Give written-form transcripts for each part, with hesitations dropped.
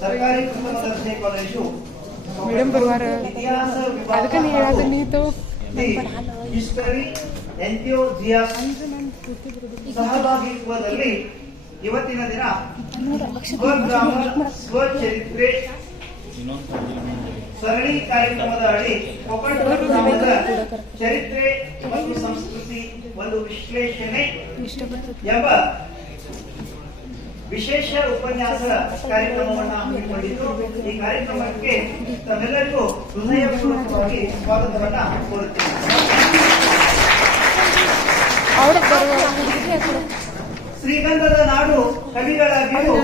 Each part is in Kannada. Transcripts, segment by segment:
ಸರ್ಕಾರಿ ಪ್ರಥಮ ದರ್ಜೆ ಕಾಲೇಜು ಮೇಡಮ್ ಬರುವಾರ ಅದಕ್ಕೆ ನೀ ಹೇಳೋದು ನೀತು ಹಿಸ್ಟರಿ ಎಂಥಿಯೋಜಿಯಾಸ್ ಸಹಭಾಗಿತ್ವದಲ್ಲಿ ಇವತ್ತಿನ ದಿನ ಸ್ವಗ್ರಾಮ ಸ್ವಚರಿತ್ರೆ ಸರಣಿ ಕಾರ್ಯಕ್ರಮದ ಅಡಿ ಕೊಪ್ಪಳ ಗ್ರಾಮದ ಚರಿತ್ರೆ ಮತ್ತು ಸಂಸ್ಕೃತಿ ಒಂದು ವಿಶ್ಲೇಷಣೆ ಎಂಬ ವಿಶೇಷ ಉಪನ್ಯಾಸ ಕಾರ್ಯಕ್ರಮವನ್ನು ಹಮ್ಮಿಕೊಂಡಿದ್ದು ಈ ಕಾರ್ಯಕ್ರಮಕ್ಕೆ ತಮ್ಮೆಲ್ಲರಿಗೂ ಹೃದಯಪೂರ್ವಕವಾಗಿ ಸ್ವಾಗತವನ್ನ ಕೋರುತ್ತೇನೆ. ಶ್ರೀಗಂಧದ ನಾಡು ಕವಿಗಳ ಬೀಡು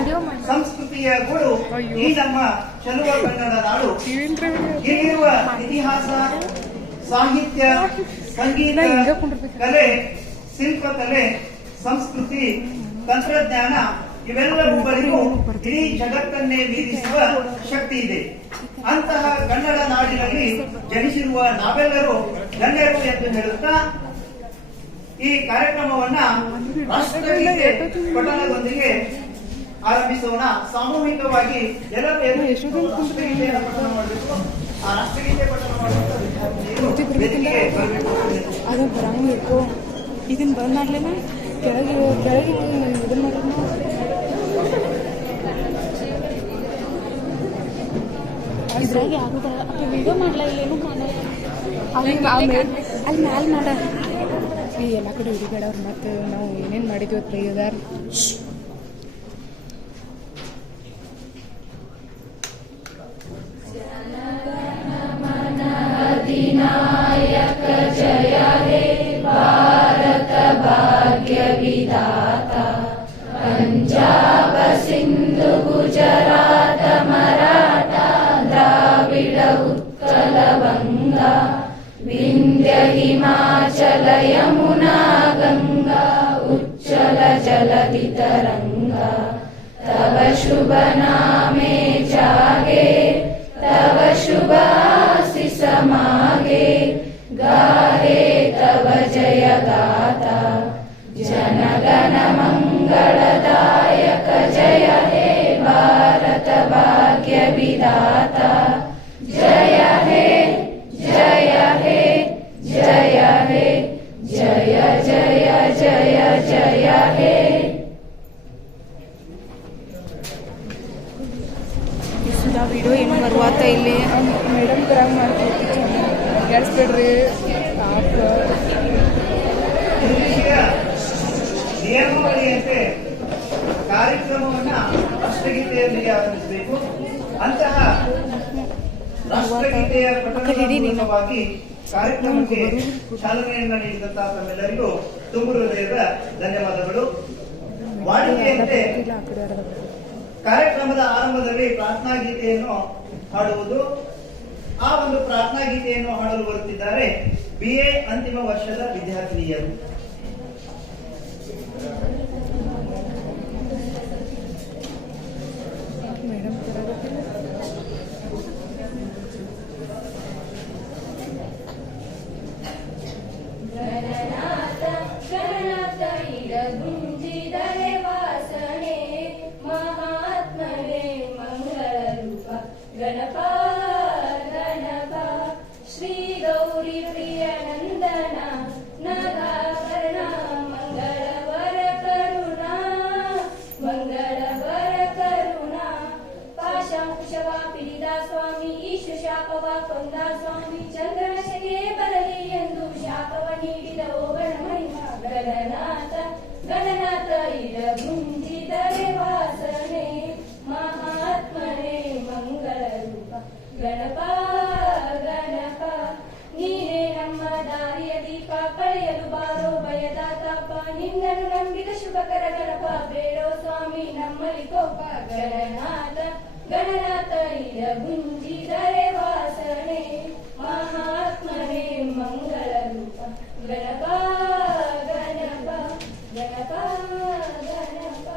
ಸಂಸ್ಕೃತಿಯ ಗೂಡು ಈ ನಮ್ಮ ಚಲುವ ಕನ್ನಡ ನಾಡು. ಇಲ್ಲಿರುವ ಇತಿಹಾಸ, ಸಾಹಿತ್ಯ, ಸಂಗೀತ, ಕಲೆ, ಶಿಲ್ಪಕಲೆ, ಸಂಸ್ಕೃತಿ, ತಂತ್ರಜ್ಞಾನ ಇವೆಲ್ಲವುಗಳಿಗೂ ಇಡೀ ಜಗತ್ತನ್ನೇ ಮೀರಿಸುವ ಶಕ್ತಿ ಇದೆ. ಅಂತಹ ಕನ್ನಡ ನಾಡಿನಲ್ಲಿ ಜನಿಸಿರುವ ನಾವೆಲ್ಲರೂ ಗಣ್ಯರು ಎಂದು ಹೇಳುತ್ತಾ ಈ ಕಾರ್ಯಕ್ರಮವನ್ನ ರಾಷ್ಟ್ರಗೀತೆ ಪಠಣದೊಂದಿಗೆ ಆರಂಭಿಸೋಣ. ಸಾಮೂಹಿಕವಾಗಿ ಎಲ್ಲರೂ ರಾಷ್ಟ್ರಗೀತೆಯನ್ನು ಪಠಣ ಮಾಡಬೇಕು. ಆ ರಾಷ್ಟ್ರಗೀತೆ ಪಠಣ ಮಾಡುವಂತ ವಿದ್ಯಾರ್ಥಿಗಳು ವೇದಿಕೆಗೆ ಬರಬೇಕು. ಅದು ಬರಂಗಿರ್ಕೋ ಇದನ್ನ ಬಂದ್ ಮಾಡ್ಲೇನ ಕೆಳಗೆ ಇದನ್ನ ಮಾಡೋಣ. ಇದ್ರಾಗೆ ಆಗುದ ವಿಡಿಯೋ ಮಾಡ್ಲಾ ಇಲ್ಲೇನು ಕಾಣಲ್ಲ. ಅಲ್ಲಿ ಮ್ಯಾಲ ಮಾಡ ಈ ಎಲ್ಲ ಕಡೆ ಹುಡುಗಾಡವ್ರು ಮತ್ತು ನಾವು ಏನೇನು ಮಾಡಿದ್ವಿ ಅಂತ ಬೈದಾರ. ಅಧಿನಾಯಕ ಜಯ ಹೇ ಭಾರತ ಭಾಗ್ಯ ವಿಧಾತ ಪಂಜಾಬ ಸಿಂಧು ಗುಜರಾತ ಮರಾಠ ದ್ರಾವಿಡ ಉತ್ಕಲ ಬಂಗ ವಿಂಧ್ಯ ಹಿಮಾಚಲ ಯಮುನಾ ಗಂಗಾ ಉಚ್ಚಲ ಜಲಧಿ ತರಂಗ ತವ ಶುಭ ನಾಮೆ ಜಾಗೆ ತವ ಶುಭ ಆಶೀष ಮಾಗೆ ಗಾಹೆ ತವ ಜಯ ಗಾತಾ ಜನಗಣ ಮಂಗಳದಾಯಕ ಜಯ ಹೇ ಭಾರತ ಭಾಗ್ಯ ವಿಧಾತ ಜಯ ಹೇ ಜಯ ಹೇ ಜಯ ಹೇ ಜಯ ಜಯ ಜಯ ಜಯ ಹೇ. ಸುಧಾ ವಿಡಿಯೋ ಏನು ಬರುವಾತ ಇಲ್ಲಿ ಮೇಡಮ್ ಬರಂಗ್ ಮಾಡ್ತೀವಿ ಎಡ್ಸ್ಬಿಡ್ರಿ ನಿಯಮಾವಳಿಯಂತೆ ಕಾರ್ಯಕ್ರಮವನ್ನ ರಾಷ್ಟ್ರಗೀತೆಯೊಂದಿಗೆ ಆರಂಭಿಸಬೇಕು. ಅಂತಹ ರಾಷ್ಟ್ರಗೀತೆಯ ಪಠಣವಾಗಿ ಕಾರ್ಯಕ್ರಮಕ್ಕೆ ಚಾಲನೆಯನ್ನ ನೀಡಿದಂತಹ ತಮ್ಮೆಲ್ಲರಿಗೂ ತುಂಬು ಹೃದಯದ ಧನ್ಯವಾದಗಳು. ವಾಡಿಕೆಯಂತೆ ಕಾರ್ಯಕ್ರಮದ ಆರಂಭದಲ್ಲಿ ಪ್ರಾರ್ಥನಾ ಗೀತೆಯನ್ನು ಹಾಡುವುದು. ಆ ಒಂದು ಪ್ರಾರ್ಥನಾ ಗೀತೆಯನ್ನು ಹಾಡಲು ಬರುತ್ತಿದ್ದಾರೆ BA ಅಂತಿಮ ವರ್ಷದ ವಿದ್ಯಾರ್ಥಿನಿಯರು. ಗಣಪ ಗಣಪ ಶ್ರೀ ಗೌರಿ ಪ್ರಿಯ ನಂದನ ನಗಾಭರಣ ಮಂಗಳವರ ಕರುಣಾ ಮಂಗಳವರ ಕರುಣಾ ಪಾಶಾಂಕುಶವ ಪಿಡಿದ ಸ್ವಾಮಿ ಈಶ ಶಾಪವ ಕೊಂದ ಸ್ವಾಮಿ ಚಂದ್ರನ ಶೆಗೆ ಬರಲಿ ಎಂದು ಶಾಪವ ನೀಡಿದ ಓ ಗಣಮಹಿಮ ಗಣನಾಥ ಗಣನಾಥ ಇರ ಗುಂಜಿದರೆ ವಾಸನೆ ಮಹಾತ್ಮನೇ ಮಂಗಳ ರೂಪ ಗಣಪ ಗಣಪ ನೀನೇ ನಮ್ಮ ದಾರಿಯ ದೀಪ ಕಳೆಯಲು ಬಾರೋ ಭಯದ ತಾಪ ನಿನ್ನನ್ನು ನಂಬಿದ ಶುಭಕರ ಗಣಪ ಬೇಡೋ ಸ್ವಾಮಿ ನಮ್ಮಲ್ಲಿ ಕೋಪ ಗಣನಾಥ ಗಣನಾಥ ಇರ ಗುಂಜಿದರೆ ವಾಸನೆ ಮಹಾತ್ಮನೇ ಮಂಗಳ ರೂಪ ಗಣಪ ಗಣಪ ಗಣಪ ಗಣಪ.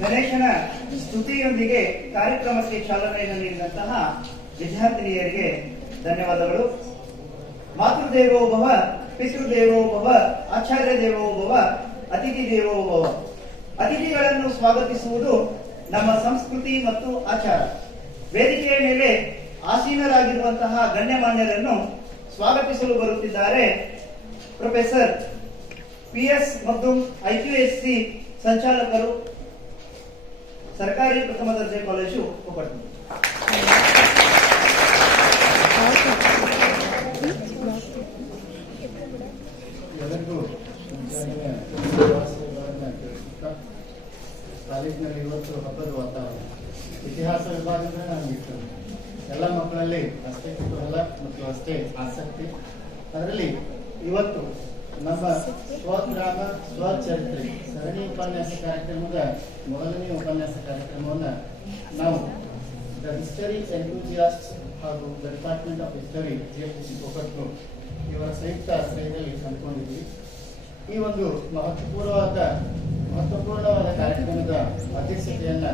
ಗಣೇಶನ ಸ್ತುತಿಯೊಂದಿಗೆ ಕಾರ್ಯಕ್ರಮಕ್ಕೆ ಚಾಲನೆಯನ್ನು ನೀಡಿದಂತಹ ವಿದ್ಯಾರ್ಥಿನಿಯರಿಗೆ ಧನ್ಯವಾದಗಳು. ಮಾತೃದೇವೋ ಭವ, ಪಿತೃದೇವೋ ಭವ, ಆಚಾರ್ಯ ದೇವೋ ಭವ, ಅತಿಥಿ ದೇವೋ ಭವ. ಅತಿಥಿಗಳನ್ನು ಸ್ವಾಗತಿಸುವುದು ನಮ್ಮ ಸಂಸ್ಕೃತಿ ಮತ್ತು ಆಚಾರ. ವೇದಿಕೆಯ ಮೇಲೆ ಆಸೀನರಾಗಿರುವಂತಹ ಗಣ್ಯಮಾನ್ಯರನ್ನು ಸ್ವಾಗತಿಸಲು ಬರುತ್ತಿದ್ದಾರೆ ಪ್ರೊಫೆಸರ್ PS ಮಗ್ದುಮ್, IQSC ಸಂಚಾಲಕರು, ಸರ್ಕಾರಿ ಪ್ರಥಮ ದರ್ಜೆ ಕಾಲೇಜು ಕೊಪ್ಪಳ. ಎಲ್ಲರಿಗೂ ಕಾಲೇಜಿನಲ್ಲಿ ಇವತ್ತು ಹಬ್ಬದ ವಾತಾವರಣ. ಇತಿಹಾಸ ವಿಭಾಗದಿಂದ ನಾನು ಇತ್ತು. ಎಲ್ಲ ಮಕ್ಕಳಲ್ಲಿ ಅಷ್ಟೇ ಕುತೂಹಲ ಮತ್ತು ಅಷ್ಟೇ ಆಸಕ್ತಿ. ಅದರಲ್ಲಿ ಇವತ್ತು ನಮ್ಮ ಸ್ವಗ್ರಾಮ ಸ್ವಚರಿತ್ರೆ ಸರಣಿ ಉಪನ್ಯಾಸ ಕಾರ್ಯಕ್ರಮದ ಮೊದಲನೇ ಉಪನ್ಯಾಸ ಕಾರ್ಯಕ್ರಮವನ್ನು ನಾವು ದ ಹಿಸ್ಟರಿ ಎಂಥೂಸಿಯಾಸ್ಟ್ಸ್ ಹಾಗೂ the department of history JFC ಕೊಪ್ಪಟ್ಟು ಇವರ ಸಂಯುಕ್ತ ಆಶ್ರಯದಲ್ಲಿ ಹಮ್ಮಿಕೊಂಡಿದ್ವಿ. ಈ ಒಂದು ಮಹತ್ವಪೂರ್ಣವಾದ ಕಾರ್ಯಕ್ರಮದ ಅಧ್ಯಕ್ಷತೆಯನ್ನ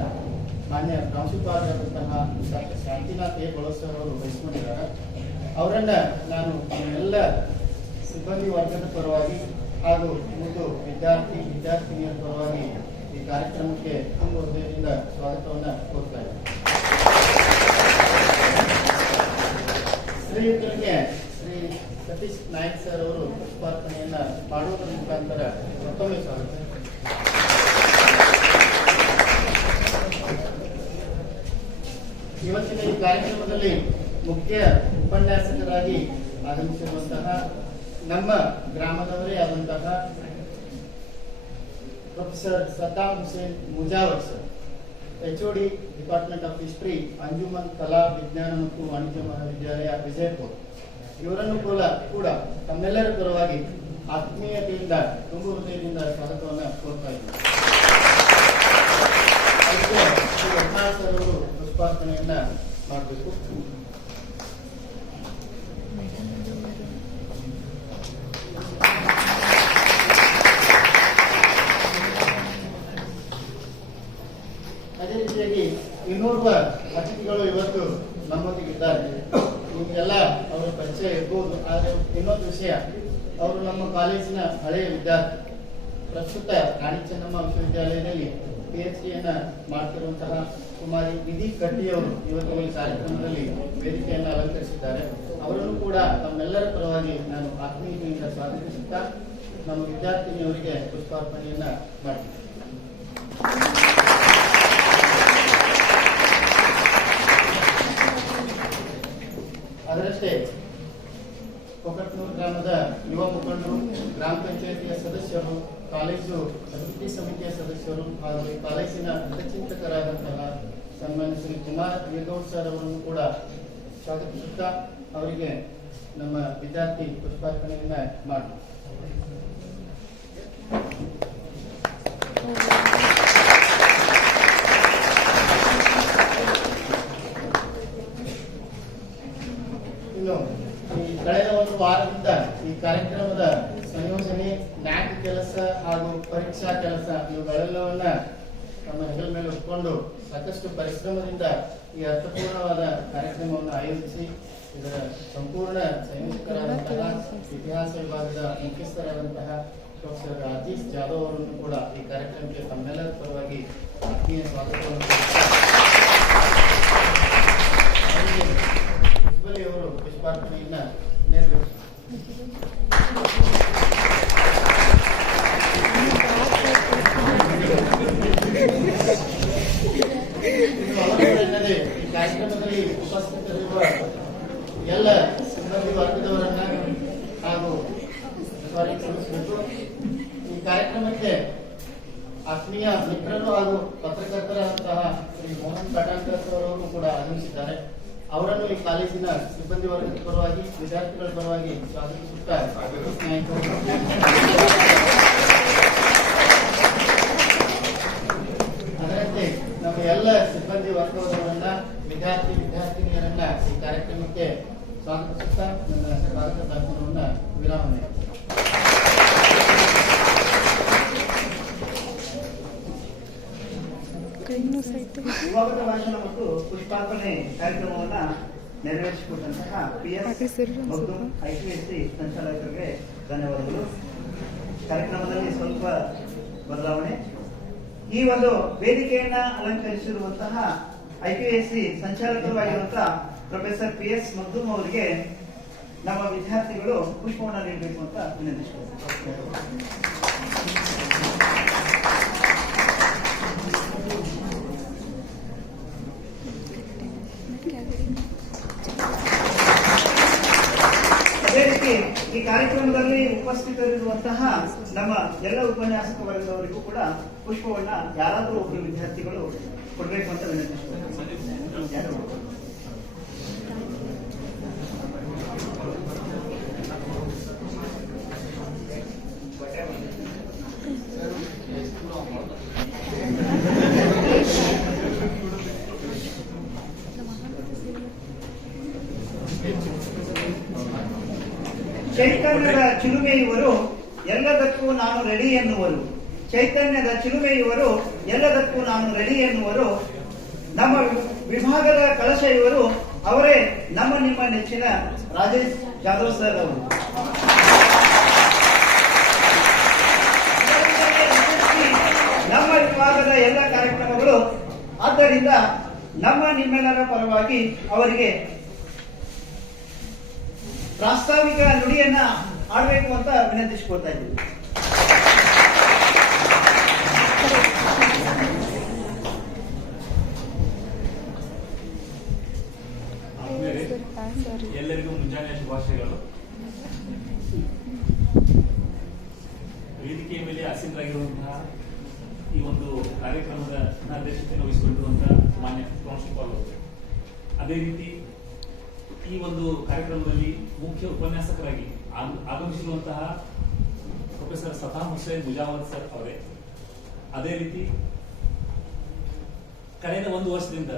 ಮಾನ್ಯ ಪ್ರಾಂಶುಪಾಲರಾದಂತಹ ಡಾಕ್ಟರ್ ಶಾಂತಿನಾಥ್ ಎ ಬಳಸರ್ ಅವರು ವಹಿಸಿಕೊಂಡಿದ್ದಾರೆ. ಅವರನ್ನ ನಾನು ಎಲ್ಲ ಸಿಬ್ಬಂದಿ ವರ್ಗದ ಪರವಾಗಿ ಹಾಗೂ ಒಂದು ವಿದ್ಯಾರ್ಥಿನಿಯರ ಪರವಾಗಿ ಈ ಕಾರ್ಯಕ್ರಮಕ್ಕೆ ತುಂಬ ಹೃದಯದಿಂದ ಸ್ವಾಗತವನ್ನ ಕೋರ್ತಾ ಇದ್ದೇನೆ. ಶ್ರೀಯುತರಿಗೆ ಶ್ರೀ ಸತೀಶ್ ನಾಯ್ಕ್ ಸರ್ ಅವರು ಪುಷ್ಪಾರ್ಪಣೆಯನ್ನ ಮಾಡುವುದರ ಮುಖಾಂತರ ಮತ್ತೊಮ್ಮೆ ಸ್ವಾಗತ. ಇವತ್ತಿನ ಈ ಕಾರ್ಯಕ್ರಮದಲ್ಲಿ ಮುಖ್ಯ ಉಪನ್ಯಾಸಕರಾಗಿ ಆಗಮಿಸಿರುವಂತಹ ನಮ್ಮ ಗ್ರಾಮದವರೇ ಆದಂತಹ professor Saddam Hussain Mujawar sir, HOD department of history, Anjuman ಕಲಾ ವಿಜ್ಞಾನ ಮತ್ತು ವಾಣಿಜ್ಯ ಮಹಾವಿದ್ಯಾಲಯ ವಿಜಯಪುರ, ಇವರನ್ನು ಕೂಡ ತಮ್ಮೆಲ್ಲರ ಪರವಾಗಿ ಆತ್ಮೀಯತೆಯಿಂದ ತುಂಬ ಹೃದಯದಿಂದ ಸ್ವಾಗತವನ್ನು ಕೋರ್ತಾ ಇದ್ದಾರೆ. ಸರ್ ಅವರು ಪುಷ್ಪಾರ್ಪಣೆಯನ್ನ ಮಾಡಬೇಕು. ಅದೇ ರೀತಿಯಾಗಿ ಇನ್ನೋರ್ವ ಅತಿಥಿಗಳು ಇವತ್ತು ನಮ್ಮೊಂದಿಗಿದ್ದಾರೆ. ನಿಮಗೆಲ್ಲ ಅವರ ಪರಿಚಯ ಇರ್ಬೋದು. ಆದರೆ ಇನ್ನೊಂದು ವಿಷಯ, ಅವರು ನಮ್ಮ ಕಾಲೇಜಿನ ಹಳೆಯ ವಿದ್ಯಾರ್ಥಿ. ಪ್ರಸ್ತುತ ರಾಣಿ ಚೆನ್ನಮ್ಮ ವಿಶ್ವವಿದ್ಯಾಲಯದಲ್ಲಿ PhD ಮಾಡ್ತಿರುವಂತಹ ಕುಮಾರಿ ನಿಧಿ ಕಟ್ಟಿಯವರು ಇವತ್ತು ಈ ಕಾರ್ಯಕ್ರಮದಲ್ಲಿ ವೇದಿಕೆಯನ್ನು ಅಲಂಕರಿಸಿದ್ದಾರೆ. ಅವರನ್ನು ಕೂಡ ತಮ್ಮೆಲ್ಲರ ಪರವಾಗಿ ನಾನು ಆತ್ಮೀಯತೆಯಿಂದ ಸ್ವಾಗತಿಸುತ್ತಾ ನಮ್ಮ ವಿದ್ಯಾರ್ಥಿನಿಯವರಿಗೆ ಪುಷ್ಪಾರ್ಪಣೆಯನ್ನ ಮಾಡ್ತೀನಿ. ಅದರಷ್ಟೇ ಕೊಕಟ್ನೂರು ಗ್ರಾಮದ ಯುವ ಮುಖಂಡರು, ಗ್ರಾಮ ಪಂಚಾಯಿತಿಯ ಸದಸ್ಯರು, ಕಾಲೇಜು ಅಭಿವೃದ್ಧಿ ಸಮಿತಿಯ ಸದಸ್ಯರು ಹಾಗೂ ಕಾಲೇಜಿನ ಹಿತಚಿಂತಕರಾದಂತಹ ಸನ್ಮಾನ್ಯ ಶ್ರೀ ಕುಮಾರ್ ಯಗೌಡ್ ಸರ್ ಅವರನ್ನು ಕೂಡ ಸ್ವಾಗತಿಸುತ್ತಾ ಅವರಿಗೆ ನಮ್ಮ ವಿದ್ಯಾರ್ಥಿ ಪುಷ್ಪಾರ್ಪಣೆಯನ್ನ ಮಾಡಿ. ಇನ್ನು ಈ ಕಳೆದ ಒಂದು ವಾರದಿಂದ ಈ ಕಾರ್ಯಕ್ರಮದ ಸಂಯೋಜನೆ, ನ್ಯಾಕ್ ಕೆಲಸ ಹಾಗೂ ಪರೀಕ್ಷಾ ಕೆಲಸ ಇವುಗಳೆಲ್ಲವನ್ನ ನಮ್ಮ ಹೆಗಲ ಮೇಲೆ ಹೊತ್ಕೊಂಡು ಸಾಕಷ್ಟು ಪರಿಶ್ರಮದಿಂದ ಈ ಅರ್ಥಪೂರ್ಣವಾದ ಕಾರ್ಯಕ್ರಮವನ್ನು ಆಯೋಜಿಸಿ ಇದರ ಸಂಪೂರ್ಣ ಸಂಯೋಜಕರಾದಂತಹ ಇತಿಹಾಸ ವಿಭಾಗದ ಮುಖ್ಯಸ್ಥರಾದಂತಹ ಪ್ರೊಫೆಸರ್ ರಾಜೇಶ್ ಜಾಧವ್ ಅವರನ್ನು ಕೂಡ ಈ ಕಾರ್ಯಕ್ರಮಕ್ಕೆ ತಮ್ಮೆಲ್ಲರ ಪರವಾಗಿ ಆತ್ಮೀಯ ಸ್ವಾಗತವನ್ನು ಅವರು ಪುಷ್ಪಾರ್ಪಣೆಯನ್ನ ನೆರವೇರಿಸಿದರು. ಈ ಕಾರ್ಯಕ್ರಮದಲ್ಲಿ ಉಪಸ್ಥಿತರಿರುವ ಎಲ್ಲ ಸಿಬ್ಬಂದಿ ವರ್ಗದವರನ್ನ ಹಾಗೂ ಸ್ವಾಗತಿಸಬೇಕು. ಈ ಕಾರ್ಯಕ್ರಮಕ್ಕೆ ಆತ್ಮೀಯ ಮಿತ್ರರು ಹಾಗೂ ಪತ್ರಕರ್ತರಾದಂತಹ ಶ್ರೀ ಮೋಹನ್ ಕಟಾಂಕರ್ ಅವರು ಕೂಡ ಆಗಮಿಸಿದ್ದಾರೆ. ಅವರನ್ನು ಈ ಕಾಲೇಜಿನ ಸಿಬ್ಬಂದಿ ವರ್ಗದ ಪರವಾಗಿ, ವಿದ್ಯಾರ್ಥಿಗಳ ಪರವಾಗಿ ಸ್ವಾಗತಿಸುತ್ತಾ ಅದರಂತೆ ನಮ್ಮ ಎಲ್ಲ ಸಿಬ್ಬಂದಿ ವರ್ಗದವರನ್ನ, ವಿದ್ಯಾರ್ಥಿನಿಯರನ್ನ ಈ ಕಾರ್ಯಕ್ರಮಕ್ಕೆ ಸ್ವಾಗತಿಸುತ್ತಾ ನನ್ನ ಸ್ವಾಗತ ಭಾಷಣವನ್ನ ವಿರಾಮ ನೀಡುತ್ತೇನೆ. ಸ್ವಾಗತ ಭಾಷಣ ಮತ್ತು ಪುಷ್ಪಾರ್ಪಣೆ ಕಾರ್ಯಕ್ರಮವನ್ನ ನೆರವೇರಿಸಿಕೊಟ್ಟಂತಹ ಹಾಗೆ ಸರ್, PS ಒಂದು ಮತ್ತು ಸ್ವಲ್ಪ. IPSC ಸಂಚಾಲಕರಿಗೆ ಧನ್ಯವಾದಗಳು. ಕಾರ್ಯಕ್ರಮದಲ್ಲಿ ಸ್ವಲ್ಪ ಬದಲಾವಣೆ. ಈ ಒಂದು ವೇದಿಕೆಯನ್ನ ಅಲಂಕರಿಸಿರುವಂತಹ IPSC ಸಂಚಾಲಕರಾಗಿರುವಂತಹ ಪ್ರೊಫೆಸರ್ PS ಮಗ್ದುಮ್ ಅವರಿಗೆ ನಮ್ಮ ವಿದ್ಯಾರ್ಥಿಗಳು ಪುಷ್ಪವನ್ನು ನೀಡಬೇಕು ಅಂತ ವಿನಂತಿಸಿಕೊಳ್ಳುತ್ತೇವೆ. ಅದೇ ರೀತಿ ಈ ಕಾರ್ಯಕ್ರಮದಲ್ಲಿ ಉಪಸ್ಥಿತರಿರುವಂತಹ ನಮ್ಮ ಎಲ್ಲ ಉಪನ್ಯಾಸಕ ವರ್ಗದವರಿಗೂ ಕೂಡ ಪುಷ್ಪವನ್ನ ಯಾರಾದರೂ ಒಬ್ಬರು ವಿದ್ಯಾರ್ಥಿಗಳು ಕೊಡಬೇಕು ಅಂತ ವಿನಂತಿಸಿಕೊಳ್ಳುತ್ತೇವೆ. ಯಾರು? ಚೈತನ್ಯದ ಚಿಲುಮೆ ಇವರು ಎಲ್ಲದಕ್ಕೂ ನಾನು ರೆಡಿ ಎನ್ನುವರು. ಚೈತನ್ಯದ ಚಿಲುಮೆ ಇವರು ಎಲ್ಲದಕ್ಕೂ ನಾನು ರೆಡಿ ಎನ್ನುವರು. ನಮ್ಮ ವಿಭಾಗದ ಕಳಶ ಇವರು. ಅವರೇ ನಮ್ಮ ನಿಮ್ಮ ನೆಚ್ಚಿನ ರಾಜೇಶ್ ಜಾಧವ್ ಸರ್ ಅವರು. ನಮ್ಮ ವಿಭಾಗದ ಎಲ್ಲ ಕಾರ್ಯಕ್ರಮಗಳು. ಆದ್ದರಿಂದ ನಮ್ಮ ನಿಮ್ಮೆಲ್ಲರ ಪರವಾಗಿ ಅವರಿಗೆ ಪ್ರಾಸ್ತಾವಿಕ ನುಡಿಯನ್ನ ಆಡಬೇಕು ಅಂತ ವಿನಂತಿಸಿಕೊಳ್ತಾ ಇದ್ದೀವಿ. ಎಲ್ಲರಿಗೂ ಮುಂಜಾನೆ ಶುಭಾಶಯಗಳು. ವೇದಿಕೆಯ ಮೇಲೆ ಆಸೀನರಾಗಿರುವಂತಹ ಈ ಒಂದು ಕಾರ್ಯಕ್ರಮದ ಅಧ್ಯಕ್ಷತೆಯನ್ನು ವಹಿಸಿಕೊಂಡಿರುವಂತಹ ಮಾನ್ಯ ಪ್ರಾಂಶುಪಾಲ್ ಅವರು, ಅದೇ ರೀತಿ ಈ ಒಂದು ಕಾರ್ಯಕ್ರಮದಲ್ಲಿ ಮುಖ್ಯ ಉಪನ್ಯಾಸಕರಾಗಿ ಆಗಮಿಸಿರುವಂತಹ ಪ್ರೊಫೆಸರ್ ಸತಾಮ್ ಹುಸೇನ್ ಮುಜಾವರ್ ಸರ್ ಅವರೇ, ಅದೇ ರೀತಿ ಕಳೆದ ಒಂದು ವರ್ಷದಿಂದ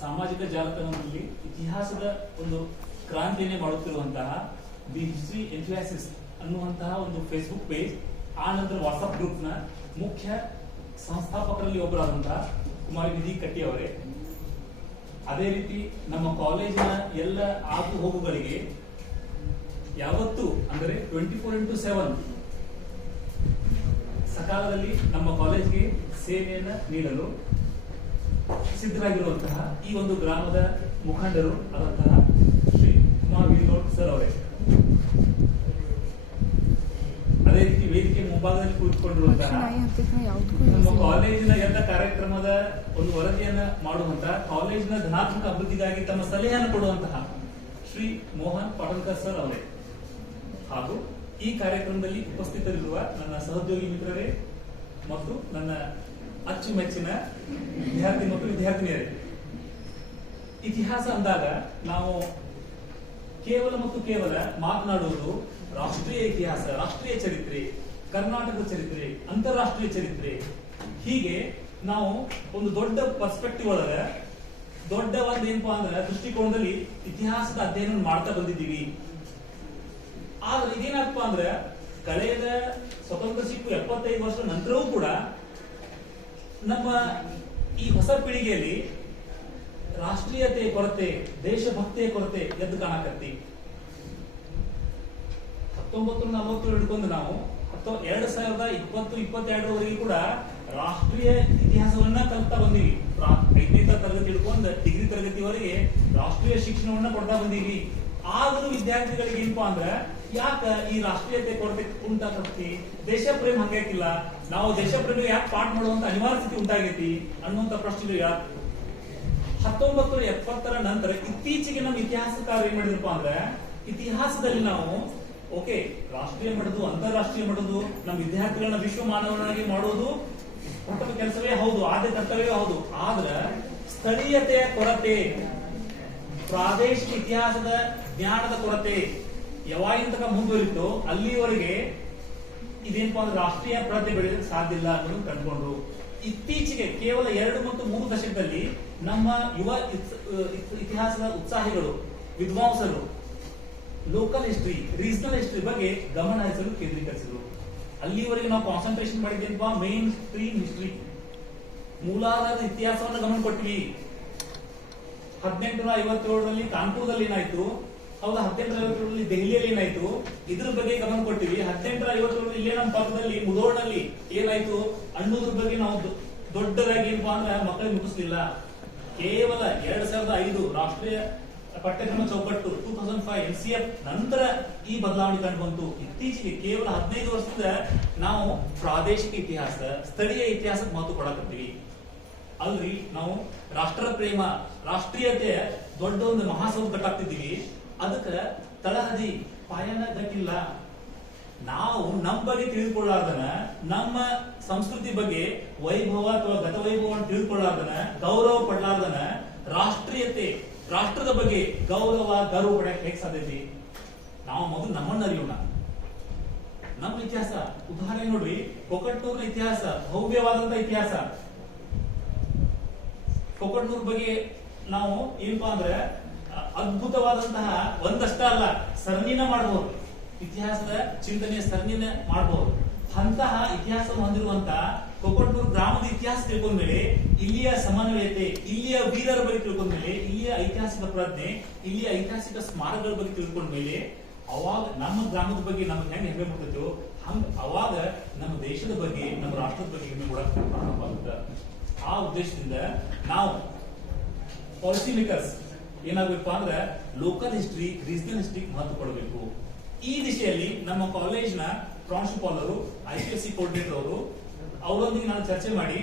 ಸಾಮಾಜಿಕ ಜಾಲತಾಣದಲ್ಲಿ ಇತಿಹಾಸದ ಒಂದು ಕ್ರಾಂತಿಯನ್ನೇ ಮಾಡುತ್ತಿರುವಂತಹ ದಿ ಹಿಸ್ಟ್ರಿ ಎಂಥ್ಯೂಸಿಯಾಸಿಸ್ಟ್ ಅನ್ನುವಂತಹ ಒಂದು ಫೇಸ್ಬುಕ್ ಪೇಜ್, ಆ ನಂತರ ವಾಟ್ಸ್ಆಪ್ ಗ್ರೂಪ್ ನ ಮುಖ್ಯ ಸಂಸ್ಥಾಪಕರಲ್ಲಿ ಒಬ್ಬರಾದಂತಹ ಕುಮಾರಿ ನಿಧಿ ಕಟ್ಟಿ ಅವರೇ, ಅದೇ ರೀತಿ ನಮ್ಮ ಕಾಲೇಜಿನ ಎಲ್ಲ ಆಗು ಹೋಗುಗಳಿಗೆ ಯಾವತ್ತೂ ಅಂದರೆ 24x7 ಸಕಾಲದಲ್ಲಿ ನಮ್ಮ ಕಾಲೇಜ್ಗೆ ಸೇವೆಯನ್ನು ನೀಡಲು ಸಿದ್ಧರಾಗಿರುವಂತಹ ಈ ಒಂದು ಗ್ರಾಮದ ಮುಖಂಡರು ಆದಂತಹ ಶ್ರೀ ಕುಮಾರ್ ವಿನೋದ್ ಸರ್ ಅವರೇ, ಅದೇ ರೀತಿ ವೇದಿಕೆ ಮುಂಭಾಗದಲ್ಲಿ ಕುಳಿತುಕೊಂಡಿರುವಂತಹ ನಮ್ಮ ಕಾಲೇಜಿನ ಎಲ್ಲ ಕಾರ್ಯಕ್ರಮದ ಒಂದು ವರದಿಯನ್ನ ಮಾಡುವಂತಹ ಕಾಲೇಜಿನ ಧನಾತ್ಮಕ ಅಭಿವೃದ್ಧಿಗಾಗಿ ತಮ್ಮ ಸಲಹೆಯನ್ನು ಕೊಡುವಂತಹ ಶ್ರೀ ಮೋಹನ್ ಪಾಟಲ್ಕರ್ ಸರ್ ಅವರೇ, ಹಾಗೂ ಈ ಕಾರ್ಯಕ್ರಮದಲ್ಲಿ ಉಪಸ್ಥಿತರಿರುವ ನನ್ನ ಸಹೋದ್ಯೋಗಿ ಮಿತ್ರರೇ ಮತ್ತು ನನ್ನ ಅಚ್ಚುಮೆಚ್ಚಿನ ವಿದ್ಯಾರ್ಥಿ ಮತ್ತು ವಿದ್ಯಾರ್ಥಿನಿಯರೇ, ಇತಿಹಾಸ ಅಂದಾಗ ನಾವು ಕೇವಲ ಮಾತನಾಡುವುದು ರಾಷ್ಟ್ರೀಯ ಇತಿಹಾಸ, ರಾಷ್ಟ್ರೀಯ ಚರಿತ್ರೆ, ಕರ್ನಾಟಕದ ಚರಿತ್ರೆ, ಅಂತಾರಾಷ್ಟ್ರೀಯ ಚರಿತ್ರೆ, ಹೀಗೆ ನಾವು ಒಂದು ದೊಡ್ಡ ಪರ್ಸ್ಪೆಕ್ಟಿವ್ ಒಳಗ ದೊಡ್ಡ ಒಂದು ಏನಪ್ಪಾ ಅಂದ್ರೆ ದೃಷ್ಟಿಕೋನದಲ್ಲಿ ಇತಿಹಾಸದ ಅಧ್ಯಯನ ಮಾಡ್ತಾ ಬಂದಿದ್ದೀವಿ. ಆದ್ರೆ ಇದೇನಪ್ಪ ಅಂದ್ರೆ ಕಳೆದ ಸ್ವತಂತ್ರ ಸಿಕ್ಕು 75 ವರ್ಷದ ನಂತರವೂ ಕೂಡ ನಮ್ಮ ಈ ಹೊಸ ಪೀಳಿಗೆಯಲ್ಲಿ ರಾಷ್ಟ್ರೀಯತೆ ಕೊರತೆ, ದೇಶಭಕ್ತಿಯ ಕೊರತೆ ಎದ್ದು ಕಾಣಕತ್ತಿ. 1947 ಹಿಡ್ಕೊಂಡು ನಾವು 2020-22 ಕೂಡ ರಾಷ್ಟ್ರೀಯ ಇತಿಹಾಸವನ್ನ ಕಲಿತಾ ಬಂದೀವಿ. 5ನೇ ತರಗತಿ ಹಿಡ್ಕೊಂಡು ಡಿಗ್ರಿ ತರಗತಿವರೆಗೆ ರಾಷ್ಟ್ರೀಯ ಶಿಕ್ಷಣವನ್ನ ಕೊಡ್ತಾ ಬಂದೀವಿ. ಆದರೂ ವಿದ್ಯಾರ್ಥಿಗಳಿಗೆ ಏನಪ್ಪಾ ಅಂದ್ರೆ ಯಾಕ ಈ ರಾಷ್ಟ್ರೀಯತೆ ಕೊರತೆ ಉಂಟಾಗತ್ತಿ, ದೇಶ ಪ್ರೇಮ ಹಂಗಾಕಿಲ್ಲ, ನಾವು ದೇಶ ಪ್ರೇಮ ಯಾಕೆ ಪಾಠ ಮಾಡುವಂತ ಅನಿವಾರ್ಯ ಸ್ಥಿತಿ ಉಂಟಾಗೈತಿ ಅನ್ನುವಂತ ಪ್ರಶ್ನೆ. 1970 ನಂತರ ಇತ್ತೀಚೆಗೆ ನಮ್ಮ ಇತಿಹಾಸಕಾರ ಏನ್ ಮಾಡಿದ್ರಪ್ಪ ಅಂದ್ರೆ ಇತಿಹಾಸದಲ್ಲಿ ನಾವು ಓಕೆ ರಾಷ್ಟ್ರೀಯ ಮಾಡೋದು, ಅಂತಾರಾಷ್ಟ್ರೀಯ ಮಾಡೋದು, ನಮ್ಮ ವಿದ್ಯಾರ್ಥಿಗಳನ್ನ ವಿಶ್ವ ಮಾನವನಾಗಿ ಮಾಡೋದು ಪ್ರಥಮ ಕೆಲಸವೇ ಹೌದು, ಆದ್ಯ ಕರ್ತವ್ಯವೇ ಹೌದು. ಆದ್ರೆ ಸ್ಥಳೀಯತೆಯ ಕೊರತೆ, ಪ್ರಾದೇಶಿಕ ಇತಿಹಾಸದ ಜ್ಞಾನದ ಕೊರತೆ ಯಾವಾಗಿನ ಮುಂದುವರಿತು ಅಲ್ಲಿವರೆಗೆ ಇದೇನಪ್ಪ ಅಂದ್ರೆ ರಾಷ್ಟ್ರೀಯ ಪ್ರಗತಿ ಬೆಳೆಯಲು ಸಾಧ್ಯ ಇಲ್ಲ ಅನ್ನೋದು ಕಂಡುಕೊಂಡು ಇತ್ತೀಚೆಗೆ ಕೇವಲ 2 ಮತ್ತು 3 ದಶಕದಲ್ಲಿ ನಮ್ಮ ಯುವ ಇತಿಹಾಸದ ಉತ್ಸಾಹಿಗಳು, ವಿದ್ವಾಂಸರು ಲೋಕಲ್ ಹಿಸ್ಟ್ರಿ, ರೀಜನಲ್ ಹಿಸ್ಟ್ರಿ ಬಗ್ಗೆ ಗಮನ ಹರಿಸಲು ಕೇಂದ್ರೀಕರಿಸಿದರು. ಅಲ್ಲಿವರೆಗೆ ನಾವು ಕಾನ್ಸಂಟ್ರೇಷನ್ ಮಾಡಿದ್ದೇನಪ್ಪ ಮೇನ್ ಸ್ಟ್ರೀಮ್ ಹಿಸ್ಟ್ರಿ, ಮೂಲಾಧಾರದ ಇತಿಹಾಸವನ್ನು ಗಮನ ಕೊಟ್ಟಿವಿ. 1857ರಲ್ಲಿ ಕಾನ್ಪುರದಲ್ಲಿ ಏನಾಯ್ತು, ಹೌದಾ 1857ರಲ್ಲಿ ದೆಹಲಿಯಲ್ಲಿ ಏನಾಯ್ತು, ಇದ್ರ ಬಗ್ಗೆ ಗಮನ ಕೊಟ್ಟಿವಿ. 1857ರಲ್ಲಿ ಇಲ್ಲೇ ನಮ್ಮ ಪಕ್ಕದಲ್ಲಿ ಮುಧೋಳ್ನಲ್ಲಿ ಏನಾಯ್ತು ಅನ್ನೋದ್ರ ಬಗ್ಗೆ ನಾವು ದೊಡ್ಡದಾಗಿ ಏನಪ್ಪಾ ಅಂದ್ರೆ ಮಕ್ಕಳಿಗೆ ಮುಟ್ಟಿಸ್ಲಿಲ್ಲ. ಕೇವಲ 2005 ರಾಷ್ಟ್ರೀಯ ಪಠ್ಯಕ್ರಮ ಚೌಕಟ್ಟು 2005 NCF ನಂತರ ಈ ಬದಲಾವಣೆ ಕಂಡು ಬಂತು. ಇತ್ತೀಚೆಗೆ ಕೇವಲ 15 ವರ್ಷದಿಂದ ನಾವು ಪ್ರಾದೇಶಿಕ ಇತಿಹಾಸ, ಸ್ಥಳೀಯ ಇತಿಹಾಸಕ್ಕೆ ಮಹತ್ವ ಕೊಡಕತ್ತೀವಿ. ಅಲ್ರಿ ನಾವು ರಾಷ್ಟ್ರ ಪ್ರೇಮ, ರಾಷ್ಟ್ರೀಯತೆ ದೊಡ್ಡ ಒಂದು ಮಹಾಸೌಧ ಕಟ್ಟಾಗ್ತಿದ್ದೀವಿ. ಅದಕ್ಕೆ ತಳಹದಿ ಪಾಯನ ಗಟ್ಟಿಲ್ಲ. ನಾವು ನಮ್ಮ ಬಗ್ಗೆ ತಿಳಿದುಕೊಳ್ಳಾರ್ದನ, ನಮ್ಮ ಸಂಸ್ಕೃತಿ ಬಗ್ಗೆ ವೈಭವ ಅಥವಾ ಗತವೈಭವವನ್ನು ತಿಳಿದುಕೊಳ್ಳಾರ್ದನ, ಗೌರವ ಪಡ್ಲಾರ್ದನ ರಾಷ್ಟ್ರೀಯತೆ, ರಾಷ್ಟ್ರದ ಬಗ್ಗೆ ಗೌರವ ಗರ್ವ ಪಡೆಯಕ್ಕೆ ಹೇಗೆ ಸಾಧ್ಯತೆ? ನಾವು ಮೊದಲು ನಮ್ಮನ್ನ ಅರಿಯೋಣ. ನಮ್ಮ ಇತಿಹಾಸ ಉದಾಹರಣೆ ನೋಡ್ರಿ, ಕೊಕಟ್ನೂರಿನ ಇತಿಹಾಸ ಭವ್ಯವಾದಂತ ಇತಿಹಾಸ. ಕೊಕಟ್ನೂರ್ ಬಗ್ಗೆ ನಾವು ಏನಪ್ಪಾ ಅಂದ್ರೆ ಅದ್ಭುತವಾದಂತಹ ಒಂದಷ್ಟ ಅಲ್ಲ, ಸರಣಿನ ಮಾಡಬಹುದು, ಇತಿಹಾಸದ ಚಿಂತನೆಯ ಸರಣಿನ ಮಾಡಬಹುದು. ಅಂತಹ ಇತಿಹಾಸವನ್ನು ಹೊಂದಿರುವಂತ ಕೊಕಟ್ನೂರು ಗ್ರಾಮದ ಇತಿಹಾಸ ತಿಳ್ಕೊಂಡ್ಮೇಲೆ, ಇಲ್ಲಿಯ ಸಮನ್ವಯತೆ, ಇಲ್ಲಿಯ ವೀರರ ಬಗ್ಗೆ ತಿಳ್ಕೊಂಡ್ಮೇಲೆ, ಇಲ್ಲಿಯ ಐತಿಹಾಸಿಕ ಪ್ರಜ್ಞೆ, ಇಲ್ಲಿಯ ಐತಿಹಾಸಿಕ ಸ್ಮಾರಕಗಳ ಬಗ್ಗೆ ತಿಳ್ಕೊಂಡ್ಮೇಲೆ, ಅವಾಗ ನಮ್ಮ ಗ್ರಾಮದ ಬಗ್ಗೆ ನಮ್ಗೆ ಹೆಂಗ್ ಹೆಮ್ಮೆ ಮಾಡ್ತೈತೋ ಹಂಗ ಅವಾಗ ನಮ್ಮ ದೇಶದ ಬಗ್ಗೆ, ನಮ್ಮ ರಾಷ್ಟ್ರದ ಬಗ್ಗೆ ಹೆಮ್ಮೆ ಕೂಡ ಪ್ರಾರಂಭ ಆಗುತ್ತೆ. ಆ ಉದ್ದೇಶದಿಂದ ನಾವು ಪಾಲಿಸಿ ಮೇಕರ್ಸ್ ಏನಾಗಬೇಕು ಅಂದ್ರೆ ಲೋಕಲ್ ಹಿಸ್ಟ್ರಿ, ರೀಜನಲ್ ಹಿಸ್ಟ್ರಿ ಮಹತ್ವ ಕೊಡಬೇಕು. ಈ ದಿಶೆಯಲ್ಲಿ ನಮ್ಮ ಕಾಲೇಜ್ನ ಪ್ರಾಂಶುಪಾಲರು, IPSC ಕೋರ್ಡಿನೇಟರ್ ಅವರು ಅವರೊಂದಿಗೆ ನಾನು ಚರ್ಚೆ ಮಾಡಿ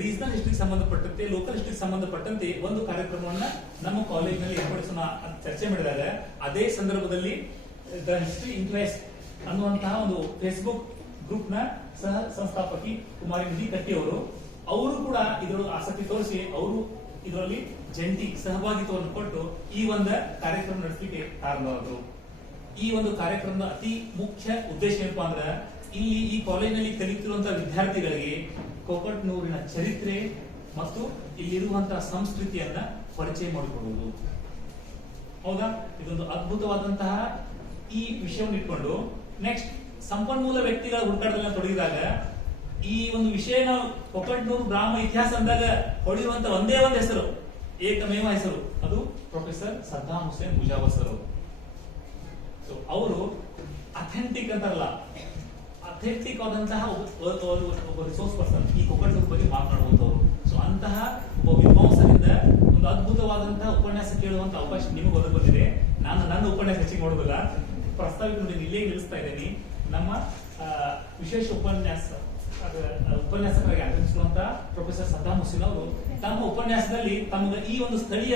ರೀಜನಲ್ ಹಿಸ್ಟ್ರಿಗೆ ಸಂಬಂಧಪಟ್ಟಂತೆ, ಲೋಕಲ್ ಹಿಸ್ಟ್ರಿಗೆ ಸಂಬಂಧಪಟ್ಟಂತೆ ಒಂದು ಕಾರ್ಯಕ್ರಮವನ್ನ ನಮ್ಮ ಕಾಲೇಜ್ನಲ್ಲಿ ಏರ್ಪಡಿಸೋಣ ಅಂತ ಚರ್ಚೆ ಮಾಡಿದಾಗ, ಅದೇ ಸಂದರ್ಭದಲ್ಲಿ ದ ಹಿಸ್ಟ್ರಿ ಇಂಟ್ರೆಸ್ಟ್ ಅನ್ನುವಂತಹ ಒಂದು ಫೇಸ್ಬುಕ್ ಗ್ರೂಪ್ ನ ಸಹ ಸಂಸ್ಥಾಪಕಿ ಕುಮಾರಿ ನಿಧಿ ಕಟ್ಟಿ ಅವರು ಕೂಡ ಇದರೊಳಗೆ ಆಸಕ್ತಿ ತೋರಿಸಿ ಅವರು ಇದರಲ್ಲಿ ಜಂಟಿ ಸಹಭಾಗಿತ್ವವನ್ನು ಕೊಟ್ಟು ಈ ಒಂದು ಕಾರ್ಯಕ್ರಮ ನಡೆಸಲಿಕ್ಕೆ ಕಾರಣವಾದರು. ಈ ಒಂದು ಕಾರ್ಯಕ್ರಮದ ಅತಿ ಮುಖ್ಯ ಉದ್ದೇಶ ಏನಪ್ಪಾ ಅಂದ್ರೆ, ಇಲ್ಲಿ ಈ ಕಾಲೇಜಿನಲ್ಲಿ ಕಲಿತಿರುವಂತಹ ವಿದ್ಯಾರ್ಥಿಗಳಿಗೆ ಕೊಕಟ್ನೂರಿನ ಚರಿತ್ರೆ ಮತ್ತು ಇಲ್ಲಿರುವಂತಹ ಸಂಸ್ಕೃತಿಯನ್ನ ಪರಿಚಯ ಮಾಡಿಕೊಡುವುದು. ಹೌದಾ? ಇದೊಂದು ಅದ್ಭುತವಾದಂತಹ ಈ ವಿಷಯವನ್ನು ಇಟ್ಕೊಂಡು ನೆಕ್ಸ್ಟ್ ಸಂಪನ್ಮೂಲ ವ್ಯಕ್ತಿಗಳ ಹುಡುಕಾಟದಲ್ಲಿ ತೊಡಗಿದಾಗ ಈ ಒಂದು ವಿಷಯ ನಾವು ಕೊಕಟ್ನೂರು ಗ್ರಾಮ ಇತಿಹಾಸ ಅಂದಾಗ ಹೊಡೆಯುವಂತ ಒಂದೇ ಒಂದು ಹೆಸರು, ಏಕಮೇವ ಹೆಸರು, ಅದು ಪ್ರೊಫೆಸರ್ ಸದ್ದಾಂ ಹುಸೇನ್ ಮುಜಾವರ್ ಸರ್ ಅವರು. ಅಥೆಂಟಿಕ್ ಅಂತಾರಲ್ಲ, ಅಥೆಂಟಿಕ್ ಆದಂತಹ ಒಬ್ಬ ರಿಸೋರ್ಸ್ ಪರ್ಸನ್ ಈ ಕೊಕಟ್ನೂರು ಬಗ್ಗೆ ಮಾತನಾಡುವಂತವ್ರು. ಸೊ ಅಂತಹ ಒಬ್ಬ ವಿದ್ವಾಂಸರಿಂದ ಒಂದು ಅದ್ಭುತವಾದಂತಹ ಉಪನ್ಯಾಸ ಕೇಳುವಂತ ಅವಕಾಶ ನಿಮಗೆ ಒದಗಿ ಬಂದಿದೆ. ನಾನು ನನ್ನ ಉಪನ್ಯಾಸ ಹೆಚ್ಚಿಗೆ ಮಾಡೋದಿಲ್ಲ, ಪ್ರಸ್ತಾವಿಕ ನೋಡಿ ಇಲ್ಲೇ ನಿಲ್ಲಿಸ್ತಾ ಇದ್ದೇನೆ. ನಮ್ಮ ವಿಶೇಷ ಉಪನ್ಯಾಸಕರಾಗಿ ಆಗಮಿಸಿರುವಂತಹ ಪ್ರೊಫೆಸರ್ ಸದ್ದಾಂ ಹುಸೇನ್ ಅವರು ತಮ್ಮ ಉಪನ್ಯಾಸದಲ್ಲಿ ತಮಗೆ ಈ ಒಂದು ಸ್ಥಳೀಯ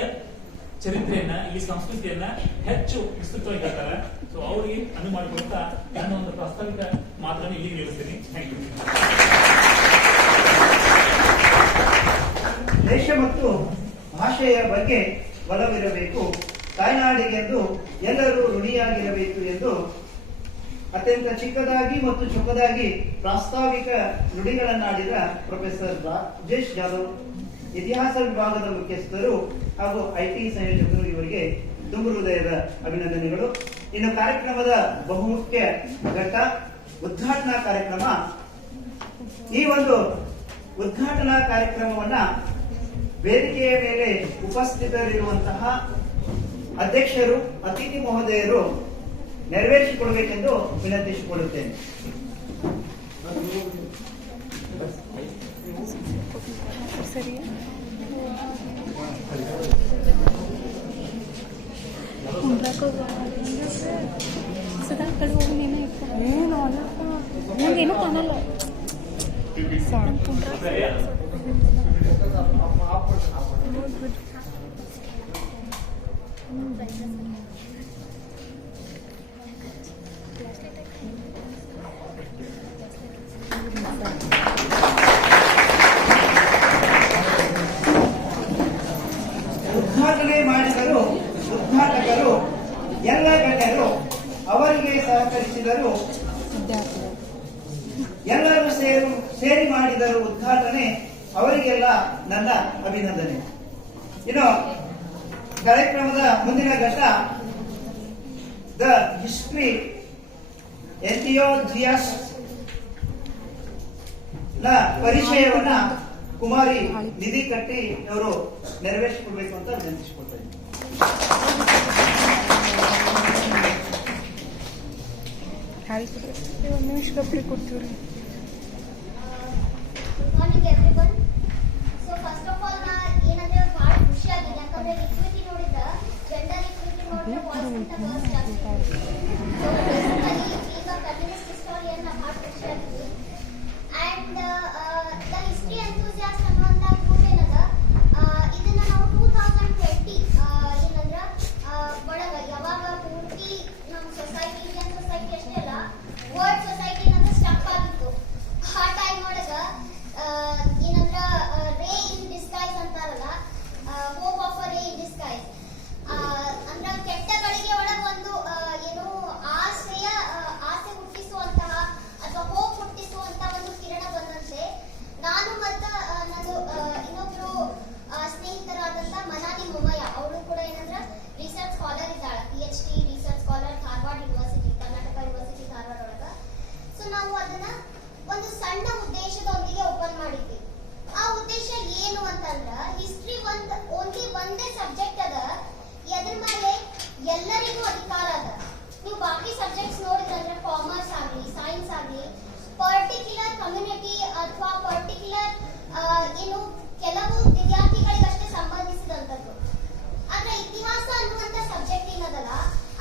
ಚರಿತ್ರೆಯನ್ನ, ಈ ಸಂಸ್ಕೃತಿಯನ್ನ ಹೆಚ್ಚು ವಿಸ್ತೃತವಾಗಿ ಹೇಳ್ತಾರೆ. ಸೊ ಅವರಿಗೆ ಅನುವು ಮಾಡಿಕೊಡ್ತಾ ನನ್ನ ಒಂದು ಪ್ರಾಸ್ತಾವಿಕ ಮಾತನ್ನು ಇಲ್ಲಿಗೆ ನಿಲ್ಲಿಸ್ತೀನಿ. Thank you. ದೇಶ ಮತ್ತು ಭಾಷೆಯ ಬಗ್ಗೆ ಒಲವಿರಬೇಕು, ತಾಯ್ನಾಡಿಗೆಂದು ಎಲ್ಲರೂ ಋಣಿಯಾಗಿರಬೇಕು ಎಂದು ಅತ್ಯಂತ ಚಿಕ್ಕದಾಗಿ ಮತ್ತು ಚೊಕ್ಕದಾಗಿ ಪ್ರಾಸ್ತಾವಿಕ ನುಡಿಗಳನ್ನಾಡಿದ ಪ್ರೊಫೆಸರ್ ರಾಜೇಶ್ ಜಾಧವ್, ಇತಿಹಾಸ ವಿಭಾಗದ ಮುಖ್ಯಸ್ಥರು ಹಾಗೂ IT ಸಂಯೋಜಕರು, ಇವರಿಗೆ ತುಂಬು ಹೃದಯದ ಅಭಿನಂದನೆಗಳು. ಇನ್ನು ಕಾರ್ಯಕ್ರಮದ ಬಹುಮುಖ್ಯ ಘಟ್ಟ ಉದ್ಘಾಟನಾ ಕಾರ್ಯಕ್ರಮ. ಈ ಒಂದು ಉದ್ಘಾಟನಾ ಕಾರ್ಯಕ್ರಮವನ್ನ ವೇದಿಕೆಯ ಮೇಲೆ ಉಪಸ್ಥಿತರಿರುವಂತಹ ಅಧ್ಯಕ್ಷರು, ಅತಿಥಿ ಮಹೋದಯರು ನೆರವೇರಿಸಿಕೊಡಬೇಕೆಂದು ವಿನಂತಿಸಿಕೊಳ್ಳುತ್ತೇನೆ. ಸರಿ, ಸದಾ ಕಡೆ ಹೋಗಿ ನೀನು ಏನು ಅಲ್ಲಪ್ಪ, ನಂಗೇನು ಕಾಣಲ್ಲ. ಉದ್ಘಾಟನೆ ಮಾಡಿದರು ಉದ್ಘಾಟಕರು, ಎಲ್ಲ ಗಣ್ಯರು, ಅವರಿಗೆ ಸಹಕರಿಸಿದರು, ಎಲ್ಲರೂ ಸೇರಿ ಮಾಡಿದರು ಉದ್ಘಾಟನೆ, ಅವರಿಗೆಲ್ಲ ನನ್ನ ಅಭಿನಂದನೆ. ಇನ್ನು ಕಾರ್ಯಕ್ರಮದ ಮುಂದಿನ ಘಟ್ಟ ದ ಹಿಸ್ಟ್ರಿ ಎಂಥಿಯೋಜಿಯಾಸ್ ನ ಪರಿಚಯವನ್ನ ಕುಮಾರಿ ನಿಧಿ ಕಟ್ಟಿ ಅವರು ನೆರವೇರಿಸಿಕೊಡ್ಬೇಕು ಅಂತ ವಿನಂತಿಸಿಕೊಳ್ತಾ ಇದ್ದೀನಿ. ಒಂದು ನಿಮಿಷ ಕಪ್ಪಲಿ ಕೊಡ್ತೀವಿ. Good morning everyone. So first of all ನಾ ಏನಂದ್ರೆ ಭಾಳ ಖುಷಿ ಆಗಿದೆ, ಯಾಕಂದ್ರೆ ಇಕ್ವಿಟಿ ನೋಡಿದ್ರೆ ಜೆಂಡರ್ ಇಕ್ವಿಟಿ ನೋಡಿದ್ರೆ ಬಾಯ್ಸ್ ಅಂತ ಗರ್ಲ್ಸ್ ಜಾಸ್ತಿ. ಸೊ ಬೇಸಿಕಲಿ ಈಗ ಫೆಮಿನಿಸ್ಟ್ ಹಿಸ್ಟೋರಿಯನ್ ನಾ ಭಾಳ ಖುಷಿ ಆಗಿದೆ. ಆ್ಯಂಡ್ ದ ಹಿಸ್ಟ್ರಿ ಎಂಥೂಸಿಯಾಸ್ಟ್ ಅನ್ನುವಂಥ ಗ್ರೂಪ್ ಏನದ, ಇದನ್ನ ನಾವು 2020 ಏನಂದ್ರೆ ಒಳಗೆ ಯಾವಾಗ ಪೂರ್ತಿ ನಮ್ಮ ಸೊಸೈಟಿ, ಇಂಡಿಯನ್ ಸೊಸೈಟಿ ಅಷ್ಟೇ ಅಲ್ಲ ವರ್ಲ್ಡ್ ಸೊಸೈಟಿ ಏನಂದ್ರೆ ಸ್ಟಕ್ ಆಗಿತ್ತು. ಆ ಟೈಮ್ ಒಳಗೆ ಏನಂದ್ರ ರೇ ಇನ್ ಡಿಸ್ಗೈಸ್ ಅಂತಾರಲ್ಲ, ಹೋಪ್ ಆಫ್ ಅ ರೇ ಇನ್ ಡಿಸ್ಗೈಸ್, ಅಂದ್ರ ಕೆಟ್ಟಗಳಿಗೆ ಒಳಗೆ ಒಂದು ಏನು ಆಸೆ ಹುಟ್ಟಿಸುವಂತಹ ಅಥವಾ ಹೋಪ್ ಹುಟ್ಟಿಸುವಂತಹ ಒಂದು ಕಿರಣ ಬಂದಂತೆ ನಾನು ಮತ್ತು ನನ್ನ ಇನ್ನೊಬ್ರು ಸ್ನೇಹಿತರಾದಂತ ಮನಾಲಿ ಮೊಮಯ್ಯ, ಅವಳು ಕೂಡ ಏನಂದ್ರ ರಿಸರ್ಚ್ ಸ್ಕಾಲರ್ ಇದ್ದಾಳೆ, PhD research scholar, Dharwad university, Karnataka university Dharwad ಒಳಗ. ಸೊ ನಾವು ಅದನ್ನ ಒಂದು ಸಣ್ಣ ಉದ್ದೇಶದೊಂದಿಗೆ ಓಪನ್ ಮಾಡಿದ್ವಿ. ಆ ಉದ್ದೇಶ ಏನು ಅಂತಂದ್ರ ಹಿಸ್ಟ್ರಿ ಓನ್ಲಿ ಒಂದೇ ಸಬ್ಜೆಕ್ಟ್ ಅದ, ಎದ್ರ ಮೇಲೆ ಎಲ್ಲರಿಗೂ ಅಧಿಕಾರ ಅದ. ನೀವು ಬಾಕಿ ಸಬ್ಜೆಕ್ಟ್ಸ್ ನೋಡಿದ್ರೆ ಕಾಮರ್ಸ್ ಆಗಲಿ, ಸೈನ್ಸ್ ಆಗಲಿ, ಪರ್ಟಿಕ್ಯುಲರ್ ಕಮ್ಯುನಿಟಿ ಅಥವಾ ಪರ್ಟಿಕ್ಯುಲರ್ ಏನು ಕೆಲವು ವಿದ್ಯಾರ್ಥಿಗಳಿಗಷ್ಟೇ ಸಂಬಂಧಿಸಿದಂಥದ್ದು. ಆದ್ರೆ ಇತಿಹಾಸ ಅನ್ನುವಂಥ ಸಬ್ಜೆಕ್ಟ್ ಏನದಲ್ಲ,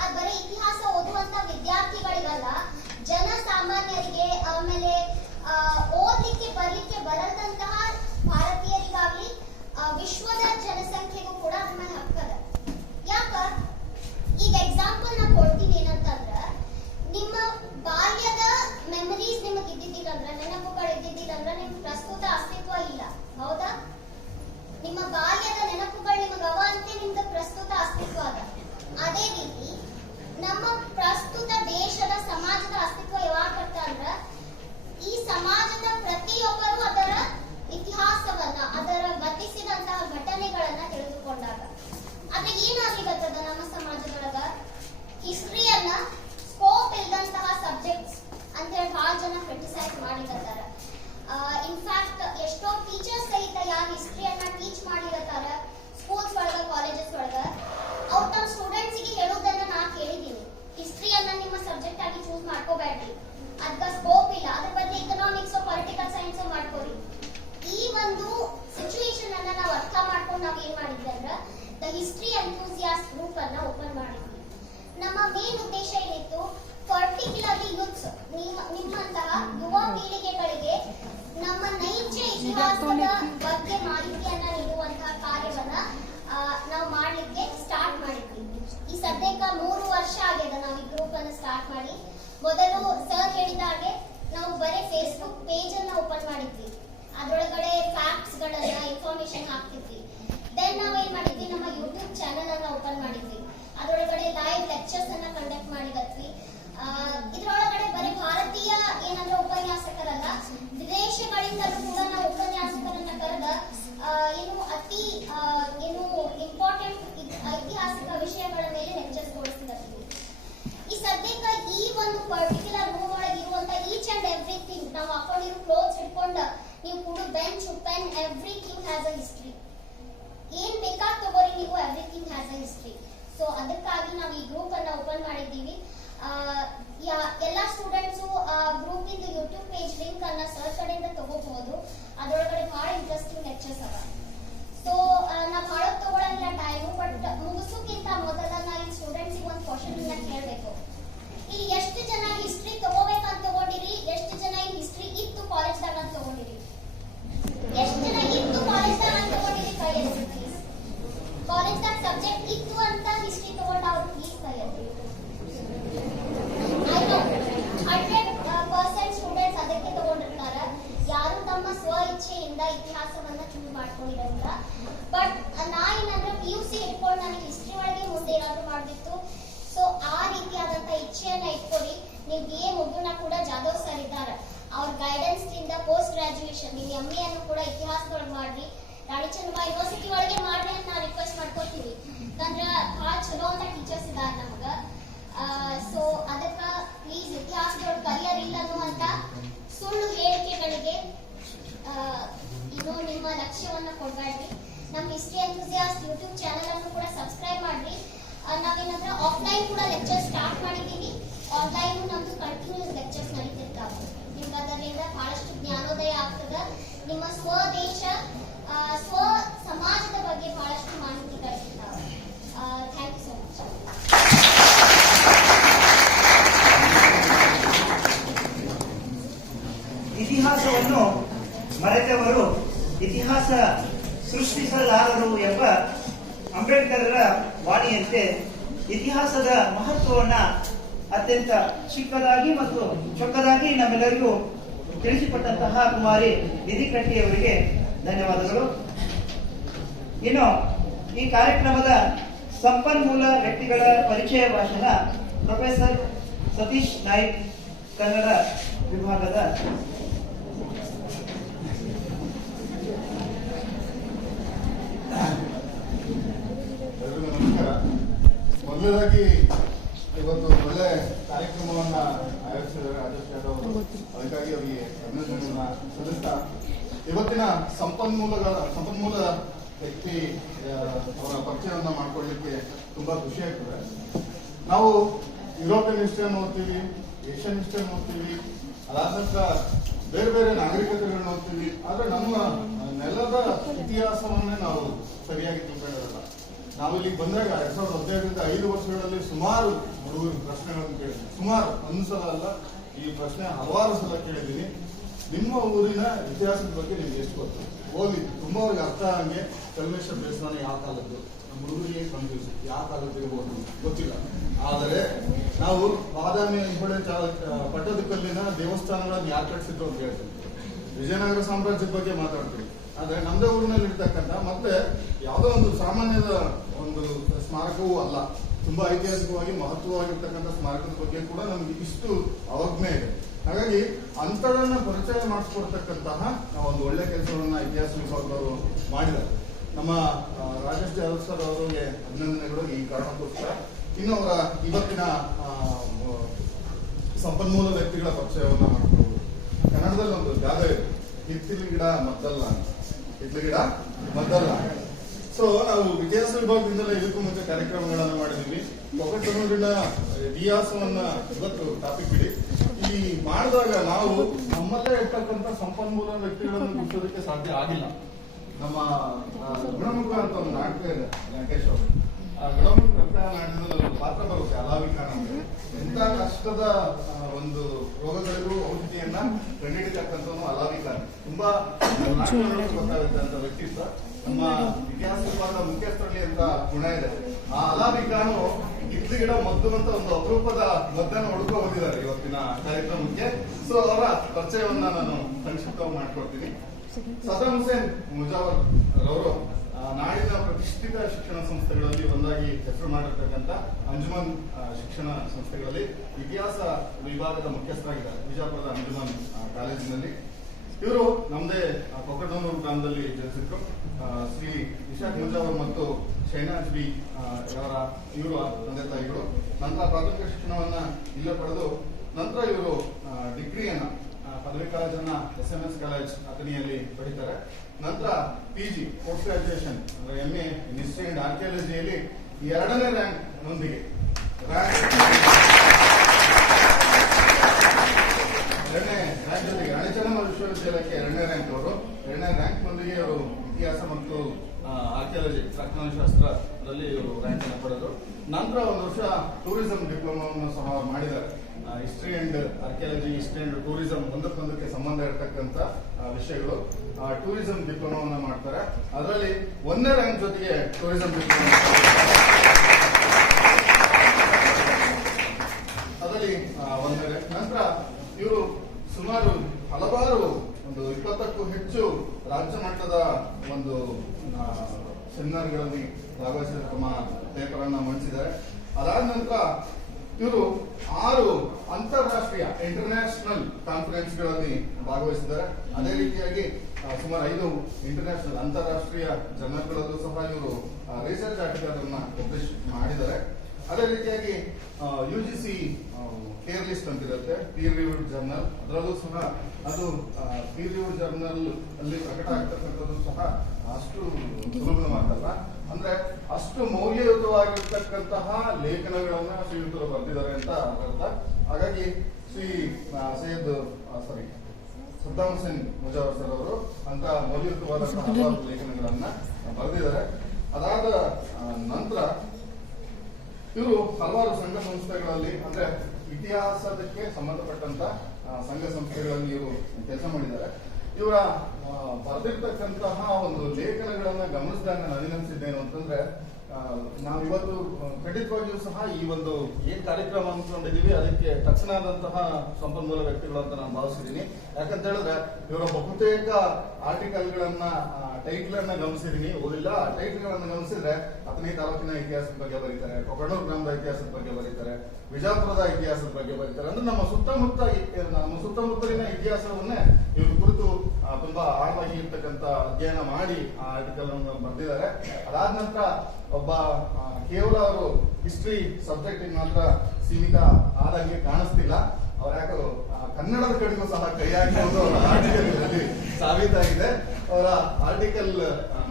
ಅದು ಬರೀ ಇತಿಹಾಸ ಓದುವಂತ ವಿದ್ಯಾರ್ಥಿಗಳಿಗಲ್ಲ, ಜನಸಾಮಾನ್ಯರಿಗೆ, ಆಮೇಲೆ ಓದ್ಲಿಕ್ಕೆ ಬರ್ಲಿಕ್ಕೆ ಬರದಂತಹ ಭಾರತೀಯರಿಗಾಗ್ಲಿ, ವಿಶ್ವದ ಜನಸಂಖ್ಯೆಗೂ ಕೂಡ ಅದ್ರ ಮೇಲೆ ಹಕ್ಕದ. ಯಾಕ ಈಗ ಎಕ್ಸಾಂಪಲ್ ನಾ ಕೊಡ್ತೀನಿ ಏನಂತಂದ್ರ, ನಿಮ್ಮ ಬಾಲ್ಯದ ಮೆಮರೀಸ್ ನಿಮಗೆ ಇದ್ದಿದ್ದಿಲ್ಲಂದ್ರ, ನೆನಪುಗಳು ಇದ್ದಿದ್ದಿಲ್ಲಂದ್ರ ನಿಮ್ ಪ್ರಸ್ತುತ ಅಸ್ತಿತ್ವ ಇಲ್ಲ, ಹೌದಾ? ನಿಮ್ಮ ಬಾಲ್ಯದ ನೆನಪುಗಳು ನಿಮಗೆ ಅವ ಅಂತೆ ನಿಮ್ದು ಪ್ರಸ್ತುತ ಅಸ್ತಿತ್ವ ಅದ. ಅದೇ ರೀತಿ ನಮ್ಮ ಪ್ರಸ್ತುತ ದೇಶದ ಸಮಾಜದ ಅಸ್ತಿತ್ವ ಯಾವಾಗ ಬರ್ತ ಅಂದ್ರ, ಈ ಸಮಾಜದ ಪ್ರತಿಯೊಬ್ಬರು ಅದರ ಇತಿಹಾಸವನ್ನ, ಅದರ ಗತಿಸಿದಂತಹ ಘಟನೆಗಳನ್ನ ತಿಳಿದುಕೊಂಡಾಗ. ಆದ್ರೆ ಏನಾಗ್ಲಿಕ್ಕತ್ತದ ನಮ್ಮ ಸಮಾಜದೊಳಗ, ಹಿಸ್ಟ್ರಿಯನ್ನ ಸ್ಕೋಪ್ ಇಲ್ದಂತಹ ಸಬ್ಜೆಕ್ಟ್ಸ್ ಅಂತೇಳಿ ಬಹಳ ಜನ ಕ್ರಿಟಿಸೈಸ್ ಮಾಡಿಕತ್ತಾರ. ಇನ್ಫ್ಯಾಕ್ಟ್ ಎಷ್ಟೋ ಟೀಚರ್ಸ್ ಸಹಿತ ಯಾರು ಹಿಸ್ಟ್ರಿಯನ್ನ ಟೀಚ್ ಮಾಡಿರತ್ತಾರ ಸ್ಕೂಲ್ಸ್ ಒಳಗ, ಕಾಲೇಜಸ್ ಒಳಗ, ಅವ್ರು ತಮ್ಮ ಸ್ಟೂಡೆಂಟ್ಸ್ಗೆ ಹೇಳೋದನ್ನ ನಾ ಕೇಳಿದ್ದೀನಿ, ಹಿಸ್ಟ್ರಿಯನ್ನ ನಿಮ್ಮ ಸಬ್ಜೆಕ್ಟ್ ಆಗಿ ಚೂಸ್ ಮಾಡ್ಕೋಬೇಡ್ರಿ, ಅದಕ್ಕೆ ಸ್ಕೋಪ್ ಇಲ್ಲ, ಅದ್ರ ಬದಲು ಎಕನಾಮಿಕ್ಸ್ ಪೊಲಿಟಿಕಲ್ ಸೈನ್ಸ್ ಮಾಡ್ಕೋರಿ. ಈ ಒಂದು ಸಿಚುವೇಶನ್ ಅನ್ನ ನಾವು ಅರ್ಥ ಮಾಡ್ಕೊಂಡು ನಾವು ಏನ್ ಮಾಡಿದ್ವಿ ಅಂದ್ರ ದ ಹಿಸ್ಟ್ರಿ ಎಂಥೂಸಿಯಾಸ್ಟ್ ಗ್ರೂಪ್ ಅನ್ನ ಓಪನ್ ಮಾಡಿದ್ವಿ. ನಮ್ಮ ಮೇನ್ ಉದ್ದೇಶ ಏನಿತ್ತು, ಪರ್ಟಿಕ್ಯುಲರ್ಲಿ ಯೂತ್ಸ್, ನಿಮ್ಮಂತಹ ಯುವ ಪೀಳಿಗೆಗಳಿಗೆ ನಮ್ಮ ನೈಜ ಇತಿಹಾಸದ ಬಗ್ಗೆ ಮಾಹಿತಿಯನ್ನ ನೀಡುವಂತಹ ಕಾರ್ಯವನ್ನ ನಾವು ಮಾಡ್ಲಿಕ್ಕೆ ಸ್ಟಾರ್ಟ್ ಮಾಡಿದ್ವಿ. ಈ ಸದ್ಯಕ್ಕೆ 3 ವರ್ಷ ಆಗಿದೆ ನಾವು ಈ ಗ್ರೂಪ್ ಅನ್ನು ಸ್ಟಾರ್ಟ್ ಮಾಡಿ. ಮೊದಲು ಸರ್ ಹೇಳಿದ ಹಾಗೆ ನಾವು ಬರೀ ಫೇಸ್ಬುಕ್ ಪೇಜ್ ಅನ್ನ ಓಪನ್ ಮಾಡಿದ್ವಿ, ಅದರೊಳಗಡೆ ಫ್ಯಾಕ್ಟ್ಸ್ ಗಳನ್ನ ಇನ್ಫಾರ್ಮೇಶನ್ ಹಾಕ್ತಿದ್ವಿ. ದೆನ್ ನಾವೇನ್ ಮಾಡಿದ್ವಿ, ನಮ್ಮ ಯೂಟ್ಯೂಬ್ ಚಾನೆಲ್ ಅನ್ನ ಓಪನ್ ಮಾಡಿದ್ವಿ, ಅದರೊಳಗಡೆ ಲೈವ್ ಲೆಕ್ಚರ್ಸ್ ಅನ್ನ ಕಂಡಕ್ಟ್ ಮಾಡಿದ್ವಿ. ಇದ್ರೊಳಗಡೆ ಬರೀ ಭಾರತೀಯ ಏನಂದ್ರೆ ಉಪನ್ಯಾಸಕರಲ್ಲ, ವಿದೇಶಗಳಿಂದಲೂ ಕೂಡ ನಾವು ಉಪನ್ಯಾಸಕರನ್ನ ಕರೆದ ಏನು ಅತಿ ಏನು ಇಂಪಾರ್ಟೆಂಟ್ ಐತಿಹಾಸಿಕ ವಿಷಯಗಳ ಮೇಲೆ ಲೆಕ್ಚರ್ಸ್ ಕೊಡಿಸ್ತಿದ್ದೀವಿ. ಈ ಸದ್ಯಕ್ಕೆ ಈ ಒಂದು ಪರ್ಟಿಕ್ಯುಲರ್ ರೂಮ್ ಒಳಗೆ ಇರುವಂತ ಈಚ್ ಅಂಡ್ ಎವ್ರಿಥಿಂಗ್, ನಾವು ಹಾಕೊಂಡಿರೋ ಕ್ಲೋತ್ಸ್ ಹಿಡ್ಕೊಂಡ ನೀವು ಕೂಡ bench, pen, everything has a history. ಏನ್ ಬೇಕಾದ್ ತಗೋರಿ ನೀವು, everything has a history. So ಅದಕ್ಕಾಗಿ ನಾವು ಈ ಗ್ರೂಪ್ ಅನ್ನ ಓಪನ್ ಮಾಡಿದ್ದೀವಿ. ಎಲ್ಲಾ ಸ್ಟೂಡೆಂಟ್ಸು ಗ್ರೂಪ್ ಇಂದ ಯೂಟ್ಯೂಬ್ ಪೇಜ್ ಲಿಂಕ್ ಅನ್ನ ಸರ್ ಕಡೆಯಿಂದ ತಗೋಬಹುದು. ಅದರೊಳಗಡೆ ಬಹಳ ಇಂಟ್ರೆಸ್ಟಿಂಗ್ ಲೆಕ್ಚರ್ಸ್ ಅವ. ಸೊ ನಾ ಬಹಳ ತಗೊಳಂಗಿಲ್ಲ ಟೈಮು, ಬಟ್ ಮುಗಿಸೋಕ್ಕಿಂತ ಮೊದಲ ನಾ ಈ ಸ್ಟೂಡೆಂಟ್ಸ್ ಒಂದು ಕ್ವಶನ್ ಅನ್ನ ಕೇಳಬೇಕು. ಇಲ್ಲಿ ಎಷ್ಟು ಜನ ಹಿಸ್ಟ್ರಿ ತಗೋಬೇಕಂತ ತಗೊಂಡಿರಿ, ಎಷ್ಟು ಜನ ಈ ಹಿಸ್ಟ್ರಿ ಇತ್ತು ಕಾಲೇಜ್ದಾಗ ಅಂತ ತಗೊಂಡಿರಿ, ಎಷ್ಟು ಜನ ಇತ್ತು ಕಾಲೇಜ್ದಾಗ ಅಂತ ತಗೊಂಡಿರಿ ಕೈ ಎತ್ತಿ ಪ್ಲೀಸ್. ಕಾಲೇಜ್ದಾಗ ಸಬ್ಜೆಕ್ಟ್ ಇತ್ತು ಅಂತ ಹಿಸ್ಟ್ರಿ ತಗೊಂಡವ್ರು ಪ್ಲೀಸ್ ಕೈ ಎತ್ತಿ. 100% ಸ್ಟೂಡೆಂಟ್ಸ್ ಅದಕ್ಕೆ ತಗೊಂಡಿರ್ತಾರ, ಯಾರು ತಮ್ಮ ಸ್ವ ಇಚ್ಛೆಯಿಂದ ಇತಿಹಾಸವನ್ನ ಚೂಸ್ ಮಾಡ್ಕೊಂಡಿರಂತ. ಬಟ್ ನಾ ಏನಂದ್ರೆ PUC ಇಟ್ಕೊಂಡು ನನಗೆ ಹಿಸ್ಟ್ರಿ ಒಳಗೆ ಮುಂದೆ ಏನಾದ್ರು ಮಾಡ್ಬಿತ್ತು. ಸೊ ಆ ರೀತಿಯಾದಂತ ಇಚ್ಛೆಯನ್ನ ಇಟ್ಕೊಳ್ಳಿ. ನಿಮ್ಗೆ ಮಗುನ ಕೂಡ ಜಾಧವ್ ಸರ್ ಇದ್ದಾರೆ, ಅವ್ರ ಗೈಡೆನ್ಸ್ ಇಂದ ಪೋಸ್ಟ್ ಗ್ರಾಜುಯೇಷನ್ ನೀವು MA ಅನ್ನು ಕೂಡ ಇತಿಹಾಸದೊಳಗೆ ಮಾಡ್ರಿ, ರಾಣಿ ಚೆನ್ನಮ್ಮ ಯೂನಿವರ್ಸಿಟಿ ಒಳಗೆ ಮಾಡ್ರಿ ಅಂತ ನಾ ರಿಕ್ವೆಸ್ಟ್ ಮಾಡ್ಕೊತೀವಿ. ಯಾಕಂದ್ರೆ ಬಹಳ ಚಲೋ ಅಂತ ಟೀಚರ್ಸ್ ಇದಾರೆ ನಮಗ. ಸೊ ಅದಕ್ಕ ಪ್ಲೀಸ್ ಇತಿಹಾಸದೊಳಗೆ ಕರಿಯರ್ ಇಲ್ಲ ಅನ್ನುವಂತ ಸುಳ್ಳು ಹೇಳಿಕೆಗಳಿಗೆ ನಿಮ್ಮ ಲಕ್ಷ್ಯವನ್ನ ಕೊಡಬೇಡ್ರಿ. ನಮ್ಮ ಹಿಸ್ಟ್ರಿ ಎಂಥೂಸಿಯಾಸ್ಟ್ ಯೂಟ್ಯೂಬ್ ಚಾನೆಲ್ ಅನ್ನು ಕೂಡ ಸಬ್ಸ್ಕ್ರೈಬ್ ಮಾಡ್ರಿ. ಏನಂದ್ರೆ ಆಫ್ಲೈನ್ ಕೂಡ ಲೆಕ್ಚರ್ ಸ್ಟಾರ್ಟ್ ಮಾಡಿದ್ದೀವಿ, ಆನ್ಲೈನ್ ನಮ್ದು ಕಂಟಿನ್ಯೂಸ್ ಲೆಕ್ಚರ್ಸ್ ನಡೀತಿರ್ತಾವೆ. ನಿಮ್ಗೆ ಅದರಿಂದ ಬಹಳಷ್ಟು ಜ್ಞಾನೋದಯ ಆಗ್ತದೆ. ನಿಮ್ಮ ಸ್ವದೇಶ ಸ್ವ ಸಮಾಜದ ಬಗ್ಗೆ ಬಹಳಷ್ಟು ಮಾಹಿತಿ ಗಳಿಸಿರ್ತಾವೆ. Thank you so much. ಇತಿಹಾಸವನ್ನು ಮರೆತವರು ಇತಿಹಾಸ ಸೃಷ್ಟಿಸಲಾರರು ಎಂಬ ಅಂಬೇಡ್ಕರರ ವಾಣಿಯಂತೆ ಇತಿಹಾಸದ ಮಹತ್ವವನ್ನ ಅತ್ಯಂತ ಚಿಕ್ಕದಾಗಿ ಮತ್ತು ಚೊಕ್ಕದಾಗಿ ನಮ್ಮೆಲ್ಲರಿಗೂ ತಿಳಿಸಿಕೊಟ್ಟಂತಹ ಕುಮಾರಿ ನಿಧಿ ಕಟ್ಟಿಯವರಿಗೆ ಧನ್ಯವಾದಗಳು. ಇನ್ನು ಈ ಕಾರ್ಯಕ್ರಮದ ಸಂಪನ್ಮೂಲ ವ್ಯಕ್ತಿಗಳ ಪರಿಚಯ ಭಾಷಣ ಪ್ರೊಫೆಸರ್ ಸತೀಶ್ ನಾಯ್ಕ್, ಕನ್ನಡ ವಿಭಾಗದ. ಎಲ್ರಿಗೂ ನಮಸ್ಕಾರ. ಮೊದಲನೇದಾಗಿ ಇವತ್ತು ಒಳ್ಳೆ ಕಾರ್ಯಕ್ರಮವನ್ನ ಆಯೋಜಿಸಿದ್ದಾರೆ ರಾಜೇಶ್ ಯಾದವ್ ಅವರು. ಅದಕ್ಕಾಗಿ ಅವರಿಗೆ ಅಭಿನಂದನೆಗಳನ್ನ ಸಲ್ಲಿಸ್ತಾ, ಇವತ್ತಿನ ಸಂಪನ್ಮೂಲ ವ್ಯಕ್ತಿ ಅವರ ಪರಿಚಯವನ್ನ ಮಾಡ್ಕೊಳ್ಳಿಕ್ಕೆ ತುಂಬಾ ಖುಷಿ ಆಗ್ತದೆ. ನಾವು ಯುರೋಪಿಯನ್ ಹಿಸ್ಟ್ರಿಯನ್ನು ಓದ್ತೀವಿ, ಏಷ್ಯನ್ ಹಿಸ್ಟ್ರಿಯನ್ನು ಓದ್ತೀವಿ, ಅದಾದ ನಂತರ ಬೇರೆ ಬೇರೆ ನಾಗರಿಕತೆಗಳನ್ನ ಓದ್ತೀವಿ. ಆದ್ರೆ ನಮ್ಮ ನೆಲದ ಇತಿಹಾಸವನ್ನೇ ನಾವು ಸರಿಯಾಗಿ ತಿಳ್ಕೊಂಡಿರಲ್ಲ. ನಾವು ಇಲ್ಲಿಗೆ ಬಂದಾಗ 2015ರಿಂದ 5 ವರ್ಷಗಳಲ್ಲಿ ಸುಮಾರು ಹುಡುಗರು ಪ್ರಶ್ನೆಗಳನ್ನು ಕೇಳಿದ್ವಿ. ಸುಮಾರು ಒಂದು ಸಲ ಅಲ್ಲ, ಈ ಪ್ರಶ್ನೆ ಹಲವಾರು ಸಲ ಕೇಳಿದ್ದೀನಿ. ನಿಮ್ಮ ಊರಿನ ಇತಿಹಾಸದ ಬಗ್ಗೆ ನಿಮ್ಗೆ ಎಷ್ಟು ಗೊತ್ತು? ಓದಿ ತುಂಬಾ ಅವ್ರಿಗೆ ಅರ್ಥ ಹಂಗೆ ಕಲ್ಮೇಶ್ವರ ದೇವಸ್ಥಾನ ಯಾವ ಕಾಲದ್ದು, ನಮ್ಮ ಹುಡುಗರಿಗೆ ಕನ್ಫ್ಯೂಸ್, ಯಾವ ಕಾಲದ್ದು ಇರಬಹುದು ಗೊತ್ತಿಲ್ಲ. ಆದರೆ ನಾವು ಬಾದಾಮಿ ಇಂಪಡೆ ಪಟ್ಟದಕಲ್ಲಿನ ದೇವಸ್ಥಾನಗಳನ್ನು ಯಾರು ಕಟ್ಟಿಸಿದ್ರು ಅಂತ ಹೇಳ್ತೀವಿ. ವಿಜಯನಗರ ಸಾಮ್ರಾಜ್ಯದ ಬಗ್ಗೆ ಮಾತಾಡ್ತೀವಿ. ಆದ್ರೆ ನಮ್ಮದೇ ಊರಿನಲ್ಲಿ ಇರ್ತಕ್ಕಂಥ ಮತ್ತೆ ಯಾವುದೋ ಒಂದು ಸಾಮಾನ್ಯದ ಒಂದು ಸ್ಮಾರಕವೂ ಅಲ್ಲ, ತುಂಬಾ ಐತಿಹಾಸಿಕವಾಗಿ ಮಹತ್ವವಾಗಿರ್ತಕ್ಕಂಥ ಸ್ಮಾರಕದ ಬಗ್ಗೆ ಕೂಡ ನಮ್ಗೆ ಇಷ್ಟು ಅವಜ್ಞೆ ಇದೆ. ಹಾಗಾಗಿ ಅಂತರನ್ನ ಪರಿಚಯ ಮಾಡಿಸ್ಕೊಡ್ತಕ್ಕಂತಹ ಒಂದು ಒಳ್ಳೆ ಕೆಲಸವನ್ನ ಇತಿಹಾಸ ವಿಭಾಗದವರು ಮಾಡಿದ್ದಾರೆ. ನಮ್ಮ ರಾಜೇಶ್ ಯಾದವ್ ಸರ್ ಅವರಿಗೆ ಅಭಿನಂದನೆಗಳು ಈ ಕಾರಣಕ್ಕೋಸ್ಕರ. ಇನ್ನು ಅವರ ಇವತ್ತಿನ ಸಂಪನ್ಮೂಲ ವ್ಯಕ್ತಿಗಳ ಪರಿಚಯವನ್ನ ಮಾಡ್ಕೊಳ್ಬೋದು. ಕನ್ನಡದಲ್ಲಿ ಒಂದು ಗಾದೆ ಇದೆ, ಹಿತ್ತಲು ಗಿಡ ಮದ್ದಲ್ಲ ಅಂತ. ಹಿತ್ತಲು ಗಿಡ ಮದ್ದಲ್ಲ. ಸೊ ನಾವು ಇತಿಹಾಸ ವಿಭಾಗದಿಂದಲೇ ಇದಕ್ಕೂ ಮುಂಚೆ ಕಾರ್ಯಕ್ರಮಗಳನ್ನು ಮಾಡಿದ್ವಿ. ಒಕ್ಕಟ್ಟನೂರಿನ ಇತಿಹಾಸವನ್ನ ಇವತ್ತು ಟಾಪಿಕ್ ಬಿಡಿ. ಈ ಮಾಡಿದಾಗ ನಾವು ನಮ್ಮಲ್ಲೇ ಇರ್ತಕ್ಕಂಥ ಸಂಪನ್ಮೂಲ ವ್ಯಕ್ತಿಗಳನ್ನು ಗುರುತಿಸೋದಕ್ಕೆ ಸಾಧ್ಯ ಆಗಿಲ್ಲ. ನಮ್ಮ ಗುಣಮುಖ ಅಂತ ಒಂದು ನಾಟಕ ಇದೆ ವೆಂಕಟೇಶ್ ಅವರು. ಆ ಗುಣಮುಖ ನಾಟಕದಲ್ಲಿ ಒಂದು ಪಾತ್ರ ಬರುತ್ತೆ ಅಲಾವಿಖಾನ್ ಅಂತ. ಎಂತ ಕಷ್ಟದ ಒಂದು ರೋಗಗಳಿಗೂ ಔಷಧಿಯನ್ನ ಕಂಡುಹಿಡಿತಕ್ಕಂಥವನು ಅಲಾವಿಖಾನ್. ತುಂಬಾ ಗೊತ್ತಾಗುತ್ತೆ ಅಂತ ವ್ಯಕ್ತಿತ್ವ. ನಮ್ಮ ಇತಿಹಾಸ ವಿಭಾಗದ ಮುಖ್ಯಸ್ಥರಲ್ಲಿ ಅಂತ ಗುಣ ಇದೆ. ಆ ಅಲಾವಿಖಾನು ಹಿತ್ತಲು ಗಿಡ ಮದ್ದು ಅಂತ ಒಂದು ಅಪರೂಪದ ಮದ್ದನ್ನು ಹುಡುಕೋ ಬಂದಿದ್ದಾರೆ ಇವತ್ತಿನ ಕಾರ್ಯಕ್ರಮಕ್ಕೆ. ಸೊ ಅವರ ಪರಿಚಯವನ್ನ ನಾನು ಸಂಕ್ಷಿಪ್ತವಾಗಿ ಮಾಡ್ಕೊಡ್ತೀನಿ. ಸದಾಂ ಹುಸೇನ್ ಮುಜಾವರ್ ರವರು ನಾಡಿನ ಪ್ರತಿಷ್ಠಿತ ಶಿಕ್ಷಣ ಸಂಸ್ಥೆಗಳಲ್ಲಿ ಒಂದಾಗಿ ಹೆಸರು ಮಾಡಿರ್ತಕ್ಕಂಥ ಅಂಜುಮನ್ ಶಿಕ್ಷಣ ಸಂಸ್ಥೆಗಳಲ್ಲಿ ಇತಿಹಾಸ ವಿಭಾಗದ ಮುಖ್ಯಸ್ಥರಾಗಿದ್ದಾರೆ ವಿಜಯಪುರದ ಅಂಜುಮನ್ ಕಾಲೇಜಿನಲ್ಲಿ. ಇವರು ನಮ್ಮದೇ ಕೊಕ್ಕಡನೂರು ಗ್ರಾಮದಲ್ಲಿ ಜನಿಸಿದ್ರು. ಶ್ರೀ ಇಶಾಕ್ ಮುಜಾವರ್ ಮತ್ತು ಶೈನಾಜ್ ಬಿ ಇವರು ತಂದೆ ತಾಯಿಗಳು. ನಂತರ ಪ್ರಾಥಮಿಕ ಶಿಕ್ಷಣವನ್ನ ಇಲ್ಲೇ ಪಡೆದು ನಂತರ ಇವರು ಡಿಗ್ರಿಯನ್ನ ಪದವಿ ಕಾಲೇಜನ್ನ SMS ಕಾಲೇಜ್ ಅಥಣಿಯಲ್ಲಿ ಪಡಿತಾರೆ. ನಂತರ PG post graduation MA in history and ಆರ್ಕಿಯಾಲಜಿಯಲ್ಲಿ 2ನೇ ರ್ಯಾಂಕ್ ನೊಂದಿಗೆ ರಾಣಿ ಚೆನ್ನಮ್ಮ ವಿಶ್ವವಿದ್ಯಾಲಯಕ್ಕೆ 2ನೇ ರ್ಯಾಂಕ್ ಅವರು 2ನೇ ರ್ಯಾಂಕ್ ನೊಂದಿಗೆ ಅವರು ಇತಿಹಾಸ ಮತ್ತು ಆರ್ಕಿಯಾಲಜಿ ಶಾಸ್ತ್ರದಲ್ಲಿ ಇವರು ರ್ಯಾಂಕ್ ಅನ್ನು ಪಡೆದರು. ನಂತರ ಒಂದು ವರ್ಷ ಟೂರಿಸಂ ಡಿಪ್ಲೊಮಾವನ್ನು ಸಹ ಮಾಡಿದ್ದಾರೆ. History and archaeology, history and tourism ಒಂದಕ್ಕೊಂದಕ್ಕೆ ಸಂಬಂಧ ಇರತಕ್ಕಂತ ವಿಷಯಗಳು. ಟೂರಿಸಂ ಡಿಪ್ಲೊಮಾವನ್ನು ಮಾಡ್ತಾರೆ. ಅದರಲ್ಲಿ 1ನೇ ರ್ಯಾಂಕ್ ಜೊತೆಗೆ ಟೂರಿಸಂ ಡಿಪ್ಲೊಮಾ ಅದರಲ್ಲಿ 1ನೇ ರ್ಯಾಂಕ್. ನಂತರ ಇವರು ಸುಮಾರು ಹಲವಾರು ಒಂದು 20ಕ್ಕೂ ಹೆಚ್ಚು ರಾಜ್ಯ ಮಟ್ಟದ ಒಂದು ಸೆಮಿನಾರ್ಗಳಲ್ಲಿ ಭಾಗವಹಿಸಿದ ತಮ್ಮ ಪೇಪರ್ ಅನ್ನ ಮಂಡಿಸಿದ್ದಾರೆ. ಅದಾದ ನಂತರ ಇವರು 6 ಅಂತಾರಾಷ್ಟ್ರೀಯ ಇಂಟರ್ನ್ಯಾಷನಲ್ ಕಾನ್ಫರೆನ್ಸ್ಗಳಲ್ಲಿ ಭಾಗವಹಿಸಿದ್ದಾರೆ. ಅದೇ ರೀತಿಯಾಗಿ ಸುಮಾರು 5 ಇಂಟರ್ನ್ಯಾಷನಲ್ ಅಂತಾರಾಷ್ಟ್ರೀಯ ಜರ್ನಲ್ಗಳಲ್ಲೂ ಸಹ ಇವರು ರಿಸರ್ಚ್ ಆರ್ಟಿಕಲ್ ಅನ್ನ ಪಬ್ಲಿಷ್ ಮಾಡಿದ್ದಾರೆ. ಅದೇ ರೀತಿಯಾಗಿ UGC ಕೇರ್ ಲಿಸ್ಟ್ ಅಂತ ಇರುತ್ತೆ, ಪೀರ್ ರಿವ್ಯೂಡ್ ಜರ್ನಲ್. ಅದರಲ್ಲೂ ಸಹ ಅದು ಪೀರ್ ರಿವ್ಯೂಡ್ ಜರ್ನಲ್ ಅಲ್ಲಿ ಪ್ರಕಟ ಆಗ್ತಕ್ಕಂಥದ್ದು ಸಹ ಅಷ್ಟು ಸುಲಭದ ಮಾತಲ್ಲ. ಅಂದ್ರೆ ಅಷ್ಟು ಮೌಲ್ಯಯುತವಾಗಿರ್ತಕ್ಕಂತಹ ಲೇಖನಗಳನ್ನ ಶ್ರೀಯುತರು ಬರೆದಿದ್ದಾರೆ ಅಂತ ಅರ್ಥ. ಹಾಗಾಗಿ ಶ್ರೀ ಸದ್ದಾಂ ಹುಸೇನ್ ಮುಜಾವರ್ ಸರ್ ಅವರು ಅಂತ ಮೌಲ್ಯಯುತವಾದಂತಹ ಹಲವಾರು ಲೇಖನಗಳನ್ನ ಬರೆದಿದ್ದಾರೆ. ಅದಾದ ನಂತರ ಇವರು ಹಲವಾರು ಸಂಘ ಸಂಸ್ಥೆಗಳಲ್ಲಿ ಅಂದ್ರೆ ಇತಿಹಾಸದಕ್ಕೆ ಸಂಬಂಧಪಟ್ಟಂತ ಸಂಘ ಸಂಸ್ಥೆಗಳಲ್ಲಿ ಇವರು ಕೆಲಸ ಮಾಡಿದ್ದಾರೆ. ಇವರ ಬರೆದಿರ್ತಕ್ಕಂತಹ ಒಂದು ಲೇಖನಗಳನ್ನ ಗಮನಿಸಿದಾಗ ನನಗನ್ಸಿದ್ದೇನು ಅಂತಂದ್ರೆ ನಾವು ಇವತ್ತು ಖಂಡಿತವಾಗಿಯೂ ಸಹ ಈ ಒಂದು ಏನ್ ಕಾರ್ಯಕ್ರಮ ಅನ್ಕೊಂಡಿದೀವಿ ಅದಕ್ಕೆ ತಕ್ಷಣಾದಂತಹ ಸಂಪನ್ಮೂಲ ವ್ಯಕ್ತಿಗಳು ಅಂತ ನಾನು ಭಾವಿಸಿದ್ದೀನಿ. ಯಾಕಂತ ಹೇಳಿದ್ರೆ ಇವರ ಬಹುತೇಕ ಆರ್ಟಿಕಲ್ಗಳನ್ನ ಟೈಟ್ಲ್ ಅನ್ನ ಗಮನಿಸಿದೀನಿ, ಓದಿಲ್ಲ. ಟೈಟ್ಲ್ ಗಳನ್ನ ಗಮನಿಸಿದ್ರೆ ಹತ್ತನೇ ತಾಲೂಕಿನ ಇತಿಹಾಸದ ಬಗ್ಗೆ ಬರೀತಾರೆ, ಕೊಕನೂರು ಗ್ರಾಮದ ಇತಿಹಾಸದ ಬಗ್ಗೆ ಬರೀತಾರೆ, ವಿಜಾಪುರದ ಇತಿಹಾಸದ ಬಗ್ಗೆ ಬರೀತಾರೆ. ಅಂದ್ರೆ ನಮ್ಮ ಸುತ್ತಮುತ್ತಲಿನ ಇತಿಹಾಸವನ್ನೇ ಇವ್ರ ಕುರಿತು ತುಂಬಾ ಆಳವಾಗಿ ಇರ್ತಕ್ಕಂಥ ಅಧ್ಯಯನ ಮಾಡಿ ಆ ಆರ್ಟಿಕಲ್ ಅನ್ನು ಬರೆದಿದ್ದಾರೆ. ಅದಾದ ನಂತರ ಒಬ್ಬ ಕೇವಲ ಅವರು ಹಿಸ್ಟ್ರಿ ಸಬ್ಜೆಕ್ಟ್ ಮಾತ್ರ ಸೀಮಿತ ಆದಂಗೆ ಕಾಣಿಸ್ತಿಲ್ಲ. ಅವ್ರ ಯಾಕೋ ಕನ್ನಡದ ಕಡೆಗೂ ಸಹ ಕೈ ಹಾಕಿರೋದು ಅವರ ಆರ್ಟಿಕಲ್ ಸಾಬೀತಾಗಿದೆ. ಅವರ ಆರ್ಟಿಕಲ್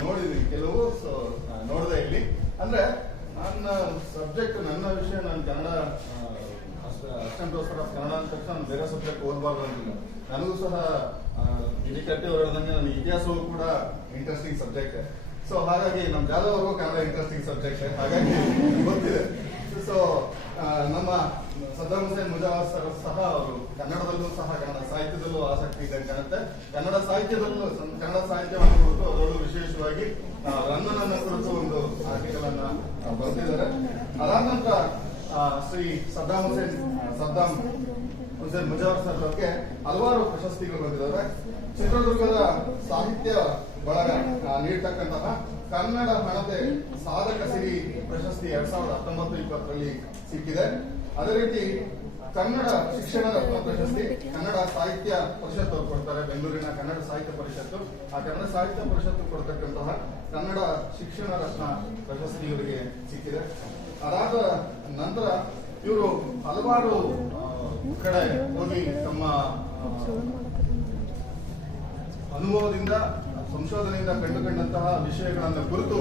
ನೋಡಿದ್ವಿ ಕೆಲವು, ನೋಡಿದೆ ಇಲ್ಲಿ. ಅಂದ್ರೆ ನನ್ನ ಸಬ್ಜೆಕ್ಟ್, ನನ್ನ ವಿಷಯ, ನಾನು Kannada assistant professor of Kannada ಅಂದ ತಕ್ಷಣ ನಾನು ಬೇರೆ ಸಬ್ಜೆಕ್ಟ್ ಓದಬಾರ್ದು ಅಂತಿಲ್ಲ. ನನಗೂ ಸಹ ಇಡಿಕಟ್ಟಿ ಅವರು ಹೇಳಿದಂಗೆ ನನಗೆ ಇತಿಹಾಸವೂ ಕೂಡ ಇಂಟ್ರೆಸ್ಟಿಂಗ್ ಸಬ್ಜೆಕ್ಟ್. ಸೊ ಹಾಗಾಗಿ ನಮ್ಮ ಜಾದವ್ರಿಗೂ ಕನ್ನಡ ಇಂಟ್ರೆಸ್ಟಿಂಗ್ ಸಬ್ಜೆಕ್ಟ್, ಹಾಗಾಗಿ ಗೊತ್ತಿದೆ. ಸೊ ನಮ್ಮ ಸದ್ದಾಂ ಹುಸೇನ್ ಮುಜಾವರ್ ಸರ್ ಸಹ ಅವರು ಕನ್ನಡದಲ್ಲೂ ಸಹ ಕನ್ನಡ ಸಾಹಿತ್ಯದಲ್ಲೂ ಆಸಕ್ತಿ ಇದೆ ಕಾಣುತ್ತೆ. ಕನ್ನಡ ಸಾಹಿತ್ಯವನ್ನು ಕುರಿತು ಅದರಲ್ಲೂ ವಿಶೇಷವಾಗಿ ರನ್ನನನ್ನ ಕುರಿತು ಒಂದು ಆರ್ಟಿಕಲ್ ಅನ್ನ ಬರೆದಿದ್ದಾರೆ. ಅದಾದ ನಂತರ ಶ್ರೀ ಸದ್ದಾಂ ಹುಸೇನ್ ಮುಜಾವರ್ ಸರ್ ಅವರಿಗೆ ಹಲವಾರು ಪ್ರಶಸ್ತಿಗಳು ಬಂದಿದ್ದಾರೆ. ಚಿತ್ರದುರ್ಗದ ಸಾಹಿತ್ಯ ಬಳಗ ನೀಡತಕ್ಕಂತಹ ಕನ್ನಡ ಹಣತೆ ಸಾಧಕ ಸಿರಿ ಪ್ರಶಸ್ತಿ 2019-20 ಸಿಕ್ಕಿದೆ. ಅದೇ ರೀತಿ ಕನ್ನಡ ಶಿಕ್ಷಣ ರತ್ನ ಪ್ರಶಸ್ತಿ ಕನ್ನಡ ಸಾಹಿತ್ಯ ಪರಿಷತ್ ಅವರು ಕೊಡ್ತಾರೆ, ಬೆಂಗಳೂರಿನ ಕನ್ನಡ ಸಾಹಿತ್ಯ ಪರಿಷತ್ತು. ಆ ಕನ್ನಡ ಸಾಹಿತ್ಯ ಪರಿಷತ್ತು ಕೊಡ್ತಕ್ಕಂತಹ ಕನ್ನಡ ಶಿಕ್ಷಣ ರತ್ನ ಪ್ರಶಸ್ತಿ ಇವರಿಗೆ ಸಿಕ್ಕಿದೆ. ಅದಾದ ನಂತರ ಇವರು ಹಲವಾರು ಕಡೆ ಹೋಗಿ ತಮ್ಮ ಅನುಭವದಿಂದ, ಸಂಶೋಧನೆಯಿಂದ ಕಂಡುಕೊಂಡಂತಹ ವಿಷಯಗಳನ್ನ ಕುರಿತು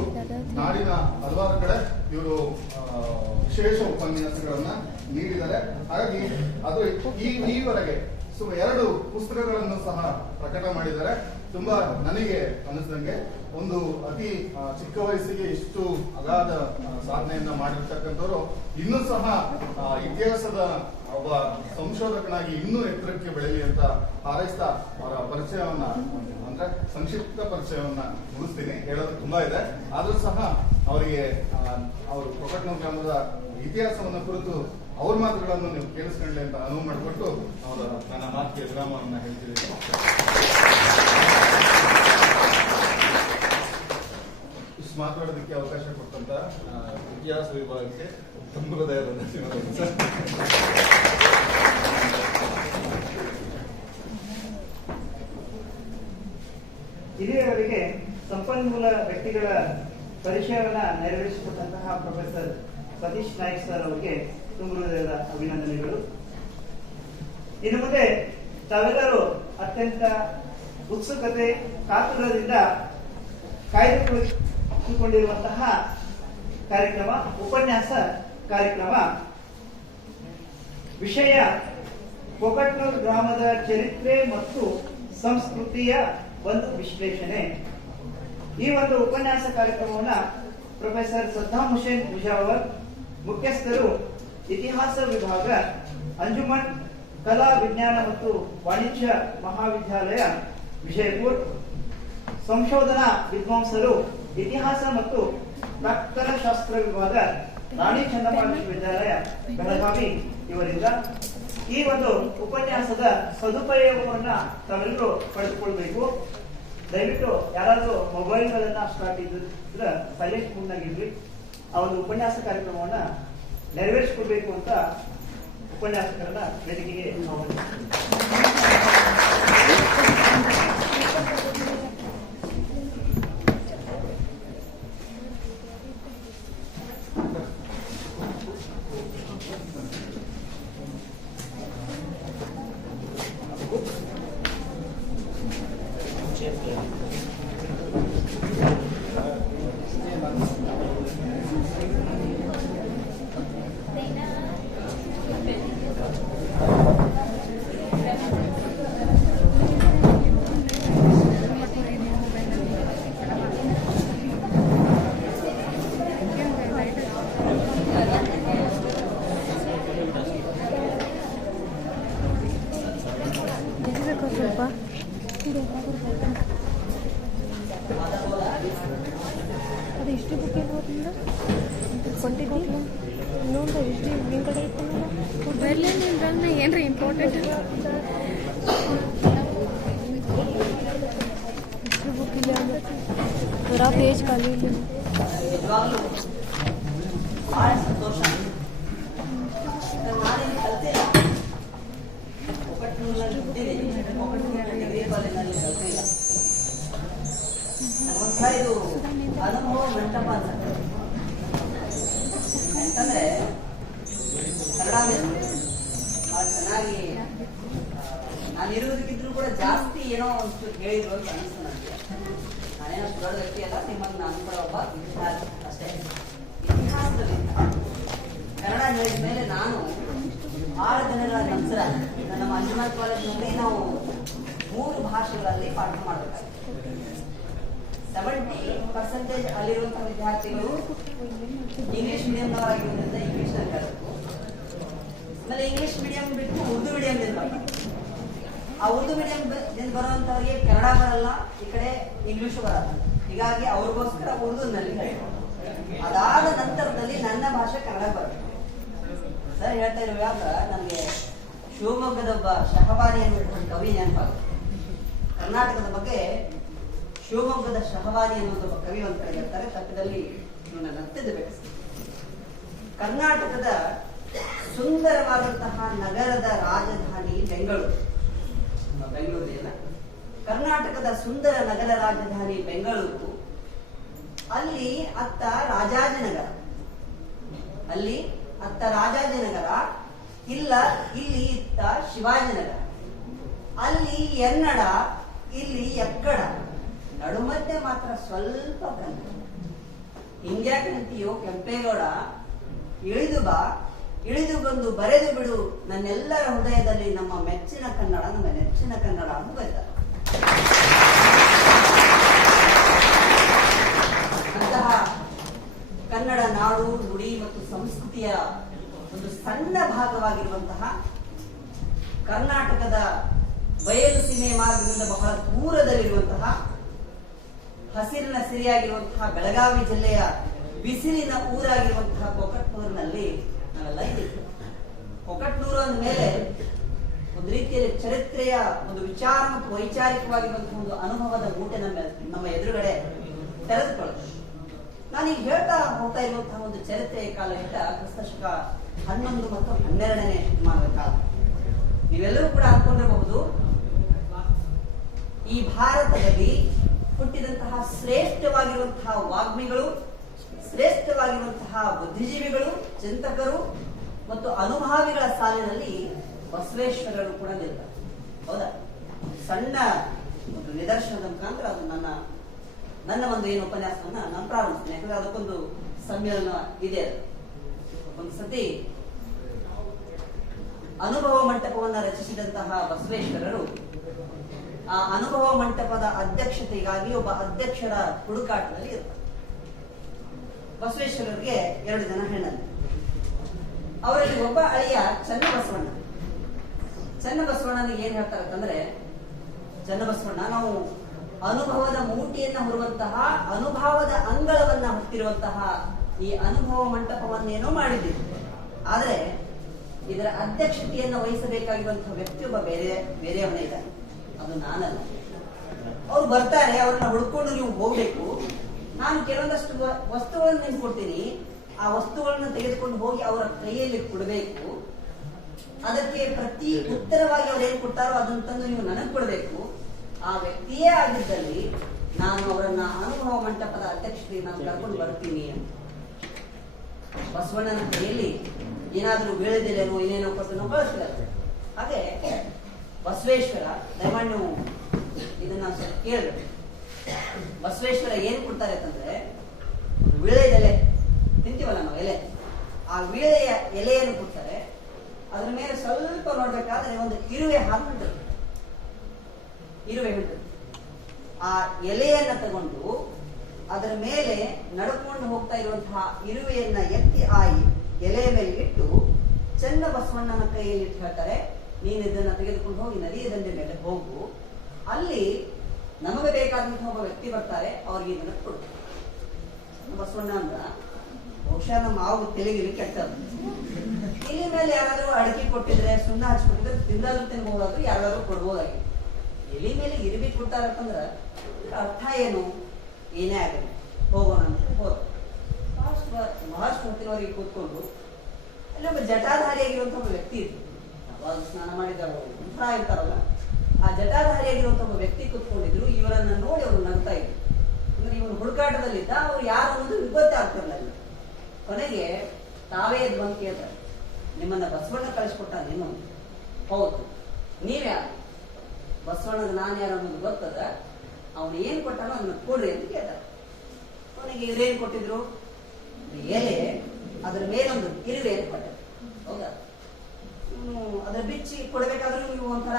ನಾಡಿನ ಹಲವಾರು ಕಡೆ ಇವರು ವಿಶೇಷ ಉಪನ್ಯಾಸಗಳನ್ನ ನೀಡಿದ್ದಾರೆ. ಹಾಗಾಗಿ ಅದು ಈವರೆಗೆ 2 ಪುಸ್ತಕಗಳನ್ನು ಸಹ ಪ್ರಕಟ ಮಾಡಿದ್ದಾರೆ. ತುಂಬಾ ನನಗೆ ಅನಿಸಿದಂಗೆ ಒಂದು ಅತಿ ಚಿಕ್ಕ ವಯಸ್ಸಿಗೆ ಇಷ್ಟು ಅಗಾಧ ಸಾಧನೆಯನ್ನ ಮಾಡಿರ್ತಕ್ಕಂಥವ್ರು ಇನ್ನೂ ಸಹ ಇತಿಹಾಸದ ಒಬ್ಬ ಸಂಶೋಧಕನಾಗಿ ಇನ್ನೂ ಎತ್ತರಕ್ಕೆ ಬೆಳೆಯಲಿ ಅಂತ ಹಾರೈಸ್ತಾ ಅವರ ಪರಿಚಯವನ್ನ, ಅಂದ್ರೆ ಸಂಕ್ಷಿಪ್ತ ಪರಿಚಯವನ್ನ ಮುಗಿಸ್ತೀನಿ. ಹೇಳೋದು ತುಂಬಾ ಇದೆ, ಆದ್ರೂ ಸಹ ಅವರಿಗೆ ಅವರು ಕೊಕಟ್ನೂರು ಗ್ರಾಮದ ಇತಿಹಾಸವನ್ನ ಕುರಿತು ಅವ್ರ ಮಾತುಗಳನ್ನು ನೀವು ಕೇಳಿಸ್ಕೊಳ್ಳಿ ಅಂತ ಅನುವು ಮಾಡಿಕೊಟ್ಟು ಅವರ ನನ್ನ ಮಾತಿಗೆ ವಿರಾಮವನ್ನ ಹೇಳ್ತಿದ್ದೀನಿ. ಇಷ್ಟು ಮಾತಾಡೋದಕ್ಕೆ ಅವಕಾಶ ಕೊಟ್ಟಂತ ಇತಿಹಾಸ ವಿಭಾಗಕ್ಕೆ ತುಂಬ ಹೃದಯದ ಧನ್ಯವಾದಗಳು ಸರ್. ಇಲ್ಲಿಯವರೆಗೆ ಸಂಪನ್ಮೂಲ ವ್ಯಕ್ತಿಗಳ ಪರಿಚಯವನ್ನ ನೆರವೇರಿಸಿಕೊಟ್ಟಂತಹ ಪ್ರೊಫೆಸರ್ ಸತೀಶ್ ನಾಯ್ಕ್ ಸರ್ ಅವರಿಗೆ ತುಂಬ ಹೃದಯದ ಅಭಿನಂದನೆಗಳು. ಇನ್ನು ಮುಂದೆ ತಾವೆಲ್ಲರೂ ಅತ್ಯಂತ ಉತ್ಸುಕತೆ, ಕಾತುರದಿಂದ ಕಾಯ್ದುಕೊಂಡಿರುವಂತಹ ಕಾರ್ಯಕ್ರಮ, ಉಪನ್ಯಾಸ ಕಾರ್ಯಕ್ರಮ. ವಿಷಯ ಕೊಕಟ್ನೂರು ಗ್ರಾಮದ ಚರಿತ್ರೆ ಮತ್ತು ಸಂಸ್ಕೃತಿಯ ಒಂದು ವಿಶ್ಲೇಷಣೆ. ಈ ಒಂದು ಉಪನ್ಯಾಸ ಕಾರ್ಯಕ್ರಮವನ್ನು ಪ್ರೊಫೆಸರ್ ಸದ್ದಾಂ ಹುಸೇನ್ ಮುಜಾವರ್, ಮುಖ್ಯಸ್ಥರು ಇತಿಹಾಸ ವಿಭಾಗ, ಅಂಜುಮನ್ ಕಲಾ ವಿಜ್ಞಾನ ಮತ್ತು ವಾಣಿಜ್ಯ ಮಹಾವಿದ್ಯಾಲಯ ವಿಜಯಪುರ, ಸಂಶೋಧನಾ ವಿದ್ವಾಂಸರು ಇತಿಹಾಸ ಮತ್ತು ಪ್ರಾಕ್ತನ ಶಾಸ್ತ್ರ ವಿಭಾಗ, ರಾಣಿ ಚೆನ್ನಮ್ಮ ವಿಶ್ವವಿದ್ಯಾಲಯ ಬೆಳಗಾವಿ ಇವರಿಂದ ಈ ಒಂದು ಉಪನ್ಯಾಸದ ಸದುಪಯೋಗವನ್ನ ತಾವೆಲ್ಲರೂ ಪಡೆದುಕೊಳ್ಬೇಕು. ದಯವಿಟ್ಟು ಯಾರಾದ್ರೂ ಮೊಬೈಲ್ಗಳನ್ನ ಸ್ಟಾರ್ಟ್ ಇದ್ರೆ ಸೈಲೆಂಟ್ ಮೂಡ್ನಾಗಿರ್ಲಿ. ಆ ಒಂದು ಉಪನ್ಯಾಸ ಕಾರ್ಯಕ್ರಮವನ್ನ ನೆರವೇರಿಸಿಕೊಡ್ಬೇಕು ಅಂತ ಉಪನ್ಯಾಸಕರನ್ನ ವೇದಿಕೆಗೆ ಅದು ಹಿಸ್ಟ್ರಿ ಬುಕ್ ಏನು ಹೋದ್ರೆ ಕೊಟ್ಟಿದ್ದಿ ಇನ್ನೊಂದು ಹಿಸ್ಟ್ರಿ ನಿಮ್ಮ ಕಡೆ ಇತ್ತು ಬರಲಿ ನಿಮ್ಗೆ ಏನ್ರಿ ಇಂಪಾರ್ಟೆಂಟ್ ಹಿಸ್ಟ್ರಿ ಬುಕ್ ಇಲ್ಲ ಅಂದ್ರೆ ಪೂರಾ ಪೇಜ್ ಖಾಲಿ ಇಲ್ಲ ನಿಜವಾಗ್ಲೂ ಭಾಳ ಸಂತೋಷ. ನಾನೇನು ಕಲ್ತಿಲ್ಲ, ಒಕ್ಕಟ್ನೂರಲ್ಲಿ ಹುಟ್ಟಿದ್ದೀನಿ, ಒಕ್ಕಟ್ನೂರು ಡಿಗ್ರಿ ಕಾಲೇಜಿನಲ್ಲಿ ಕಲ್ತಿಲ್ಲ. ನಮಗೊಂಥರ ಇದು ಅನುಭವ ಮಂಟಪ ಅಂತ. ಯಾಕಂದ್ರೆ ಕನ್ನಡ ಭಾಳ ಚೆನ್ನಾಗಿ ನಾನಿರುವುದಕ್ಕಿದ್ರು ಕೂಡ ಜಾಸ್ತಿ ಏನೋ ಒಂದು ಹೇಳಿದ್ರು ಅಂತ ಅನಿಸ್ತು ನನಗೆ. ನಾನೇನೋ ದೊಡ್ಡ ವ್ಯಕ್ತಿ ಅಲ್ಲ, ನಿಮ್ಮನ್ನು ನಾನು ಕೂಡ ಒಬ್ಬ ವಿದ್ಯಾರ್ಥಿ ಅಷ್ಟೇ. ಇತಿಹಾಸದಲ್ಲಿ ಕನ್ನಡ ಹೇಳಿದ ಮೇಲೆ ನಾನು 6 ದಿನಗಳ ನಂತರ ನಮ್ಮ ಮಂಜುನಾಥ್ ಕಾಲೇಜಿನಲ್ಲಿ ನಾವು 3 ಭಾಷೆಗಳಲ್ಲಿ ಪಾಠ ಮಾಡಬೇಕಾಗಿತ್ತು. 70% ಅಲ್ಲಿರುವಂತಹ ವಿದ್ಯಾರ್ಥಿಗಳು ಇಂಗ್ಲಿಷ್ ಮೀಡಿಯಂನವರಾಗಿರೋದ್ರಿಂದ ಇಂಗ್ಲಿಷ್ ನಲ್ಲಿ ಕಲಿತು, ಆಮೇಲೆ ಇಂಗ್ಲಿಷ್ ಮೀಡಿಯಂ ಬಿಟ್ಟು ಉರ್ದು ಮೀಡಿಯಂದಿಂದ ಬರ್ತಾರೆ. ಆ ಉರ್ದು ಮೀಡಿಯಂ ಬರುವಂತವರಿಗೆ ಕನ್ನಡ ಬರಲ್ಲ, ಈ ಕಡೆ ಇಂಗ್ಲಿಷ್ ಬರಲ್ಲ. ಹೀಗಾಗಿ ಅವ್ರಿಗೋಸ್ಕರ ಉರ್ದುನಲ್ಲಿ ಕಲಿತು. ಅದಾದ ನಂತರದಲ್ಲಿ ನನ್ನ ಭಾಷೆ ಕನ್ನಡ ಬರುತ್ತೆ. ಸರ್ ಹೇಳ್ತಾ ಇರುವಾಗ ನನಗೆ ಶಿವಮೊಗ್ಗದ ಒಬ್ಬ ಶಹಬಾನಿ ಅನ್ನುವಂಥ ಕವಿ ನೆನಪಾಗುತ್ತೆ. ಕರ್ನಾಟಕದ ಬಗ್ಗೆ ಶಿವಮೊಗ್ಗದ ಶಹಬಾನಿ ಅನ್ನುವಂಥ ಒಬ್ಬ ಕವಿ ಒಂದು ಕಡೆ ಹೇಳ್ತಾರೆ, ತಪ್ಪದಲ್ಲಿ ನನ್ನ ತಿದ್ದಬೇಕು. ಕರ್ನಾಟಕದ ಸುಂದರವಾದಂತಹ ನಗರದ ರಾಜಧಾನಿ ಬೆಂಗಳೂರು. ಬೆಂಗಳೂರು ಇಲ್ಲ, ಕರ್ನಾಟಕದ ಸುಂದರ ನಗರ ರಾಜಧಾನಿ ಬೆಂಗಳೂರು. ಅಲ್ಲಿ ಅತ್ತ ರಾಜಾಜಿನಗರ, ಅಲ್ಲಿ ಅತ್ತ ರಾಜಾಜಿನಗರ, ಇಲ್ಲಿ ಇತ್ತ ಶಿವಾಜಿನಗರ. ಅಲ್ಲಿ ಎನ್ನಡ, ಇಲ್ಲಿ ಎಕ್ಕಡ, ನಡುಮಧ್ಯೆ ಮಾತ್ರ ಸ್ವಲ್ಪ ಕನ್ನಡ. ಹಿಂಗ್ಯಾಕೆ ಅಂತೀಯೋ ಕೆಂಪೇಗೌಡ, ಇಳಿದು ಬಂದು ಬರೆದು ಬಿಡು ನನ್ನೆಲ್ಲರ ಹೃದಯದಲ್ಲಿ ನಮ್ಮ ಮೆಚ್ಚಿನ ಕನ್ನಡ, ನಮ್ಮ ನೆಚ್ಚಿನ ಕನ್ನಡ ಅಂತ ಬರೀತಾರೆ. ಅಂತಹ ಕನ್ನಡ ನಾಡು, ನುಡಿ ಮತ್ತು ಸಂಸ್ಕೃತಿಯ ಒಂದು ಸಣ್ಣ ಭಾಗವಾಗಿರುವಂತಹ ಕರ್ನಾಟಕದ ಬಯಲು ಸೀಮೆ ಮಾರ್ಗದಿಂದ ಬಹಳ ದೂರದಲ್ಲಿರುವಂತಹ ಹಸಿರಿನ ಸಿರಿಯಾಗಿರುವಂತಹ ಬೆಳಗಾವಿ ಜಿಲ್ಲೆಯ ಬಿಸಿಲಿನ ಊರಾಗಿರುವಂತಹ ಕೊಕಟ್ನೂರಿನಲ್ಲಿ ನಾವೆಲ್ಲ ಇದ್ದೀವಿ. ಕೊಕಟ್ನೂರು ಅಂದ ಮೇಲೆ ಒಂದು ರೀತಿಯಲ್ಲಿ ಚರಿತ್ರೆಯ ಒಂದು ವಿಚಾರ ಮತ್ತು ವೈಚಾರಿಕವಾಗಿರುವಂತಹ ಒಂದು ಅನುಭವದ ಮೂಟೆ ನಮ್ಮ ಎದುರುಗಡೆ ತೆರೆದುಕೊಳ್ಳುತ್ತೆ. ನಾನೀಗ ಹೇಳ್ತಾ ಹೋಗ್ತಾ ಇರುವಂತಹ ಒಂದು ಚರಿತ್ರೆಯ ಕಾಲದಿಂದ ಕ್ರಿಸ್ತಶಕ 11 ಮತ್ತು 12ನೇ ಶತಮಾನದ ಕಾಲ. ನೀವೆಲ್ಲರೂ ಕೂಡ ಅಂದ್ಕೊಂಡಿರಬಹುದು, ಈ ಭಾರತದಲ್ಲಿ ಹುಟ್ಟಿದಂತಹ ಶ್ರೇಷ್ಠವಾಗಿರುವಂತಹ ವಾಗ್ಮಿಗಳು, ಶ್ರೇಷ್ಠವಾಗಿರುವಂತಹ ಬುದ್ಧಿಜೀವಿಗಳು, ಚಿಂತಕರು ಮತ್ತು ಅನುಭಾವಿಗಳ ಸಾಲಿನಲ್ಲಿ ಬಸವೇಶ್ವರರು ಕೂಡ ನಿಲ್ತಾರೆ. ಹೌದಾ? ಸಣ್ಣ ಒಂದು ನಿದರ್ಶನದ ಮುಖಾಂತರ ಅದು ನನ್ನ ಒಂದು ಏನು ಉಪನ್ಯಾಸವನ್ನ ನಾನು ಪ್ರಾರಂಭಿಸ್ತೇನೆ. ಯಾಕಂದ್ರೆ ಅದಕ್ಕೊಂದು ಸಮ್ಮೇಳನ ಇದೆ. ಒಂದು ಸತಿ ಅನುಭವ ಮಂಟಪವನ್ನ ರಚಿಸಿದಂತಹ ಬಸವೇಶ್ವರರು ಆ ಅನುಭವ ಮಂಟಪದ ಅಧ್ಯಕ್ಷತೆಗಾಗಿ ಒಬ್ಬ ಅಧ್ಯಕ್ಷರ ಹುಡುಕಾಟದಲ್ಲಿ ಇರ್ತಾರೆ. ಬಸವೇಶ್ವರರಿಗೆ 2 ಜನ ಹೆಣ್ಣಲ್ಲಿ. ಅವರಲ್ಲಿ ಒಬ್ಬ ಅಳಿಯ ಚನ್ನಬಸವಣ್ಣ. ಚನ್ನಬಸವಣ್ಣನಿಗೆ ಏನ್ ಹೇಳ್ತಾರೆ ಅಂತಂದ್ರೆ, ಚನ್ನಬಸವಣ್ಣ, ನಾವು ಅನುಭವದ ಮೂಟಿಯನ್ನ ಹೊರುವಂತಹ, ಅನುಭವದ ಅಂಗಳವನ್ನ ಹೊತ್ತಿರುವಂತಹ ಈ ಅನುಭವ ಮಂಟಪವನ್ನೇನೋ ಮಾಡಿದ್ದೀವಿ. ಆದ್ರೆ ಇದರ ಅಧ್ಯಕ್ಷತೆಯನ್ನು ವಹಿಸಬೇಕಾಗಿರುವಂತಹ ವ್ಯಕ್ತಿಯೊಬ್ಬ ಬೇರೆಯವನೇ ಇದ್ದಾನೆ, ಅದು ನಾನಲ್ಲ. ಅವ್ರು ಬರ್ತಾರೆ, ಅವ್ರನ್ನ ಹುಡ್ಕೊಂಡು ನೀವು ಹೋಗ್ಬೇಕು. ನಾನು ಕೆಲವೊಂದಷ್ಟು ವಸ್ತುಗಳನ್ನು ನಿಮ್ಗೆ ಕೊಡ್ತೀನಿ, ಆ ವಸ್ತುಗಳನ್ನ ತೆಗೆದುಕೊಂಡು ಹೋಗಿ ಅವರ ಕೈಯಲ್ಲಿ ಕೊಡಬೇಕು. ಅದಕ್ಕೆ ಪ್ರತಿ ಉತ್ತರವಾಗಿ ಅವ್ರು ಏನ್ ಕೊಡ್ತಾರೋ ಅದನ್ನ ತಂದು ನೀವು ನನಗೆ ಕೊಡಬೇಕು. ಆ ವ್ಯಕ್ತಿಯೇ ಆಗಿದ್ದಲ್ಲಿ ನಾನು ಅವರನ್ನ ಅನುಭವ ಮಂಟಪದ ಅಧ್ಯಕ್ಷತೆಗೆ ನಾನು ಕರ್ಕೊಂಡು ಬರ್ತೀನಿ ಅಂತ. ಬಸವಣ್ಣನ ಕೈಯಲ್ಲಿ ಏನಾದ್ರೂ ಬೀಳದಿಲ್ಲೇನೋ ಏನೇನೋ ಕೊಟ್ಟು ನಾವು ಕಳಿಸ್ತಾರೆ. ಹಾಗೆ ಬಸವೇಶ್ವರ, ದಯಮಾಡಿ ನೀವು ಇದನ್ನ ಸ್ವಲ್ಪ ಕೇಳಬೇಕು. ಬಸವೇಶ್ವರ ಏನ್ ಕೊಡ್ತಾರೆ ಅಂತಂದ್ರೆ, ವೀಳ್ಯದೆಲೆ ತಿಂತೀವಲ್ಲ ನಾವು, ಎಲೆ, ಆ ವೀಳೆಯ ಎಲೆಯನ್ನು ಕೊಡ್ತಾರೆ. ಅದ್ರ ಮೇಲೆ ಸ್ವಲ್ಪ ನೋಡ್ಬೇಕಾದ್ರೆ ಒಂದು ಇರುವೆ ಹಾಕ್ಬಿಟ್ಟು, ಇರುವೆ ಬಿಟ್ಟು ಆ ಎಲೆಯನ್ನ ತಗೊಂಡು ಅದರ ಮೇಲೆ ನಡ್ಕೊಂಡು ಹೋಗ್ತಾ ಇರುವಂತಹ ಇರುವೆಯನ್ನ ಎತ್ತಿ ಆ ಎಲೆಯ ಮೇಲೆ ಇಟ್ಟು ಚನ್ನಬಸವಣ್ಣನ ಕೈಯಲ್ಲಿ ಇಟ್ಟು ಹೇಳ್ತಾರೆ, ನೀನು ಇದನ್ನ ತೆಗೆದುಕೊಂಡು ಹೋಗಿ ನದಿಯ ದಂಡೆ ಮೇಲೆ ಹೋಗು, ಅಲ್ಲಿ ನಮಗೆ ಬೇಕಾದಂತಹ ಒಬ್ಬ ವ್ಯಕ್ತಿ ಬರ್ತಾರೆ, ಅವ್ರಿಗೆ ಇದನ್ನ ಕೊಡು. ಬಸವಣ್ಣ ಅಂದ್ರ ಬಹುಶಃ ನಮ್ಮ ಮಾವು ತೆಲಿಗಿಲಿ ಕೆಟ್ಟದ್ದು. ಇಲ್ಲಿ ಮೇಲೆ ಯಾರಾದ್ರೂ ಅಡಿಕೆ ಕೊಟ್ಟಿದ್ರೆ, ಸುಣ್ಣ ಹಚ್ಕೊಟ್ಟಿದ್ರೆ ತಿಂದಾದ್ರೂ ತಿನ್ಬಹುದಾದ್ರು, ಯಾರಾದ್ರೂ ಕೊಡ್ಬೋದಾಗಿ. ಎಲಿ ಮೇಲೆ ಇರಿಬಿ ಕೊಟ್ಟಾರಂತಂದ್ರ ಅರ್ಥ ಏನು? ಏನೇ ಆಗಲಿ ಹೋಗೋಣ ಅಂತ ಹೋದ. ಬಹಳಷ್ಟು ಹೊತ್ತಿನವರಿಗೆ ಕೂತ್ಕೊಂಡು ಅಲ್ಲಿ ಒಬ್ಬ ಜಟಾಧಾರಿಯಾಗಿರುವಂತ ಒಬ್ಬ ವ್ಯಕ್ತಿ ಇತ್ತು. ಅವಾಗ ಸ್ನಾನ ಮಾಡಿದವರು ಉತ್ತರ ಇರ್ತಾರಲ್ಲ, ಆ ಜಟಾಧಾರಿಯಾಗಿರುವಂತ ಒಬ್ಬ ವ್ಯಕ್ತಿ ಕೂತ್ಕೊಂಡಿದ್ರು. ಇವರನ್ನ ನೋಡಿ ಅವರು ನಗ್ತಾ ಇದ್ರು. ಅಂದ್ರೆ ಇವನು ಹುಡುಕಾಟದಲ್ಲಿದ್ದ, ಅವ್ರು ಯಾರು ಅನ್ನೋದು ಗೊತ್ತೇ ಆಗ್ತಿರ್ಲಿಲ್ಲ. ಕೊನೆಗೆ ತಾವೇ ಎದ್ದು ಬಂದು ಕೇಳ್ತಾರೆ, ನಿಮ್ಮನ್ನ ಬಸವಣ್ಣ ಕಳಿಸ್ಕೊಟ್ಟ ನೀನು? ಹೌದು. ನೀವ್ಯಾರು? ಬಸವಣ್ಣಗೆ ನಾನು ಯಾರು ಅನ್ನೋದು ಗೊತ್ತದ, ಅವನು ಏನ್ ಕೊಟ್ಟಾನೋ ಅದನ್ನ ಕೊಡ್ರಿ ಅಂತ ಕೇಳ್ತಾರೆ. ಕೊನೆಗೆ ಇವ್ರೇನ್ ಕೊಟ್ಟಿದ್ರು? ಎಲೆ, ಅದ್ರ ಮೇಲೊಂದು ಇರುವೆ ಅಂತ ಕೊಟ್ಟರು. ಹೌದಾ? ಅದ್ರ ಬಿಚ್ಚಿ ಕೊಡ್ಬೇಕಾದ್ರೂ ನೀವು ಒಂಥರ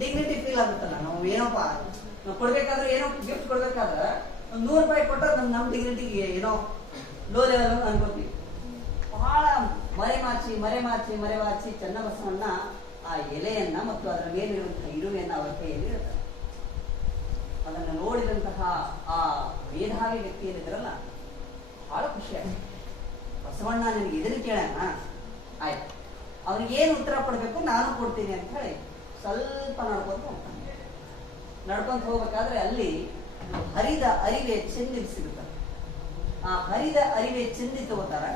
ಡಿಗ್ನಿಟಿ ಫೀಲ್ ಆಗುತ್ತಲ್ಲ. ನಾವು ಏನೋಪ್ಪ ನಾವು ಕೊಡ್ಬೇಕಾದ್ರೆ, ಏನೋ ಗಿಫ್ಟ್ ಕೊಡ್ಬೇಕಾದ್ರೆ ಒಂದು 100 ರೂಪಾಯಿ ಕೊಟ್ಟ ನಮ್ ಡಿಗ್ನಿಟಿಗೆ ಏನೋ ಲೋ ಲೆವೆಲ್ ಅಂತ ಅನ್ಕೋತೀವಿ. ಬಹಳ ಮರೆಮಾಚಿ ಚನ್ನಬಸವಣ್ಣ ಆ ಎಲೆಯನ್ನ ಮತ್ತು ಅದರ ಮೇಲಿರುವಂತಹ ಇರುವೆಯನ್ನ ಅವರ ಕೈಯಲ್ಲಿ ಇರ್ತಾರೆ. ಅದನ್ನು ನೋಡಿದಂತಹ ಆ ಮೇಧಾವಿ ವ್ಯಕ್ತಿ ಏನಿದ್ರಲ್ಲ, ಬಹಳ ಖುಷಿ ಆಯ್ತು. ಬಸವಣ್ಣ ನಿನಗೆ ಇದನ್ನ ಕೇಳೋಣ, ಆಯ್ತು, ಅವ್ರಿಗೆ ಏನು ಉತ್ತರ ಕೊಡ್ಬೇಕು ನಾನು ಕೊಡ್ತೀನಿ ಅಂತ ಹೇಳಿ ಸ್ವಲ್ಪ ನಡ್ಕೊಂತ ಹೋಗ್ತಾನೆ. ನಡ್ಕೊಂತ ಹೋಗ್ಬೇಕಾದ್ರೆ ಅಲ್ಲಿ ಹರಿದ ಅರಿವೆ ಚೆಂದಿ ಸಿಗುತ್ತದೆ. ಆ ಹರಿದ ಅರಿವೆ ಚೆಂದಿ ತಗೋತಾರ.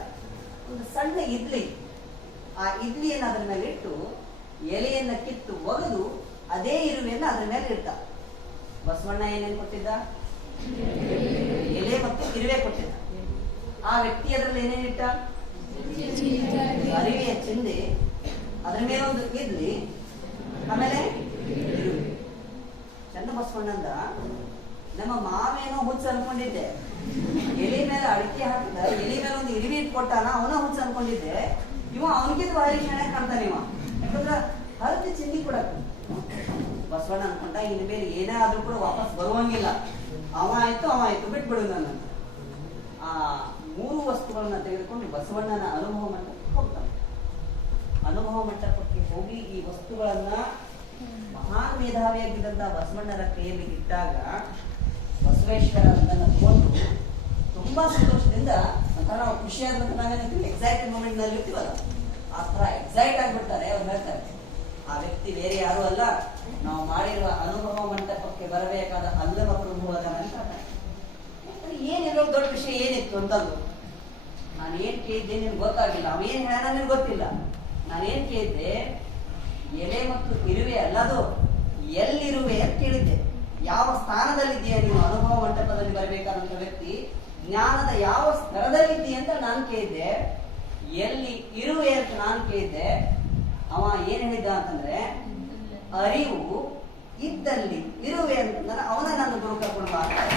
ಒಂದು ಸಣ್ಣ ಇಡ್ಲಿ, ಆ ಇಡ್ಲಿಯನ್ನು ಅದ್ರ ಮೇಲೆ ಇಟ್ಟು ಎಲೆಯನ್ನ ಕಿತ್ತು ಒಗೆದು ಅದೇ ಇರುವೆಯನ್ನ ಅದ್ರ ಮೇಲೆ ಇಡ್ತಾರೆ. ಬಸವಣ್ಣ ಏನೇನು ಕೊಟ್ಟಿದ್ದ? ಎಲೆ ಮತ್ತು ಇರುವೆ ಕೊಟ್ಟಿದ್ದ. ಆ ವ್ಯಕ್ತಿ ಅದರಲ್ಲಿ ಏನೇನಿಟ್ಟ? ಅರಿವೆಯ ಚಿಂದೆ, ಅದ್ರ ಮೇಲೆ ಒಂದು ಇಡ್ಲಿ, ಆಮೇಲೆ ಇರುವೆ. ಚನ್ನಬಸವಣ್ಣಂದ ನಮ್ಮ ಮಾವೇನೋ ಹುಚ್ಚ ಅನ್ಕೊಂಡಿದ್ದೆ. ಎಲೆ ಮೇಲೆ ಅಡಿಕೆ ಹಾಕಿದ, ಎಲೆ ಮೇಲೆ ಒಂದು ಇರುವೆ ಇಟ್ಕೊಟ್ಟಾನ, ಅವನ ಹುಚ್ಚ ಅನ್ಕೊಂಡಿದ್ದೆ. ಇವ ಅವನಿಗಿಂತ ಭಾರಿ ಶಾಣೆ ಕಾಣ್ತಾನೆ ಇವ. ಯಾಕಂದ್ರ ಹರಿದ ಚಿಂದಿ ಕೊಡಕ್ ಬಸವಣ್ಣ ಅನ್ಕೊಂಡ, ಇನ್ ಮೇಲೆ ಏನೇ ಆದ್ರೂ ಕೂಡ ವಾಪಸ್ ಬರುವಂಗಿಲ್ಲ. ಅವ ಆಯ್ತು ಬಿಟ್ಬಿಡು ನನ್ನ. ಆ 3 ವಸ್ತುಗಳನ್ನ ತೆಗೆದುಕೊಂಡು ಬಸವಣ್ಣನ ಅನುಭವ ಮಂಟಪಕ್ಕೆ ಹೋಗ್ತಾನೆ. ಅನುಭವ ಮಂಟಪಕ್ಕೆ ಹೋಗಿ ಈ ವಸ್ತುಗಳನ್ನ ಮಹಾನ್ ಮೇಧಾವಿಯಾಗಿದ್ದಂತಹ ಬಸವಣ್ಣರ ಕೈಯಲ್ಲಿ ಇಟ್ಟಾಗ ಬಸವೇಶ್ವರ ಅದನ್ನ ತಗೊಂಡು ತುಂಬಾ ಸಂತೋಷದಿಂದ, ಅಂತ ನಾವು ಖುಷಿಯಾದಂತ ನಾವೇನಿರ್ತೀವಿ, ಎಕ್ಸೈಟೆಡ್ ಮೂಮೆಂಟ್ ನಲ್ಲಿ ಇರ್ತೀವಲ್ಲ, ಆ ತರ ಎಕ್ಸೈಟ್ ಆಗ್ಬಿಡ್ತಾರೆ. ಅವ್ರು ಹೇಳ್ತಾರೆ, ಆ ವ್ಯಕ್ತಿ ಬೇರೆ ಯಾರು ಅಲ್ಲ, ನಾವು ಮಾಡಿರುವ ಅನುಭವ ಮಂಟಪಕ್ಕೆ ಬರಬೇಕಾದ ಅಲ್ಲವ ಪ್ರಭುವಾದ ಅಂತ. ಏನಿರೋ ದೊಡ್ಡ ವಿಷಯ ಏನಿತ್ತು ಅಂತಂದು ನಾನು ಏನ್ ಕೇಳಿದ್ದೆ ನಿನ್ಗೆ ಗೊತ್ತಾಗಿಲ್ಲ. ಅವ ಏನ್ ಹೇಳ ನಿನ್ಗೆ ಗೊತ್ತಿಲ್ಲ. ನಾನೇನ್ ಕೇಳಿದ್ದೆ, ಎಲೆ ಮತ್ತು ಇರುವೆ ಅಲ್ಲದು, ಎಲ್ಲಿರುವೆ ಅಂತ ಕೇಳಿದ್ದೆ. ಯಾವ ಸ್ಥಾನದಲ್ಲಿದ್ದೀಯ ನೀನು? ಅನುಭವ ಮಂಟಪದಲ್ಲಿ ಬರಬೇಕಾದಂತ ವ್ಯಕ್ತಿ ಜ್ಞಾನದ ಯಾವ ಸ್ತರದಲ್ಲಿದ್ದೀಯ ಅಂತ ನಾನು ಕೇಳಿದ್ದೆ. ಎಲ್ಲಿ ಇರುವೆ ಅಂತ ನಾನು ಕೇಳಿದ್ದೆ. ಅವ ಏನ್ ಹೇಳಿದ್ದ ಅಂತಂದ್ರೆ, ಅರಿವು ಇದ್ದಲ್ಲಿ ಇರುವೆ ಅಂತಂದ್ರೆ ಅವನ ನಾನು ಗುರು ಕರ್ಕೊಂಡು ಮಾಡ್ತಾರೆ.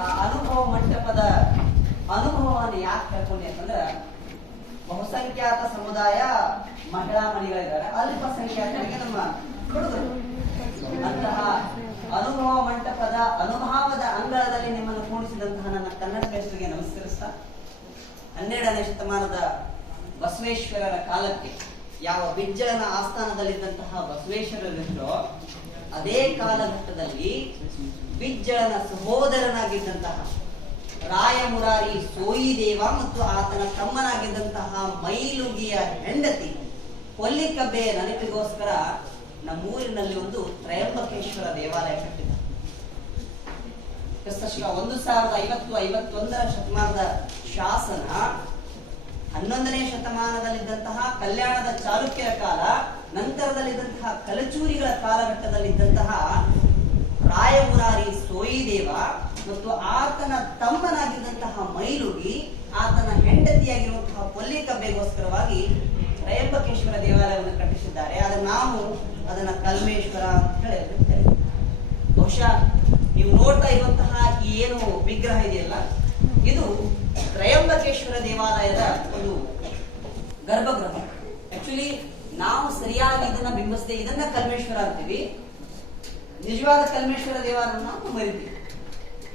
ಆ ಅನುಭವ ಮಂಟಪದ ಅನುಭವವನ್ನು ಯಾಕೆ ಕರ್ಕೊಂಡೆ ಅಂತಂದ್ರೆ, ಬಹುಸಂಖ್ಯಾತ ಸಮುದಾಯ ಮಹಿಳಾ ಮಣಿಗಳಿದ್ದಾರೆ, ಅಲ್ಪಸಂಖ್ಯಾತರಿಗೆ ನಮ್ಮ ಹುಡುಗರು. ಅಂತಹ ಅನುಭವ ಮಂಟಪದ ಅನುಭವದ ಅಂಗಳದಲ್ಲಿ ನಿಮ್ಮನ್ನು ಕೂಡಿಸಿದಂತಹ ನನ್ನ ಕನ್ನಡ ಶ್ರೇಷ್ಠರಿಗೆ ನಮಸ್ಕರಿಸ್ತಾ, 12ನೇ ಶತಮಾನದ ಬಸವೇಶ್ವರರ ಕಾಲಕ್ಕೆ ಯಾವ ಬಿಜ್ಜಳನ ಆಸ್ಥಾನದಲ್ಲಿದ್ದಂತಹ ಬಸವೇಶ್ವರರಿದ್ದರೋ ಅದೇ ಕಾಲಘಟ್ಟದಲ್ಲಿ ಬಿಜ್ಜಳನ ಸಹೋದರನಾಗಿದ್ದಂತಹ ರಾಯಮುರಾರಿ ಸೋಯಿದೇವ ಮತ್ತು ಆತನ ತಮ್ಮನಾಗಿದ್ದಂತಹ ಮೈಲುಗಿಯ ಹೆಂಡತಿ ಕೊಲ್ಲಿಕಬ್ಬೆಯ ನೆನಪಿಗೋಸ್ಕರ ನಮ್ಮೂರಿನಲ್ಲಿ ಒಂದು ತ್ರಯಂಬಕೇಶ್ವರ ದೇವಾಲಯ ಕಟ್ಟಿದ. ಕ್ರಿಸ್ತಶಕ 1050-51ರ ಶತಮಾನದ ಶಾಸನ 11ನೇ ಶತಮಾನದಲ್ಲಿದ್ದಂತಹ ಕಲ್ಯಾಣದ ಚಾಲುಕ್ಯರ ಕಾಲ, ನಂತರದಲ್ಲಿದ್ದಂತಹ ಕಲಚೂರಿಗಳ ಕಾಲಘಟ್ಟದಲ್ಲಿದ್ದಂತಹ ರಾಯಮುರಾರಿ ಸೋಯಿದೇವ ಮತ್ತು ಆತನ ತಮ್ಮನಾಗಿದ್ದಂತಹ ಮೈಲುಗಿ, ಆತನ ಹೆಂಡತಿಯಾಗಿರುವಂತಹ ಕೊಲ್ಲಿಕಬ್ಬೆಗೋಸ್ಕರವಾಗಿ ತ್ರಯಂಬಕೇಶ್ವರ ದೇವಾಲಯವನ್ನು ಕಟ್ಟಿಸಿದ್ದಾರೆ. ಆದರೆ ನಾವು ಅದನ್ನ ಕಲ್ಮೇಶ್ವರ ಅಂತ ಹೇಳಿ. ಬಹುಶಃ ನೀವು ನೋಡ್ತಾ ಇರುವಂತಹ ಈ ಏನು ವಿಗ್ರಹ ಇದೆಯಲ್ಲ, ಇದು ತ್ರಯಂಬಕೇಶ್ವರ ದೇವಾಲಯದ ಒಂದು ಗರ್ಭಗೃಹ. ಆಕ್ಚುಲಿ ನಾವು ಸರಿಯಾಗಿ ಇದನ್ನ ಬಿಂಬಿಸದೆ ಇದನ್ನ ಕಲ್ಮೇಶ್ವರ ಅಂತೀವಿ. ನಿಜವಾದ ಕಲ್ಮೇಶ್ವರ ದೇವಾಲಯವನ್ನು ನಾವು ಮರಿತೀವಿ.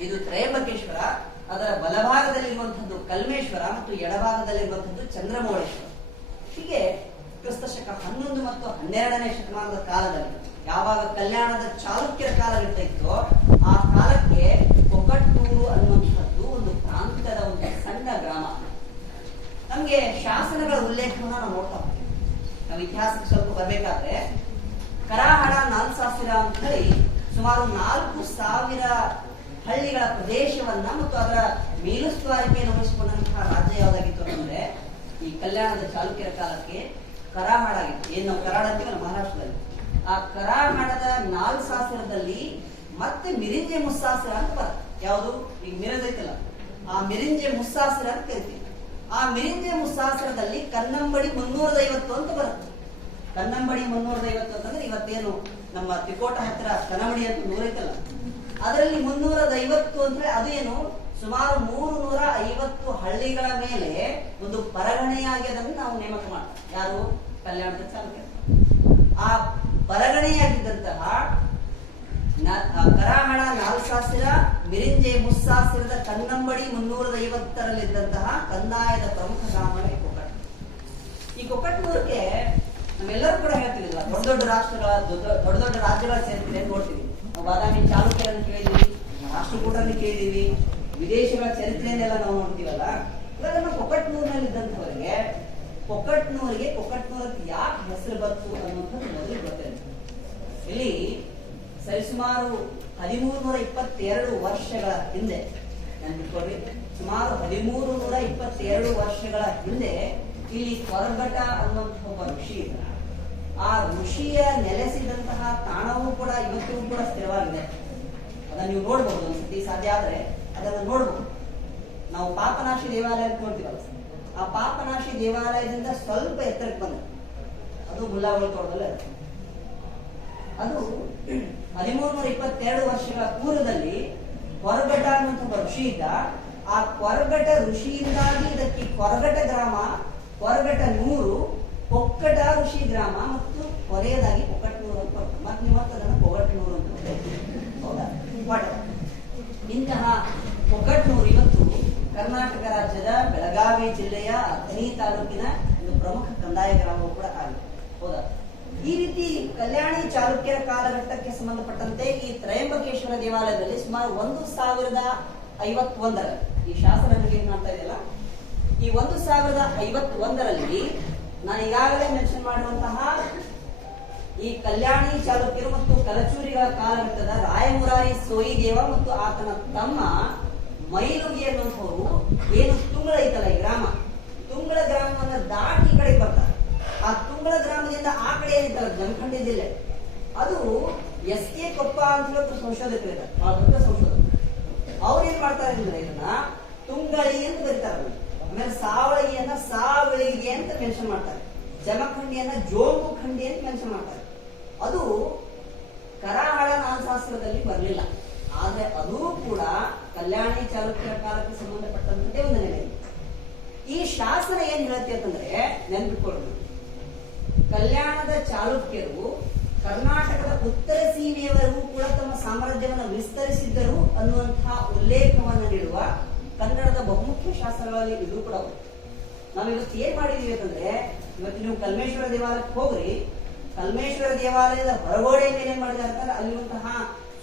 ಇದು ತ್ರಯಂಬಕೇಶ್ವರ, ಅದರ ಬಲಭಾಗದಲ್ಲಿರುವಂತಹದ್ದು ಕಲ್ಮೇಶ್ವರ ಮತ್ತು ಎಡಭಾಗದಲ್ಲಿರುವಂತಹದ್ದು ಚಂದ್ರಮೌಳೇಶ್ವರ. ಹೀಗೆ ಕ್ರಿಸ್ತಶಕ 11 ಮತ್ತು 12ನೇ ಶತಮಾನದ ಕಾಲದಲ್ಲಿ ಯಾವಾಗ ಕಲ್ಯಾಣದ ಚಾಲುಕ್ಯರ ಕಾಲ ಇರ್ತಿತ್ತೋ ಆ ಕಾಲಕ್ಕೆ ಕೊಕಟ್ನೂರು ಅನ್ನುವಂಥದ್ದು ಒಂದು ಪ್ರಾಂತ್ಯದ ಒಂದು ಸಣ್ಣ ಗ್ರಾಮ. ನಮ್ಗೆ ಶಾಸನಗಳ ಉಲ್ಲೇಖವನ್ನ ನಾವು ನೋಡ್ತಾ ಹೋಗ್ತೀವಿ. ನಾವು ಇತಿಹಾಸಕ್ಕೆ ಸ್ವಲ್ಪ ಬರ್ಬೇಕಾದ್ರೆ ಕರಾಹಳ ನಾಲ್ಸಾಸಿರ ಅಂತ ಹೇಳಿ ಸುಮಾರು 4,000 ಹಳ್ಳಿಗಳ ಪ್ರದೇಶವನ್ನ ಮತ್ತು ಅದರ ಮೇಲುಸ್ತುವಾರಿಕೆಯನ್ನು ವಹಿಸಿಕೊಂಡಂತಹ ರಾಜ್ಯ ಯಾವ್ದಾಗಿತ್ತು ಅಂತಂದ್ರೆ ಈ ಕಲ್ಯಾಣದ ಚಾಲುಕ್ಯರ ಕಾಲಕ್ಕೆ ಕರಾಹಳ ಆಗಿತ್ತು. ಏನ್ ನಾವು ಕರಾಳ ಅಂತೀವಲ್ಲ ಮಹಾರಾಷ್ಟ್ರದಲ್ಲಿ, ಆ ಕರಾಹಳದ ನಾಲ್ಸಾಸಿರದಲ್ಲಿ ಮತ್ತೆ ಮಿರಿಂಜೆ ಮುಸ್ಸಾಸಿರ ಅಂತ ಬರುತ್ತೆ. ಯಾವುದು ಈಗ ಮಿರಜ್ ಐತಲ್ಲ, ಆ ಮಿರಿಂಜೆ ಮುಸ್ಸಾಸಿರ ಅಂತ ಕರಿತೀವಿ. ಆ ಮಿರಿಂಜೆ ಮುಸ್ಸಾಸಿರದಲ್ಲಿ ಕನ್ನಂಬಡಿ 350 ಅಂತ ಬರುತ್ತೆ. ಕನ್ನಂಬಡಿ 350 ಅಂತಂದ್ರೆ ಇವತ್ತೇನು ನಮ್ಮ ತಿಕೋಟ ಹತ್ತಿರ ಕನ್ನಂಬಡಿ ಅಂತ 100 ಐತಲ್ಲ, ಅದರಲ್ಲಿ 350 ಅಂದ್ರೆ ಅದೇನು ಸುಮಾರು 350 ಹಳ್ಳಿಗಳ ಮೇಲೆ ಒಂದು ಪರಗಣೆಯಾಗಿ ಅದನ್ನು ನಾವು ನೇಮಕ ಮಾಡ್ತೀವಿ. ಯಾರು? ಕಲ್ಯಾಣದ ಚಾಲುಕ್ಯರು. ಆ ಪರಗಣೆಯಾಗಿದ್ದಂತಹ ಕರಾಹಳ ನಾಲ್ಸಾಸಿರ, ಮಿರಿಂಜೆ ಮುಸ್ಸಾಸಿರದ ಕನ್ನಂಬಡಿ 350ರಲ್ಲಿದ್ದಂತಹ ಕಂದಾಯದ ಪ್ರಮುಖ ಗ್ರಾಮವೇ ಕೊಕಟ್. ಈ ಕೊಕಟ್ನೂರಿಗೆ ನಾವೆಲ್ಲರೂ ಕೂಡ ಹೇಳ್ತೀವಿಲ್ಲ, ದೊಡ್ಡ ದೊಡ್ಡ ರಾಷ್ಟ್ರಗಳ ದೊಡ್ಡ ದೊಡ್ಡ ರಾಜ್ಯಗಳ ಸೇರ್ತಿದೆ ಅಂತ ನೋಡ್ತೀವಿ. ನಾವು ಬಾದಾಮಿ ಚಾಲುಕ್ಯರನ್ನು ಕೇಳಿದೀವಿ, ರಾಷ್ಟ್ರಕೂಟರನ್ನು ಕೇಳಿದೀವಿ, ವಿದೇಶಗಳ ಚರಿತ್ರೆಯನ್ನೆಲ್ಲ ನಾವು ನೋಡ್ತೀವಲ್ಲ. ಇವಾಗ ನಮ್ಮ ಕೊಕಟ್ನೂರಿನಲ್ಲಿ ಇದ್ದಂಥವರಿಗೆ ಕೊಕಟ್ನೂರಿಗೆ ಯಾಕೆ ಹೆಸರು ಬಂತು ಅನ್ನುವಂಥದ್ದು ಮೊದಲು ಗೊತ್ತಿಲ್ಲ. ಇಲ್ಲಿ ಸರಿಸುಮಾರು 1322 ವರ್ಷಗಳ ಹಿಂದೆ ನೆನಪಿಟ್ಕೊಳ್ಳಿ, ಸುಮಾರು 1322 ವರ್ಷಗಳ ಹಿಂದೆ ಇಲ್ಲಿ ಕೊರಗಟ ಅನ್ನುವಂಥ ಒಬ್ಬ ಋಷಿ ಇದ್ದ. ಆ ಋಷಿಯ ನೆಲೆಸಿದಂತಹ ತಾಣವೂ ಕೂಡ ಇವತ್ತಿಗೂ ಕೂಡ ಸ್ಥಿರವಾಗಿದೆ. ಅದನ್ನ ನೀವು ನೋಡ್ಬಹುದು, ಒಂದ್ಸತಿ ಸಾಧ್ಯ ಆದ್ರೆ ಅದನ್ನು ನೋಡ್ಬಹುದು. ನಾವು ಪಾಪನಾಶಿ ದೇವಾಲಯ ಅಂತ ನೋಡ್ತೀವಲ್ಲ, ಆ ಪಾಪನಾಶಿ ದೇವಾಲಯದಿಂದ ಸ್ವಲ್ಪ ಎತ್ತರಕ್ಕೆ ಬಂದ ಅದು ಮುಲ್ಲಾಗೋಳ ತೋಟದಲ್ಲೇ. ಅದು 1322 ವರ್ಷಗಳ ಪೂರ್ವದಲ್ಲಿ ಕೊರಗಟ ಅನ್ನುವಂಥ ಋಷಿ ಇದ್ದ. ಆ ಕೊರಗಟ ಋಷಿಯಿಂದಾಗಿ ಇದಕ್ಕೆ ಕೊರಗಟ ಗ್ರಾಮ, ಕೊರಗಟ ನೂರು, ಕೊಕ್ಕಟ ಋಷಿ ಗ್ರಾಮ ಮತ್ತು ಕೊನೆಯದಾಗಿ ಕೊಕಟ್ನೂರು ಅಂತ ಬರ್ತದೆ. ಮತ್ತೆ ನೀವು ಅದನ್ನು ಕೊಗಟ್ನೂರು ಅಂತ ಹೌದಾ. ಇಂತಹ ಕೊಕಟ್ನೂರು ಇವತ್ತು ಕರ್ನಾಟಕ ರಾಜ್ಯದ ಬೆಳಗಾವಿ ಜಿಲ್ಲೆಯ ಅಥಣಿ ತಾಲೂಕಿನ ಒಂದು ಪ್ರಮುಖ ಕಂದಾಯ ಗ್ರಾಮವೂ ಕೂಡ ಆಗಿದೆ. ಹೌದಾ. ಈ ರೀತಿ ಕಲ್ಯಾಣಿ ಚಾಲುಕ್ಯರ ಕಾಲಘಟ್ಟಕ್ಕೆ ಸಂಬಂಧಪಟ್ಟಂತೆ ಈ ತ್ರಯಂಬಕೇಶ್ವರ ದೇವಾಲಯದಲ್ಲಿ ಸುಮಾರು 1051 ಈ ಶಾಸನ ಏನ್ ಮಾಡ್ತಾ ಇದೆಯಲ್ಲ, ಈ 1051ರಲ್ಲಿ ನಾನು ಈಗಾಗಲೇ ಮೆನ್ಷನ್ ಮಾಡಿರುವಂತಹ ಈ ಕಲ್ಯಾಣಿ ಚಾಲುಕ್ಯರು ಮತ್ತು ಕಲಚೂರಿಗಳ ಕಾಲಘಟ್ಟದ ರಾಯಮುರಾರಿ ಸೋಯಿದೇವ ಮತ್ತು ಆತನ ತಮ್ಮ ಮೈಲುಗಿ ಅನ್ನುವಂಥವ್ರು ಏನು ತುಂಗಳ ಐತಲ್ಲ ಈ ಗ್ರಾಮ, ತುಂಗಳ ಗ್ರಾಮವನ್ನ ದಾಟಿ ಈ ಕಡೆ ಬರ್ತಾರೆ. ಆ ತುಂಗಳ ಗ್ರಾಮದಿಂದ ಆ ಕಡೆ ಏನಿತ್ತಲ್ಲ ಜಮಖಂಡಿ ಜಿಲ್ಲೆ, ಅದು SK ಕೊಪ್ಪ ಅಂತ ಹೇಳಿ ಸಂಶೋಧಕರಿದ್ದಾರೆ, ಬಹಳ ದೊಡ್ಡ ಸಂಶೋಧಕ. ಅವ್ರು ಏನ್ ಮಾಡ್ತಾರೆ ಅಂದ್ರೆ ಇದನ್ನ ತುಂಗಳಿ ಅಂತ ಬರೀತಾರೆ. ಆಮೇಲೆ ಸಾವಳಿಗೆಯನ್ನ ಸಾವಳಿಗೆ ಅಂತ ಮೆನ್ಷನ್ ಮಾಡ್ತಾರೆ, ಜಮಖಂಡಿಯನ್ನ ಜೋಗು ಖಂಡಿ ಅಂತ ಮೆನ್ಷನ್ ಮಾಡ್ತಾರೆ. ಅದು ಕರಾಹಳ ನಾಲ್ಸಾಸ್ತ್ರದಲ್ಲಿ ಬರಲಿಲ್ಲ, ಆದ್ರೆ ಅದೂ ಕೂಡ ಕಲ್ಯಾಣಿ ಚಾಲುಕ್ಯರ ಕಾಲಕ್ಕೆ ಸಂಬಂಧಪಟ್ಟಂತೆ ಒಂದು ನೆಲೆ. ಈ ಶಾಸನ ಏನ್ ಹೇಳುತ್ತೆ ಅಂತಂದ್ರೆ ನೆನಪಿಕೊಳ್ಳಿ, ಕಲ್ಯಾಣದ ಚಾಲುಕ್ಯರು ಕರ್ನಾಟಕದ ಉತ್ತರ ಸೀಮೆಯವರೆಗೂ ಕೂಡ ತಮ್ಮ ಸಾಮ್ರಾಜ್ಯವನ್ನು ವಿಸ್ತರಿಸಿದ್ದರು ಅನ್ನುವಂತಹ ಉಲ್ಲೇಖವನ್ನು ನೀಡುವ ಕನ್ನಡದ ಬಹುಮುಖ್ಯ ಶಾಸನಗಳಲ್ಲಿ ಇದು ಕೂಡ. ನಾವು ಇವತ್ತು ಏನ್ ಮಾಡಿದೀವಿ ಅಂತಂದ್ರೆ, ಇವತ್ತು ನೀವು ಕಲ್ಮೇಶ್ವರ ದೇವಾಲಯಕ್ಕೆ ಹೋಗ್ರಿ, ಕಲ್ಮೇಶ್ವರ ದೇವಾಲಯದ ಹೊರಗೋಡೆ ಮೇಲೆ ಏನ್ ಮಾಡಿದ್ದಾರೆ ಅಂತಂದ್ರೆ ಅಲ್ಲಿರುವಂತಹ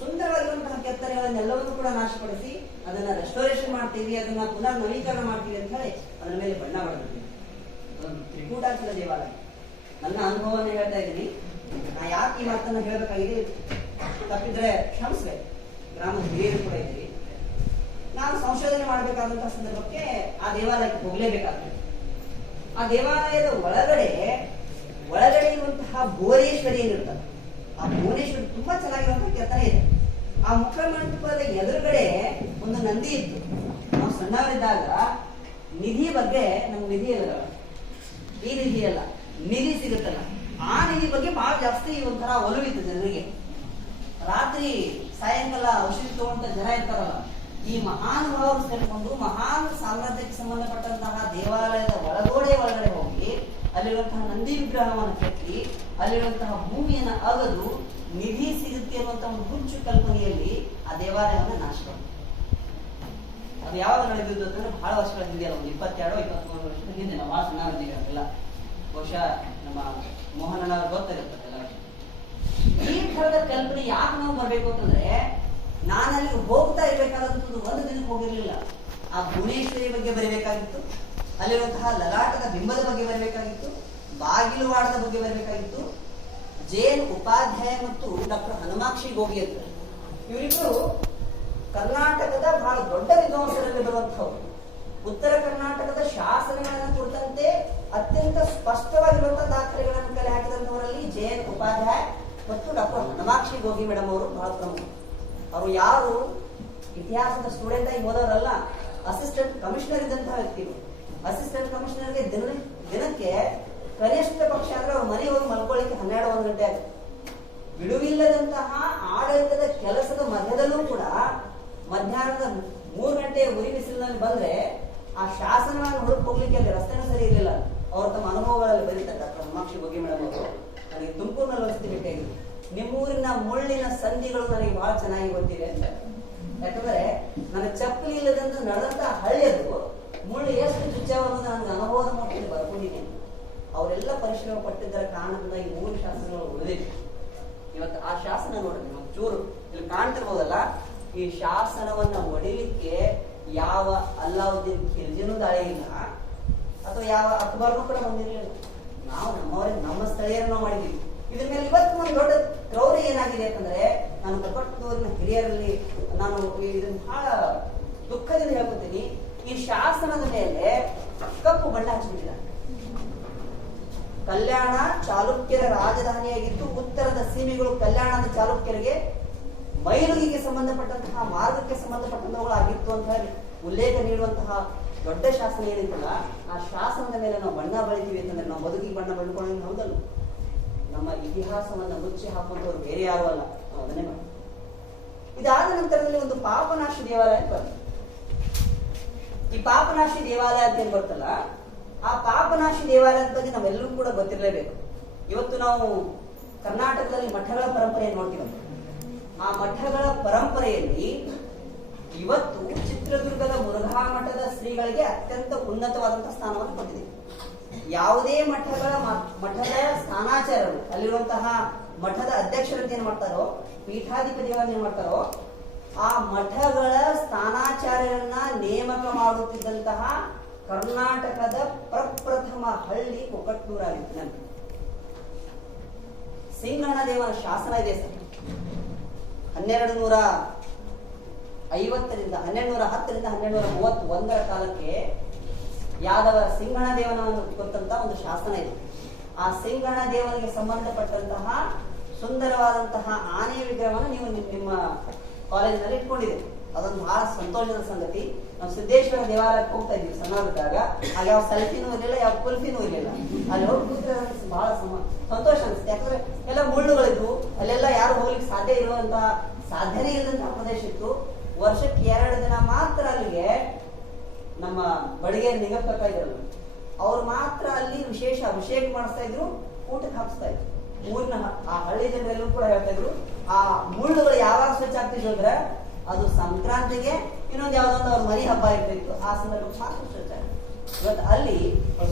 ಸುಂದರವಾಗಿರುವಂತಹ ಕೆತ್ತನೆಗಳನ್ನೆಲ್ಲವನ್ನೂ ಕೂಡ ನಾಶಪಡಿಸಿ ಅದನ್ನ ರೆಸ್ಟೋರೇಷನ್ ಮಾಡ್ತೀವಿ, ಅದನ್ನ ಪುನರ್ ನವೀಕರಣ ಮಾಡ್ತೀವಿ ಅಂತ ಹೇಳಿ ಅದರ ಮೇಲೆ ಬಣ್ಣ ಹೊಡೆದಿದ್ದೀವಿ. ಅದೊಂದು ತ್ರಿಕೂಟಾಚಲ ದೇವಾಲಯ. ನನ್ನ ಅನುಭವವನ್ನು ಹೇಳ್ತಾ ಇದ್ದೀನಿ. ನಾ ಯಾಕೆ ಈ ಮಾತನ್ನ ಹೇಳ್ಬೇಕಾಗಿದೆ, ತಪ್ಪಿದ್ರೆ ಕ್ಷಮಿಸ್ಬೇಕು, ಗ್ರಾಮದ ಹಿರಿಯರು ಕೂಡ ಇದ್ದೀವಿ. ನಾನು ಸಂಶೋಧನೆ ಮಾಡಬೇಕಾದಂತಹ ಸಂದರ್ಭಕ್ಕೆ ಆ ದೇವಾಲಯಕ್ಕೆ ಹೋಗ್ಲೇಬೇಕಾಗ್ತದೆ. ಆ ದೇವಾಲಯದ ಒಳಗಡೆ ಇರುವಂತಹ ಭುವನೇಶ್ವರಿ ಏನಿರ್ತದೆ, ಆ ಭುವನೇಶ್ವರಿ ತುಂಬಾ ಚೆನ್ನಾಗಿರುವಂತಹ ಕೆತ್ತನೆ ಇದೆ. ಆ ಮುಖ ಮಂಟಪದ ಎದುರುಗಡೆ ಒಂದು ನಂದಿ ಇತ್ತು. ನಾವು ಸಣ್ಣವರಿದ್ದಾಗ ನಿಧಿ ಬಗ್ಗೆ ನಮ್ಗೆ ನಿಧಿ ಇಲ್ಲ, ಈ ನಿಧಿ ಅಲ್ಲ, ನಿಧಿ ಸಿಗುತ್ತಲ್ಲ, ಆ ನಿಧಿ ಬಗ್ಗೆ ಬಹಳ ಜಾಸ್ತಿ ಒಂಥರ ಒಲವಿತ್ತು ಜನರಿಗೆ. ರಾತ್ರಿ ಸಾಯಂಕಾಲ ಔಷಧಿ ತಗೊಂಡ ಜನ ಇರ್ತಾರಲ್ಲ, ಈ ಮಹಾನುಭಾವರು ಸೇರಿಕೊಂಡು ಮಹಾನ್ ಸಾಮ್ರಾಜ್ಯಕ್ಕೆ ಸಂಬಂಧಪಟ್ಟಂತಹ ದೇವಾಲಯದ ಒಳಗಡೆ ಹೋಗಿ ಅಲ್ಲಿರುವಂತಹ ನಂದಿ ವಿಗ್ರಹವನ್ನು ಕೆತ್ತಿ ಅಲ್ಲಿರುವಂತಹ ಭೂಮಿಯನ್ನು ಅಗದು ನಿಧಿ ಸಿಗುತ್ತೆ ಅನ್ನುವಂತಹ ಒಂದು ಹುಚ್ಚು ಕಲ್ಪನೆಯಲ್ಲಿ ಆ ದೇವಾಲಯವನ್ನು ನಾಶ ಮಾಡಿ. ಅದು ಯಾವಾಗ ನಡೆದಿದ್ದು ಅಂತಂದ್ರೆ ಬಹಳ ವರ್ಷಗಳ ಹಿಂದೆ ಅಲ್ಲ, ಒಂದು 22-23 ವರ್ಷದ ಹಿಂದೆ, ನಾವು ಭಾಳ ಸಣ್ಣ ಬಹುಶಃ ನಮ್ಮ ಮೋಹನಣ್ಣ ಗೊತ್ತಿರುತ್ತೆ ಎಲ್ಲ. ಈ ತರದ ಕಲ್ಪನೆ ಯಾಕೆ ನಾವು ಬರ್ಬೇಕು ಅಂತಂದ್ರೆ, ನಾನು ಅಲ್ಲಿ ಹೋಗ್ತಾ ಇರ್ಬೇಕಾದಂಥದ್ದು ಒಂದು ದಿನಕ್ಕೆ ಹೋಗಿರ್ಲಿಲ್ಲ. ಆ ಭುವನೇಶ್ವರಿ ಬಗ್ಗೆ ಬರೀಬೇಕಾಗಿತ್ತು, ಅಲ್ಲಿರುವಂತಹ ಲಲಾಟದ ಬಿಂಬದ ಬಗ್ಗೆ ಬರಬೇಕಾಗಿತ್ತು, ಬಾಗಿಲುವಾಡದ ಬಗ್ಗೆ ಬರಬೇಕಾಗಿತ್ತು. ಜೇನ್ ಉಪಾಧ್ಯಾಯ ಮತ್ತು ಡಾಕ್ಟರ್ ಹನುಮಾಕ್ಷಿ ಗೋಗಿ ಅಂತ ಇವರಿಬ್ಬರು ಕರ್ನಾಟಕದ ಬಹಳ ದೊಡ್ಡ ವಿದ್ವಾಂಸರಲ್ಲಿ ಬರುವಂತಹವರು. ಉತ್ತರ ಕರ್ನಾಟಕದ ಶಾಸನಗಳನ್ನು ಕುರಿತಂತೆ ಅತ್ಯಂತ ಸ್ಪಷ್ಟವಾಗಿರುವಂತಹ ದಾಖಲೆಗಳನ್ನು ಕಲೆ ಹಾಕಿದಂತವರಲ್ಲಿ ಜೇನ್ ಉಪಾಧ್ಯಾಯ ಮತ್ತು ಡಾಕ್ಟರ್ ಹನುಮಾಕ್ಷಿ ಗೋಗಿ ಮೇಡಮ್ ಅವರು ಬಹಳ ಪ್ರಮುಖ. ಅವರು ಯಾರು ಇತಿಹಾಸದ ಸ್ಟೂಡೆಂಟ್ ಆಗಿ ಹೋದವರಲ್ಲ, ಅಸಿಸ್ಟೆಂಟ್ ಕಮಿಷನರ್ ಇದ್ದಂತಹ ವ್ಯಕ್ತಿಗಳು. ಅಸಿಸ್ಟೆಂಟ್ ಕಮಿಷನರ್ಗೆ ದಿನಕ್ಕೆ ಕನಿಷ್ಠ ಪಕ್ಷ ಅಂದ್ರೆ ಅವ್ರ ಮನೆ ಹೋಗಿ ಮಲ್ಕೊಳ್ಳಿಕ್ಕೆ 12-1 ಗಂಟೆ ಆಗುತ್ತೆ. ಬಿಡುವಿಲ್ಲದಂತಹ ಆಡಳಿತದ ಕೆಲಸದ ಮಧ್ಯದಲ್ಲೂ ಕೂಡ ಮಧ್ಯಾಹ್ನದ 3 ಗಂಟೆ ಉರಿ ಬಿಸಿಲಿನಲ್ಲಿ ಬಂದ್ರೆ ಆ ಶಾಸನವನ್ನು ಹುಡುಕ್ ಹೋಗ್ಲಿಕ್ಕೆ ಅಲ್ಲಿ ರಸ್ತೆನೂ ಸರಿ ಇರಲಿಲ್ಲ. ಅವರು ತಮ್ಮ ಅನುಭವಗಳಲ್ಲಿ ಬರೀತಾರೆ. ಡಾಕ್ಟರ್ ಹನುಮಾಕ್ಷಿ ಗೋಗಿ ಮೇಡಮ್ ಅವರು ನನಗೆ ತುಮಕೂರಿನಲ್ಲಿ ವಸತಿ ಭೇಟಿಯಾಗಿದೆ. ನಿಮ್ಮೂರಿನ ಮುಳ್ಳಿನ ಸಂಧಿಗಳು ನನಗೆ ಬಹಳ ಚೆನ್ನಾಗಿ ಗೊತ್ತಿದೆ ಅಂತ. ಯಾಕಂದ್ರೆ ನನ್ನ ಚಪ್ಪಲಿ ಇಲ್ಲದಂತ ನಡೆದಂತ ಹಳ್ಳಿಯದು ಮುಳ್ಳು ಎಷ್ಟು ಚುಚ್ಚಾವ ಅನ್ನೋದು ನನಗೆ ಅನುಭವದ ಮಟ್ಟದಲ್ಲಿ ಬರ್ಕೊಂಡಿದ್ದೀನಿ. ಅವರೆಲ್ಲ ಪರಿಶ್ರಮ ಪಟ್ಟಿದ್ದರ ಕಾರಣದಿಂದ ಈ 3 ಶಾಸನಗಳು ಉಳಿದಿವೆ. ಇವತ್ತು ಆ ಶಾಸನ ನೋಡ್ರಿ, ನಿಮಗೆ ಚೂರು ಇಲ್ಲಿ ಕಾಣ್ತಿರ್ಬೋದಲ್ಲ, ಈ ಶಾಸನವನ್ನ ಹೊಡಿಲಿಕ್ಕೆ ಯಾವ ಅಲ್ಲಾವುದ್ದೀನ್ ಖಿಲ್ಜಿನೂ ದಾಳಿ ಇಲ್ಲ, ಅಥವಾ ಯಾವ ಅಕ್ಬರ್ನೂ ಕೂಡ ಬಂದಿರಲಿಲ್ಲ. ನಾವು ನಮ್ಮವರೇ ನಮ್ಮ ಸ್ಥಳೀಯರನ್ನ ಮಾಡಿದ್ದೀವಿ. ಇದ್ರ ಮೇಲೆ ಇವತ್ತು ಒಂದು ದೊಡ್ಡ ಕ್ರೌರ್ಯ ಏನಾಗಿದೆ ಅಂತಂದ್ರೆ, ನಾನು ಕಲ್ಪಟ್ಟೂರಿನ ಹಿರಿಯರಲ್ಲಿ ನಾನು ಇದನ್ನ ಬಹಳ ದುಃಖದಿಂದ ಹೇಳ್ಕೊತೀನಿ. ಈ ಶಾಸನದ ಮೇಲೆ ಕಪ್ಪು ಬಣ್ಣ ಹಚ್ಚಿಬಿಟ್ಟಿದ್ದಾರೆ. ಕಲ್ಯಾಣ ಚಾಲುಕ್ಯರ ರಾಜಧಾನಿಯಾಗಿದ್ದು ಉತ್ತರದ ಸೀಮೆಗಳು ಕಲ್ಯಾಣದ ಚಾಲುಕ್ಯರಿಗೆ ಮೈಲುಗಿಗೆ ಸಂಬಂಧಪಟ್ಟಂತಹ ಮಾರ್ಗಕ್ಕೆ ಸಂಬಂಧಪಟ್ಟಂತವುಗಳು ಆಗಿತ್ತು ಅಂತ ಹೇಳಿ ಉಲ್ಲೇಖ ನೀಡುವಂತಹ ದೊಡ್ಡ ಶಾಸನ ಏನಿತ್ತಲ್ಲ, ಆ ಶಾಸನದ ಮೇಲೆ ನಾವು ಬಣ್ಣ ಬಳಿತೀವಿ ಅಂತಂದ್ರೆ ನಾವು ಬದುಕಿಗೆ ಬಣ್ಣ ಬಳ್ಕೊಳ್ಳೋದು ಹೌದಲ್ಲ. ನಮ್ಮ ಇತಿಹಾಸವನ್ನ ಮುಚ್ಚಿ ಹಾಕುವಂತವ್ರು ಬೇರೆ ಯಾರು ಅಲ್ಲ, ನಾವು ಅದನ್ನೇ ಮಾಡಿ. ಇದಾದ ನಂತರದಲ್ಲಿ ಒಂದು ಪಾಪನಾಶಿ ದೇವಾಲಯ ಅಂತ ಬರ್ತದೆ. ಈ ಪಾಪನಾಶಿ ದೇವಾಲಯ ಅಂತ ಏನ್ ಬರ್ತಲ್ಲ, ಆ ಪಾಪನಾಶಿ ದೇವಾಲಯದ ಬಗ್ಗೆ ನಾವೆಲ್ಲರೂ ಕೂಡ ಗೊತ್ತಿರಲೇಬೇಕು. ಇವತ್ತು ನಾವು ಕರ್ನಾಟಕದಲ್ಲಿ ಮಠಗಳ ಪರಂಪರೆಯನ್ನು ನೋಡ್ತೀವಿ. ಆ ಮಠಗಳ ಪರಂಪರೆಯಲ್ಲಿ ಇವತ್ತು ಚಿತ್ರದುರ್ಗದ ಮುರುಘಾ ಮಠದ ಶ್ರೀಗಳಿಗೆ ಅತ್ಯಂತ ಉನ್ನತವಾದಂತಹ ಸ್ಥಾನವನ್ನು ಕೊಟ್ಟಿದೆ. ಯಾವುದೇ ಮಠದ ಸ್ಥಾನಾಚಾರ್ಯರು, ಅಲ್ಲಿರುವಂತಹ ಮಠದ ಅಧ್ಯಕ್ಷರಂತ ಏನ್ ಮಾಡ್ತಾರೋ, ಪೀಠಾಧಿಪತಿಗಳನ್ನ ಏನ್ ಮಾಡ್ತಾರೋ, ಆ ಮಠಗಳ ಸ್ಥಾನಾಚಾರ್ಯರನ್ನ ನೇಮಕ ಮಾಡುತ್ತಿದ್ದಂತಹ ಕರ್ನಾಟಕದ ಪ್ರಪ್ರಥಮ ಹಳ್ಳಿ ಕೊಕಟ್ನೂರಾಗಿತ್ತು. ನಮಗೆ ಸಿಂಗಣ್ಣ ದೇವನ ಶಾಸನ ಇದೆ ಸರ್. 1210ರಿಂದ 1231 ಕಾಲಕ್ಕೆ ಯಾದವರ ಸಿಂಗಣ ದೇವನವನ್ನು ಕುರಿತಂತ ಒಂದು ಶಾಸನ ಇದೆ. ಆ ಸಿಂಗಣ ದೇವನಿಗೆ ಸಂಬಂಧಪಟ್ಟಂತಹ ಸುಂದರವಾದಂತಹ ಆನೆಯ ವಿಗ್ರಹವನ್ನು ನೀವು ನಿಮ್ಮ ಕಾಲೇಜಿನಲ್ಲಿ ಇಟ್ಕೊಂಡಿದ್ದೀರಿ. ಅದೊಂದು ಬಹಳ ಸಂತೋಷದ ಸಂಗತಿ. ನಾವು ಸಿದ್ದೇಶ್ವರ ದೇವಾಲಯಕ್ಕೆ ಹೋಗ್ತಾ ಇದ್ವಿ ಸಣ್ಣವರಿದ್ದಾಗ. ಆಗ ಯಾವ ಸೆಲ್ಫಿನೂ ಇರಲಿಲ್ಲ, ಯಾವ ಕುಲ್ಫಿನೂ ಇರಲಿಲ್ಲ. ಅಲ್ಲಿ ಹೋಗಿ ಕೂತ್ರೆ ಬಹಳ ಸಂತೋಷ ಅನಿಸುತ್ತೆ. ಯಾಕಂದ್ರೆ ಎಲ್ಲ ಮುಳ್ಳುಗಳಿದ್ವು, ಅಲ್ಲೆಲ್ಲ ಯಾರು ಹೋಗ್ಲಿಕ್ಕೆ ಸಾಧ್ಯನೇ ಇಲ್ಲದಂತಹ ಪ್ರದೇಶ ಇತ್ತು. ವರ್ಷಕ್ಕೆ 2 ದಿನ ಮಾತ್ರ ಅಲ್ಲಿಗೆ ನಮ್ಮ ಬಡಿಗೇರ್ ನಿಗಮಕ ಇದ್ರಲ್ಲ, ಅವ್ರು ಮಾತ್ರ ಅಲ್ಲಿ ವಿಶೇಷ ಅಭಿಷೇಕ ಮಾಡಿಸ್ತಾ ಇದ್ರು, ಊಟಕ್ಕೆ ಹಾಕಿಸ್ತಾ ಇದ್ರು. ಊರಿನ ಆ ಹಳ್ಳಿ ಜನರೆಲ್ಲರೂ ಕೂಡ ಹೇಳ್ತಾ ಇದ್ರು, ಆ ಮುಳ್ಳುಗಳು ಯಾವಾಗ ಸ್ವಚ್ಛ ಆಗ್ತಿದ್ರು ಅಂದ್ರೆ ಅದು ಸಂಕ್ರಾಂತಿಗೆ, ಇನ್ನೊಂದು ಯಾವ್ದೊಂದು ಅವ್ರ ಮರಿ ಹಬ್ಬ ಇರ್ತಿತ್ತು, ಆ ಸಂದರ್ಭ ಮಾತ್ರ ಸ್ವಚ್ಛ. ಇವತ್ತು ಅಲ್ಲಿ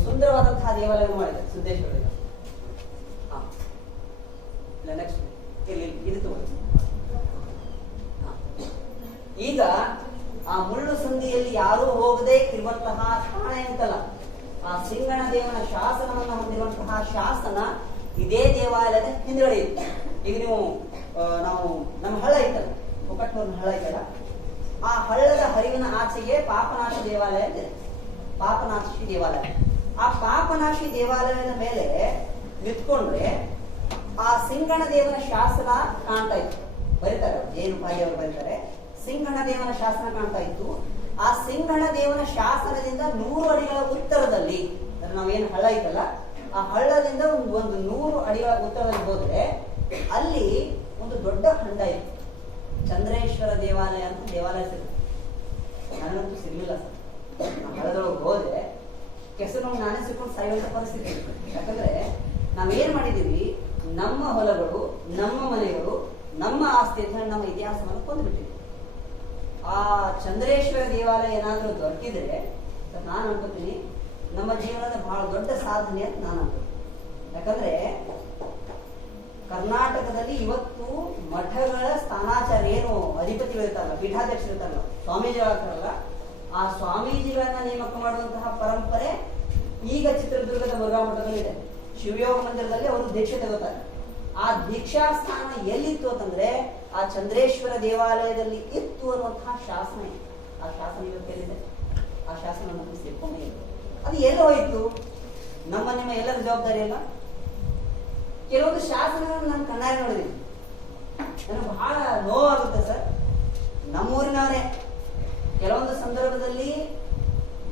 ಸುಂದರವಾದಂತಹ ದೇವಾಲಯ ಮಾಡಿದ್ದಾರೆ ಸಿದ್ದೇಶ್ವರ. ನೆಕ್ಸ್ಟ್ ಇದು ತಗೊಳ್ಳಿ. ಈಗ ಆ ಮುಳ್ಳು ಸಂಧಿಯಲ್ಲಿ ಯಾರೂ ಹೋಗದೆ ಇರುವಂತಹ ಕಾರಣ ಎಂತಲ್ಲ, ಆ ಸಿಂಗಣ ದೇವನ ಶಾಸನವನ್ನು ಹೊಂದಿರುವಂತಹ ಶಾಸನ ಇದೇ ದೇವಾಲಯದ ಹಿಂದ್ಗಡೆ ಇತ್ತು. ಈಗ ನೀವು ನಾವು ನಮ್ಮ ಹಳ್ಳ ಇತ್ತಲ್ಲ, ಕೊಕಟ್ನೂರಿನ ಹಳ್ಳ ಇತ್ತಲ್ಲ, ಆ ಹಳ್ಳದ ಹರಿವಿನ ಆಚೆಗೆ ಪಾಪನಾಶಿ ದೇವಾಲಯ ಇದೆ. ಪಾಪನಾಶಿ ದೇವಾಲಯ, ಆ ಪಾಪನಾಶಿ ದೇವಾಲಯದ ಮೇಲೆ ನಿಂತ್ಕೊಂಡ್ರೆ ಆ ಸಿಂಗಣ ದೇವನ ಶಾಸನ ಕಾಣ್ತಾ ಇತ್ತು. ಬರೀತಾರೆ ಜೇನು ಪಾಯಿ ಅವರು ಬರೀತಾರೆ, ಸಿಂಗಣ ದೇವನ ಶಾಸನ ಕಾಣ್ತಾ ಇತ್ತು. ಆ ಸಿಂಗಣ ದೇವನ ಶಾಸನದಿಂದ 100 ಅಡಿಗಳ ಉತ್ತರದಲ್ಲಿ, ನಾವೇನು ಹಳ್ಳ ಇತ್ತಲ್ಲ, ಆ ಹಳ್ಳದಿಂದ ಒಂದು 100 ಅಡಿಗಳ ಉತ್ತರದಲ್ಲಿ ಹೋದ್ರೆ ಅಲ್ಲಿ ಒಂದು ದೊಡ್ಡ ಖಂಡ ಇತ್ತು. ಚಂದ್ರೇಶ್ವರ ದೇವಾಲಯ ಅಂತ ದೇವಾಲಯ ಸಿಗುತ್ತೆ. ನನಗಂತೂ ಸಿಗ್ಲಿಲ್ಲ ಸರ್. ಹಳ್ಳದೊಳಗೆ ಹೋದ್ರೆ ಕೆಸರು ನಾನೇ ಸಿಕ್ಕೊಂಡು ಸಾಯುವಂತ ಪರಿಸ್ಥಿತಿ ಇತ್ತು. ಯಾಕಂದ್ರೆ ನಾವೇನ್ ಮಾಡಿದೀವಿ, ನಮ್ಮ ಹೊಲಗಳು, ನಮ್ಮ ಮನೆಗಳು, ನಮ್ಮ ಆಸ್ತಿ ಅಂತ ನಮ್ಮ ಇತಿಹಾಸವನ್ನು ಕೊಂದುಬಿಟ್ಟಿದ್ವಿ. ಆ ಚಂದ್ರೇಶ್ವರ ದೇವಾಲಯ ಏನಾದ್ರೂ ದೊರಕಿದ್ರೆ ನಾನು ಅನ್ಕೋತೀನಿ ನಮ್ಮ ಜೀವನದ ಬಹಳ ದೊಡ್ಡ ಸಾಧನೆ ಅಂತ ನಾನು ಅನ್ಕೋತೀನಿ. ಯಾಕಂದ್ರೆ ಕರ್ನಾಟಕದಲ್ಲಿ ಇವತ್ತು ಮಠಗಳ ಸ್ಥಾನಾಚಾರ್ಯ ಏನು ಅಧಿಪತಿಗಳು ಇರ್ತಾರಲ್ಲ, ಪೀಠಾಧ್ಯಕ್ಷರು ಇರ್ತಾರಲ್ಲ, ಸ್ವಾಮೀಜಿಗಳಾಗ್ತಾರಲ್ಲ, ಆ ಸ್ವಾಮೀಜಿಗಳನ್ನ ನೇಮಕ ಮಾಡುವಂತಹ ಪರಂಪರೆ ಈಗ ಚಿತ್ರದುರ್ಗದ ಮುರುಘಾ ಮಠದಲ್ಲಿ ಇದೆ. ಶಿವಯೋಗ ಮಂದಿರದಲ್ಲಿ ಅವರು ದೀಕ್ಷೆ ತಗೋತಾರೆ. ಆ ದೀಕ್ಷಾ ಸ್ಥಾನ ಎಲ್ಲಿತ್ತು ಅಂತಂದ್ರೆ ಆ ಚಂದ್ರೇಶ್ವರ ದೇವಾಲಯದಲ್ಲಿ ಇತ್ತು ಅನ್ನುವಂತಹ ಶಾಸನ ಇದೆ. ಆ ಶಾಸನ ಇವತ್ತು ಎಲ್ಲಿದೆ? ಆ ಶಾಸನ ನಮ್ಮ ಸಿಕ್ಕೊಂಡೇ ಇದೆ. ಅದು ಎಲ್ಲಿ ಹೋಯ್ತು? ನಿಮ್ಮ ಎಲ್ಲರ ಜವಾಬ್ದಾರಿ ಅಲ್ಲ. ಕೆಲವೊಂದು ಶಾಸನಗಳನ್ನು ನಾನು ಕಣ್ಣಾರೆ ನೋಡಿದ್ದೀನಿ. ನನಗೆ ಬಹಳ ನೋವಾಗುತ್ತೆ ಸರ್. ನಮ್ಮೂರಿನವರೇ ಕೆಲವೊಂದು ಸಂದರ್ಭದಲ್ಲಿ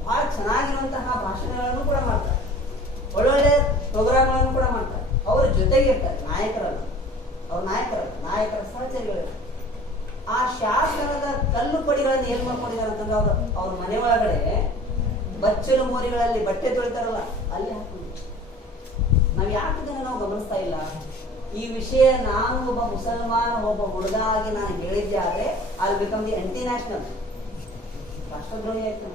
ಬಹಳ ಚೆನ್ನಾಗಿರುವಂತಹ ಭಾಷಣಗಳನ್ನು ಕೂಡ ಮಾಡ್ತಾರೆ, ಒಳ್ಳೊಳ್ಳೆ ಪ್ರೋಗ್ರಾಮ್ಗಳನ್ನು ಕೂಡ ಮಾಡ್ತಾರೆ. ಅವ್ರ ಜೊತೆಗೆ ಇರ್ತಾರೆ, ನಾಯಕರಲ್ಲ, ಅವ್ರ ನಾಯಕರ ಸಹಚರಿಗಳು. ಆ ಶಾಸನದ ಕಲ್ಲು ಪಡಿಗಳನ್ನು ಏನ್ ಮಾಡ್ಕೊಂಡಿದ್ದಾರೆ ಅಂತಂದ್ರೆ ಅವ್ರ ಮನೆ ಒಳಗಡೆ ಬಚ್ಚಲು ಮೋರಿಗಳಲ್ಲಿ ಬಟ್ಟೆ ತೊಳಿತಾರಲ್ಲ, ಅಲ್ಲಿ ಹಾಕೊಂಡು ನಾವ್ ಯಾಕಿದನ್ನ ನಾವು ಗಮನಿಸ್ತಾ ಇಲ್ಲ? ಈ ವಿಷಯ ನಾನು ಒಬ್ಬ ಮುಸಲ್ಮಾನ, ಒಬ್ಬ ಹುಡುಗ ಆಗಿ ನಾನು ಹೇಳಿದ್ದೆ ಆದ್ರೆ ಅಲ್ಲಿ ಬಿಕಮ್ ದಿ ಆಂಟಿ ನ್ಯಾಷನಲ್, ರಾಷ್ಟ್ರದ್ರೋಹಿ ಆಯ್ತು.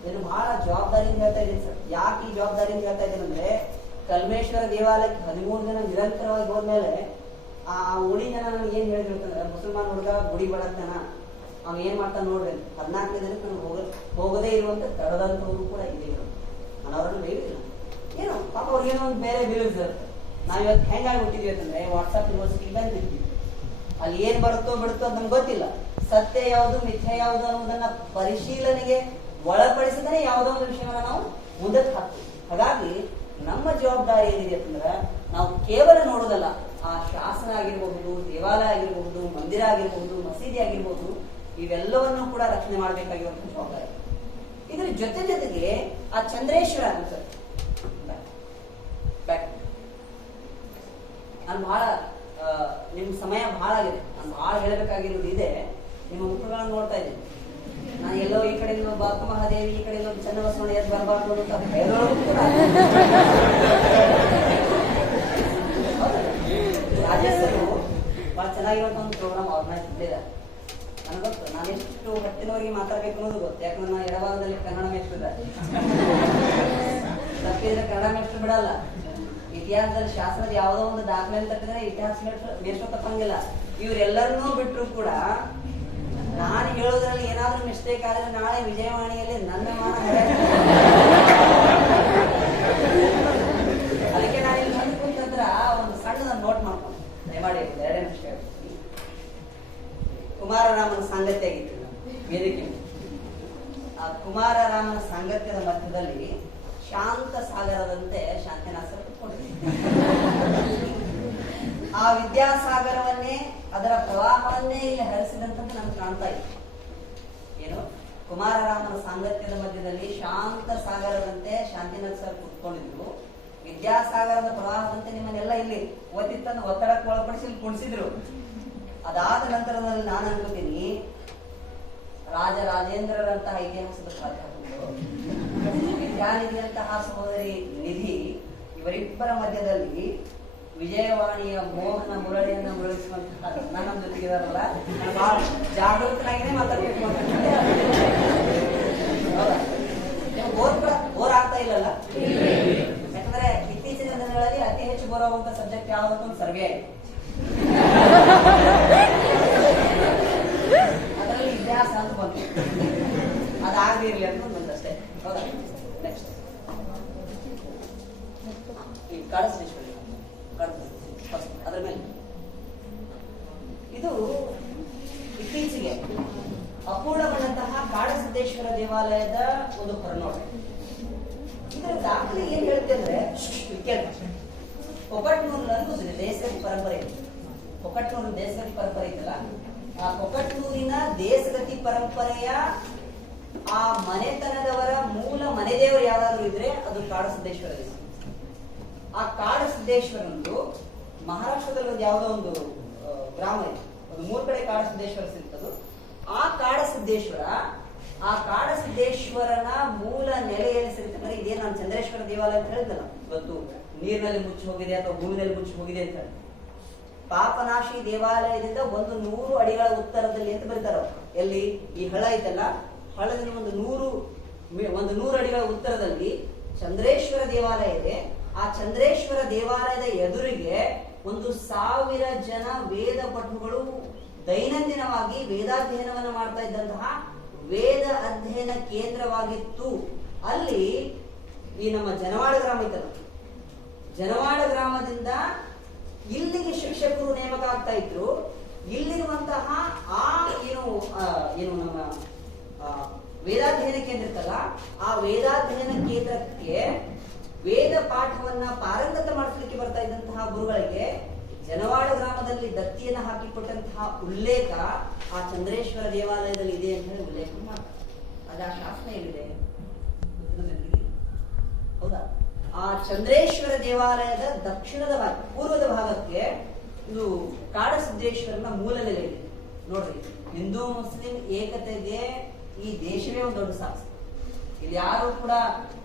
ಇದನ್ನು ಬಹಳ ಜವಾಬ್ದಾರಿಯಿಂದ ಹೇಳ್ತಾ ಇದ್ದೀನಿ ಸರ್. ಯಾಕೆ ಈ ಜವಾಬ್ದಾರಿಯಿಂದ ಹೇಳ್ತಾ ಇದ್ದೀನಿ ಅಂದ್ರೆ, ಕಲ್ಮೇಶ್ವರ ದೇವಾಲಯಕ್ಕೆ 13 ದಿನ ನಿರಂತರವಾಗಿ ಹೋದ್ಮೇಲೆ ಆ ಉಳಿ ಜನ ನನಗೆ ಏನ್ ಹೇಳಿದ್ರು, ಮುಸಲ್ಮಾನ್ ಹುಡುಗ ಗುಡಿ ಬಡತನ ಅವ್ ಏನ್ ಮಾಡ್ತಾನೆ ನೋಡ್ರಿ, 14ನೇ ದಿನಕ್ಕೆ ನಾನು ಹೋಗದೇ ಇರುವಂತ ತಡದಂತವ್ರು ಕೂಡ ಇದೀವಿ. ನಾನು ಅವ್ರನ್ನ ಬೇಯಿಲ್ಲ, ಏನೋ ಪಾಪ ಅವ್ರಿಗೇನೋ ಒಂದು ಬೇರೆ ಬೀಳಿಸ್ ಇರುತ್ತೆ. ನಾವ್ ಇವತ್ತು ಹೆಂಗಾಗಿ ಹುಟ್ಟಿದ್ವಿ ಅಂತಂದ್ರೆ ವಾಟ್ಸ್ಆಪ್ ಯೂನಿವರ್ಸಿಟಿ ಬಂದಿದ್ವಿ, ಅಲ್ಲಿ ಏನ್ ಬರುತ್ತೋ ಬಿಡುತ್ತೋ ಅಂತ ನಮ್ಗೆ ಗೊತ್ತಿಲ್ಲ. ಸತ್ಯ ಯಾವುದು ಮಿಥ್ಯ ಯಾವುದು ಅನ್ನೋದನ್ನ ಪರಿಶೀಲನೆಗೆ ಒಳಪಡಿಸಿದ್ರೆ ಯಾವುದೋ ಒಂದು ವಿಷಯವನ್ನ ನಾವು ಮುಂದಕ್ಕೆ ಹಾಕ್ತೀವಿ. ಹಾಗಾಗಿ ನಮ್ಮ ಜವಾಬ್ದಾರಿ ಏನಿದೆ ಅಂತಂದ್ರೆ ನಾವು ಕೇವಲ ನೋಡೋದಲ್ಲ, ಆ ಶಾಸನ ಆಗಿರಬಹುದು, ದೇವಾಲಯ ಆಗಿರಬಹುದು, ಮಂದಿರ ಆಗಿರಬಹುದು, ಮಸೀದಿ ಆಗಿರಬಹುದು, ಇವೆಲ್ಲವನ್ನು ಕೂಡ ರಕ್ಷಣೆ ಮಾಡಬೇಕಾಗಿರುವಂತಹ ಜವಾಬ್ದಾರಿ. ಇದರ ಜೊತೆಗೆ ಆ ಚಂದ್ರೇಶ್ವರ ಸರ್, ನಾನು ಬಹಳ ನಿಮ್ ಸಮಯ ಬಹಳ ಆಗಿದೆ, ನಾನು ಬಹಳ ಹೇಳಬೇಕಾಗಿರೋದು ಇದೆ. ನಿಮ್ಮ ಮುಖಗಳನ್ನು ನೋಡ್ತಾ ಇದ್ದೀನಿ. ನಾನು ಎಲ್ಲೋ ಈ ಕಡೆ ಬಾಕು ಮಹಾದೇವಿ, ಈ ಕಡೆ ಚನ್ನಬಸವಣ್ಣ ಎದ್ದು ಬರಬಾರ್ದು ಅಂತ ರಾಜಸ್ಥರು ಬಹಳ ಚೆನ್ನಾಗಿರುವಂತ ಒಂದು ಪ್ರೋಗ್ರಾಮ್ ಆರ್ಗನೈಸ್ ಮಾಡಿದ್ದಾರೆ. ನನಗೆ ಗೊತ್ತು, ನಾನು ಎಷ್ಟು ಹೊತ್ತಿನವರೆಗೆ ಮಾತಾಡ್ಬೇಕು ಅನ್ನೋದು ಗೊತ್ತು. ಯಾಕಂದ್ರೆ ನಾನು ಎಡಭಾಗದಲ್ಲಿ ಕನ್ನಡ ಮೇಷ್ಟ್ರು ತಪ್ಪಿದ್ರೆ ಕನ್ನಡ ಮೇಷ್ಟ್ರು ಬಿಡಲ್ಲ. ಇತಿಹಾಸದಲ್ಲಿ ಶಾಸ್ತ್ರದ ಯಾವುದೋ ಒಂದು ದಾಖಲೆ ತಪ್ಪಿದ್ರೆ ಇತಿಹಾಸ ಮೇಷ್ಟ್ರು ತಪ್ಪಂಗಿಲ್ಲ. ಇವರೆಲ್ಲರನ್ನೂ ಬಿಟ್ಟರು ಕೂಡ ನಾನು ಹೇಳೋದ್ರಲ್ಲಿ ಏನಾದ್ರೂ ಮಿಸ್ಟೇಕ್ ಆದ್ರೆ ನಾಳೆ ವಿಜಯವಾಣಿಯಲ್ಲಿ ನನ್ನ ಮಾನ ಅದಕ್ಕೆ ನಾನು ಇಲ್ಲಿ ಬಂದು ಕುಂತಂದ್ರ ಒಂದು ಸಣ್ಣ ನೋಟ್ ಮಾಡ್ಕೊಂಡು ದಯಮಾಡಿ 2 ನಿಮಿಷ. ಕುಮಾರರಾಮನ ಸಾಂಗತ್ಯ ಆಗಿತ್ತು ವೇದಿಕೆ. ಆ ಕುಮಾರರಾಮನ ಸಾಂಗತ್ಯದ ಮಧ್ಯದಲ್ಲಿ ಶಾಂತ ಸಾಗರದಂತೆ ಶಾಂತಿನಾಥರು ಕುತ್ಕೊಂಡಿದ್ದಾರೆ. ಆ ವಿದ್ಯಾಸಾಗರವನ್ನೇ, ಅದರ ಪ್ರವಾಹವನ್ನೇ ಇಲ್ಲಿ ಹರಿಸಿದಂತದ್ದು ನಮ್ಗೆ ಕಾಣ್ತಾ ಇದೆ. ಏನು, ಕುಮಾರರಾಮನ ಸಾಂಗತ್ಯದ ಮಧ್ಯದಲ್ಲಿ ಶಾಂತ ಸಾಗರದಂತೆ ಶಾಂತಿನಾಥ್ ಸರ್ ಕುತ್ಕೊಂಡಿದ್ರು. ವಿದ್ಯಾಸಾಗರದ ಪ್ರವಾಹದಂತೆ ನಿಮ್ಮನ್ನೆಲ್ಲ ಇಲ್ಲಿ ಒತ್ತಿತ್ತಂದು ಒತ್ತಡಕ್ಕೆ ಒಳಪಡಿಸಿ ಇಲ್ಲಿ ಕುಣಿಸಿದ್ರು. ಅದಾದ ನಂತರದಲ್ಲಿ ನಾನು ಅನ್ಕೋತೀನಿ, ರಾಜರಾಜೇಂದ್ರರಂತಹ ಇತಿಹಾಸದ ಪ್ರಾಧ್ಯಾಪಕರು, ವಿದ್ಯಾನಿಧಿಯಂತಹ ಸಹೋದರಿ ನಿಧಿ, ಇವರಿಬ್ಬರ ಮಧ್ಯದಲ್ಲಿ ವಿಜಯವಾಣಿಯ ಮೋಹನ ಮುರಳಿಯನ್ನ ಮುರಳಿಸುವಂತಹ ನನ್ನ ಜೊತೆಗಿದಾರಲ್ಲ, ನಾನು ಬಹಳ ಜಾಗೃತನಾಗಿನೇ ಮಾತಾಡ್ಬೇಕು ಅಂತ. ಬೋರ್ ಆಗ್ತಾ ಇಲ್ಲಲ್ಲ? ಯಾಕಂದ್ರೆ ಇತ್ತೀಚಿನ ದಿನಗಳಲ್ಲಿ ಅತಿ ಹೆಚ್ಚು ಬೋರ್ ಆಗುವಂತ ಸಬ್ಜೆಕ್ಟ್ ಯಾವ್ದು ಒಂದು ಸರ್ವೆ ಆಗಿದೆ. ಅದರಲ್ಲಿ ಇತಿಹಾಸ ಅಂತ ಬಂತು, ಅದಾಗಿರ್ಲಿ ಅಂತ ಬಂದಷ್ಟೇ. ಹೌದಾ? ನೆಕ್ಸ್ಟ್ ಈ ಕಾಡಸಿದ್ದೇಶ್ವರಿ ಅದರ ಮೇಲೆ ಇದು ಇತ್ತೀಚೆಗೆ ಅಪೂರ್ಣಗೊಂಡಂತಹ ಕಾಡಸಿದ್ದೇಶ್ವರ ದೇವಾಲಯದ ಒಂದು ಹೊರನೋಟ. ಇದರ ದಾಖಲೆ ಏನ್ ಹೇಳ್ತೆ ಅಂದ್ರೆ, ಕೊಕಟ್ನೂರಿನಲ್ಲಿ ಒಂದು ದೇಸಗತಿ ಪರಂಪರೆ ಇದೆ. ಕೊಕಟ್ನೂರು ದೇಸಗತಿ ಪರಂಪರೆ ಇದೆಯಲ್ಲ, ಆ ಕೊಕಟ್ನೂರಿನ ದೇಸಗತಿ ಪರಂಪರೆಯ ಆ ಮನೆತನದವರ ಮೂಲ ಮನೆ ದೇವರು ಯಾವ್ದಾದ್ರು ಇದ್ರೆ ಅದು ಕಾಡಸಿದ್ದೇಶ್ವರ ದೇವ. ಆ ಕಾಡಸಿದ್ದೇಶ್ವರಂದು ಮಹಾರಾಷ್ಟ್ರದಲ್ಲಿ ಒಂದು ಯಾವುದೋ ಒಂದು ಗ್ರಾಮ ಇದೆ, ಒಂದು 3 ಕಡೆ ಕಾಡಸಿದ್ದೇಶ್ವರ ಸಿಗ್ತದೆ. ಆ ಕಾಡಸಿದ್ದೇಶ್ವರನ ಮೂಲ ನೆಲೆಯಲ್ಲಿ ಸಿಗುತ್ತೆ. ಇದೇನು ನಾನು ಚಂದ್ರೇಶ್ವರ ದೇವಾಲಯ ಅಂತ ಹೇಳಿದ್ದಲ್ಲ, ಇವತ್ತು ನೀರಿನಲ್ಲಿ ಮುಚ್ಚಿ ಹೋಗಿದೆ ಅಥವಾ ಭೂಮಿನಲ್ಲಿ ಮುಚ್ಚಿ ಹೋಗಿದೆ ಅಂತ ಹೇಳಿ. ಪಾಪನಾಶಿ ದೇವಾಲಯದಿಂದ 100 ಅಡಿಗಳ ಉತ್ತರದಲ್ಲಿ ಅಂತ ಬರೀತಾರ. ಎಲ್ಲಿ ಈ ಹಳ ಐತಲ್ಲ, ಹಳದಿಂದ ಒಂದು 100 ಅಡಿಗಳ ಉತ್ತರದಲ್ಲಿ ಚಂದ್ರೇಶ್ವರ ದೇವಾಲಯ ಇದೆ. ಆ ಚಂದ್ರೇಶ್ವರ ದೇವಾಲಯದ ಎದುರಿಗೆ 1,000 ಜನ ವೇದ ಪಟುಗಳು ದೈನಂದಿನವಾಗಿ ವೇದಾಧ್ಯಯನವನ್ನು ಮಾಡ್ತಾ ಇದ್ದಂತಹ ವೇದ ಅಧ್ಯಯನ ಕೇಂದ್ರವಾಗಿತ್ತು. ಅಲ್ಲಿ ಈ ನಮ್ಮ ಜನವಾಡ ಗ್ರಾಮ ಇತ್ತಲ್ಲ, ಜನವಾಡ ಗ್ರಾಮದಿಂದ ಇಲ್ಲಿಗೆ ಶಿಕ್ಷಕರು ನೇಮಕ ಆಗ್ತಾ ಇದ್ರು. ಇಲ್ಲಿರುವಂತಹ ಆ ಏನು ನಮ್ಮ ವೇದಾಧ್ಯಯನ ಕೇಂದ್ರ ಇತ್ತಲ್ಲ, ಆ ವೇದಾಧ್ಯಯನ ಕೇಂದ್ರಕ್ಕೆ ವೇದ ಪಾಠವನ್ನ ಪಾರಂಗತ ಮಾಡಿಸಲಿಕ್ಕೆ ಬರ್ತಾ ಇದ್ದಂತಹ ಗುರುಗಳಿಗೆ ಜನವಾಡ ಗ್ರಾಮದಲ್ಲಿ ದತ್ತಿಯನ್ನು ಹಾಕಿಕೊಟ್ಟಂತಹ ಉಲ್ಲೇಖ ಆ ಚಂದ್ರೇಶ್ವರ ದೇವಾಲಯದಲ್ಲಿ ಇದೆ ಅಂತ ಹೇಳಿ ಉಲ್ಲೇಖ ಮಾಡ್ತಾರೆ. ಅದು ಆ ಶಾಸನ ಎಲ್ಲಿದೆ ಹೌದಾ? ಆ ಚಂದ್ರೇಶ್ವರ ದೇವಾಲಯದ ದಕ್ಷಿಣದ ಭಾಗ, ಪೂರ್ವದ ಭಾಗಕ್ಕೆ ಇದು ಕಾಡಸಿದ್ದೇಶ್ವರನ ಮೂಲ ನೆಲೆ ಇದೆ ನೋಡ್ರಿ. ಹಿಂದೂ ಮುಸ್ಲಿಂ ಏಕತೆಗೆ ಈ ದೇಶವೇ ಒಂದು ದೊಡ್ಡ ಸಾಕ್ಷಿ. ಇಲ್ಲಿ ಯಾರು ಕೂಡ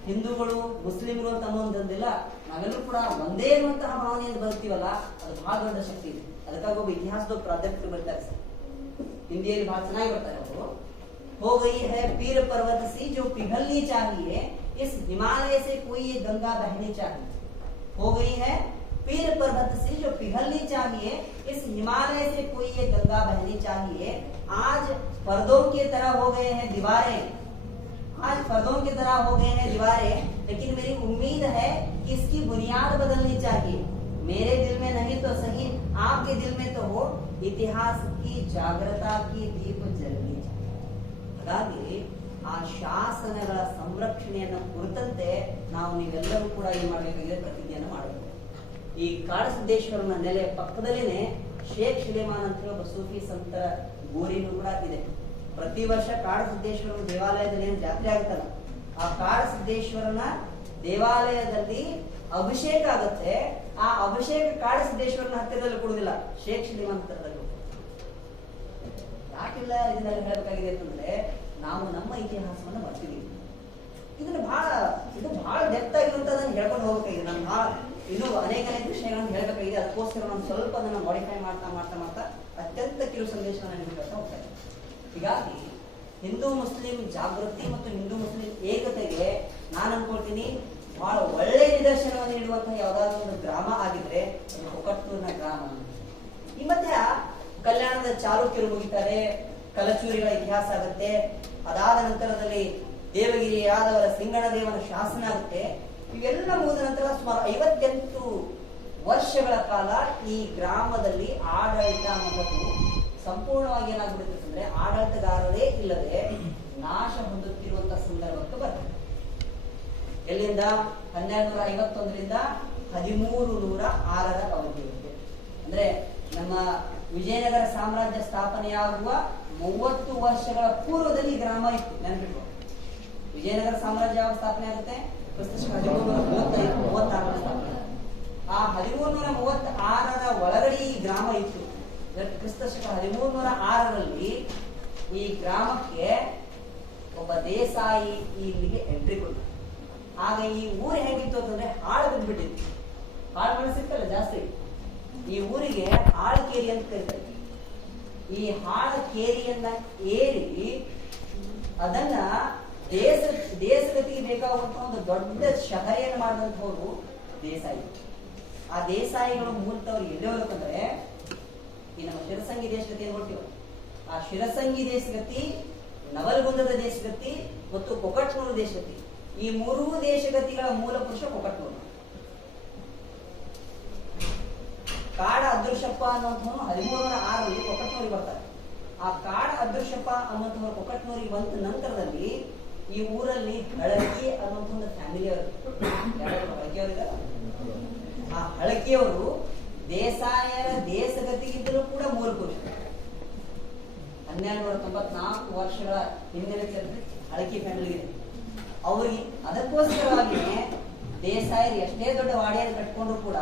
ಹಿಂದೂಗಳು ಮುಸ್ಲಿಂಗಳು ಅಂತ ಅನ್ನೋದಿಲ್ಲ, ನಾವೆಲ್ಲರೂ ಕೂಡ ಒಂದೇ ಅನ್ನುವಂತಹ ಭಾವನೆಯಿಂದ ಬರ್ತೀವಲ್ಲ, ಅದು ಬಹಳ ದೊಡ್ಡ ಶಕ್ತಿ ಇದೆ. ಅದಕ್ಕಾಗಿ ಒಬ್ಬ ಇತಿಹಾಸದ ಪ್ರಾಧ್ಯಾಪಕರು ಬರ್ತಾರೆ ಸರ್, ಹಿಂದಿಯಲ್ಲಿ ಬಹಳ ಚೆನ್ನಾಗಿ ಬರ್ತಾರೆ ಅವರು. हो गई है पीर पर्वत सी जो पिघलनी चाहिए, इस हिमालय से कोई ये गंगा बहनी चाहिए. हो गई है पीर पर्वत सी जो पिघलनी चाहिए, इस हिमालय से कोई ये गंगा बहनी चाहिए. आज पर्दों की तरह हो गए हैं दीवारें, आज पर्दों की तरह हो गए हैं दीवारें, लेकिन मेरी उम्मीद है कि इसकी बुनियाद बदलनी चाहिए. मेरे दिल में नहीं तो सही, आपके दिल में तो हो, इतिहास की जागृता की दीप जलनी चाहिए. ಹಾಗಾಗಿ ಆ ಶಾಸನಗಳ ಸಂರಕ್ಷಣೆಯನ್ನು ಕುರಿತಂತೆ ನಾವು ನೀವೆಲ್ಲರೂ ಕೂಡ ಏನ್ ಮಾಡಬೇಕಾಗಿದೆ, ಪ್ರತಿಜ್ಞೆಯನ್ನು ಮಾಡಬೇಕು. ಈ ಕಾಡಸಿದ್ದೇಶ್ವರನ ನೆಲೆ ಪಕ್ಕದಲ್ಲಿನೇ ಶೇಖ್ ಸುಲೇಮಾನ್ ಅಂತ ಹೇಳಿ ಒಬ್ಬ ಸೂಫಿ ಸಂತರ ಗೋರಿನೂ ಕೂಡ ಇದೆ. ಪ್ರತಿ ವರ್ಷ ಕಾಡಸಿದ್ದೇಶ್ವರನ ದೇವಾಲಯದಲ್ಲಿ ಏನು ಜಾತ್ರೆ ಆಗುತ್ತಲ್ಲ, ಆ ಕಾಡಸಿದ್ದೇಶ್ವರನ ದೇವಾಲಯದಲ್ಲಿ ಅಭಿಷೇಕ ಆಗುತ್ತೆ. ಆ ಅಭಿಷೇಕ ಕಾಡಸಿದ್ದೇಶ್ವರನ ಹತ್ತಿರದಲ್ಲಿ ಕೊಡುವುದಿಲ್ಲ, ಶೇಖ್ ಸುಲೇಮಾನ್ ಹತ್ತಿರದಲ್ಲಿ. ಯಾಕಿಲ್ಲ ಇದನ್ನೆಲ್ಲ ಹೇಳಬೇಕಾಗಿದೆ ಅಂತಂದ್ರೆ, ನಾವು ನಮ್ಮ ಇತಿಹಾಸವನ್ನು ಬರ್ತೀವಿ. ಇದು ಬಹಳ ಡೆಪ್ತ್ ಆಗಿರುವಂತದನ್ನ ಹೇಳ್ಕೊಂಡು ಹೋಗ್ಬೇಕಾಗಿದೆ. ನಾನು ಬಹಳ ಇನ್ನೂ ಅನೇಕ ವಿಷಯಗಳನ್ನು ಹೇಳಬೇಕಾಗಿದೆ. ಅದಕ್ಕೋಸ್ಕರ ನಾನು ಸ್ವಲ್ಪ ಅದನ್ನ ಮಾಡಿಫೈ ಮಾಡ್ತಾ ಅತ್ಯಂತ ಕಿರು ಸಂದೇಶವನ್ನು ನಿಮಗೆ ಹೇಳ್ತಾ ಹೋಗ್ತೇನೆ. ಹೀಗಾಗಿ ಹಿಂದೂ ಮುಸ್ಲಿಂ ಜಾಗೃತಿ ಮತ್ತು ಹಿಂದೂ ಮುಸ್ಲಿಂ ಏಕತೆಗೆ ನಾನು ಅನ್ಕೊಳ್ತೀನಿ ಬಹಳ ಒಳ್ಳೆಯ ನಿದರ್ಶನವನ್ನು ನೀಡುವಂತಹ ಯಾವ್ದಾದ್ರು ಒಂದು ಗ್ರಾಮ ಆಗಿದ್ರೆ ಅದು ಕೊಕಟ್ನೂರಿನ ಗ್ರಾಮ. ಈ ಮಧ್ಯ ಕಲ್ಯಾಣದ ಚಾಲುಕ್ಯರು ಮುಗಿತಾರೆ, ಕಲಚೂರಿಗಳ ಇತಿಹಾಸ ಆಗುತ್ತೆ. ಅದಾದ ನಂತರದಲ್ಲಿ ದೇವಗಿರಿ ಯಾದವರ ಸಿಂಗಣದೇವನ ಶಾಸನ ಆಗುತ್ತೆ. ಇವೆಲ್ಲ ಮುಗಿದ ನಂತರ ಸುಮಾರು 58 ವರ್ಷಗಳ ಕಾಲ ಈ ಗ್ರಾಮದಲ್ಲಿ ಆಡಳಿತ ಅನ್ನೋದು ಸಂಪೂರ್ಣವಾಗಿ ಏನಾಗ್ಬಿಡುತ್ತೆ ಅಂದ್ರೆ ಆಡಳಿತಗಾರರೇ ಇಲ್ಲದೆ ನಾಶ ಹೊಂದುತ್ತಿರುವಂತಹ ಸಂದರ್ಭಕ್ಕೆ ಬರ್ತದೆ. ಎಲ್ಲಿಂದ 1251ರಿಂದ 1306ರ ಅವಧಿ ಇರುತ್ತೆ. ಅಂದ್ರೆ ನಮ್ಮ ವಿಜಯನಗರ ಸಾಮ್ರಾಜ್ಯ ಸ್ಥಾಪನೆಯಾಗುವ 30 ವರ್ಷಗಳ ಪೂರ್ವದಲ್ಲಿ ಗ್ರಾಮ ಇತ್ತು. ನೆನಪಿಟ್ಟು, ವಿಜಯನಗರ ಸಾಮ್ರಾಜ್ಯ ಯಾವಾಗ ಸ್ಥಾಪನೆ ಆಗುತ್ತೆ? ಕ್ರಿಸ್ತಶಕ 1336 ಸ್ಥಾಪನೆ. ಆ 1336ರ ಒಳಗಡೆ ಈ ಗ್ರಾಮ ಇತ್ತು. ಕ್ರಿಸ್ತಶಕ 1306ರಲ್ಲಿ ಈ ಗ್ರಾಮಕ್ಕೆ ಒಬ್ಬ ದೇಸಾಯಿ ಇಲ್ಲಿಗೆ ಎಂಟ್ರಿ ಕೊಟ್ಟು, ಆಗ ಈ ಊರು ಹೇಗಿತ್ತು ಅಂತಂದ್ರೆ ಹಾಳು ಬಿದ್ದುಬಿಟ್ಟಿತ್ತು. ಹಾಳುಗಳು ಸಿಕ್ಕಲ್ಲ ಜಾಸ್ತಿ. ಈ ಊರಿಗೆ ಹಾಳಕೇರಿ ಅಂತ ಕರೀತಾರೆ. ಈ ಹಾಳಕೇರಿಯನ್ನ ಏರಿ ಅದನ್ನ ದೇಶಗತಿಗೆ ಬೇಕಾಗುವಂತಹ ಒಂದು ದೊಡ್ಡ ಶಹರಿಯನ್ನು ಮಾಡಿದಂಥವ್ರು ದೇಸಾಯಿ. ಆ ದೇಸಾಯಿಗಳು ಮೂಲತವ್ರು ಎಲ್ಲಿ ಹೋಗ್ಬೇಕಂದ್ರೆ ಈ ನಮ್ಮ ಶಿರಸಂಗಿ ದೇಶಗತಿ ಏನ್ ಕೊಡ್ತೀವ, ಆ ಶಿರಸಂಗಿ ದೇಶಗತಿ, ನವಲಗುಂದದ ದೇಶಗತಿ ಮತ್ತು ಕೊಕಟ್ನೂರು ದೇಶಗತಿ, ಈ 3 ದೇಶಗತಿಗಳ ಮೂಲ ಪುರುಷ ಕೊಕಟ್ನೂರು. ಕಾಡ ಅದೃಶ್ಯಪ್ಪ ಅನ್ನುವಂಥವನು 1306ರಲ್ಲಿ ಕೊಕಟ್ನೂರಿಗೆ ಬರ್ತಾರೆ. ಆ ಕಾಡ ಅದೃಶ್ಯಪ್ಪ ಅನ್ನುವಂಥವ್ರು ಕೊಕಟ್ನೂರಿಗೆ ಬಂದ ನಂತರದಲ್ಲಿ ಈ ಊರಲ್ಲಿ ಹಳಕಿ ಅನ್ನುವಂಥ ಒಂದು ಫ್ಯಾಮಿಲಿ ಅವರು, ಹಳಕಿಯವರಿದ್ದಾರೆ. ಆ ಹಳಕಿಯವರು ದೇಸಾಯರ ದೇಶಗತಿಗಿದ್ದರೂ ಕೂಡ ಮೂಲ ಪುರುಷ. 1294 ವರ್ಷಗಳ ಹಿಂದಿನ ಚರಿತ್ರೆ ಹಳಕಿ ಫ್ಯಾಮಿಲಿ ಇದೆ ಅವ್ರಿಗೆ. ಅದಕ್ಕೋಸ್ಕರವಾಗಿಯೇ ದೇಸಾಯರು ಎಷ್ಟೇ ದೊಡ್ಡ ವಾಡಿಯನ್ನು ಕಟ್ಕೊಂಡ್ರು ಕೂಡ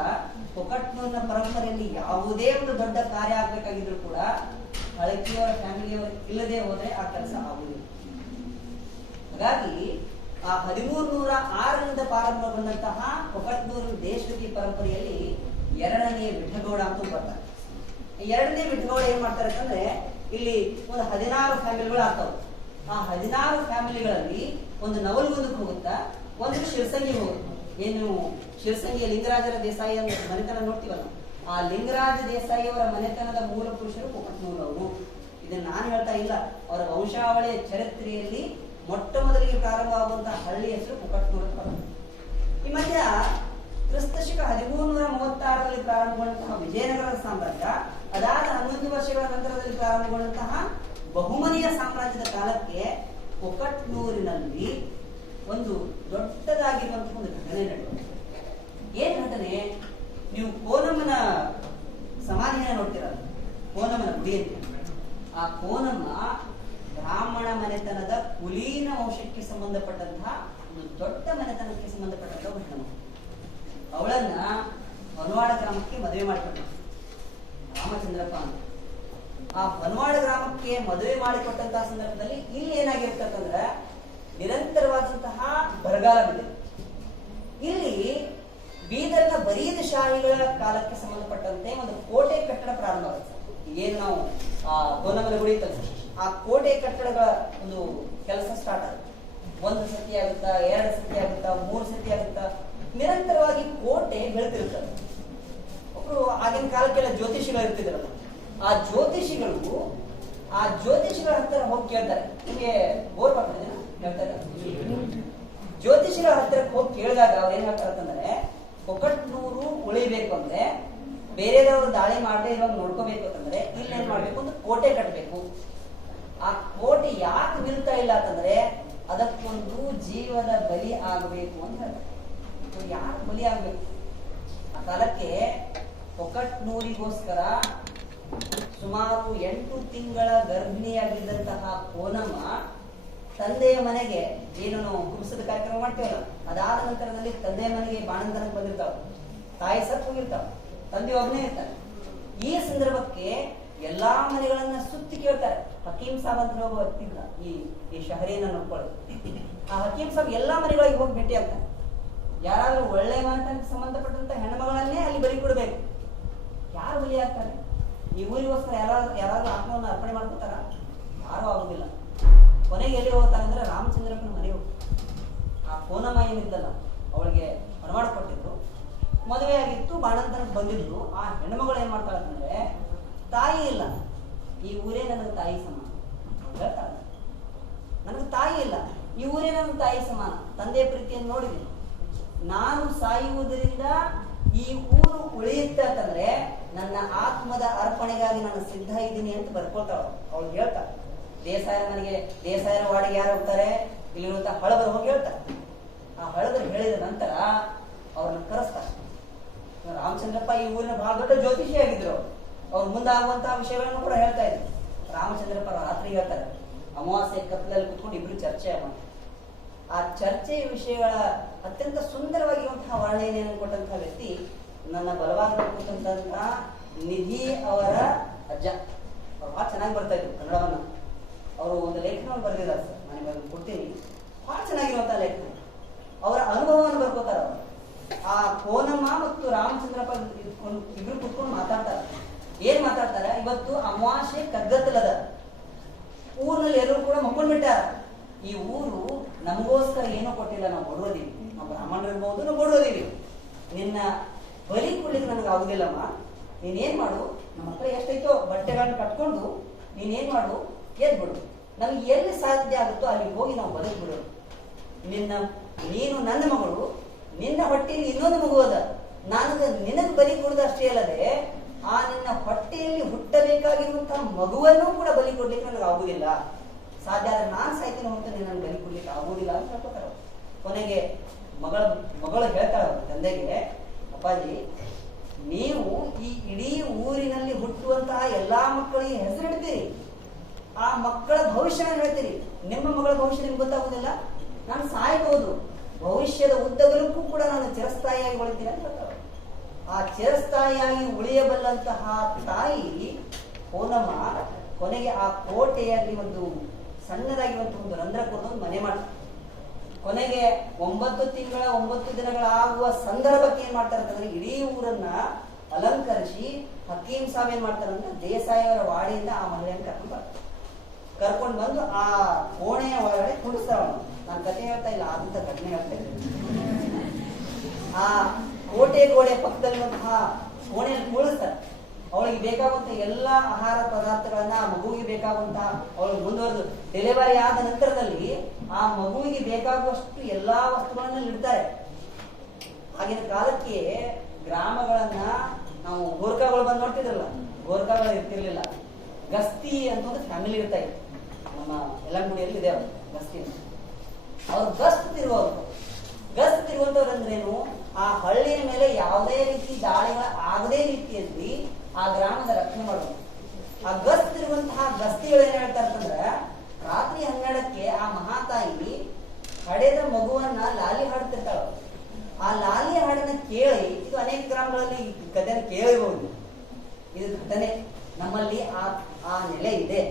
ಕೊಕಟ್ನೂರಿನ ಪರಂಪರೆಯಲ್ಲಿ ಯಾವುದೇ ಒಂದು ದೊಡ್ಡ ಕಾರ್ಯ ಆಗ್ಬೇಕಾಗಿದ್ರು ಕೂಡ ಹಳಕಿಯವರ ಫ್ಯಾಮಿಲಿಯವರು ಇಲ್ಲದೆ ಹೋದ್ರೆ ಆ ಕೆಲಸ ಆಗುವುದಿಲ್ಲ. ಹಾಗಾಗಿ ಆ 1306ರಿಂದ ಪ್ರಾರಂಭಗೊಂಡಂತಹ ಕೊಕಟ್ನೂರು ದೇಶಗತಿ ಪರಂಪರೆಯಲ್ಲಿ 2ನೇ ವಿಠಗೌಡ ಅಂತ ಬರ್ತಾರೆ. 2ನೇ ವಿಠಗೌಡ ಏನ್ ಮಾಡ್ತಾರೆ ಅಂತಂದ್ರೆ, ಇಲ್ಲಿ ಒಂದು 16 ಫ್ಯಾಮಿಲಿಗಳು ಆಗ್ತಾವೆ. ಆ 16 ಫ್ಯಾಮಿಲಿಗಳಲ್ಲಿ ಒಂದು ನವಲಗುಂದಕ್ಕೆ ಹೋಗುತ್ತಾ, ಒಂದು ಶಿರಸಂಗಿ ಹೋಗುತ್ತೆ. ಏನು ಶಿರಸಂಗಿಯ ಲಿಂಗರಾಜರ ದೇಸಾಯಿ ಅಂತ ಮನೆತನ ನೋಡ್ತೀವಲ್ಲ, ಆ ಲಿಂಗರಾಜ ದೇಸಾಯಿ ಅವರ ಮನೆತನದ ಮೂಲ ಪುರುಷರು ಕೊಕಟ್ನೂರವರು. ಇದನ್ನ ನಾನು ಹೇಳ್ತಾ ಇಲ್ಲ, ಅವರ ವಂಶಾವಳಿಯ ಚರಿತ್ರೆಯಲ್ಲಿ ಮೊಟ್ಟ ಮೊದಲಿಗೆ ಪ್ರಾರಂಭವಾಗುವಂತಹ ಹಳ್ಳಿ ಹೆಸರು ಕೊಕಟ್ನೂರ. ಈ ಮಧ್ಯ ಕ್ರಿಸ್ತಶಕ 1336ರಲ್ಲಿ ಪ್ರಾರಂಭಗೊಂಡಂತಹ ವಿಜಯನಗರದ ಸಾಮ್ರಾಜ್ಯ, ಅದಾದ 11 ವರ್ಷಗಳ ನಂತರದಲ್ಲಿ ಪ್ರಾರಂಭಗೊಂಡಂತಹ ಬಹುಮನಿಯ ಸಾಮ್ರಾಜ್ಯದ ಕಾಲಕ್ಕೆ ಕೊಕಟ್ನೂರಿನಲ್ಲಿ ಒಂದು ದೊಡ್ಡದಾಗಿರುವಂತಹ ಒಂದು ಘಟನೆ ನಡೆಯುತ್ತೆ. ಏನ್ ಘಟನೆ? ನೀವು ಕೋನಮ್ಮನ ಸಮಾಧಿಯನ್ನು ನೋಡ್ತೀರಲ್ಲ, ಕೋನಮ್ಮನ ಗುಡಿ ಅಂತ. ಆ ಕೋನಮ್ಮ ಬ್ರಾಹ್ಮಣ ಮನೆತನದ ಕುಲೀನ ವಂಶಕ್ಕೆ ಸಂಬಂಧಪಟ್ಟಂತಹ ಒಂದು ದೊಡ್ಡ ಮನೆತನಕ್ಕೆ ಸಂಬಂಧಪಟ್ಟಂತಹ ಒಬ್ಬ ಹೆಣ್ಣು. ಅವಳನ್ನ ಹೊನವಾಡ ಗ್ರಾಮಕ್ಕೆ ಮದುವೆ ಮಾಡಿಕೊಂಡ ರಾಮಚಂದ್ರಪ್ಪ ಅಂತ. ಆ ಹೊನವಾಡ ಗ್ರಾಮಕ್ಕೆ ಮದುವೆ ಮಾಡಿಕೊಟ್ಟಂತಹ ಸಂದರ್ಭದಲ್ಲಿ ಇಲ್ಲಿ ಏನಾಗಿರ್ತಕ್ಕಂದ್ರೆ ನಿರಂತರವಾದಂತಹ ಬರಗಾಲ ಬಿದ್ದಿದೆ. ಇಲ್ಲಿ ಬೀದರ್ನ ಬರೀದ ಶಾಹಿಗಳ ಕಾಲಕ್ಕೆ ಸಂಬಂಧಪಟ್ಟಂತೆ ಒಂದು ಕೋಟೆ ಕಟ್ಟಡ ಪ್ರಾರಂಭ ಆಗುತ್ತೆ. ಏನ್ ನಾವು ಕೋನಮ್ಮನ ಗುಡಿ ಆ ಕೋಟೆ ಕಟ್ಟಡಗಳ ಒಂದು ಕೆಲಸ ಸ್ಟಾರ್ಟ್ ಆಗುತ್ತೆ. 1 ಸತಿ ಆಗುತ್ತಾ, 2 ಸತಿ ಆಗುತ್ತಾ, 3 ಸತಿ ಆಗುತ್ತಾ, ನಿರಂತರವಾಗಿ ಕೋಟೆ ಬೆಳೆದಿರುತ್ತದೆ. ಒಬ್ರು ಆಗಿನ ಕಾಲಕ್ಕೆಲ್ಲ ಜ್ಯೋತಿಷಿಗಳು ಇರ್ತಿದ್ರಲ್ಲ, ಆ ಜ್ಯೋತಿಷಿಗಳ ಹತ್ತಿರ ಹೋಗಿ ಕೇಳ್ತಾರೆ. ನಿಮಗೆ ಬೋರ್ ಬರ್ತಿದೆ ಹೇಳ್ತಾರೆ. ಜ್ಯೋತಿಷಿಗಳ ಹತ್ತಿರಕ್ಕೆ ಹೋಗಿ ಕೇಳಿದಾಗ ಅವ್ರು ಏನ್ ಹೇಳ್ತಾರಂತಂದ್ರೆ, ಕೊಕಟ್ನೂರು ಉಳಿಬೇಕು ಅಂದ್ರೆ, ಬೇರೆದವರು ದಾಳಿ ಮಾಡದೆ ಇರೋದು ನೋಡ್ಕೋಬೇಕು ಅಂತಂದ್ರೆ ಇಲ್ಲಿ ಏನ್ ಮಾಡ್ಬೇಕು ಅಂತ ಕೋಟೆ ಕಟ್ಟಬೇಕು. ಆ ಕೋಟೆ ಯಾಕೆ ನಿಲ್ತಾ ಇಲ್ಲ ಅಂತಂದ್ರೆ ಅದಕ್ಕೊಂದು ಜೀವದ ಬಲಿ ಆಗಬೇಕು ಅಂತ ಹೇಳ್ತಾರೆ. ಯಾಕೆ ಬಲಿ ಆಗ್ಬೇಕು? ಆ ಕಾಲಕ್ಕೆ ಕೊಕಟ್ನೂರಿಗೋಸ್ಕರ ಸುಮಾರು 8 ತಿಂಗಳ ಗರ್ಭಿಣಿಯಾಗಿದ್ದಂತಹ ಕೋನಮ್ಮ ತಂದೆಯ ಮನೆಗೆ, ಏನು ನಾವು ಕುರುಸದ ಕಾರ್ಯಕ್ರಮ ಮಾಡ್ತೇವಲ್ಲ, ಅದಾದ ನಂತರದಲ್ಲಿ ತಂದೆಯ ಮನೆಗೆ ಬಾಣಂತನಕ್ಕೆ ಬಂದಿರ್ತಾವ, ತಾಯಿ ಸತ್ತು ಹೋಗಿರ್ತಾವ, ತಂದೆ ಒಬ್ಬನೇ ಇರ್ತಾನೆ. ಈ ಸಂದರ್ಭಕ್ಕೆ ಎಲ್ಲಾ ಮನೆಗಳನ್ನ ಸುತ್ತಿ ಕೇಳ್ತಾರೆ. ಹಕೀಂ ಸಾಬ್ ಅಂತ ಒಬ್ಬ ವ್ಯಕ್ತಿ ಇದ್ದ, ಈ ಶಹರಿಯನ್ನ ನೋಡ್ಕೊಳ್ಳೋದು. ಆ ಹಕೀಂ ಸಾಬ್ ಎಲ್ಲಾ ಮನೆಗಳಿಗೆ ಹೋಗಿ ಭೇಟಿ ಆಗ್ತಾನೆ. ಯಾರಾದ್ರೂ ಒಳ್ಳೆ ಮನೆತನಕ್ಕೆ ಸಂಬಂಧಪಟ್ಟಂತ ಹೆಣ್ಮಗಳನ್ನೇ ಅಲ್ಲಿ ಬಲಿ ಕೊಡ್ಬೇಕು. ಯಾರು ಬಲಿ ಆಗ್ತಾರೆ? ಈ ಊರಿಗೋಸ್ಕರ ಯಾರಾದ್ರೂ ಆತ್ಮವನ್ನು ಅರ್ಪಣೆ ಮಾಡ್ಕೊತಾರ? ಯಾರು ಆಗುದಿಲ್ಲ. ಕೊನೆಗೆ ಎಲ್ಲಿ ಹೋಗ್ತಾರೆ ಅಂದ್ರೆ ರಾಮಚಂದ್ರಪ್ಪನ ಮನೆ ಹೋಗ್ತಾರೆ. ಆ ಕೋನಮ್ಮ ಏನಿದ್ದಲ್ಲ, ಅವಳಿಗೆ ಹೊರಮಾಡ ಕೊಟ್ಟಿದ್ರು, ಮದುವೆ ಆಗಿತ್ತು, ಬಾಣಂತನಕ್ಕೆ ಬಂದಿದ್ದು. ಆ ಹೆಣ್ಮಗಳು ಏನ್ ಮಾಡ್ತಾಳೆ ಅಂತಂದ್ರೆ, ತಾಯಿ ಇಲ್ಲ, ಈ ಊರೇ ನನಗೆ ತಾಯಿ ಸಮಾನ ಹೇಳ್ತಾಳೆ. ನನಗೆ ತಾಯಿ ಇಲ್ಲ, ಈ ಊರೇ ನನಗೆ ತಾಯಿ ಸಮಾನ. ತಂದೆಯ ಪ್ರೀತಿಯನ್ನು ನೋಡಿದ್ದೀನಿ. ನಾನು ಸಾಯುವುದರಿಂದ ಈ ಊರು ಉಳಿಯುತ್ತೆ ಅಂತಂದ್ರೆ ನನ್ನ ಆತ್ಮದ ಅರ್ಪಣೆಗಾಗಿ ನಾನು ಸಿದ್ಧ ಇದ್ದೀನಿ ಅಂತ ಬರ್ಕೊಳ್ತಾಳ. ಅವಳು ಹೇಳ್ತಾಳೆ. ದೇಸಾಯರ ಮನೆಗೆ, ದೇಸಾಯರ ವಾಡಿಗೆ ಯಾರು ಹೋಗ್ತಾರೆ? ಇಲ್ಲಿರುವಂತ ಹಳಬರು ಹೋಗಿ ಹೇಳ್ತಾರೆ. ಆ ಹಳಬರು ಹೇಳಿದ ನಂತರ ಅವ್ರನ್ನ ಕರೆಸ್ತಾರೆ. ರಾಮಚಂದ್ರಪ್ಪ ಈ ಊರಿನ ಬಹಳ ದೊಡ್ಡ ಜ್ಯೋತಿಷಿ ಆಗಿದ್ರು. ಅವ್ರು ಮುಂದಾಗುವಂತಹ ವಿಷಯಗಳನ್ನು ಕೂಡ ಹೇಳ್ತಾ ಇದ್ರು. ರಾಮಚಂದ್ರಪ್ಪ ರಾತ್ರಿ ಹೇಳ್ತಾರೆ, ಅಮಾವಾಸ್ಯೆ ಕತ್ತಲಲ್ಲಿ ಕುತ್ಕೊಂಡು ಇಬ್ರು ಚರ್ಚೆ ಮಾಡ್ತಾರೆ. ಆ ಚರ್ಚೆಯ ವಿಷಯಗಳ ಅತ್ಯಂತ ಸುಂದರವಾಗಿರುವಂತಹ ವರ್ಣನೆಯನ್ನು ಕೊಟ್ಟಂತಹ ವ್ಯಕ್ತಿ ನನ್ನ ಬಲವಾಗಿ ಕೊಟ್ಟಂತಹ ನಿಧಿ ಅವರ ಅಜ್ಜ. ಅವ್ರು ಬಹಳ ಚೆನ್ನಾಗಿ ಬರ್ತಾ ಇದ್ರು ಕನ್ನಡವನ್ನ. ಅವರು ಒಂದು ಲೇಖನವನ್ನು ಬರೆದಿದ್ದಾರೆ ಸರ್, ನಾನು ನಿಮಗೆ ಕೊಡ್ತೀನಿ. ಬಹಳ ಚೆನ್ನಾಗಿರುವಂತಹ ಲೇಖನ. ಅವರ ಅನುಭವವನ್ನು ಬರ್ಕೋತಾರ ಅವರು. ಆ ಕೋನಮ್ಮ ಮತ್ತು ರಾಮಚಂದ್ರಪ್ಪ ಇಬ್ರು ಕುತ್ಕೊಂಡು ಮಾತಾಡ್ತಾರೆ. ಏನ್ ಮಾತಾಡ್ತಾರೆ? ಇವತ್ತು ಅಮಾವಾಸ್ಯೆ ಕಗ್ಗತ್ತಲದ ಊರಿನಲ್ಲಿ ಎಲ್ಲರೂ ಕೂಡ ಮಕ್ಕೊಂಡ್ ಬಿಟ್ಟಾರ. ಈ ಊರು ನಮಗೋಸ್ಕರ ಏನೋ ಕೊಟ್ಟಿಲ್ಲ, ನಾವು ಬಡೋದೀವಿ, ನಾವು ಬ್ರಾಹ್ಮಣರಿರ್ಬಹುದು, ನಾವು ಬಡೋದೀವಿ. ನಿನ್ನ ಬಲಿ ಕೊಡ್ಲಿಕ್ಕೆ ನನಗೆ ಆಗುದಿಲ್ಲಮ್ಮ. ನೀನೇನ್ ಮಾಡು, ನಮ್ಮ ಹತ್ರ ಎಷ್ಟೈತೋ ಬಟ್ಟೆಗಳನ್ನ ಕಟ್ಕೊಂಡು ನೀನೇನ್ ಮಾಡು, ಎದ್ ಬಿಡು. ನಮ್ಗೆ ಎಲ್ಲಿ ಸಾಧ್ಯ ಆಗುತ್ತೋ ಅಲ್ಲಿ ಹೋಗಿ ನಾವು ಬದುಕ್ ಬಿಡೋದು. ನೀನು ನನ್ನ ಮಗಳು, ನಿನ್ನ ಹೊಟ್ಟೆಯಲ್ಲಿ ಇನ್ನೊಂದು ಮಗು ಅದ. ನಿನಗೆ ಬಲಿ ಕೊಡುದು ಅಷ್ಟೇ ಅಲ್ಲದೆ ಆ ನಿನ್ನ ಹೊಟ್ಟೆಯಲ್ಲಿ ಹುಟ್ಟಬೇಕಾಗಿರುವಂತಹ ಮಗುವನ್ನು ಕೂಡ ಬಲಿ ಕೊಡ್ಲಿಕ್ಕೆ ನನಗೆ ಆಗುದಿಲ್ಲ. ಸಾಧ್ಯ ಆದ್ರೆ ನಾನ್ ಸಾಯ್ತೀನಿ ಹೊರತು ನನ್ನ ಬಲಿ ಕೊಡ್ಲಿಕ್ಕೆ ಆಗುದಿಲ್ಲ ಅಂತ ಹೇಳ್ಕೊತಾರ. ಕೊನೆಗೆ ಮಗಳು ಹೇಳ್ತಾಳ ತಂದೆಗೆ, ಅಪ್ಪಾಜಿ, ನೀವು ಈ ಇಡೀ ಊರಿನಲ್ಲಿ ಹುಟ್ಟುವಂತಹ ಎಲ್ಲಾ ಮಕ್ಕಳಿಗೆ ಹೆಸರಿಡ್ತೀರಿ, ಆ ಮಕ್ಕಳ ಭವಿಷ್ಯ ಹೇಳ್ತೀರಿ. ನಿಮ್ಮ ಮಗಳ ಭವಿಷ್ಯ ನಿಮ್ಗೆ ಗೊತ್ತಾಗುದಿಲ್ಲ. ನಾನು ಸಾಯ್ಬಹುದು, ಭವಿಷ್ಯದ ಉದ್ದಗಲಕ್ಕೂ ಕೂಡ ನಾನು ಚಿರಸ್ಥಾಯಿಯಾಗಿ ಉಳಿತೀನಿ ಅಂತ ಹೇಳ್ತಾಳೆ. ಆ ಚಿರಸ್ಥಾಯಿಯಾಗಿ ಉಳಿಯಬಲ್ಲಂತಹ ತಾಯಿ ಕೋನಮ್ಮ ಕೊನೆಗೆ ಆ ಕೋಟೆಯಲ್ಲಿ ಒಂದು ಸಣ್ಣದಾಗಿರುವಂತಹ ಒಂದು ರಂಧ್ರ ಕೊಡೋದು ಮನೆ ಮಾಡ್ತಾರೆ. ಕೊನೆಗೆ 9 ತಿಂಗಳ 9 ದಿನಗಳಾಗುವ ಸಂದರ್ಭಕ್ಕೆ ಏನ್ ಮಾಡ್ತಾರೆ ಅಂತಂದ್ರೆ, ಇಡೀ ಊರನ್ನ ಅಲಂಕರಿಸಿ ಹಕೀಂ ಸಾಬ್ ಏನ್ ಮಾಡ್ತಾರೆ ಅಂದ್ರೆ ದೇಸಾಯಿಯವರ ವಾಡಿಯಿಂದ ಆ ಮಹಿಳೆಯನ್ನು ಕರ್ಕೊಂಡು ಬಂದು ಆ ಕೋಣೆಯ ಒಳಗಡೆ ಕುಡಿಸ್ತಾರ. ನಾನು ಕಥೆ ಹೇಳ್ತಾ ಇಲ್ಲ, ಆದಂತ ಘಟನೆ ಹೇಳ್ತಾ ಇದ್ದೀನಿ. ಆ ಕೋಟೆ ಗೋಡೆ ಪಕ್ಕದಲ್ಲಿರುವಂತಹ ಕೋಣೆಯಲ್ಲಿ ಕೂಳಿಸ್ತಾರೆ. ಅವಳಿಗೆ ಬೇಕಾಗುವಂತಹ ಎಲ್ಲಾ ಆಹಾರ ಪದಾರ್ಥಗಳನ್ನ ಆ ಮಗುವಿಗೆ ಬೇಕಾಗುವಂತಹ ಅವಳಿಗೆ ಮುಂದುವರೆದು ಡೆಲಿವರಿ ಆದ ನಂತರದಲ್ಲಿ ಆ ಮಗುವಿಗೆ ಬೇಕಾಗುವಷ್ಟು ಎಲ್ಲಾ ವಸ್ತುಗಳನ್ನ ಇಡ್ತಾರೆ. ಆಗಿನ ಕಾಲಕ್ಕೆ ಗ್ರಾಮಗಳನ್ನ ನಾವು ಗೋರ್ಖಾಗಳು ಬಂದು ನೋಡ್ತಿದ್ರಲ್ಲ, ಗೋರ್ಖಾಗಳು ಇರ್ತಿರ್ಲಿಲ್ಲ. ಗಸ್ತಿ ಅಂತ ಒಂದು ಫ್ಯಾಮಿಲಿ ಇರ್ತಾ ಇತ್ತು. ನಮ್ಮ ಯಲ್ಲಂಗುಡಿಯಲ್ಲಿ ಇದೆ ಅವರು ಗಸ್ತಿ ಅಂತ. ಅವ್ರು ಗಸ್ತ್ ತಿರುಗುವಂತವ್ರು ಅಂದ್ರೇನು, ಆ ಹಳ್ಳಿಯ ಮೇಲೆ ಯಾವುದೇ ರೀತಿ ದಾಳಿಗಳ ಆಗದೇ ರೀತಿಯಲ್ಲಿ ಆ ಗ್ರಾಮದ ರಕ್ಷಣೆ ಮಾಡೋದು. ಆ ಗಸ್ತ್ ಇರುವಂತಹ ಗಸ್ತಿಗಳು ಏನ್ ಹೇಳ್ತಾರೆ ಅಂತಂದ್ರೆ, ರಾತ್ರಿ 12ಕ್ಕೆ ಆ ಮಹಾತಾಯಿ ಹಡೆದ ಮಗುವನ್ನ ಲಾಲಿ ಹಾಡ್ತಿರ್ತಾಳ. ಆ ಲಾಲಿ ಹಾಡನ್ನ ಕೇಳಿ, ಇದು ಅನೇಕ ಗ್ರಾಮಗಳಲ್ಲಿ ಕಥೆ ಕೇಳಿಬಹುದು. ಇದು ಘಟನೆ ನಮ್ಮಲ್ಲಿ ಆ ನೆಲೆ ಇದೆ.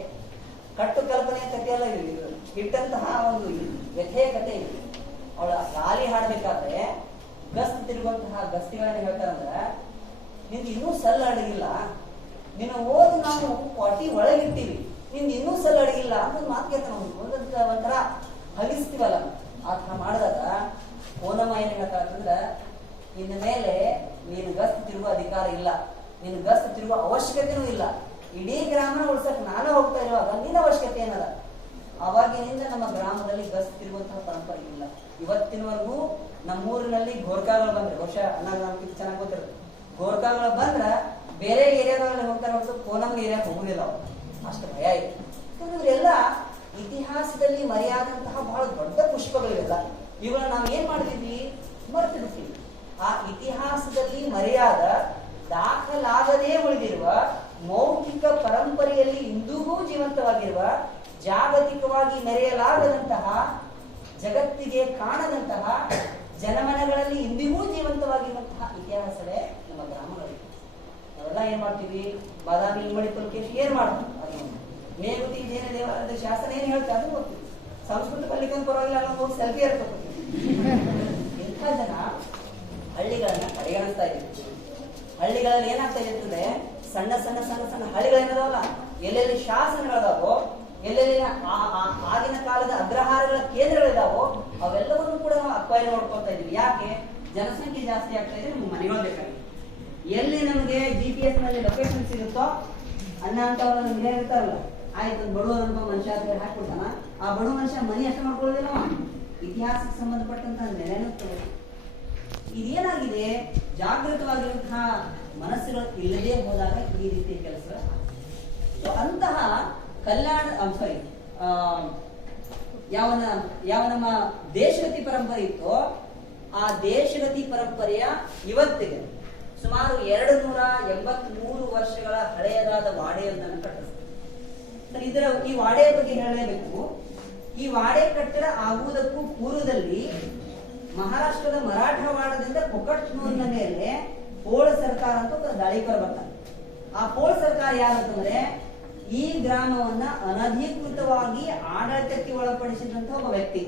ಕಟ್ಟು ಕಲ್ಪನೆಯ ಕಥೆಯಲ್ಲ ಇದು, ಇಟ್ಟಂತಹ ಒಂದು ವ್ಯಥೆಯ ಕಥೆ ಇದೆ. ಅವಳ ಲಾಲಿ ಹಾಡ್ಬೇಕಾದ್ರೆ ಗಸ್ತ್ ತಿರುಗುವಂತಹ ಗಸ್ತಿಗಳನ್ನ ಹೇಳ್ತಾರಂದ್ರೆ, ನಿಂಗೆ ಇನ್ನೂ ಸಲ್ಲ ಅಡಗಿಲ್ಲ, ನಿನ್ನ ಓದು ನಾವು ಪಾಟಿ ಒಳಗಿರ್ತೀವಿ, ನಿಂಗೆ ಇನ್ನೂ ಸಲ್ಲ ಅಡಗಿಲ್ಲ ಅಂತ ಒಂದು ಮಾತು ಕೇಳ್ತಾನ. ಒಂಥರ ಹಗಿಸ್ತೀವಲ್ಲ, ಆ ಥರ ಮಾಡಿದಾಗ ಓನಮ್ಮ ಏನ್ ಹೇಳ್ತಾರಂದ್ರೆ, ಇನ್ನು ಮೇಲೆ ನೀನು ಗಸ್ತ್ ತಿರುಗುವ ಅಧಿಕಾರ ಇಲ್ಲ, ನೀನು ಗಸ್ತ್ ತಿರುಗುವ ಅವಶ್ಯಕತೆನೂ ಇಲ್ಲ. ಇಡೀ ಗ್ರಾಮನ ಉಳ್ಸಕ್ ನಾನು ಹೋಗ್ತಾ ಇರುವಾಗ ನಿನ್ನ ಅವಶ್ಯಕತೆ ಏನದ. ಅವಾಗಿನಿಂದ ನಮ್ಮ ಗ್ರಾಮದಲ್ಲಿ ಗಸ್ತ್ ತಿರುಗುವಂತಹ ಪರಂಪರೆ ಇಲ್ಲ. ಇವತ್ತಿನವರೆಗೂ ನಮ್ಮೂರಿನಲ್ಲಿ ಗೋರ್ಖಾಗಳು ಬಂದ್ರೆ, ಬಹುಶಃ ನಮ್ಗೆ ಚೆನ್ನಾಗಿ ಗೊತ್ತಿರುತ್ತೆ, ಗೋರ್ಖಾಗಳು ಬಂದ್ರ ಬೇರೆ ಏರಿಯಾಗಳಲ್ಲಿ ಹೋಗ್ತಾರೆ ಹೊರತು ಕೋನಮ್ ಏರಿಯಾಕ್ಕೆ ಹೋಗುದಿಲ್ಲ. ಅವ್ರು ಅಷ್ಟು ಭಯ ಇದೆ. ಇವರೆಲ್ಲ ಇತಿಹಾಸದಲ್ಲಿ ಮರೆಯಾದಂತಹ ಬಹಳ ದೊಡ್ಡ ಪುಷ್ಪಗಳಿವೆಲ್ಲ. ಇವುಗಳನ್ನ ನಾವು ಏನ್ ಮಾಡ್ತೀವಿ, ಮರೆತು ಬಿಡ್ತೀವಿ. ಆ ಇತಿಹಾಸದಲ್ಲಿ ಮರೆಯಾದ, ದಾಖಲಾಗದೇ ಉಳಿದಿರುವ, ಮೌಖಿಕ ಪರಂಪರೆಯಲ್ಲಿ ಇಂದಿಗೂ ಜೀವಂತವಾಗಿರುವ, ಜಾಗತಿಕವಾಗಿ ಮೆರೆಯಲಾಗದಂತಹ, ಜಗತ್ತಿಗೆ ಕಾಣದಂತಹ, ಜನಮನಗಳಲ್ಲಿ ಇಂದಿಗೂ ಜೀವಂತವಾಗಿರುವಂತಹ ಇತಿಹಾಸವೇ ನಮ್ಮ ಗ್ರಾಮಗಳು. ನಾವೆಲ್ಲ ಏನ್ ಮಾಡ್ತೀವಿ, ಬಾದಾಮಿ ಇಮ್ಮಡಿ ಪುಲಕೇಶಿ ಏನ್ ಮಾಡ್ತೀವಿ, ಮೇಗುತಿ ಜೈನ ದೇವಾಲಯದ ಶಾಸನ ಏನ್ ಹೇಳ್ತಾರೆ ಅದು ಗೊತ್ತಿಲ್ಲ. ಸಂಸ್ಕೃತ ಕಲಿಕಂತ ಪರವಾಗಿಲ್ಲ, ಹೋಗಿ ಸೆಲ್ಫಿ ಇರ್ಬೇಕು. ಇಂಥ ಜನ ಹಳ್ಳಿಗಳನ್ನ ಪರಿಗಣಿಸ್ತಾ ಇದ್ದೀವಿ. ಹಳ್ಳಿಗಳಲ್ಲಿ ಏನಾಗ್ತಾ ಇದೆ ಅಂತಂದ್ರೆ, ಸಣ್ಣ ಸಣ್ಣ ಸಣ್ಣ ಸಣ್ಣ ಹಳ್ಳಿಗಳೇನದಾವಲ್ಲ, ಎಲ್ಲೆಲ್ಲಿ ಶಾಸನಗಳದಾವೋ, ಎಲ್ಲೆಲ್ಲಿ ಆಗಿನ ಕಾಲದ ಅಗ್ರಹಾರಗಳ ಕೇಂದ್ರಗಳಿದಾವೋ, ಅವೆಲ್ಲವನ್ನೂ ಕೂಡ ನಾವು ಅಕ್ವೈರ್ ಮಾಡ್ಕೊಳ್ತಾ ಇದೀವಿ. ಯಾಕೆ? ಜನಸಂಖ್ಯೆ ಜಾಸ್ತಿ ಆಗ್ತಾ ಇದೆ, ನಮ್ಗೆ ಮನೆಗಳು ಬೇಕಾಗಿದೆ. ಎಲ್ಲಿ ನಮಗೆ GPS ನಲ್ಲಿ ಲೊಕೇಶನ್ ಸಿಗುತ್ತೋ ಅನ್ನ ಅಂತವ್ರು ನಮ್ಗೆ ಇರ್ತಾರಲ್ಲ, ಆಯ್ತು ಬಡವರೊಬ್ಬ ಮನುಷ್ಯ ಅಂತ ಹಾಕ್ಬಿಡ್ತಾನ, ಆ ಬಡ ಮನುಷ್ಯ ಮನೆ ಅಷ್ಟು ಮಾಡ್ಕೊಳ್ಳೋದಿಲ್ಲ. ಇತಿಹಾಸಕ್ಕೆ ಸಂಬಂಧಪಟ್ಟಂತಹ ನೆಲೆನೂ ಇದೇನಾಗಿದೆ, ಜಾಗೃತವಾಗಿರುವಂತಹ ಮನಸ್ಸುಗಳು ಇಲ್ಲದೆ ಹೋದಾಗ ಈ ರೀತಿಯ ಕೆಲಸ. ಅಂತಹ ಕಲ್ಯಾಣ ಯಾವ ನಮ್ಮ ದೇಶಗತಿ ಪರಂಪರೆ ಇತ್ತೋ, ಆ ದೇಶಗತಿ ಪರಂಪರೆಯ ಇವತ್ತಿಗೆ ಸುಮಾರು 283 ವರ್ಷಗಳ ಹಳೆಯದಾದ ವಾಡೆಯೊಂದನ್ನು ಕಟ್ಟಿಸ್ತಾರೆ. ಈ ವಾಡೆಯ ಬಗ್ಗೆ ಹೇಳಲೇಬೇಕು. ಈ ವಾಡೆ ಕಟ್ಟಡ ಆಗುವುದಕ್ಕೂ ಪೂರ್ವದಲ್ಲಿ ಮಹಾರಾಷ್ಟ್ರದ ಮರಾಠವಾಡದಿಂದ ಕೊಕಟ್ನೂರಿನ ಮೇಲೆ ಪೋಳ ಸರ್ಕಾರ ಅಂತ ದಾಳಿಕೋರ ಬರ್ತಾನೆ. ಆ ಪೋಳ ಸರ್ಕಾರ ಯಾರಂತಂದ್ರೆ, ಈ ಗ್ರಾಮವನ್ನ ಅನಧಿಕೃತವಾಗಿ ಆಡಳಿತಕ್ಕೆ ಒಳಪಡಿಸಿದಂತ ಒಬ್ಬ ವ್ಯಕ್ತಿ.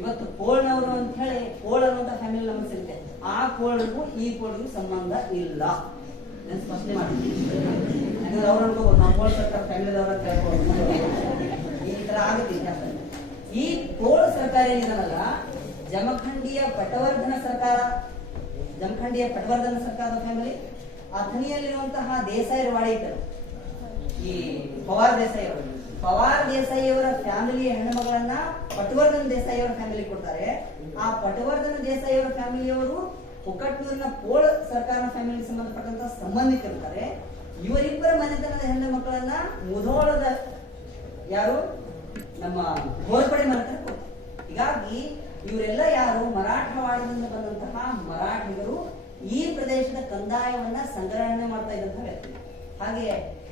ಇವತ್ತು ಪೋಳ್ನವರು ಅಂತ ಹೇಳಿ ಪೋಳ್ ಅನ್ನುವಂತ ಫ್ಯಾಮಿಲಿ ನಮ್ಗೆ ಸಿಗುತ್ತೆ. ಆ ಪೋಳ್ಗೂ ಈ ಪೋಳ್ಗೂ ಸಂಬಂಧ ಇಲ್ಲ, ನಾನು ಸ್ಪಷ್ಟನೆ ಮಾಡ್ತೀನಿ. ಯಾಕಂದ್ರೆ ಅವ್ರು ಅನ್ಕೋಬಹುದು ನಾವು ಪೋಳ್ ಸರ್ಕಾರ ಫ್ಯಾಮಿಲಿದವ್ರ ಕೇಳ್ಕೊಂಡು ಈ ತರ ಆಗುತ್ತೆ. ಈ ಪೋಳ್ ಸರ್ಕಾರ ಏನಿದಲ್ಲ, ಜಮಖಂಡಿಯ ಪಟವರ್ಧನ ಸರ್ಕಾರದ ಫ್ಯಾಮಿಲಿ. ಆ ಥನಿಯಲ್ಲಿರುವಂತಹ ದೇಸಾಯಿ ವಾಡೆ ಇದ್ದರು, ಈ ಪವಾರ್ ದೇಸಾಯಿ ಅವರ ಫ್ಯಾಮಿಲಿಯ ಹೆಣ್ಣುಮಗಳನ್ನ ಪಟವರ್ಧನ ದೇಸಾಯಿ ಅವರ ಫ್ಯಾಮಿಲಿ ಕೊಡ್ತಾರೆ. ಆ ಪಟವರ್ಧನ ದೇಸಾಯಿ ಅವರ ಫ್ಯಾಮಿಲಿಯವರು ಕೊಕಟ್ನೂರಿನ ಪೋಳ ಸರ್ಕಾರದ ಫ್ಯಾಮಿಲಿಗೆ ಸಂಬಂಧಪಟ್ಟಂತಹ ಸಂಬಂಧಿಕರಿರ್ತಾರೆ. ಇವರಿಬ್ಬರ ಮನೆತನದ ಹೆಣ್ಣು ಮಕ್ಕಳನ್ನ ಮುಧೋಳದ ಯಾರು ನಮ್ಮ ಘೋರ್ಪಡೆ ಮನೆತನ ಕೊಡ್ತಾರೆ. ಹೀಗಾಗಿ ಇವರೆಲ್ಲ ಯಾರು, ಮರಾಠವಾಡದಿಂದ ಬಂದಂತಹ ಮರಾಠಿಗರು ಈ ಪ್ರದೇಶದ ಕಂದಾಯವನ್ನ ಸಂಗ್ರಹಣೆ ಮಾಡ್ತಾ ಇದ್ದಂತಹ ವ್ಯಕ್ತಿ. ಹಾಗೆ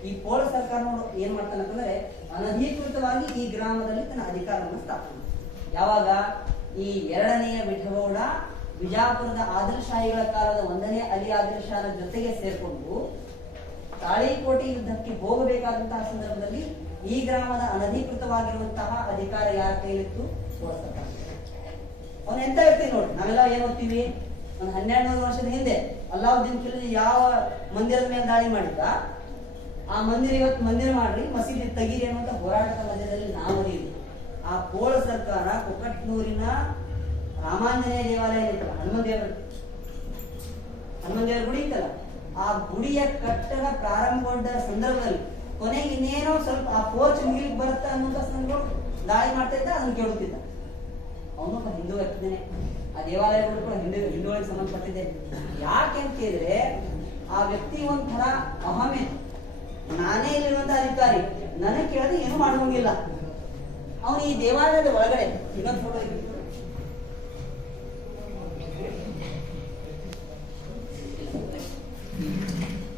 ಈ ಪೋಳ ಸರ್ಕಾರನವರು ಏನ್ ಮಾಡ್ತಾನೆ ಅಂತಂದ್ರೆ, ಅನಧಿಕೃತವಾಗಿ ಈ ಗ್ರಾಮದಲ್ಲಿ ತನ್ನ ಅಧಿಕಾರವನ್ನು ಸ್ಥಾಪನೆ. ಯಾವಾಗ ಈ 2ನೇ ವಿಠಗೌಡ ವಿಜಾಪುರದ ಆದಿಲ್ಶಾಹಿಗಳ ಕಾಲದ 1ನೇ ಅಲಿ ಆದಿಲ್ ಶಾನ ಜೊತೆಗೆ ಸೇರ್ಕೊಂಡು ತಾಳಿಕೋಟೆ ಯುದ್ಧಕ್ಕೆ ಹೋಗಬೇಕಾದಂತಹ ಸಂದರ್ಭದಲ್ಲಿ ಈ ಗ್ರಾಮದ ಅನಧಿಕೃತವಾಗಿರುವಂತಹ ಅಧಿಕಾರ ಯಾರ ಕೈಲಿತ್ತು? ಪೋಳ ಸರ್ಕಾರ. ಅವನ ಎಂತ ವ್ಯಕ್ತಿ ನೋಡಿ, ನಾವೆಲ್ಲ ಏನ್ ಓದ್ತೀವಿ, ಒಂದು 1200 ವರ್ಷದ ಹಿಂದೆ ಅಲ್ಲಾವುದ್ದೀನ್ ಖಿಲ್ಜಿ ಯಾವ ಮಂದಿರದ ಮೇಲೆ ದಾಳಿ ಮಾಡಿದ್ದ, ಆ ಮಂದಿರ ಇವತ್ತು ಮಂದಿರ ಮಾಡ್ರಿ, ಮಸೀದಿ ತೆಗೀರಿ ಅನ್ನುವಂತ ಹೋರಾಟದ ಮಧ್ಯದಲ್ಲಿ ನಾವು ಅದೀವಿ. ಆ ಪೋಳ ಸರ್ಕಾರ ಕೊಕಟ್ನೂರಿನ ರಾಮಾಂಜನೇಯ ದೇವಾಲಯ ಇರ್ತಲ್ಲ, ಹನುಮ ದೇವರ ಹನುಮಂತ ದೇವರ ಗುಡಿ ಇತ್ತಲ್ಲ, ಆ ಗುಡಿಯ ಕಟ್ಟಡ ಪ್ರಾರಂಭಗೊಂಡ ಸಂದರ್ಭದಲ್ಲಿ ಕೊನೆಗೆ ಇನ್ನೇನೋ ಸ್ವಲ್ಪ ಆ ಪೋರ್ಚ್ ಮುಗಿಲಿಕ್ಕೆ ಬರುತ್ತಾ ಅನ್ನುವಂತ ಸಂದರ್ಭ ದಾಳಿ ಮಾಡ್ತಾ ಇದ್ದ, ಅದನ್ನು ಕೇಳುತ್ತಿದ್ದ. ಅವನು ಒಬ್ಬ ಹಿಂದೂ ವ್ಯಕ್ತಿನೇ, ಆ ದೇವಾಲಯಗಳು ಕೂಡ ಹಿಂದೂಗಳಿಗೆ ಸಂಬಂಧಪಟ್ಟಿದೆ. ಯಾಕೆ ಅಂತ ಕೇಳಿದ್ರೆ ಆ ವ್ಯಕ್ತಿ ಒಂಥರ ಅಹಮೆ, ನಾನೇ ಇಲ್ಲಿರುವಂತ ಅಧಿಕಾರಿ, ನನಗೆ ಕೇಳಿದ್ರೆ ಏನು ಮಾಡುವಂಗಿಲ್ಲ. ಅವನು ಈ ದೇವಾಲಯದ ಒಳಗಡೆ ಇನ್ನೊಂದು ಫೋಟೋ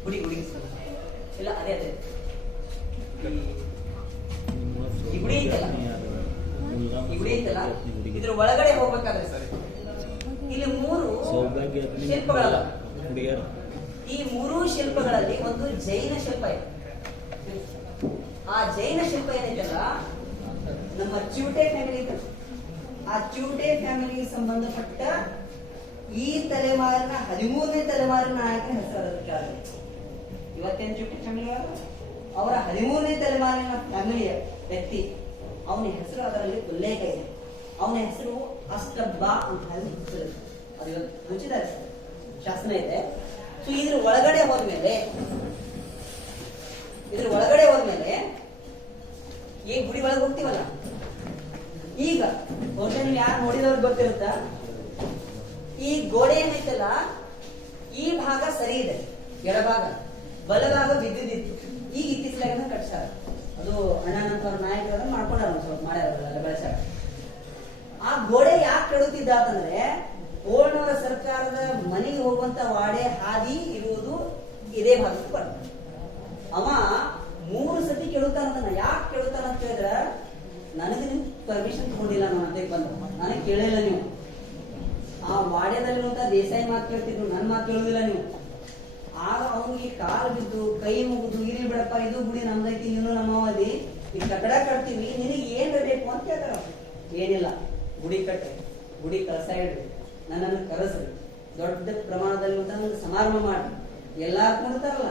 ಗುಡಿ ಗುಡಿ ಇಲ್ಲ, ಅದೇ ಅದೇ ಈ ಗುಡಿ ಐತಲ್ಲ, ಈ ಗುಡಿ ಐತಲ್ಲ, ಇದ್ರ ಒಳಗಡೆ ಹೋಗ್ಬೇಕಾದ್ರೆ ಇಲ್ಲಿ 3 ಶಿಲ್ಪಗಳಲ್ಲ. ಈ 3 ಶಿಲ್ಪಗಳಲ್ಲಿ ಒಂದು ಜೈನ ಶಿಲ್ಪ ಇದೆ. ಆ ಜೈನ ಶಿಲ್ಪ ಏನೈತಲ್ಲ, ನಮ್ಮ ಚಿವಟೆ ಫ್ಯಾಮಿಲಿ ಇದೆ. ಆ ಚಿವಟೆ ಫ್ಯಾಮಿಲಿಗೆ ಸಂಬಂಧಪಟ್ಟ ಈ ತಲೆಮಾರಿನ 13ನೇ ತಲೆಮಾರಿನ ನಾಯಕನ ಹೆಸರು. ಇವತ್ತೇನು ಚಿವಟೆ ಫ್ಯಾಮಿಲಿ ಅವರ 13ನೇ ತಲೆಮಾರಿನ ಫ್ಯಾಮಿಲಿಯ ವ್ಯಕ್ತಿ, ಅವನ ಹೆಸರು ಅದರಲ್ಲಿ ಉಲ್ಲೇಖ ಇದೆ. ಅವನ ಹೆಸರು ಅಷ್ಟಬ್ಬಾ ಅಂತ ಹೇಳಿ ಅದು ಇವತ್ತು ರುಚಿದ ಶಾಸನ ಇದೆ. ಸೊ ಇದ್ರ ಒಳಗಡೆ ಹೋದ್ಮೇಲೆ ಈ ಗುಡಿ ಒಳಗೆ ಹೋಗ್ತೀವಲ್ಲ, ಈಗ ಬಹುಶಃ ನೀವು ಯಾರು ನೋಡಿದವ್ರಿಗೆ ಗೊತ್ತಿರುತ್ತಾ, ಈ ಗೋಡೆ ಏನೈತಲ್ಲ, ಈ ಭಾಗ ಸರಿ ಇದೆ, ಎಡಭಾಗ, ಬಲಭಾಗ ಬಿದ್ದಿದ್ದಿತ್ತು. ಈಗ ಇತ್ತೀಚೆಗೆ ಕಟ್ಸಾರ, ಅದು ಅಣ್ಣನಂತವ್ರ ನಾಯಕರು ಮಾಡ್ಕೊಂಡಾರ, ಸ್ವಲ್ಪ ಮಾಡ್ಯಾರ, ಬೆಳೆಸಾರ. ಆ ಗೋಡೆ ಯಾಕೆ ಕೆಡುತ್ತಿದ್ದ ಅಂತಂದ್ರೆ, ಓಣವರ ಸರ್ಕಾರದ ಮನೆಗೆ ಹೋಗುವಂತ ವಾಡೆ ಹಾದಿ ಇರುವುದು ಇದೇ ಭಾಗಕ್ಕೆ ಬರ್ತದೆ. ಅವ 3 ಸತಿ ಕೆಡುತ್ತಾನ. ಯಾಕೆ ಕೆಡುತ್ತಾನ ಅಂತ ಹೇಳಿದ್ರೆ, ನನಗೆ ನೀವು ಪರ್ಮಿಷನ್ ತಗೊಂಡಿಲ್ಲ, ನಾನು ಅಂತ ಬಂದ, ನನಗೆ ಕೇಳಿಲ್ಲ ನೀವು. ಆ ವಾಡ್ಯದಲ್ಲಿರುವಂತ ದೇಸಾಯಿ ಮಾತು ಕೇಳ್ತಿದ್ರು, ನನ್ನ ಮಾತು ಕೇಳುದಿಲ್ಲ ನೀವು. ಆಗ ಅವನಿಗೆ ಕಾಲು ಬಿದ್ದು ಕೈ ಮುಗಿದು, ಇರ್ಲಿ ಬಿಡಪ್ಪ, ಇದು ಗುಡಿ ನಮ್ದೈತಿ, ನೀನು ನಮ್ಮವಲ್ಲಿ ಈ ಕಟ್ಟಡ ಕಟ್ತೀವಿ, ನಿನಗೆ ಏನ್ ಬೇಕು ಅಂತ ಕೇಳ್ತಾರ. ಏನಿಲ್ಲ, ಗುಡಿ ಕಟ್ಟೆ, ಗುಡಿ ಕಳಸ ಇಡ್ರಿ, ನನ್ನನ್ನು ಕರೆಸ್ರಿ, ದೊಡ್ಡ ಪ್ರಮಾಣದಲ್ಲಿ ಒಂದು ಸಮಾರಂಭ ಮಾಡಿ, ಎಲ್ಲಾರು ಕೊಡ್ತಾರಲ್ಲ,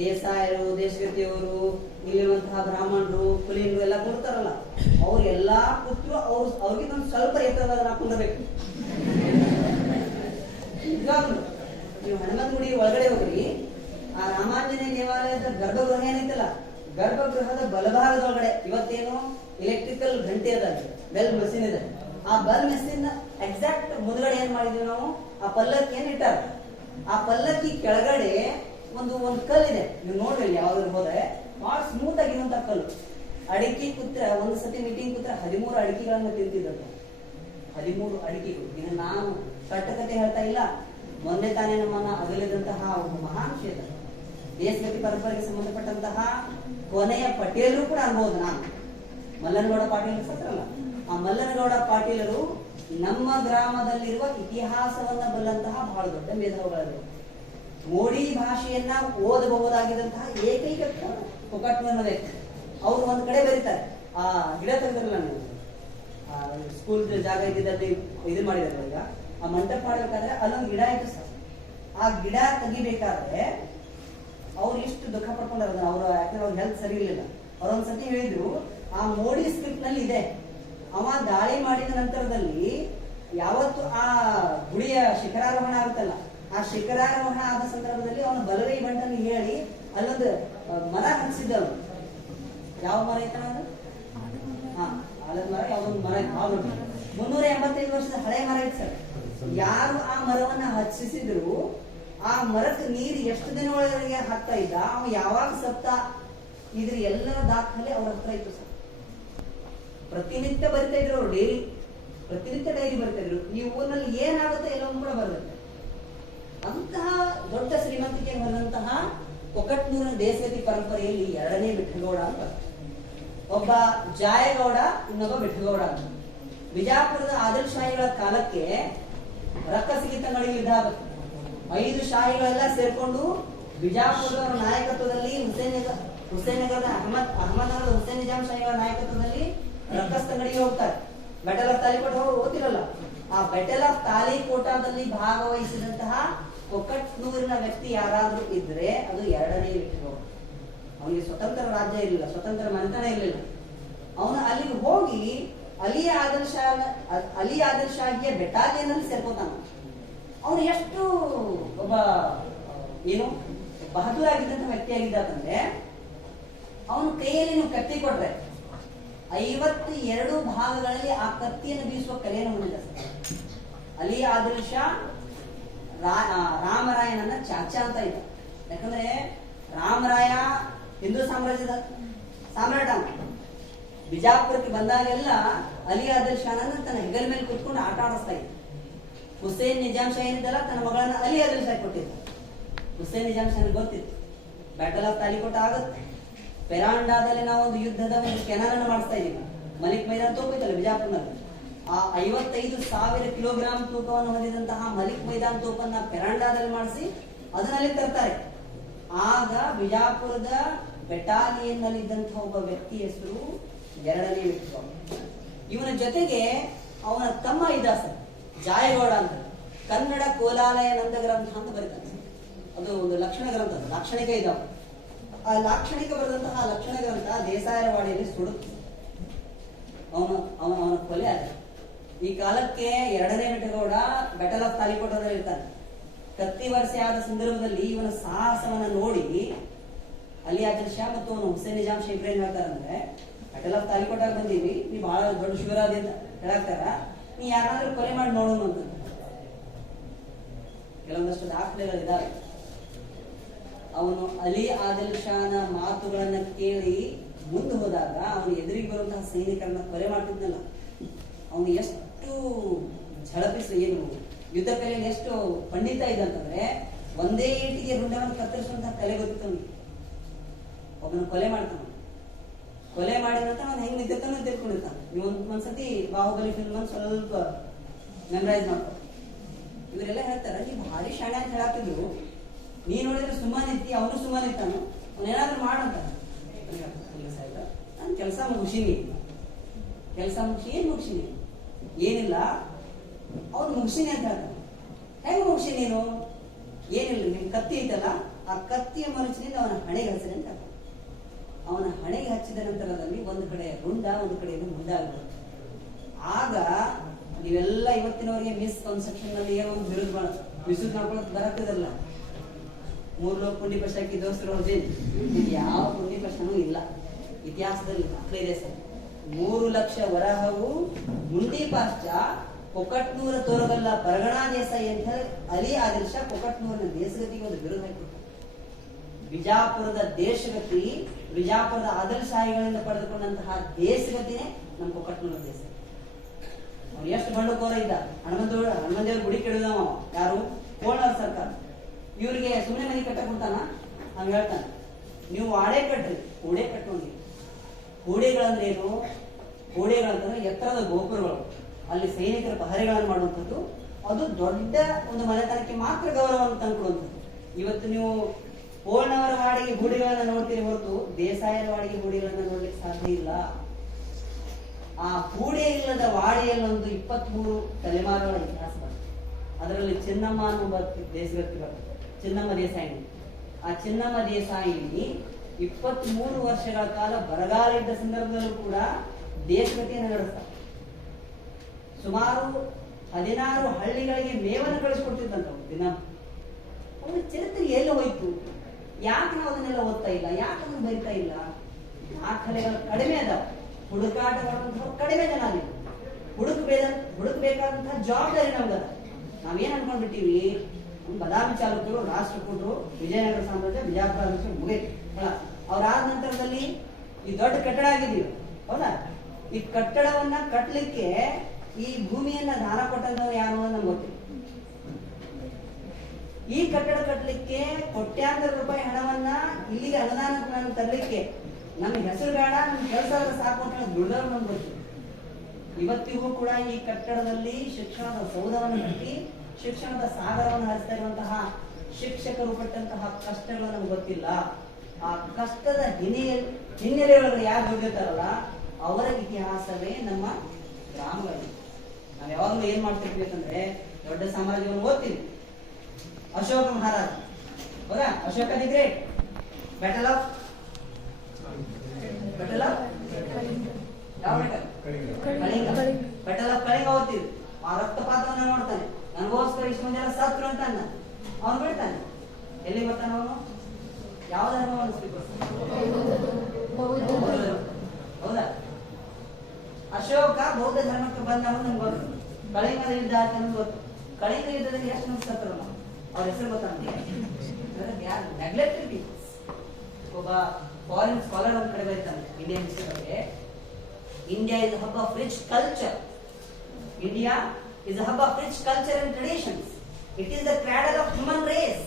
ದೇಸಾಯರು, ದೇಶಗತಿಯವರು, ಇಲ್ಲಿರುವಂತಹ ಬ್ರಾಹ್ಮಣರು, ಕುಲೀನರು ಎಲ್ಲ ಕೊಡ್ತಾರಲ್ಲ, ಅವ್ರೆಲ್ಲಾ ಕೂತು ಅವ್ರಿಗೆ ಒಂದು ಸ್ವಲ್ಪ ಎತ್ತರದಾಗ ಹಾಕೊಂಡಿರ್ಬೇಕು. ನೀವು ಹನುಮಂತ ಗುಡಿ ಒಳಗಡೆ ಹೋಗ್ರಿ, ಆ ರಾಮಾಂಜನೇಯ ದೇವಾಲಯದ ಗರ್ಭಗೃಹ ಏನೈತಲ್ಲ, ಗರ್ಭಗೃಹದ ಬಲಭಾಗದೊಳಗಡೆ ಇವತ್ತೇನು ಎಲೆಕ್ಟ್ರಿಕಲ್ ಗಂಟೆ ಅದ, ಬೆಲ್ ಮಷೀನ್ ಇದೆ. ಆ ಬೆಲ್ ಮಷೀನ್ ಎಕ್ಸಾಕ್ಟ್ ಮುಂದ್ಗಡೆ ಏನ್ ಮಾಡಿದ್ವಿ ನಾವು, ಆ ಪಲ್ಲಕ್ಕಿ ಏನ್ ಇಟ್ಟಾರ, ಆ ಪಲ್ಲಕ್ಕಿ ಕೆಳಗಡೆ ಒಂದು ಕಲ್ಲಿದೆ. ನೀವು ನೋಡ್ರಿ ಯಾವ್ದು ಹೋದ್ರೆ ಬಹಳ ಸ್ಮೂತ್ ಆಗಿರುವಂತ ಕಲ್ಲು. ಅಡಿಕೆ ಕೂತ್ರ ಒಂದು ಸತಿ ಮೀಟಿಂಗ್ ಕೂತ್ರ 13 ಅಡಿಕೆಗಳನ್ನ ತಿಂತಿದ್ದ. 13 ಅಡಿಕೆಗಳು. ಇನ್ನು ನಾನು ಕಟ್ಟಕತೆ ಹೇಳ್ತಾ ಇಲ್ಲ, ಮೊನ್ನೆ ತಾನೇ ನಮ್ಮನ್ನ ಅಗಲಿದಂತಹ ಒಂದು ಮಹಾನ್ ಕ್ಷೇತ್ರ, ದೇಶಗತಿ ಪರಂಪರೆಗೆ ಸಂಬಂಧಪಟ್ಟಂತಹ ಕೊನೆಯ ಪಟೇಲರು ಕೂಡ ಅನ್ಬೋದು. ನಾನು ಮಲ್ಲನಗೌಡ ಪಾಟೀಲ್ ಸತ್ರಲ್ಲ, ಆ ಮಲ್ಲನಗೌಡ ಪಾಟೀಲರು ನಮ್ಮ ಗ್ರಾಮದಲ್ಲಿರುವ ಇತಿಹಾಸವನ್ನ ಬಲ್ಲಂತಹ ಬಹಳ ದೊಡ್ಡ ಮೇಧಾವಿಗಳು. ಮೋಡಿ ಭಾಷೆಯನ್ನ ಓದಬಹುದಾಗಿದ್ದಂತಹ ಏಕೈಕ ಕೊಕಟ್ನ ವ್ಯಕ್ತಿ. ಅವ್ರು ಒಂದ್ ಕಡೆ ಬರೀತಾರೆ, ಆ ಗಿಡ ತೆಗೆದ್ರಲ್ಲ ನೀವು, ಸ್ಕೂಲ್ ಜಾಗ ಇದ್ದಿದ್ದಲ್ಲಿ ಇದು ಮಾಡಿದಾರೆ. ಈಗ ಆ ಮಂಟಪ ಮಾಡ್ಬೇಕಾದ್ರೆ ಅಲ್ಲೊಂದು ಗಿಡ ಇತ್ತು ಸರ್. ಆ ಗಿಡ ತೆಗಿಬೇಕಾದ್ರೆ ಅವ್ರು ಎಷ್ಟು ದುಃಖ ಪಡ್ಕೊಂಡಾರ. ಅವ್ರು ಯಾಕಂದ್ರೆ ಅವ್ರ ಹೆಲ್ತ್ ಸರಿ ಇರ್ಲಿಲ್ಲ. ಅವ್ರೊಂದ್ಸತಿ ಹೇಳಿದ್ರು, ಆ ಮೋಡಿ ಸ್ಕ್ರಿಪ್ಟ್ ನಲ್ಲಿ ಇದೆ, ಅವ ದಾಳಿ ಮಾಡಿದ ನಂತರದಲ್ಲಿ ಯಾವತ್ತು ಆ ಗುಡಿಯ ಶಿಖರಾರೋಹಣ ಆಗುತ್ತಲ್ಲ, ಆ ಶಿಖರಾರೋಹಣ ಆದ ಸಂದರ್ಭದಲ್ಲಿ ಅವನ ಬಲವೈ ಬಂಟನ್ನು ಹೇಳಿ ಅಲ್ಲೊಂದು ಮರ ಹಂಚಿದ್ದವನು. ಯಾವ ಮರ ಐತನ ಅದು? ಆಲದ ಮರ, ಯಾವ್ದೊಂದು ಮರ 385 ವರ್ಷದ ಹಳೆ ಮರ ಐತೆ ಸರ್. ಯಾರು ಆ ಮರವನ್ನ ಹಚ್ಚಿಸಿದ್ರು, ಆ ಮರಕ್ಕೆ ನೀರು ಎಷ್ಟು ದಿನ ಒಳಗೆ ಹಾಕ್ತಾ ಇದ್ದ, ಅವ ಯಾವಾಗ ಸತ್ತ, ಇದ್ರ ಎಲ್ಲರ ದಾಖಲೆ ಅವ್ರ ಹತ್ರ ಇತ್ತು ಸರ್. ಪ್ರತಿನಿತ್ಯ ಬರಿತಾ ಇದ್ರು ಅವ್ರು, ಪ್ರತಿನಿತ್ಯ ಡೈರಿ ಬರ್ತಾ ಇದ್ರು. ಈ ಊರಿನಲ್ಲಿ ಏನಾಗುತ್ತೆ ಎಲ್ಲವೂ ಕೂಡ ಬರುತ್ತೆ. ಅಂತಹ ದೊಡ್ಡ ಶ್ರೀಮಂತಿಕೆ ಬಂದಂತಹ ಕೊಕಟ್ನೂರಿನ ದೇಶಗತಿ ಪರಂಪರೆಯಲ್ಲಿ 2ನೇ ವಿಠಲಗೌಡ ಅಂತ, ಒಬ್ಬ ಜಾಯಗೌಡ, ಇನ್ನೊಬ್ಬ ವಿಠಲಗೌಡ ಅಂತ. ಬಿಜಾಪುರದ ಆದಿಲ್ ಶಾಹಿಗಳ ಕಾಲಕ್ಕೆ ರಕ್ಕಸಿಗಿತಗಳಿಗೆ ಯುದ್ಧ ಆಗುತ್ತೆ. 5 ಶಾಹಿಗಳೆಲ್ಲ ಸೇರ್ಕೊಂಡು ಬಿಜಾಪುರದ ನಾಯಕತ್ವದಲ್ಲಿ ಹುಸೇನಗರದ ಅಹಮದ್ನಗರದ ಹುಸೇನ್ ನಿಜಾಮ್ ಶಾಹಿಗಳ ನಾಯಕತ್ವದಲ್ಲಿ ರಕ್ಕಸ್ತಂಗಡಿಗೆ ಹೋಗ್ತಾರೆ. ಬ್ಯಾಟಲ್ ಆಫ್ ತಾಲಿಕೋಟ ಓದ್ತಿರಲ್ಲ, ಆ ಬ್ಯಾಟಲ್ ಆಫ್ ತಾಲಿಕೋಟದಲ್ಲಿ ಭಾಗವಹಿಸಿದಂತಹ ಕೊಕಟ್ನೂರಿನ ವ್ಯಕ್ತಿ ಯಾರಾದ್ರೂ ಇದ್ರೆ ಅದು 2ನೇ ವಿಠಲಗೌಡ. ಅವನಿಗೆ ಸ್ವತಂತ್ರ ರಾಜ್ಯ ಇರಲಿಲ್ಲ, ಸ್ವತಂತ್ರ ಮನೆತನ ಇರಲಿಲ್ಲ. ಅವನು ಅಲ್ಲಿಗೆ ಹೋಗಿ ಅಲಿ ಆದಿಲ್ ಶಾಹಿಯ ಬೆಟಾಲಿಯನ್ ಅಲ್ಲಿ ಸೇರ್ಕೋತಾನ. ಅವನು ಎಷ್ಟು ಒಬ್ಬ ಏನು ಬಹದ್ದೂರ್ ಆಗಿದ್ದಂತ ವ್ಯಕ್ತಿ ಆಗಿದ್ದಾತಂದ್ರೆ ಅವನ ಕೈಯಲ್ಲಿ ನೀವು ಕತ್ತಿ ಕೊಟ್ರೆ 52 ಭಾಗಗಳಲ್ಲಿ ಆ ಕತ್ತಿಯನ್ನು ಬೀಸುವ ಕಲೆಯನ್ನು ಹೊಂದಿದ ಅಲಿ ಆದಿಲ್ ಶಾ ರಾಮರಾಯನನ್ನ ಚಾಚಾ ಅಂತ ಇದ್ದ. ಯಾಕಂದ್ರೆ ರಾಮರಾಯ ಹಿಂದೂ ಸಾಮ್ರಾಜ್ಯದ ಸಾಮ್ರಾಟ. ಬಿಜಾಪುರಕ್ಕೆ ಬಂದಾಗೆಲ್ಲ ಅಲಿ ಆದಿಲ್ ಶಾನನ್ನ ತನ್ನ ಹೆಗಲ ಮೇಲೆ ಕೂತ್ಕೊಂಡು ಆಟ ಆಡಿಸ್ತಾ ಇದ್ದ. ಹುಸೇನ್ ನಿಜಾಮ್ ಶಾ ಏನಿದ್ದಲ್ಲ ತನ್ನ ಮಗಳನ್ನ ಅಲಿ ಆದಿಲ್ ಶಾ ಕೊಟ್ಟಿದ್ದ. ಹುಸೇನ್ ನಿಜಾಮ್ ಶಾನ್ ಗೊತ್ತಿತ್ತು ಬ್ಯಾಟಲ್ ಆಫ್ ತಾಲಿಕೋಟ್ ಆಗುತ್ತೆ. ಪೆರಾಂಡಾದಲ್ಲಿ ನಾವು ಒಂದು ಯುದ್ಧದ ಒಂದು ಕೆನಾಲನ್ನು ಮಾಡಿಸ್ತಾ ಇದೀವಿ. ಮಲಿಕ್ ಮೈದಾನ ತೋಪೈತಲ್ಲ ಬಿಜಾಪುರ್ನಲ್ಲಿ, ಆ 55,000 ಕಿಲೋಗ್ರಾಂ ತೂಕವನ್ನು ಹೊಂದಿದಂತಹ ಮಲಿಕ್ ಮೈದಾನ್ ತೋಪನ್ನ ಪೆರಾಂಡಾದಲ್ಲಿ ಮಾಡಿಸಿ ಅದನ್ನಲ್ಲಿ ತರ್ತಾರೆ. ಆಗ ಬಿಜಾಪುರದ ಬೆಟಾಲಿಯನ್ ನಲ್ಲಿ ಇದ್ದಂತಹ ಒಬ್ಬ ವ್ಯಕ್ತಿ ಹೆಸರು 2ನೇ ವ್ಯಕ್ತಿ. ಇವನ ಜೊತೆಗೆ ಅವನ ತಮ್ಮ ಇದ್ದ ಸರ್ ಜಾಯಗೌಡ ಅಂತ, ಕನ್ನಡ ಕೋಲಾಲಯ ನಂದ ಗ್ರಂಥ ಅಂತ ಬರೀತಾನೆ. ಅದು ಒಂದು ಲಕ್ಷಣ ಗ್ರಂಥ, ಲಾಕ್ಷಣಿಕ ಇದಾವೆ. ಆ ಲಾಕ್ಷಣಿಕ ಬರೆದಂತಹ ಲಕ್ಷಣ ಗ್ರಂಥ ದೇಸಾಯರವಾಡಿಯಲ್ಲಿ ಸುಡುತ್ತೆ. ಅವನ ಕೊಲೆ ಆದ. ಈ ಕಾಲಕ್ಕೆ 2ನೇ ವೆಂಕಟಗೌಡ ಬ್ಯಾಟಲ್ ಆಫ್ ತಾಲಿಕೋಟದಲ್ಲಿ ಇರ್ತಾನೆ. ಕತ್ತಿ ವರ್ಷೆ ಆದ ಸಂದರ್ಭದಲ್ಲಿ ಇವನ ಸಾಹಸವನ್ನ ನೋಡಿ ಅಲಿ ಆದಿಲ್ ಶಾ ಮತ್ತು ಅವನು ಹುಸೇನ್ ನಿಜಾಮ್ ಶಾ ಇಬ್ರು ಏನ್ ಹೇಳ್ತಾರಂದ್ರೆ, ಬ್ಯಾಟಲ್ ಆಫ್ ತಾಲಿಕೋಟಾಗ ಬಂದೀವಿ, ನೀ ಬಹಳ ದೊಡ್ಡ ಶಿವರಾದಿ ಅಂತ ಹೇಳಾಕ್ತಾರ, ನೀ ಯಾರಾದ್ರೂ ಕೊಲೆ ಮಾಡಿ ನೋಡೋಣ ಅಂತ. ಕೆಲವೊಂದಷ್ಟು ದಾಖಲೆಗಳಿದಾವೆ. ಅವನು ಅಲಿ ಆದಿಲ್ ಶಾನ ಮಾತುಗಳನ್ನ ಕೇಳಿ ಮುಂದೆ ಹೋದಾಗ ಅವನು ಎದುರಿಗೆ ಬರುವಂತಹ ಸೈನಿಕರನ್ನ ಕೊಲೆ ಮಾಡ್ತಿದ್ನಲ್ಲ, ಅವನು ಎಷ್ಟು ಝಳಪಿಸಿ ಏನು ಯುದ್ಧ ಕಲೆಯಲ್ಲಿ ಎಷ್ಟು ಪಂಡಿತ ಇದ್ದಂತಂದ್ರೆ ಒಂದೇ ಏಟಿಗೆ ರುಂಡವನ್ನು ಕತ್ತರಿಸುವಂತಹ ಕಲೆ ಗೊತ್ತಿತ್ತು. ಒಬ್ಬನ ಕೊಲೆ ಮಾಡ್ತಾನ, ಕೊಲೆ ಮಾಡಿದ ನಂತರ ಅವನು ಹೆಂಗ್ ನಿಂತಿರ್ತಾನೋ ತಿಳ್ಕೊಂಡಿರ್ತಾನೆ. ನೀವು ಒಂದ್ಸತಿ ಬಾಹುಬಲಿ ಫಿಲ್ಮ್ ಸ್ವಲ್ಪ ಮೆಮರೈಸ್ ಮಾಡ್ಕೊ. ಇವರೆಲ್ಲ ಹೇಳ್ತಾರ ನೀ ಭಾರಿ ಶಾಣೆ ಅಂತ ಹೇಳಾಕಿದ್ರು, ನೀ ನೋಡಿದ್ರೆ ಸುಮ್ಮನಿತ್ತಿ, ಅವನು ಸುಮ್ಮನಿತ್ತಾನು, ಅವನೇನಾದ್ರೂ ಮಾಡಂತ. ನಾನು ಕೆಲಸ ಮುಗಿಸಿನಿ, ಏನ್ ಮುಗಿಸಿನಿ? ಏನಿಲ್ಲ, ಅವ್ನು ಮುಗಿಸಿನಿ ಅಂತ ಹೇಳ್ತಾನೆ. ಹೆಂಗ್ ಮುಗಿಸಿ ನೀನು? ಏನಿಲ್ಲ, ನಿಮ್ ಕತ್ತಿ ಐತಲ್ಲ, ಆ ಕತ್ತಿಯ ಮನುಷ್ಯನಿಂದ ಅವನ ಹಣೆಗೆ ಹಚ್ಚಿದೆ ಅಂತ. ಅವನ ಹಣೆಗೆ ಹಚ್ಚಿದ ನಂತರದಲ್ಲಿ ಒಂದು ಕಡೆ ರುಂಡ, ಒಂದು ಕಡೆಯಿಂದ ಮುಂದಾಗ್ಬೋದು. ಆಗ ನೀವೆಲ್ಲ ಇವತ್ತಿನವರೆಗೆ ಮಿಸ್ಕನ್ಸೆಪ್ಷನ್ ನಲ್ಲಿ ಏನೋ ಒಂದು ವಿರುದ್ಧ ಮಾಡ್ಕೊಳಕ್ ಬರತ್ತದಲ್ಲ, 3 ಲೋಕ ಪುಂಡಿ ಪಶಾಕಿ ದೋಸ್ತರು ಹೊರಜೇನ್, ಇದು ಯಾವ ಪುಂಡಿ ಪಶನೂ ಇಲ್ಲ. ಇತಿಹಾಸದಲ್ಲಿ ದಾಖಲೆ ಇದೆ ಸರ್. 3 ಲಕ್ಷ ವರಹವು ಮುಂಡಿ ಪಾಶ್ಚ ಕೊಕಟ್ನೂರ ತೋರಗಲ್ಲ ಪರಗಣಾ ದೇಸಾಯಿ ಅಂತ ಅಲಿ ಆದಿಲ್ ಶಾ ಕೊಕಟ್ನೂರಿನ ದೇಶಗತಿಗೆ ಒಂದು ಬಿರುದು ಹಾಕಿದ್ರು. ಬಿಜಾಪುರದ ದೇಶಗತಿ, ಬಿಜಾಪುರದ ಆದಿಲ್ ಶಾಹಿಗಳಿಂದ ಪಡೆದುಕೊಂಡಂತಹ ದೇಶಗತಿನೇ ನಮ್ಮ ಕೊಕಟ್ನೂರ ದೇಶ. ಅವ್ನು ಎಷ್ಟು ಬಂಡುಕೋರ ಇದ್ದ. ಹನುಮಂದೇವ್ರ ಗುಡಿ ಕೆಡುದವ ಯಾರು? ಕೋಣರ ಸರ್ಕಾರ. ಇವ್ರಿಗೆ ಸುಮ್ಮನೆ ಮನೆ ಕಟ್ಟಕ್ ಕೊಡ್ತಾನ? ಹಂಗ ಹೇಳ್ತಾನೆ, ನೀವು ವಾಡೆ ಕಟ್ರಿ, ಕೂಡೆ ಕಟ್ಟೋಂಗಿ. ಕೂಡೆಗಳಂದ್ರೆ ಏನು? ಕೂಡೆಗಳಂತಂದ್ರೆ ಎತ್ತರದ ಗೋಪುರಗಳು, ಅಲ್ಲಿ ಸೈನಿಕರ ಪಹರೆಗಳನ್ನು ಮಾಡುವಂಥದ್ದು. ಅದು ದೊಡ್ಡ ಒಂದು ಮನೆತನಕ್ಕೆ ಮಾತ್ರ ಗೌರವವನ್ನು ತಂದುಕೊಡುವಂಥದ್ದು. ಇವತ್ತು ನೀವು ಪೋಳ್ನವರ ವಾಡಿಗೆ ಗೂಡಿಗಳನ್ನ ನೋಡ್ತೀರಿ ಹೊರತು ದೇಸಾಯರ ವಾಡಿಗೆ ಗೂಡಿಗಳನ್ನ ನೋಡ್ಲಿಕ್ಕೆ ಸಾಧ್ಯ ಇಲ್ಲ. ಆ ಗೂಡೆ ಇಲ್ಲದ ವಾಡಿಯಲ್ಲೊಂದು 23 ತಲೆಮಾರುಗಳ ಇತಿಹಾಸ ಬರ್ತದೆ. ಅದರಲ್ಲಿ ಚಿನ್ನಮ್ಮ ಅನ್ನುವ ದೇಶಗತಿ ಬರ್ತದೆ, ಚಿನ್ನಮ್ಮ ದೇಸಾಯಿ. ಆ ಚಿನ್ನಮ್ಮ ದೇಸಾಯಿ 23 ವರ್ಷಗಳ ಕಾಲ ಬರಗಾಲ ಇದ್ದ ಸಂದರ್ಭದಲ್ಲೂ ಕೂಡ ದೇಶಗತಿಯನ್ನು ನಡೆಸ್ತಾರೆ. ಸುಮಾರು 16 ಹಳ್ಳಿಗಳಿಗೆ ಮೇವನ್ನು ಕಳಿಸ್ಕೊಡ್ತಿದ್ದಂತ ದಿನ. ಅವನ ಚರಿತ್ರೆ ಎಲ್ಲಿ ಹೋಯ್ತು? ಯಾಕೆ ನಾವು ಅದನ್ನೆಲ್ಲ ಓದ್ತಾ ಇಲ್ಲ? ಯಾಕೆ ಅದನ್ನು ಬರಿತಾ ಇಲ್ಲ? ದಾಖಲೆಗಳು ಕಡಿಮೆ ಅದಾವ, ಹುಡುಕಾಟ ಮಾಡುವಂತಹ ಕಡಿಮೆ ಜನ ಅಲ್ಲಿ. ಹುಡುಕಬೇಕಾದಂತಹ ಜವಾಬ್ದಾರಿ ನಮ್ಗದ. ನಾವೇನ್ ಅನ್ಕೊಂಡ್ಬಿಟ್ಟಿವಿ, ಬದಾಮಿ ಚಾಲುಕ್ಯರು ರಾಷ್ಟ್ರ ಕೊಟ್ಟರು, ವಿಜಯನಗರ ಸಾಮ್ರಾಜ್ಯ ಬಿಜಾಪುರ ಮುಗಿತು. ಅವ್ರಾದ ನಂತರದಲ್ಲಿ ಈ ದೊಡ್ಡ ಕಟ್ಟಡ ಆಗಿದೀವಿ, ಹೌದಾ? ಈ ಕಟ್ಟಡವನ್ನ ಕಟ್ಟಲಿಕ್ಕೆ ಈ ಭೂಮಿಯನ್ನ ದಾನ ಕೊಟ್ಟಂತವ್ರು ಯಾರು ಅನ್ನೋದು ನಮ್ಗೆ ಗೊತ್ತಿಲ್ಲ. ಈ ಕಟ್ಟಡ ಕಟ್ಟಲಿಕ್ಕೆ ಕೋಟ್ಯಾಂತರ ರೂಪಾಯಿ ಹಣವನ್ನ ಇಲ್ಲಿಗೆ ಅನುದಾನ ತರಲಿಕ್ಕೆ ನಮ್ಗೆ ಹೆಸರು ಬೇಡ, ನಮ್ಗೆ ಕೆಲಸ ಆದ್ರೆ ಸಾಕು ಅಂತ ದುಡ್ದವ್ರು ನಮ್ಗೆ ಗೊತ್ತಿಲ್ಲ. ಇವತ್ತಿಗೂ ಕೂಡ ಈ ಕಟ್ಟಡದಲ್ಲಿ ಶಿಕ್ಷಣದ ಸೌಧವನ್ನು ಕಟ್ಟಿ ಶಿಕ್ಷಣದ ಸಾಗರವನ್ನು ಹರಿಸ್ತಾ ಇರುವಂತಹ ಶಿಕ್ಷಕರು ಪಟ್ಟಂತಹ ಕಷ್ಟಗಳು ನಮ್ಗೆ ಗೊತ್ತಿಲ್ಲ. ಆ ಕಷ್ಟದ ಹಿನ್ನೆಲೆಯೊಳಗೆ ಯಾರು ದುಡಿದಿರ್ತಾರಲ್ಲ ಅವರ ಇತಿಹಾಸವೇ ನಮ್ಮ ಗ್ರಾಮಗಳಲ್ಲಿ. ನಾವ್ ಯಾವಾಗಲೂ ಏನ್ ಮಾಡ್ತಿರ್ತೀವಿ ಅಂತಂದ್ರೆ, ದೊಡ್ಡ ಸಾಮ್ರಾಜ್ಯವನ್ನು ಓದ್ತೀವಿ. ಅಶೋಕ ಮಹಾರಾಜ, ಹೌದಾ? Ashoka the great, battle of ಯಾವ ಕಳಿಂಗ, ಬ್ಯಾಟಲ್ ಆಫ್ ಕಳಿಂಗ ಓದ್ತೀವಿ. ಆ ರಕ್ತಪಾತವನ್ನ ನೋಡ್ತಾನೆ. ನನಗೋಸ್ಕರ ಇಷ್ಟು ಮಂದಿ ಎಲ್ಲ ಸತ್ರು ಅಂತ ಅನ್ನ ಅವನು ಬಿಡ್ತಾನೆ. ಎಲ್ಲಿ ಬರ್ತಾನೆ ಅವನು? ಯಾವ ಧರ್ಮವನ್ನು ಸ್ವೀಕರಿಸ್ತಾನೆ? ಹೌದಾ? ಅಶೋಕ ಬೌದ್ಧ ಧರ್ಮಕ್ಕೆ ಬಂದವನು ನಮ್ಗೆ ಗೊತ್ತು. ಕಳಿಂಗದ ಯುದ್ಧ ಆಯ್ತು ಅನ್ನೋದು ಗೊತ್ತು. ಕಳಿಂಗ ಯುದ್ಧದಲ್ಲಿ ಎಷ್ಟು ಮಂದಿ ಸತ್ತರಲ್ಲ ಅವ್ರ ಹೆಸರು ಗೊತ್ತಾಗ್ತದೆ. ಯಾರು ನೆಗ್ಲೆಕ್ಟೆಡ್ ಪೀಪಲ್ಸ್. ಒಬ್ಬ ಫಾರಿನ್ ಸ್ಕಾಲರ್ ಒಂದ್ ಕಡೆ ಬರೀತಾನೆ ಇಂಡಿಯನ್ ಹಿಸ್ಟ್ರಿ ಬಗ್ಗೆ. India is hub of rich culture. India is a hub of rich culture and traditions. It is the cradle of human race.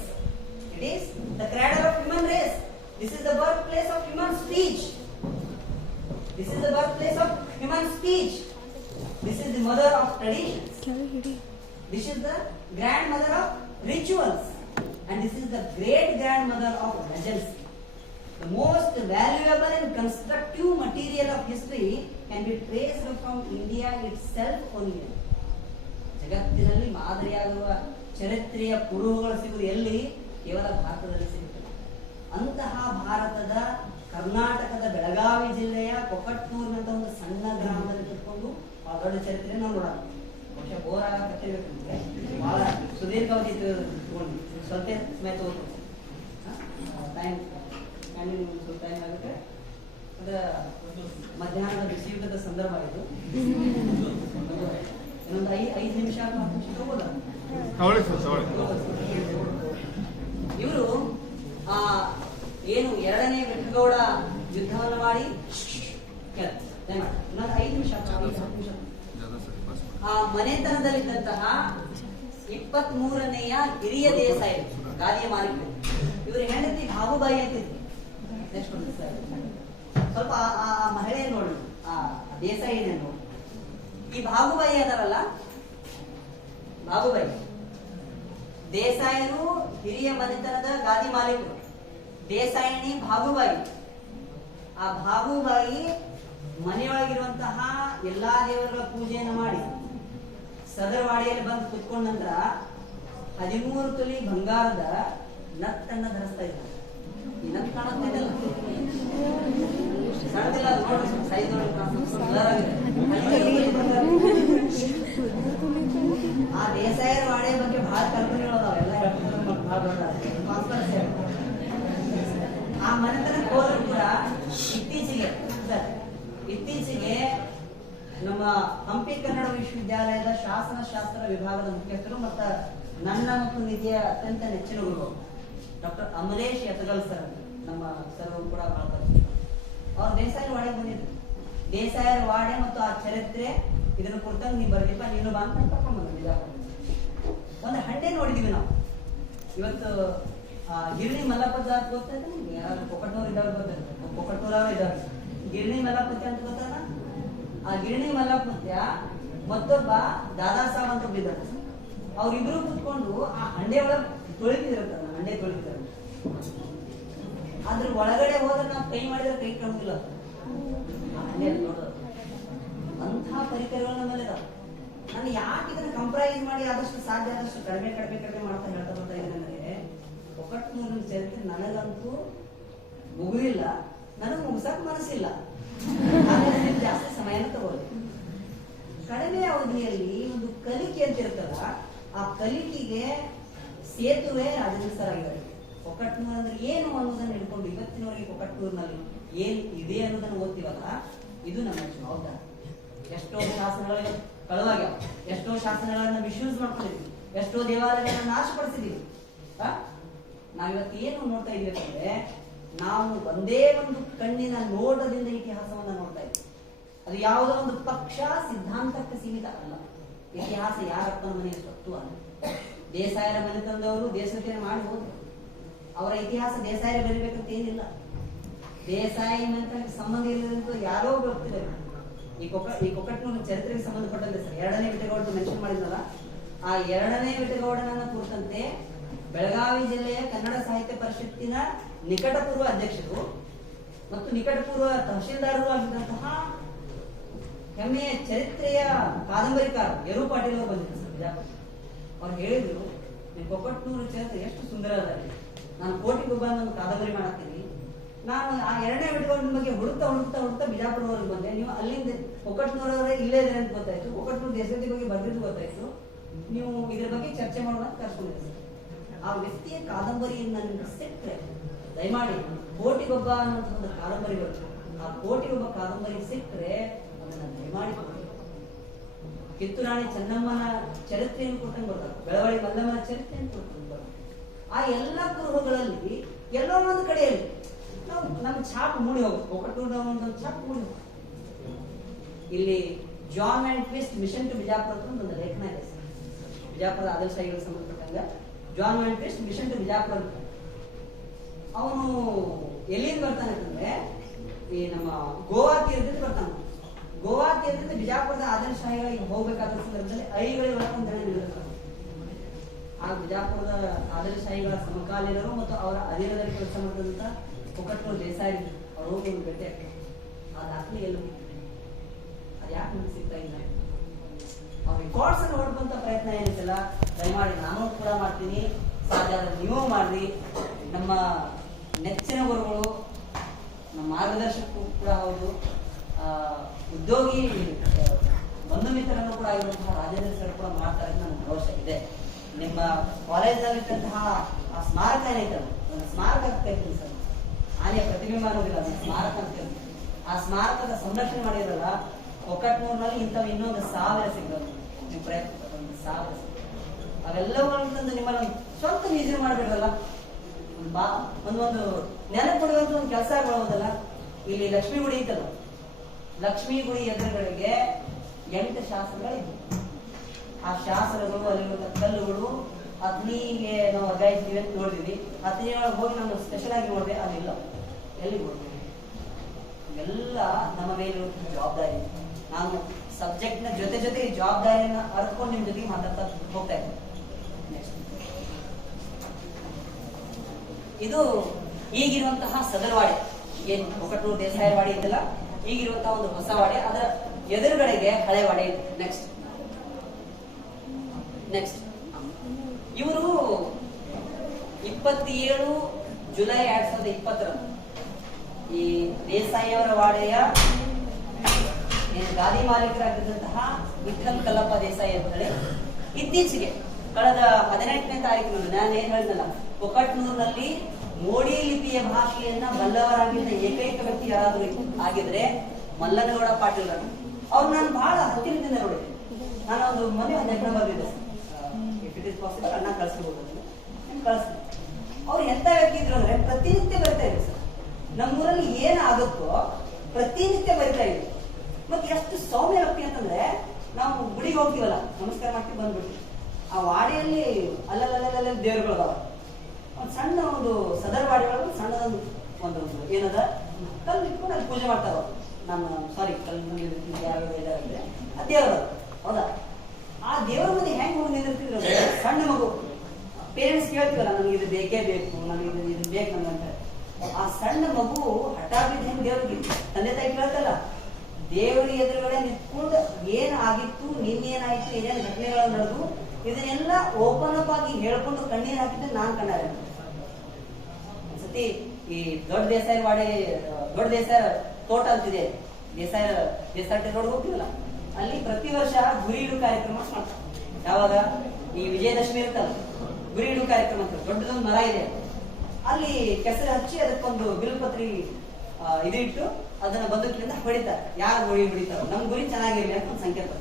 It is the cradle of human race. This is the birthplace of human speech. This is the birthplace of human speech. This is the mother of traditions. This is the grandmother of rituals. And this is the great grandmother of legends. The most valuable and constructive material of history can be traced from India itself only. ಜಗತ್ತಿನಲ್ಲಿ ಮಾದರಿಯಾಗುವ ಚರಿತ್ರೆಯ ಪುರುಹುಗಳು ಸಿಗುವುದು ಎಲ್ಲಿ? ಕೇವಲ ಭಾರತದಲ್ಲಿ ಸಿಗುತ್ತದೆ. ಅಂತಹ ಭಾರತದ ಕರ್ನಾಟಕದ ಬೆಳಗಾವಿ ಜಿಲ್ಲೆಯ ಕೊಕಟ್ನೂರಿನಂತ ಒಂದು ಸಣ್ಣ ಗ್ರಾಮದಲ್ಲಿ ತಿಳ್ಕೊಂಡು ಆ ದೊಡ್ಡ ಚರಿತ್ರೆ ನಾವು ನೋಡೋಣ. ಬಹುಶಃ ಬೋರ್ ಆಗ ಕಟ್ಟಿಬೇಕಂದ್ರೆ ಬಹಳ ಸುದೀರ್ಘವಾಗಿ ತಗೊಂಡು ಸ್ವಲ್ಪ ಸಮಯ ತಗೋತೀನಿ. ಟೈಮ್ ಸ್ವಲ್ಪ ಟೈಮ್ ಆಗುತ್ತೆ. ಅದ ಮಧ್ಯಾಹ್ನದ ಬಿಸಿಯೂಟದ ಸಂದರ್ಭ ಇದು. ಇನ್ನೊಂದು 5 ನಿಮಿಷ 10 ನಿಮಿಷ ತಗೋದ. ಇವರು ಏನು ಎರಡನೇ ವೆಟ್ಟಗೌಡ ಯುದ್ಧವನ್ನು ಮಾಡಿ ಇನ್ನೊಂದು 5 ನಿಮಿಷ ಆ ಮನೆತನದಲ್ಲಿದ್ದಂತಹ 23ನೇಯ ಹಿರಿಯ ದೇಸಾಯಿ ಗಾದಿಯ ಮಾಲೀಕರು. ಇವರು ಹೆಂಡತಿ ಭಾಗುಬಾಯಿ ಅಂತಿದ್ರು. ನೆಕ್ಸ್ಟ್ ಒಂದು ಸ್ವಲ್ಪ ಆ ಮಹಿಳೆ ನೋಡಿ, ಆ ದೇಸಾಯಿ ನೋಡಿ. ಈ ಭಾಗುಬಾಯಿ ಅದಾರಲ್ಲ, ಭಾಗುಬಾಯಿ ದೇಸಾಯರು ಹಿರಿಯ ಮನೆತನದ ಗಾದಿ ಮಾಲೀಕರು. ದೇಸಾಯಿನಿ ಭಾಗುಬಾಯಿ. ಆ ಭಾಗುಬಾಯಿ ಮನೆಯೊಳಗಿರುವಂತಹ ಎಲ್ಲಾ ದೇವರುಗಳ ಪೂಜೆಯನ್ನು ಮಾಡಿ ಸದರವಾಡಿಯಲ್ಲಿ ಬಂದು ಕುತ್ಕೊಂಡ ನಂತರ 13 ತೊಲಿ ಬಂಗಾರದ ನತ್ತನ್ನ ಧರಿಸ್ತಾ ಇದ್ದಾರೆ. ಈ ನತ್ ಕಾಣುತ್ತಿದ್ದಲ್ಲ, ಸಣ್ಣದಿಲ್ಲ, ನೋಡಿ ಸೈಜ್ ನೋಡಿ. ಆ ದೇಸಾಯರ ವಾಡೆ ಬಗ್ಗೆ ಬಹಳ ಕಲ್ಪನೆಗಳು ಅದಾವ. ಆ ಮನೆತನಕ್ಕೆ ಹೋದ್ರು ಕೂಡ ಇತ್ತೀಚೆಗೆ ನಮ್ಮ ಹಂಪಿ ಕನ್ನಡ ವಿಶ್ವವಿದ್ಯಾಲಯದ ಶಾಸನಶಾಸ್ತ್ರ ವಿಭಾಗದ ಮುಖ್ಯಸ್ಥರು ಮತ್ತು ನನ್ನ ಮತ್ತು ನಿಧಿಯ ಅತ್ಯಂತ ನೆಚ್ಚಿನ ಗುರು ಡಾಕ್ಟರ್ ಅಮರೇಶ್ ಯತಗಲ್ ಸರ್, ನಮ್ಮ ಸರ್ ಕೂಡ ಮಾಡ್ತಾರೆ. ಅವ್ರು ದೇಸಾಯರ ವಾಡೆ ಬಂದಿದ್ರು. ದೇಸಾಯರ ವಾಡೆ ಮತ್ತು ಆ ಚರಿತ್ರೆ ಇದನ್ನ ಕುರಿತಂಗೆ ನೀವು ಬರ್ಲಿಪ್ಪ, ನೀನು ಬಾ ಅಂತ ಕರ್ಕೊಂಡು ಬಂದಿದ್ದ. ಒಂದು ಹಂಡೆ ನೋಡಿದೀವಿ ನಾವು ಇವತ್ತು. ಗಿರಣಿ ಮಲ್ಲಪದ ಗೊತ್ತಾ? ಯಾರು ಕೊಕಟ್ನೂರ್ ಇದ್ದವ್ರು ಗೊತ್ತಿರ್ತಾರೆ, ಕೊಕಟ್ನೂರವ್ರು ಇದ್ದಾರೆ. ಗಿರಣಿ ಮಲ್ಲಪತ್ಯ ಅಂತ ಗೊತ್ತಲ್ಲ? ಆ ಗಿರಣಿ ಮಲ್ಲಪತ್ಯ ಮತ್ತೊಬ್ಬ ದಾದಾ ಸಾಹೇಬ್ ಅಂತ ಒಬ್ಬಿದ್ದಾರೆ. ಅವ್ರಿಬ್ರು ಕುತ್ಕೊಂಡು ಆ ಹಂಡೆ ಒಳಗೆ ತೊಳಿತಿದಿರ್ತಾರೆ. ಹಂಡೆ ತೊಳಿತಿದ್ದಾರೆ. ಅದ್ರ ಒಳಗಡೆ ಹೋದ್ರೆ ನಾವು ಕೈ ಮಾಡಿದ್ರೆ ಕೈ ಕಾಣುದಿಲ್ಲ. ಆ ಹಂಡೆ ನೋಡೋದು ಅಂತಹ ಪರಿಕರಗಳು ನಮ್ಮಲ್ಲಿ ಇದಾವೆ. ನಾನು ಯಾಕೆ ಇದನ್ನ ಕಂಪ್ರಮೈಸ್ ಮಾಡಿ ಆದಷ್ಟು ಸಾಧ್ಯ ಆದಷ್ಟು ಕಡಿಮೆ ಮಾಡ್ತಾ ಹೇಳ್ತಾ ಬರ್ತಾ ಇದ್ದೇನೆ ಅಂದ್ರೆ, ಕೊಕಟ್ನೂರಿನ ಚರಿತ್ರೆ ನನಗಂತೂ ಮುಗುದಿಲ್ಲ, ನನಗೆ ಮುಗಿಸಕ್ ಮನಸ್ಸಿಲ್ಲ. ಜಾಸ್ತಿ ಸಮಯನ ತಗೊಳ್ಳಿ. ಕಡಿಮೆ ಅವಧಿಯಲ್ಲಿ ಒಂದು ಕಲಿಕೆ ಅಂತ ಇರ್ತಲ್ಲ, ಆ ಕಲಿಕೆಗೆ ಸೇತುವೆ ರಾಜೇಂದ್ರ ಸರ್ ಆಗಿದ್ದಾರೆ. ಕೊಕಟ್ನೂರ್ ಅಂದ್ರೆ ಏನು ಅನ್ನೋದನ್ನ ಹಿಡ್ಕೊಂಡು ಇವತ್ತಿನವರೆಗೆ ಕೊಕಟ್ನೂರಿನಲ್ಲಿ ಏನ್ ಇದೆ ಅನ್ನೋದನ್ನ ಓದ್ತೀವಲ್ಲ, ಇದು ನಮ್ಮ ಜವಾಬ್ದಾರಿ. ಎಷ್ಟೋ ಶಾಸನಗಳು ಕಳುವಾಗ್ಯಾವ, ಎಷ್ಟೋ ಶಾಸನಗಳನ್ನ ಮಿಸ್ಯೂಸ್ ಮಾಡ್ಕೊಂಡಿದ್ವಿ, ಎಷ್ಟೋ ದೇವಾಲಯಗಳನ್ನ ನಾಶಪಡಿಸಿದೀವಿ. ನಾವಿವತ್ತು ಏನು ನೋಡ್ತಾ ಇದೀವಿ, ನಾವು ಒಂದೇ ಒಂದು ಕಣ್ಣಿನ ನೋಟದಿಂದ ಇತಿಹಾಸವನ್ನ ನೋಡ್ತಾ ಇದ್ದೀವಿ. ಅದು ಯಾವುದೋ ಒಂದು ಪಕ್ಷ ಸಿದ್ಧಾಂತಕ್ಕೆ ಸೀಮಿತ ಅಲ್ಲ. ಇತಿಹಾಸ ಯಾರಪ್ಪನ ಮನೆಯ ಸ್ವತ್ತು ಅಲ್ಲ. ದೇಸಾಯರ ಮನೆ ತಂದವರು ದೇಶಕ್ಕೆ ಮಾಡಿ ಹೋದ್ರು. ಅವರ ಇತಿಹಾಸ ದೇಸಾಯರ ಬರೀಬೇಕಂತ ಏನಿಲ್ಲ. ದೇಸಾಯಿ ಮನೆ ಸಂಬಂಧ ಇಲ್ಲದಂತೂ ಯಾರೋ ಬರ್ತಿದ್ದಾರೆ. ಈ ಕೊಕಟ್ನೂರು ಚರಿತ್ರೆಗೆ ಸಂಬಂಧಪಟ್ಟಂತೆ ಸರ್ 2ನೇ ವಿಟಗೌಡ ಮೆನ್ಷನ್ ಮಾಡಿದ್ನಲ್ಲ, ಆ 2ನೇ ವಿಟಗೌಡನನ್ನ ಕುರಿತಂತೆ ಬೆಳಗಾವಿ ಜಿಲ್ಲೆಯ ಕನ್ನಡ ಸಾಹಿತ್ಯ ಪರಿಷತ್ತಿನ ನಿಕಟಪೂರ್ವ ಅಧ್ಯಕ್ಷರು ಮತ್ತು ನಿಕಟಪೂರ್ವ ತಹಶೀಲ್ದಾರರು ಆಗಿದ್ದಂತಹ ಹೆಮ್ಮೆಯ ಚರಿತ್ರೆಯ ಕಾದಂಬರಿಕಾರ ಯರು ಪಾಟೀಲ್ ಅವರು ಬಂದಿದ್ರು ಸರ್ ಬಿಜಾಪುರ. ಅವ್ರು ಹೇಳಿದ್ರು, ನೀವು ಕೊಕಟ್ನೂರು ಚರಿತ್ರೆ ಎಷ್ಟು ಸುಂದರ ಅದ, ನಾನು ಕೋಟಿಗೆ ಬಂದು ಒಂದು ಕಾದಂಬರಿ ಮಾಡತ್ತೀನಿ. ನಾನು ಆ 2ನೇ ವಿಟಗೌಡನ ಬಗ್ಗೆ ಹುಡುಕ್ತಾ ಬಿಜಾಪುರವರೆಗೆ ಬಂದೆ. ನೀವು ಅಲ್ಲಿಂದ ಕೊಕಟ್ನೂರವರೇ ಇಲ್ಲೇ ಇದೆ ಅಂತ ಗೊತ್ತಾಯ್ತು. ಕೊಕಟ್ನೂರು ದೇಶದ ಬಗ್ಗೆ ಬರ್ದಿದ್ದು ಗೊತ್ತಾಯ್ತು. ನೀವು ಇದ್ರ ಬಗ್ಗೆ ಚರ್ಚೆ ಮಾಡೋಣ ಅಂತ ಕರ್ಸ್ಕೊಂಡಿದ್ದೀರಿ. ಆ ವ್ಯಕ್ತಿಯ ಕಾದಂಬರಿಯಿಂದ ನಿಮ್ಗೆ ಸಿಕ್ಕರೆ ದಯಮಾಡಿ ಕೋಟಿಗೊಬ್ಬ ಅನ್ನೋಂಥ ಒಂದು ಕಾದಂಬರಿ ಬರುತ್ತೆ. ಆ ಕೋಟಿಗೊಬ್ಬ ಕಾದಂಬರಿ ಸಿಕ್ಕರೆ ಅದನ್ನ ದಯಮಾಡಿ ಕೊಡಿ. ಕಿತ್ತೂರು ರಾಣಿ ಚೆನ್ನಮ್ಮನ ಚರಿತ್ರೆಯನ್ನು ಕೊಟ್ಟಂಗೆ ಬರ್ತಾರೆ, ಬೆಳವಡಿ ಮಲ್ಲಮ್ಮನ ಚರಿತ್ರೆಯನ್ನು ಕೊಟ್ಟಂಗೆ ಬರ್ತಾರೆ. ಆ ಎಲ್ಲ ಕುರುಹುಗಳಲ್ಲಿ ಎಲ್ಲೋ ಒಂದು ಕಡೆಯಲ್ಲಿ ನಾವು ನಮ್ಮ ಛಾಪ್ ಮೂಡಿ ಹೋಗುತ್ತೆ, ಒಕ್ಕಟೂರಿನ ಒಂದು ಛಾಪ್ ಮೂಡಿ ಹೋಗುತ್ತೆ. ಇಲ್ಲಿ John and Twist mission to Bijapur ಅಂತ ಒಂದು ಲೇಖನ ಇದೆ ಸರ್. ಬಿಜಾಪುರದ ಆದರ್ಶಗಳಿಗೆ ಸಂಬಂಧಪಟ್ಟಂಗ John and Twist mission to Bijapur ಅಂತ. ಅವನು ಎಲ್ಲಿಂದ ಬರ್ತಾನೆ ಅಂತಂದ್ರೆ ಈ ನಮ್ಮ ಗೋವಾ ತೀರದಿಂದ ಬರ್ತಾನೆ. ಗೋವಾ ತೀರದಿಂದ ಬಿಜಾಪುರದ ಆದರ್ಶಗಳಿಗೆ ಹೋಗ್ಬೇಕಾದ ಸಂದರ್ಭದಲ್ಲಿ ಐಗಳಿಗೆ ಒಂದು ಜನ ನಿಲ್ಲಿರ್ತಾರೆ. ಆ ಬಿಜಾಪುರದ ಆದರ್ಶಾಹಿಗಳ ಸಮಕಾಲೀನರು ಮತ್ತು ಅವರ ಅಧೀನದಲ್ಲಿ ಕೆಲಸ ಮಾಡಿದಂತ ಒಕ್ಕಟ್ಟೂರು ದೇಸಾಯಿ ಅವರು ಹೋಗಿ ಒಂದು ಭೇಟಿ ಆಗ್ತಾರೆ. ಆ ದಾಖಲೆ ಎಲ್ಲೂ ಅದು ಯಾಕೆ ನಮ್ಗೆ ಸಿಗ್ತಾ ಇಲ್ಲ? ಆ ರೆಕಾರ್ಡ್ಸ್ ಅನ್ನು ಹೊರಡುವಂತ ಪ್ರಯತ್ನ ಏನಿಲ್ಲ, ದಯಮಾಡಿ ನಾನು ಕೂಡ ಮಾಡ್ತೀನಿ, ಸಾಧ್ಯ ಆದ್ರೆ ನೀವು ಮಾಡ್ರಿ. ನಮ್ಮ ನೆಚ್ಚಿನ ಗುರುಗಳು, ನಮ್ಮ ಮಾರ್ಗದರ್ಶಕರು ಕೂಡ ಹೌದು, ಉದ್ಯೋಗಿ ಬಂಧು ಮಿತ್ರರನ್ನು ಕೂಡ ಆಗಿರುವಂತಹ ರಾಜೇಂದ್ರ ಸರ್ ಕೂಡ ಮಾಡ್ತಾರೆ ನನ್ನ ಭರವಸೆ ಇದೆ. ನಿಮ್ಮ ಕಾಲೇಜಿನಲ್ಲಿದ್ದಂತಹ ಆ ಸ್ಮಾರಕ ಏನೈತಲ್ಲ, ಒಂದು ಸ್ಮಾರಕ ಆಗ್ತಾ ಇದ್ದೀನಿ ಸರ್, ಆನೆಯ ಪ್ರತಿಬಿಂಬ ಅನ್ನೋದಿಲ್ಲ, ಅದನ್ನ ಸ್ಮಾರಕ ಅಂತ ಹೇಳ್ತೀನಿ. ಆ ಸ್ಮಾರಕದ ಸಂರಕ್ಷಣೆ ಮಾಡಿರಲ್ಲ, ಒಕ್ಕಟ್ನೂರಿನಲ್ಲಿ ಇಂಥವು ಇನ್ನೊಂದು 1000 ಸಿಗ್ತದೆ. ನೀವು ಪ್ರಯತ್ನ ಒಂದು 1000 ಅವೆಲ್ಲವನ್ನು ನಿಮ್ಮನ್ನು ಸ್ವಲ್ಪ ಈಸಿ ಮಾಡಿಬಿಡ್ರಲ್ಲ, ಒಂದು ನೆನಪು ಕೊಡುವಂತ ಒಂದು ಕೆಲಸ ಮಾಡೋದಲ್ಲ. ಇಲ್ಲಿ ಲಕ್ಷ್ಮೀ ಗುಡಿ ಇತ್ತಲ್ಲ, ಲಕ್ಷ್ಮೀ ಗುಡಿ ಎದುರುಗಳಿಗೆ 8 ಶಾಸನಗಳಿದ್ವು. ಆ ಶಾಸನಗಳು, ಅಲ್ಲಿರುವಂತ ಕಲ್ಲುಗಳು, ಅಗ್ನಿಗೆ ನಾವು ವರ್ಗಾಯಿಸ್ತೀವಿ ಅಂತ ನೋಡಿದ್ವಿ. ಅಗ್ನಿಯೊಳಗೆ ಹೋಗಿ ನಾವು ಸ್ಪೆಷಲ್ ಆಗಿ ನೋಡಿದೆ, ಅಲ್ಲಿಲ್ಲ. ಎಲ್ಲಿ ನೋಡಿದ್ವಿ? ಎಲ್ಲ ನಮ್ಮ ಮೇಲೆ ಜವಾಬ್ದಾರಿ. ನಾನು ಸಬ್ಜೆಕ್ಟ್ ನ ಜೊತೆ ಈ ಜವಾಬ್ದಾರಿಯನ್ನ ಅರ್ತ್ಕೊಂಡು ನಿಮ್ ಜೊತೆಗೆ ಮಾತಾಡ್ತಾ ಹೋಗ್ತಾ ಇದ್ದೀನಿ. ಇದು ಈಗಿರುವಂತಹ ಸದರವಾಡಿ, ಏನ್ ಒಕ್ಕಟೂರು ದೇಸಾಯಿ ವಾಡಿ ಇದೆಲ್ಲ, ಈಗಿರುವಂತಹ ಒಂದು ಹೊಸ ವಾಡಿ, ಅದರ ಎದುರುಗಡೆಗೆ ಹಳೆ ವಾಡಿ ಇದೆ. ನೆಕ್ಸ್ಟ್ ಇವರು 27 ಜುಲೈ 2020 ಈ ದೇಸಾಯಿ ಅವರ ವಾಡೆಯ ಗಾದಿ ಮಾಲೀಕರಾಗಿದ್ದಂತಹ ವಿಠಲ್ ಕಲ್ಲಪ್ಪ ದೇಸಾಯಿ ಅಂತ ಹೇಳಿ ಇತ್ತೀಚೆಗೆ ಕಳೆದ 18ನೇ ತಾರೀಕಿನಲ್ಲಿ ನಾನು ಏನ್ ಹೇಳಿದ್ನಲ್ಲ, ಒಕ್ಕಟ್ನೂರಿನಲ್ಲಿ ಮೋಡಿ ಲಿಪಿಯ ಭಾಷೆಯನ್ನ ಬಲ್ಲವರಾಗಿದ್ದ ಏಕೈಕ ವ್ಯಕ್ತಿ ಯಾರಾದ್ರೂ ಆಗಿದ್ರೆ ಮಲ್ಲನಗೌಡ ಪಾಟೀಲ್ ಅವ್ರು ನಾನು ಬಹಳ ಹತ್ತಿರದಿಂದ ನೋಡಿದ್ದೆ. ನಾನು ಒಂದು ಮನೆ ಲೆಕ್ಕ ಬರ್ದಿದ್ದೆ, ಇಫ್ ಇಟ್ ಇಸ್ ಪಾಸಿಬಲ್ ಅಣ್ಣ ಕಳಿಸ್ಬೋದು, ಕಳಿಸ್ತೀನಿ. ಅವ್ರು ಎಂತ ವ್ಯಕ್ತಿ ಇದ್ರು ಅಂದ್ರೆ ಪ್ರತಿನಿತ್ಯ ಬರಿತಾ ಇದ್ರು ಸರ್. ನಮ್ಮೂರಲ್ಲಿ ಏನಾಗುತ್ತೋ ಪ್ರತಿನಿತ್ಯ ಬರಿತಾ ಇದ್ರು. ಮತ್ತೆ ಎಷ್ಟು ಸೌಮ್ಯ ವ್ಯಕ್ತಿ ಅಂತಂದ್ರೆ, ನಾವು ಗುಡಿಗೆ ಹೋಗ್ತೀವಲ್ಲ, ನಮಸ್ಕಾರ ಮಾಡ್ತೀವಿ ಬಂದ್ಬಿಟ್ಟು, ಆ ವಾಡಿಯಲ್ಲಿ ಅಲ್ಲಲ್ಲ ದೇವರುಗಳದಾವ. ಒಂದು ಸಣ್ಣ ಒಂದು ಸದರ್ ವಾಡಿಗಳು ಸಣ್ಣದೊಂದು ಒಂದು ಏನದ ಕಲ್ಲು ಇಟ್ಕೊಂಡು ಅಲ್ಲಿ ಪೂಜೆ ಮಾಡ್ತಾವ. ನಾನು ಸಾರಿ ಕಲ್ಲು ಯಾರು ಇದಾರೆ ಆ ದೇವರು, ಹೌದಾ? ಆ ದೇವರ ಮುಂದೆ ಹೆಂಗ್ ಹೋಗಿ ನಿಂತಿರ್ತಿದ್ರು, ಸಣ್ಣ ಮಗು ಪೇರೆಂಟ್ಸ್ ಕೇಳ್ತೀವಲ್ಲ, ನನಗೆ ಇದು ಬೇಕೇ ಬೇಕು, ನನಗೆ ಇದು ಬೇಕು ನನಗಂತ. ಆ ಸಣ್ಣ ಮಗು ಹಠಾತ್ ಹೆಂಗ್ ದೇವ್ರಿಗೆ ತಂದೆ ತಾಯಿ ಕೇಳ್ತಲ್ಲ, ದೇವರ ಎದುರುಗಡೆ ನಿಂತ್ಕೊಂಡು ಏನಾಗಿತ್ತು, ನಿನ್ನೇನಾಯ್ತು, ಏನೇನು ಘಟನೆಗಳು ನಡೆದು ಇದನ್ನೆಲ್ಲ ಓಪನ್ ಅಪ್ ಆಗಿ ಹೇಳ್ಕೊಂಡು ಕಣ್ಣೀರು ಹಾಕಿದ್ರೆ ನಾನ್ ಕಂಡಾರೆ. ಒಂದ್ಸತಿ ಈ ದೊಡ್ಡ ದೇಸಾಯಿ ವಾಡೆ, ದೊಡ್ಡ ದೇಸಾಯಿ ತೋಟ ಅಂತಿದೆ, ದೇಸಾಯಿ ರೋಡ್ ಹೋಗ್ತೀವಲ್ಲ, ಅಲ್ಲಿ ಪ್ರತಿ ವರ್ಷ ಗುರಿ ಇಡು ಕಾರ್ಯಕ್ರಮ ಮಾಡ್ತಾರೆ. ಯಾವಾಗ ಈ ವಿಜಯದಶಮಿ ಇರ್ತಲ್ಲ, ಗುರಿ ಇಡು ಕಾರ್ಯಕ್ರಮ ಅಂತ ದೊಡ್ಡದೊಂದು ಮರ ಇದೆ, ಅಲ್ಲಿ ಕೆಸರು ಹಚ್ಚಿ ಅದಕ್ಕೊಂದು ಬಿಲ್ಪತ್ರಿ ಇದು ಇಟ್ಟು ಅದನ್ನ ಬಂದೂಕಿನಿಂದ ಹೊಡಿತಾರೆ. ಯಾರು ಗುರಿ ಹೊಡಿತಾರೋ ನಮ್ ಗುರಿ ಚೆನ್ನಾಗಿರ್ಲಿ ಅಂತ ಒಂದು ಸಂಕೇತ.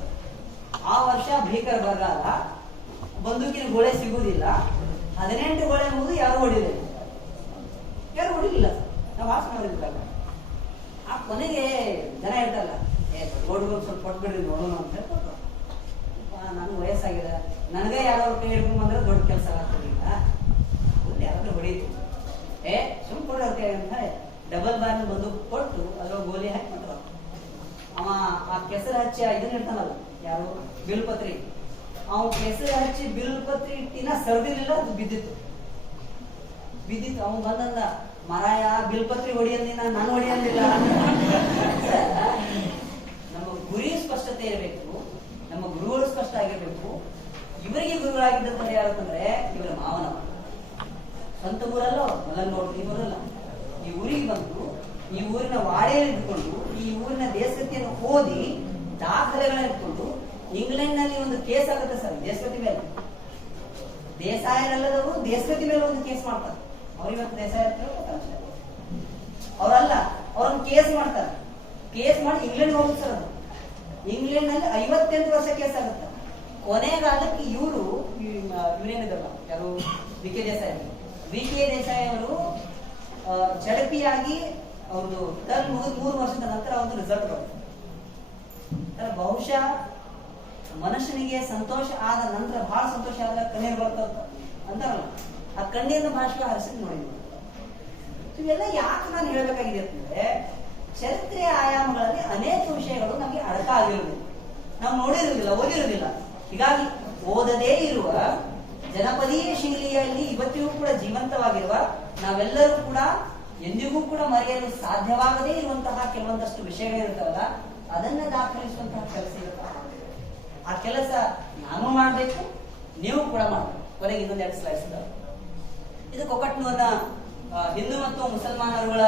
ಆ ವರ್ಷ ಭೀಕರ ಬರಗಾಲ, ಬಂದೂಕಿನ ಗೋಳೆ ಸಿಗುವುದಿಲ್ಲ, 18 ಗೋಳೆ ಮುಗಿದು ಯಾರು ಹೊಡಿಲಿಲ್ಲ, ನಾವು ವಾಸ ಮಾಡಿದ್ರಲ್ಲ. ಆ ಕೊನೆಗೆ ಜನ ಹೇಳ್ತಾರಲ್ಲ, ನೋಡ್ಬೋದು ಸ್ವಲ್ಪ ಕೊಟ್ಬಿಡ್ರಿ ನೋಡೋಣ ಅಂತ ಹೇಳ್ಕೊಟ್ರು. ನನ್ಗೆ ವಯಸ್ಸಾಗಿದೆ, ನನಗೆ ಯಾರೋ ಕೈ ಹಿಡ್ಕೊಂಡ್ ಬಂದ್ರೆ ದೊಡ್ಡ ಕೆಲಸ ಆಗ್ತದಿಲ್ಲ, ಯಾರಾದ್ರೂ ಹೊಡೀತು, ಸುಮ್ ಕೊಡ್ರಿ ಅವ್ರ ಕೈ ಅಂತ ಡಬಲ್ ಬಾರ್ನ ಬಂದು ಕೊಟ್ಟು ಅದ್ರೊಳಗೆ ಗೋಲಿ ಹಾಕಿ ಮಾಡ್ತಾರ. ಅವ ಆ ಕೆಸರು ಹಚ್ಚಿ ಇದನ್ನ ಇರ್ತಾನಲ್ಲ, ಯಾರು ಬಿಲ್ಪತ್ರಿ, ಅವ್ ಕೆಸರು ಹಚ್ಚಿ ಬಿಲ್ಪತ್ರಿ ಇಟ್ಟಿನ ಸರ್ದಿರ್ಲಿಲ್ಲ, ಅದು ಬಿದ್ದಿತ್ತು. ಅವನ್ ಬಂದಂದ, ಮರಾಯ ಬಿಲ್ಪತ್ರಿ ಹೊಡಿಯಂದಿನ ನಾನು ಹೊಡಿಯಂದಿಲ್ಲ. ನಮ್ಮ ಗುರಿ ಸ್ಪಷ್ಟತೆ ಇರಬೇಕು, ನಮ್ಮ ಗುರುಗಳು ಸ್ಪಷ್ಟ ಆಗಿರ್ಬೇಕು. ಇವರಿಗೆ ಗುರುಗಳಾಗಿದ್ದಂತ ಯಾರಂತಂದ್ರೆ ಇವರ ಮಾವನ ಸ್ವಂತ ಊರಲ್ಲ, ಮೊದಲು ನೋಡ್ರಿ ಊರಲ್ಲ, ಈ ಊರಿಗೆ ಬಂದು ಈ ಊರಿನ ವಾಡೆಯಲ್ಲಿ ಇಟ್ಕೊಂಡು ಈ ಊರಿನ ದೇಶಗತಿಯನ್ನು ಓದಿ ದಾಖಲೆಗಳನ್ನ ಇಟ್ಕೊಂಡು ಇಂಗ್ಲೆಂಡ್ ನಲ್ಲಿ ಒಂದು ಕೇಸ್ ಆಗುತ್ತೆ ಸರ್ ದೇಶಗತಿ ಮೇಲೆ. ಯಶಸ್ವಿ ಮೇಲೆ ಒಂದು ಕೇಸ್ ಮಾಡ್ತಾರೆ. ಅವ್ರು ಇವತ್ತು ದೇಸಾಯಿ ಹತ್ರ ಅವರಲ್ಲ, ಅವ್ರನ್ನ ಕೇಸ್ ಮಾಡ್ತಾರೆ. ಕೇಸ್ ಮಾಡಿ ಇಂಗ್ಲೆಂಡ್ ಹೋಗುತ್ತೆ ಸರ್. ಅದು ಇಂಗ್ಲೆಂಡ್ ನಲ್ಲಿ 58 ವರ್ಷ ಕೇಸ್ ಆಗುತ್ತೆ. ಕೊನೆಗಾಲಕ್ಕೆ ಇವರು ಇವರೇನಿದಲ್ಲ ಯಾರು ವಿ ಕೆ ದೇಸಾಯಿ ಅವರು ಝಡಪಿಯಾಗಿ ಅವ್ರದ್ದು ಟರ್ಮ್ ಮುಗಿದ 3 ವರ್ಷದ ನಂತರ ಒಂದು ರಿಸಲ್ಟ್ ಬರುತ್ತೆ. ಬಹುಶಃ ಮನುಷ್ಯನಿಗೆ ಸಂತೋಷ ಆದ ನಂತರ ಬಹಳ ಸಂತೋಷ ಆದ್ರೆ ಕಣ್ಣೀರು ಬರ್ತಂತ ಅಂತಾರಲ್ಲ, ಆ ಕಣ್ಣೀರಿನ ಭಾಷೆ ಹರಿಸಿದ್ ನೋಡಿ. ಇವೆಲ್ಲ ಯಾಕೆ ನಾನು ಹೇಳ್ಬೇಕಾಗಿದೆ ಅಂತಂದ್ರೆ, ಚರಿತ್ರೆಯ ಆಯಾಮಗಳಲ್ಲಿ ಅನೇಕ ವಿಷಯಗಳು ನಮಗೆ ಅಡಕ ಆಗಿರುವುದಿಲ್ಲ, ನಾವು ನೋಡಿರುವುದಿಲ್ಲ, ಓದಿರುವುದಿಲ್ಲ. ಹೀಗಾಗಿ ಓದದೇ ಇರುವ ಜನಪದೀಯ ಶೈಲಿಯಲ್ಲಿ ಇವತ್ತಿಗೂ ಕೂಡ ಜೀವಂತವಾಗಿರುವ ನಾವೆಲ್ಲರೂ ಕೂಡ ಎಂದಿಗೂ ಕೂಡ ಮರೆಯಲು ಸಾಧ್ಯವಾಗದೇ ಇರುವಂತಹ ಕೆಲವೊಂದಷ್ಟು ವಿಷಯಗಳಿರ್ತಾವಲ್ಲ, ಅದನ್ನ ದಾಖಲಿಸುವಂತಹ ಕೆಲಸ ಇರುತ್ತೆ. ಆ ಕೆಲಸ ನಾನು ಮಾಡಬೇಕು, ನೀವು ಕೂಡ ಮಾಡಬೇಕು. ಕೊನೆಗೆ ಇನ್ನೊಂದು 2 ಸ್ಲೈಡ್ಸ್ ಇದೆ. ಇದು ಕೊಕಟ್ನೂರಿನ ಹಿಂದೂ ಮತ್ತು ಮುಸಲ್ಮಾನರುಗಳ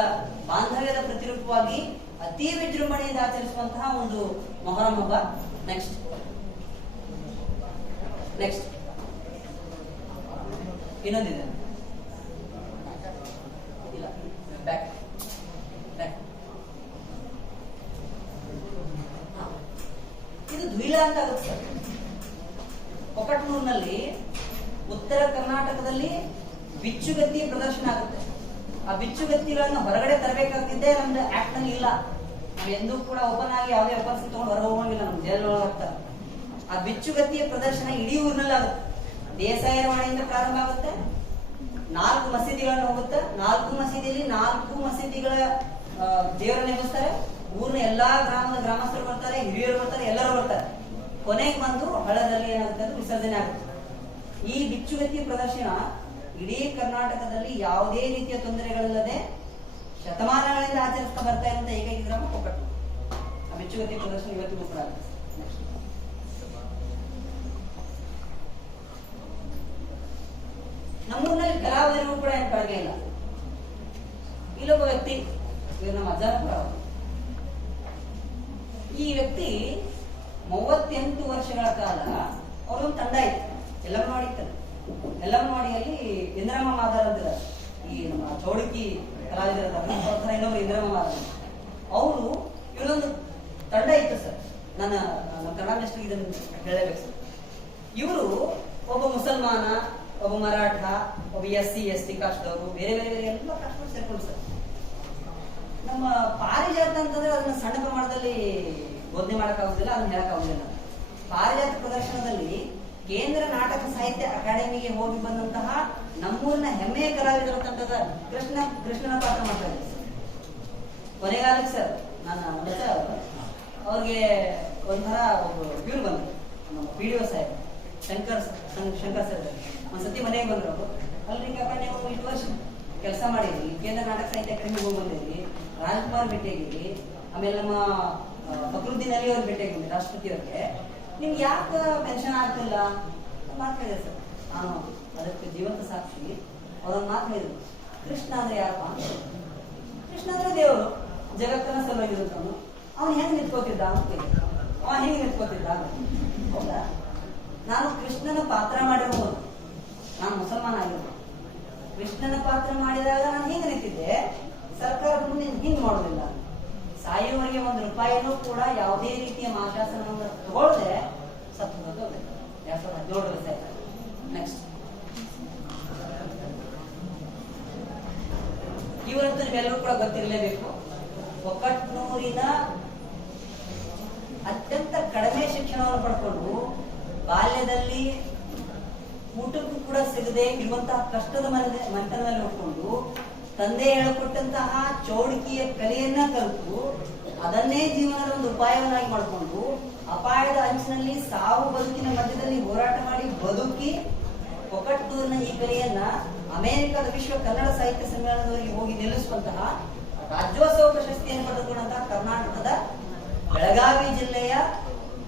ಬಾಂಧವ್ಯದ ಪ್ರತಿರೂಪವಾಗಿ ಅತಿ ವಿಜೃಂಭಣೆಯಿಂದ ಆಚರಿಸುವಂತಹ ಒಂದು ಮೊಹರಂ ಹಬ್ಬ. ನೆಕ್ಸ್ಟ್ ಇನ್ನೊಂದಿದೆ, ಇಲ್ಲ ಬ್ಯಾಕ್ ಇದು ದ್ವಿಲ ಅಂತ ಆಗುತ್ತೆ ಸರ್. ಕೊಕಟ್ನೂರಿನಲ್ಲಿ ಉತ್ತರ ಕರ್ನಾಟಕದಲ್ಲಿ ಬಿಚ್ಚುಗತ್ತಿ ಪ್ರದರ್ಶನ ಆಗುತ್ತೆ. ಆ ಬಿಚ್ಚುಗತ್ತಿಗಳನ್ನು ಹೊರಗಡೆ ತರಬೇಕಾಗಿದ್ದೇ ನಮ್ದು ಆಕ್ಟ್ ನಲ್ಲಿ ಇಲ್ಲ. ನಾವು ಎಂದೂ ಕೂಡ ಓಪನ್ ಆಗಿ ಯಾವುದೇ ಅವಕಾಶ ತಗೊಂಡು ಹೊರ ಹೋಗಂಗಿಲ್ಲ, ನಮ್ ಜೈಲ್ ಹೋಗ್ತಾರೆ. ಆ ಬಿಚ್ಚುಗತ್ತಿಯ ಪ್ರದರ್ಶನ ಇಡೀ ಊರಿನಲ್ಲಿ ಆಗುತ್ತೆ. ದೇಸಾಯರವಾಣಿಯಿಂದ ಪ್ರಾರಂಭ ಆಗುತ್ತೆ, 4 ಮಸೀದಿಗಳನ್ನು ಹೋಗುತ್ತೆ. 4 ಮಸೀದಿಯಲ್ಲಿ 4 ಮಸೀದಿಗಳ ದೇವರನ್ನ ನೇಮಿಸ್ತಾರೆ. ಊರಿನ ಎಲ್ಲಾ ಗ್ರಾಮಸ್ಥರು ಬರ್ತಾರೆ, ಹಿರಿಯರು ಬರ್ತಾರೆ, ಎಲ್ಲರೂ ಬರ್ತಾರೆ. ಕೊನೆಗೆ ಬಂದು ಹಳ್ಳದಲ್ಲಿ ಏನಾಗುತ್ತೆ ಅದು ವಿಸರ್ಜನೆ ಆಗುತ್ತೆ. ಈ ಬಿಚ್ಚುಗತ್ತಿ ಪ್ರದರ್ಶನ ಇಡೀ ಕರ್ನಾಟಕದಲ್ಲಿ ಯಾವುದೇ ರೀತಿಯ ತೊಂದರೆಗಳಿಲ್ಲದೆ ಶತಮಾನಗಳಿಂದ ಆಚರಿಸ್ತಾ ಬರ್ತಾ ಇರುವಂತ ಏಕೈಕ ಗ್ರಾಮ ಕೊಕಟ್ನೂರು. ಆ ಬಿಚ್ಚುಗತ್ತಿ ಪ್ರದರ್ಶನ ಇವತ್ತಿಗೂ ಕೂಡ ಆಗುತ್ತೆ. ನಮ್ಮೂರಿನಲ್ಲಿ ಕಲಾವಿದರಿಗೂ ಕೂಡ ಏನು ಕಡಿಮೆ ಇಲ್ಲ. ಇಲ್ಲೊಬ್ಬ ವ್ಯಕ್ತಿ, ಇವರು ನಮ್ಮ ಅಜ್ಜಾರ ಕೂಡ. ಈ ವ್ಯಕ್ತಿ 38 ವರ್ಷಗಳ ಕಾಲ ಅವ್ರೊಂದು ತಂಡ ಇತ್ತು, ಎಲ್ಲಮ್ಮನವಾಡಿಯಲ್ಲಿ ಇಂದ್ರಮ್ಮ ಮಾದಾರ್ ಅಂತ ಈ ನಮ್ಮ ಚೌಡಕಿ ಕಲಾವಿದರ ಇನ್ನೊಬ್ರು ಇಂದ್ರಮ್ಮ ಮಾದಾರ್, ಅವರು ಇವರೊಂದು ತಂಡ ಇತ್ತು ಸರ್. ನಮ್ಮ ಕನ್ನಡ ಮಿನಿಸ್ಟರ್ ಇದನ್ನು ಹೇಳಬೇಕು ಸರ್. ಇವರು ಒಬ್ಬ ಮುಸಲ್ಮಾನ, ಒಬ್ಬ ಮರಾಠ, ಒಬ್ಬ SC ST ಕಾಸ್ಟ್ದವರು, ಬೇರೆ ಬೇರೆ ಬೇರೆ ಎಲ್ಲ ಕಾಸ್ಟ್ ಸೇರ್ಕೊಂಡು ಸರ್. ನಮ್ಮ ಪಾರಿಜಾತ ಅಂತಂದ್ರೆ ಅದನ್ನ ಸಣ್ಣ ಪ್ರಮಾಣದಲ್ಲಿ ಬೋಧನೆ ಮಾಡಕ್ಕಾಗುದಿಲ್ಲ, ಅದನ್ನ ಹೇಳಕ್ಕಾಗುದಿಲ್ಲ. ಪಾರಿಜಾತ ಪ್ರದರ್ಶನದಲ್ಲಿ ಕೇಂದ್ರ ನಾಟಕ ಸಾಹಿತ್ಯ ಅಕಾಡೆಮಿಗೆ ಹೋಗಿ ಬಂದಂತಹ ನಮ್ಮೂರಿನ ಹೆಮ್ಮೆಯ ಕಲಾವಿದರ ತಂಡದ ಕೃಷ್ಣನ ಪಾತ್ರ ಮಾಡ್ತಾ ಇದ್ದಾರೆ ಸರ್. ಕೊನೆಗಾಲಕ್ಕೆ ಸರ್ ಅವ್ರಿಗೆ ಒಂಥರ ಇವ್ರು ಬಂದ್ರು, ನಮ್ಮ PDO ಸಾಹೇಬ್ ಶಂಕರ್ ಸರ್ ಒಂದ್ಸತಿ ಮನೆಗೆ ಬಂದ್ರು. ಅವರು ಅಲ್ರಿ ಕಾಕ ನೀವು ಇಷ್ಟು ವರ್ಷ ಕೆಲಸ ಮಾಡಿದ್ರಿ, ಕೇಂದ್ರ ನಾಟಕ ಸಾಹಿತ್ಯ ಅಕಾಡೆಮಿಗೆ ಹೋಗಿ ಬಂದಿದ್ರಿ, ರಾಜ್ಕುಮಾರ್ ಭೇಟಿಯಾಗಿರಿ, ಆಮೇಲೆ ನಮ್ಮ ಫಕ್ರುದ್ದೀನ್ ಅಲಿ ಅವ್ರು ಭೇಟಿಯಾಗಿದ್ರಿ ರಾಷ್ಟ್ರಪತಿ ಅವ್ರಿಗೆ, ನಿಮ್ಗೆ ಯಾಕೆ ಪೆನ್ಷನ್ ಆಗ್ತಿಲ್ಲ ಮಾತು ಹೇಳಿದೆ ಸರ್. ನಾನು ಅದಕ್ಕೆ ಜೀವಂತ ಸಾಕ್ಷಿ. ಅವ್ರೊಂದು ಮಾತು ಹೇಳಿದ್ರು, ಕೃಷ್ಣ ಅಂದ್ರೆ ಯಾರಪ್ಪ? ಕೃಷ್ಣ ಅಂದ್ರೆ ದೇವರು, ಜಗತ್ತನ್ನ ಸಲುವಾಗಿರುತ್ತವನು. ಅವನು ಹೆಂಗ್ ನಿಂತ್ಕೋತಿದ್ದ ಅಂತ ಕೇಳಿದ. ಅವ ಹೆಂಗ್ ನಿಂತ್ಕೋತಿದ್ದ? ಹೌದಾ, ನಾನು ಕೃಷ್ಣನ ಪಾತ್ರ ಮಾಡಿರ್ಬೋದು, ನಾನು ಮುಸಲ್ಮಾನ ಆಗಿರ್ಬೋದು. ಕೃಷ್ಣನ ಪಾತ್ರ ಮಾಡಿದಾಗ ನಾನು ಹಿಂಗ್ ನಿಂತಿದ್ದೆ, ಸರ್ಕಾರದ ಮುಂದೆ ಹಿಂಗ್ ಮಾಡೋದಿಲ್ಲ. ಸಾಯುವವರೆಗೆ ₹1 ಕೂಡ ಯಾವುದೇ ರೀತಿಯ ಮಾಶಾಸನವನ್ನು ತಗೊಳ್ಳದೆ ಸತ್ತು 2017 ನೆಕ್ಸ್ಟ್ ಇವರಂತೂ ನಿಮ್ಮೆಲ್ಲರೂ ಕೂಡ ಗೊತ್ತಿರಲೇಬೇಕು. ಕೊಕಟ್ನೂರಿನ ಅತ್ಯಂತ ಕಡಿಮೆ ಶಿಕ್ಷಣವನ್ನು ಪಡ್ಕೊಂಡು ಬಾಲ್ಯದಲ್ಲಿ ಊಟಕ್ಕೂ ಕೂಡ ಸಿಗದೆ ಇರುವಂತಹ ಕಷ್ಟದ ಮನೆತನದಲ್ಲಿ ನೋಡ್ಕೊಂಡು ತಂದೆ ಹೇಳಿಕೊಟ್ಟಂತಹ ಚೌಡಿಕಿಯ ಕಲೆಯನ್ನ ಕಲಿತು ಅದನ್ನೇ ಜೀವನದ ಒಂದು ಉಪಾಯವನ್ನಾಗಿ ಮಾಡಿಕೊಂಡು ಅಪಾಯದ ಅಂಚಿನಲ್ಲಿ ಸಾವು ಬದುಕಿನ ಮಧ್ಯದಲ್ಲಿ ಹೋರಾಟ ಮಾಡಿ ಬದುಕಿ ಕೊಕಟ್ನೂರಿನ ಈ ಕಲೆಯನ್ನ ಅಮೆರಿಕದ ವಿಶ್ವ ಕನ್ನಡ ಸಾಹಿತ್ಯ ಸಮ್ಮೇಳನದವರಿಗೆ ಹೋಗಿ ನಿಲ್ಲಿಸುವಂತಹ ರಾಜ್ಯೋತ್ಸವ ಪ್ರಶಸ್ತಿಯನ್ನು ಪಡೆದುಕೊಂಡಂತಹ ಕರ್ನಾಟಕದ ಬೆಳಗಾವಿ ಜಿಲ್ಲೆಯ